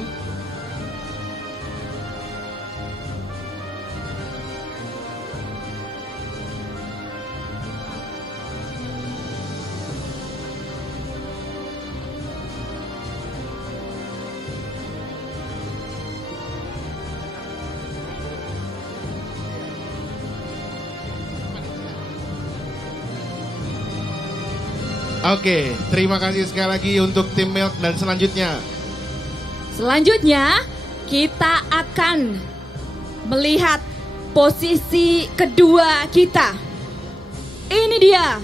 Oke, terima kasih sekali lagi untuk tim Milk dan selanjutnya. Selanjutnya kita akan melihat posisi kedua kita. Ini dia.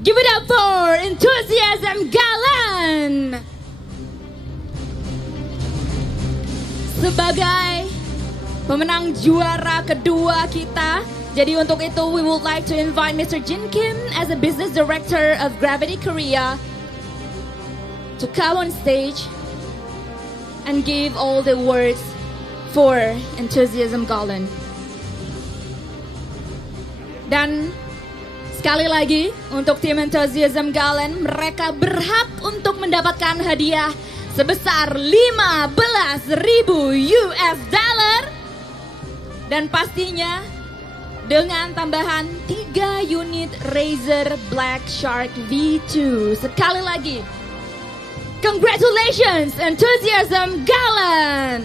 Give it up for Enthusiasm Galan. Sebagai pemenang juara kedua kita. Jadi untuk itu we would like to invite Mr. Jin Kim as a business director of Gravity Korea to come on stage and give all the words for Enthusiasm Golden. Dan sekali lagi untuk tim Enthusiasm Golden, mereka berhak untuk mendapatkan hadiah sebesar 15.000 US dollar dan pastinya dengan tambahan 3 unit Razer Black Shark V2. Sekali lagi, congratulations Enthusiasm Galan!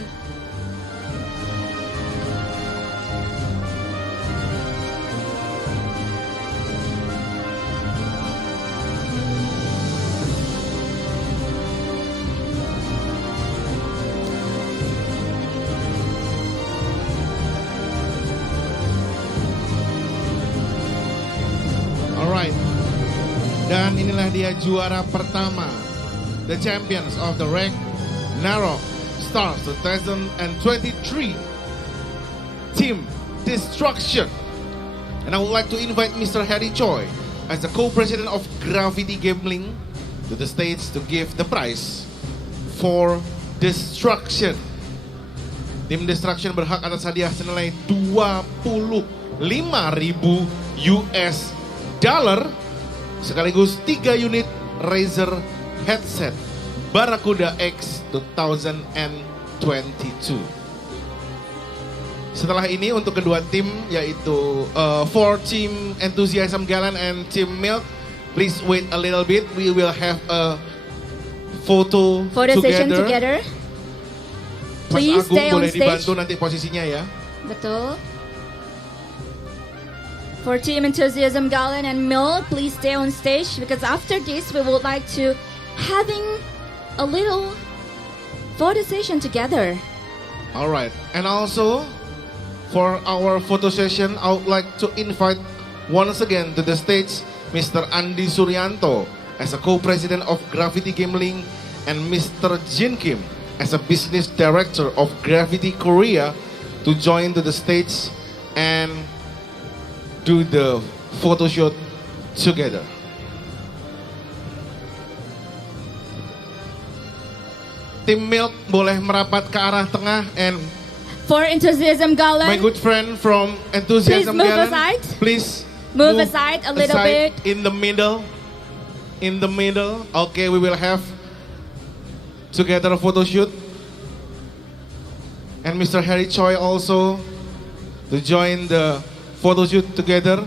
Dan inilah dia juara pertama, the champions of the Ragnarok Stars 2023 Team Destruction. And I would like to invite Mr. Harry Choi as the co-president of Gravity Gambling to the stage to give the prize for Destruction. Tim Destruction berhak atas hadiah senilai 25.000 US dollar sekaligus 3 unit Razer headset Barracuda X 2022. Setelah ini untuk kedua tim yaitu for Team Enthusiasm Galan and Team Milk, please wait a little bit. We will have a photo session together. Mas Please Agung stay on boleh stage. dibantu nanti posisinya ya. Betul. For Team Enthusiasm Galen and Mill, please stay on stage because after this we would like to having a little photo session together. Alright, and also for our photo session, I would like to invite once again to the stage Mr. Andi Suryanto as a co-president of Gravity Gambling and Mr. Jin Kim as a business director of Gravity Korea to join to the stage and do the photo shoot together. Tim Milk boleh merapat ke arah tengah and For Enthusiasm Galen, my good friend from Enthusiasm Please move Galen, aside. please Move aside a little bit. in the middle. In the middle. Okay, we will have together a photo shoot. And Mr. Harry Choi also to join the photo shoot together.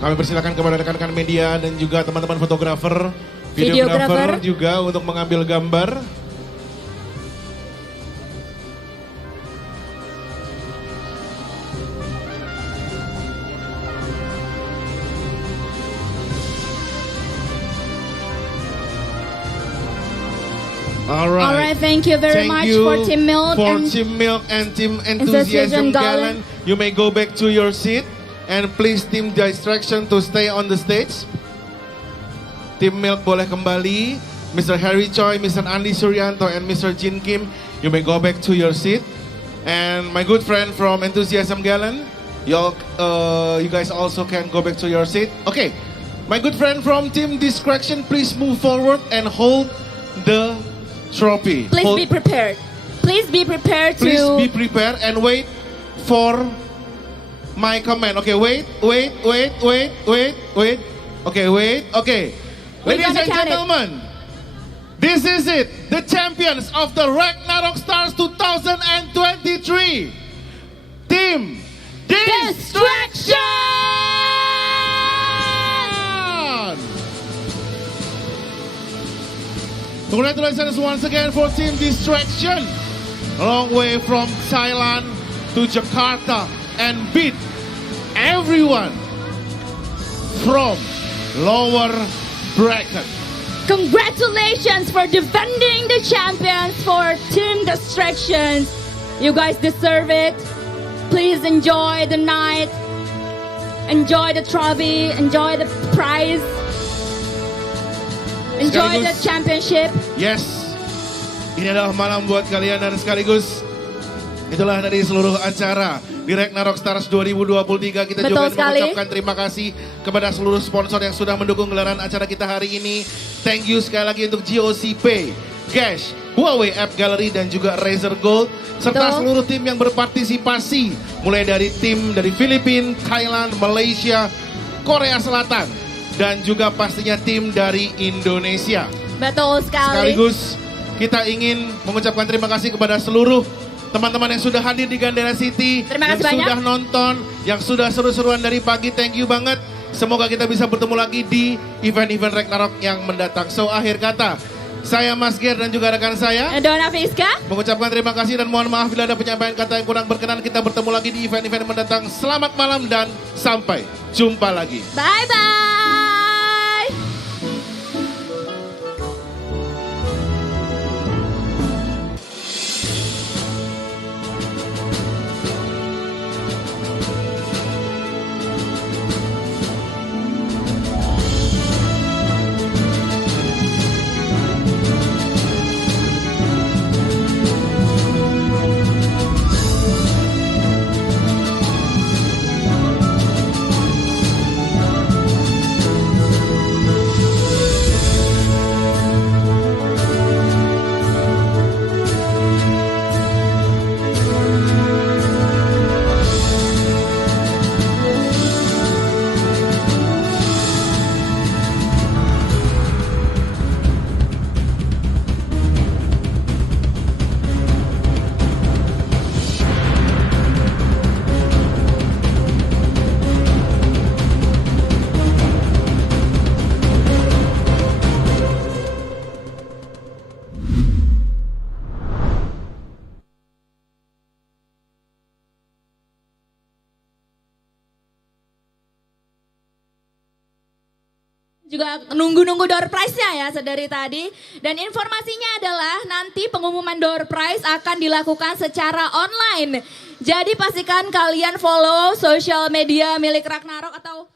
Kami persilakan kepada rekan-rekan media dan juga teman-teman fotografer, videografer juga untuk mengambil gambar. Alright, thank you very much for Team Milk and Team Enthusiasm Galen. You may go back to your seat and please Team Distraction to stay on the stage. Team Milk boleh kembali. Mr. Harry Choi, Mr. Andi Suryanto, and Mr. Jin Kim, you may go back to your seat. And my good friend from Enthusiasm Galen, you guys also can go back to your seat. Okay, my good friend from Team Distraction, please move forward and hold the trophy. Please be prepared. Please be prepared to... Please be prepared and wait for my comment. Okay, wait. Okay, wait. Okay. Ladies and gentlemen, this is it. The champions of the Ragnarok Stars 2023. Team Distraction! Congratulations once again for Team Distraction. A long way from Thailand to Jakarta and beat everyone from lower bracket. Congratulations for defending the champions for Team Distractions. You guys deserve it. Please enjoy the night. Enjoy the trophy. Enjoy the prize. Enjoy the championship. Yes, ini adalah malam buat kalian dan sekaligus itulah dari seluruh acara di Ragnarok Stars 2023. Kita juga mengucapkan terima kasih kepada seluruh sponsor yang sudah mendukung gelaran acara kita hari ini. Thank you sekali lagi untuk GOC Pay, Gash, Huawei App Gallery dan juga Razer Gold. Serta seluruh tim yang berpartisipasi mulai dari tim dari Filipina, Thailand, Malaysia, Korea Selatan. Dan juga pastinya tim dari Indonesia. Betul sekali. Sekaligus kita ingin mengucapkan terima kasih kepada seluruh teman-teman yang sudah hadir di Gandera City. Terima kasih yang banyak. Sudah nonton, yang sudah seru-seruan dari pagi. Thank you banget. Semoga kita bisa bertemu lagi di event-event Ragnarok yang mendatang. So akhir kata, saya Mas Ger dan juga rekan saya Dona Fiska mengucapkan terima kasih dan mohon maaf bila ada penyampaian kata yang kurang berkenan. Kita bertemu lagi di event-event mendatang. Selamat malam dan sampai jumpa lagi. Bye-bye. Juga nunggu-nunggu door prize-nya ya dari tadi. Dan informasinya adalah nanti pengumuman door prize akan dilakukan secara online. Jadi pastikan kalian follow social media milik Ragnarok atau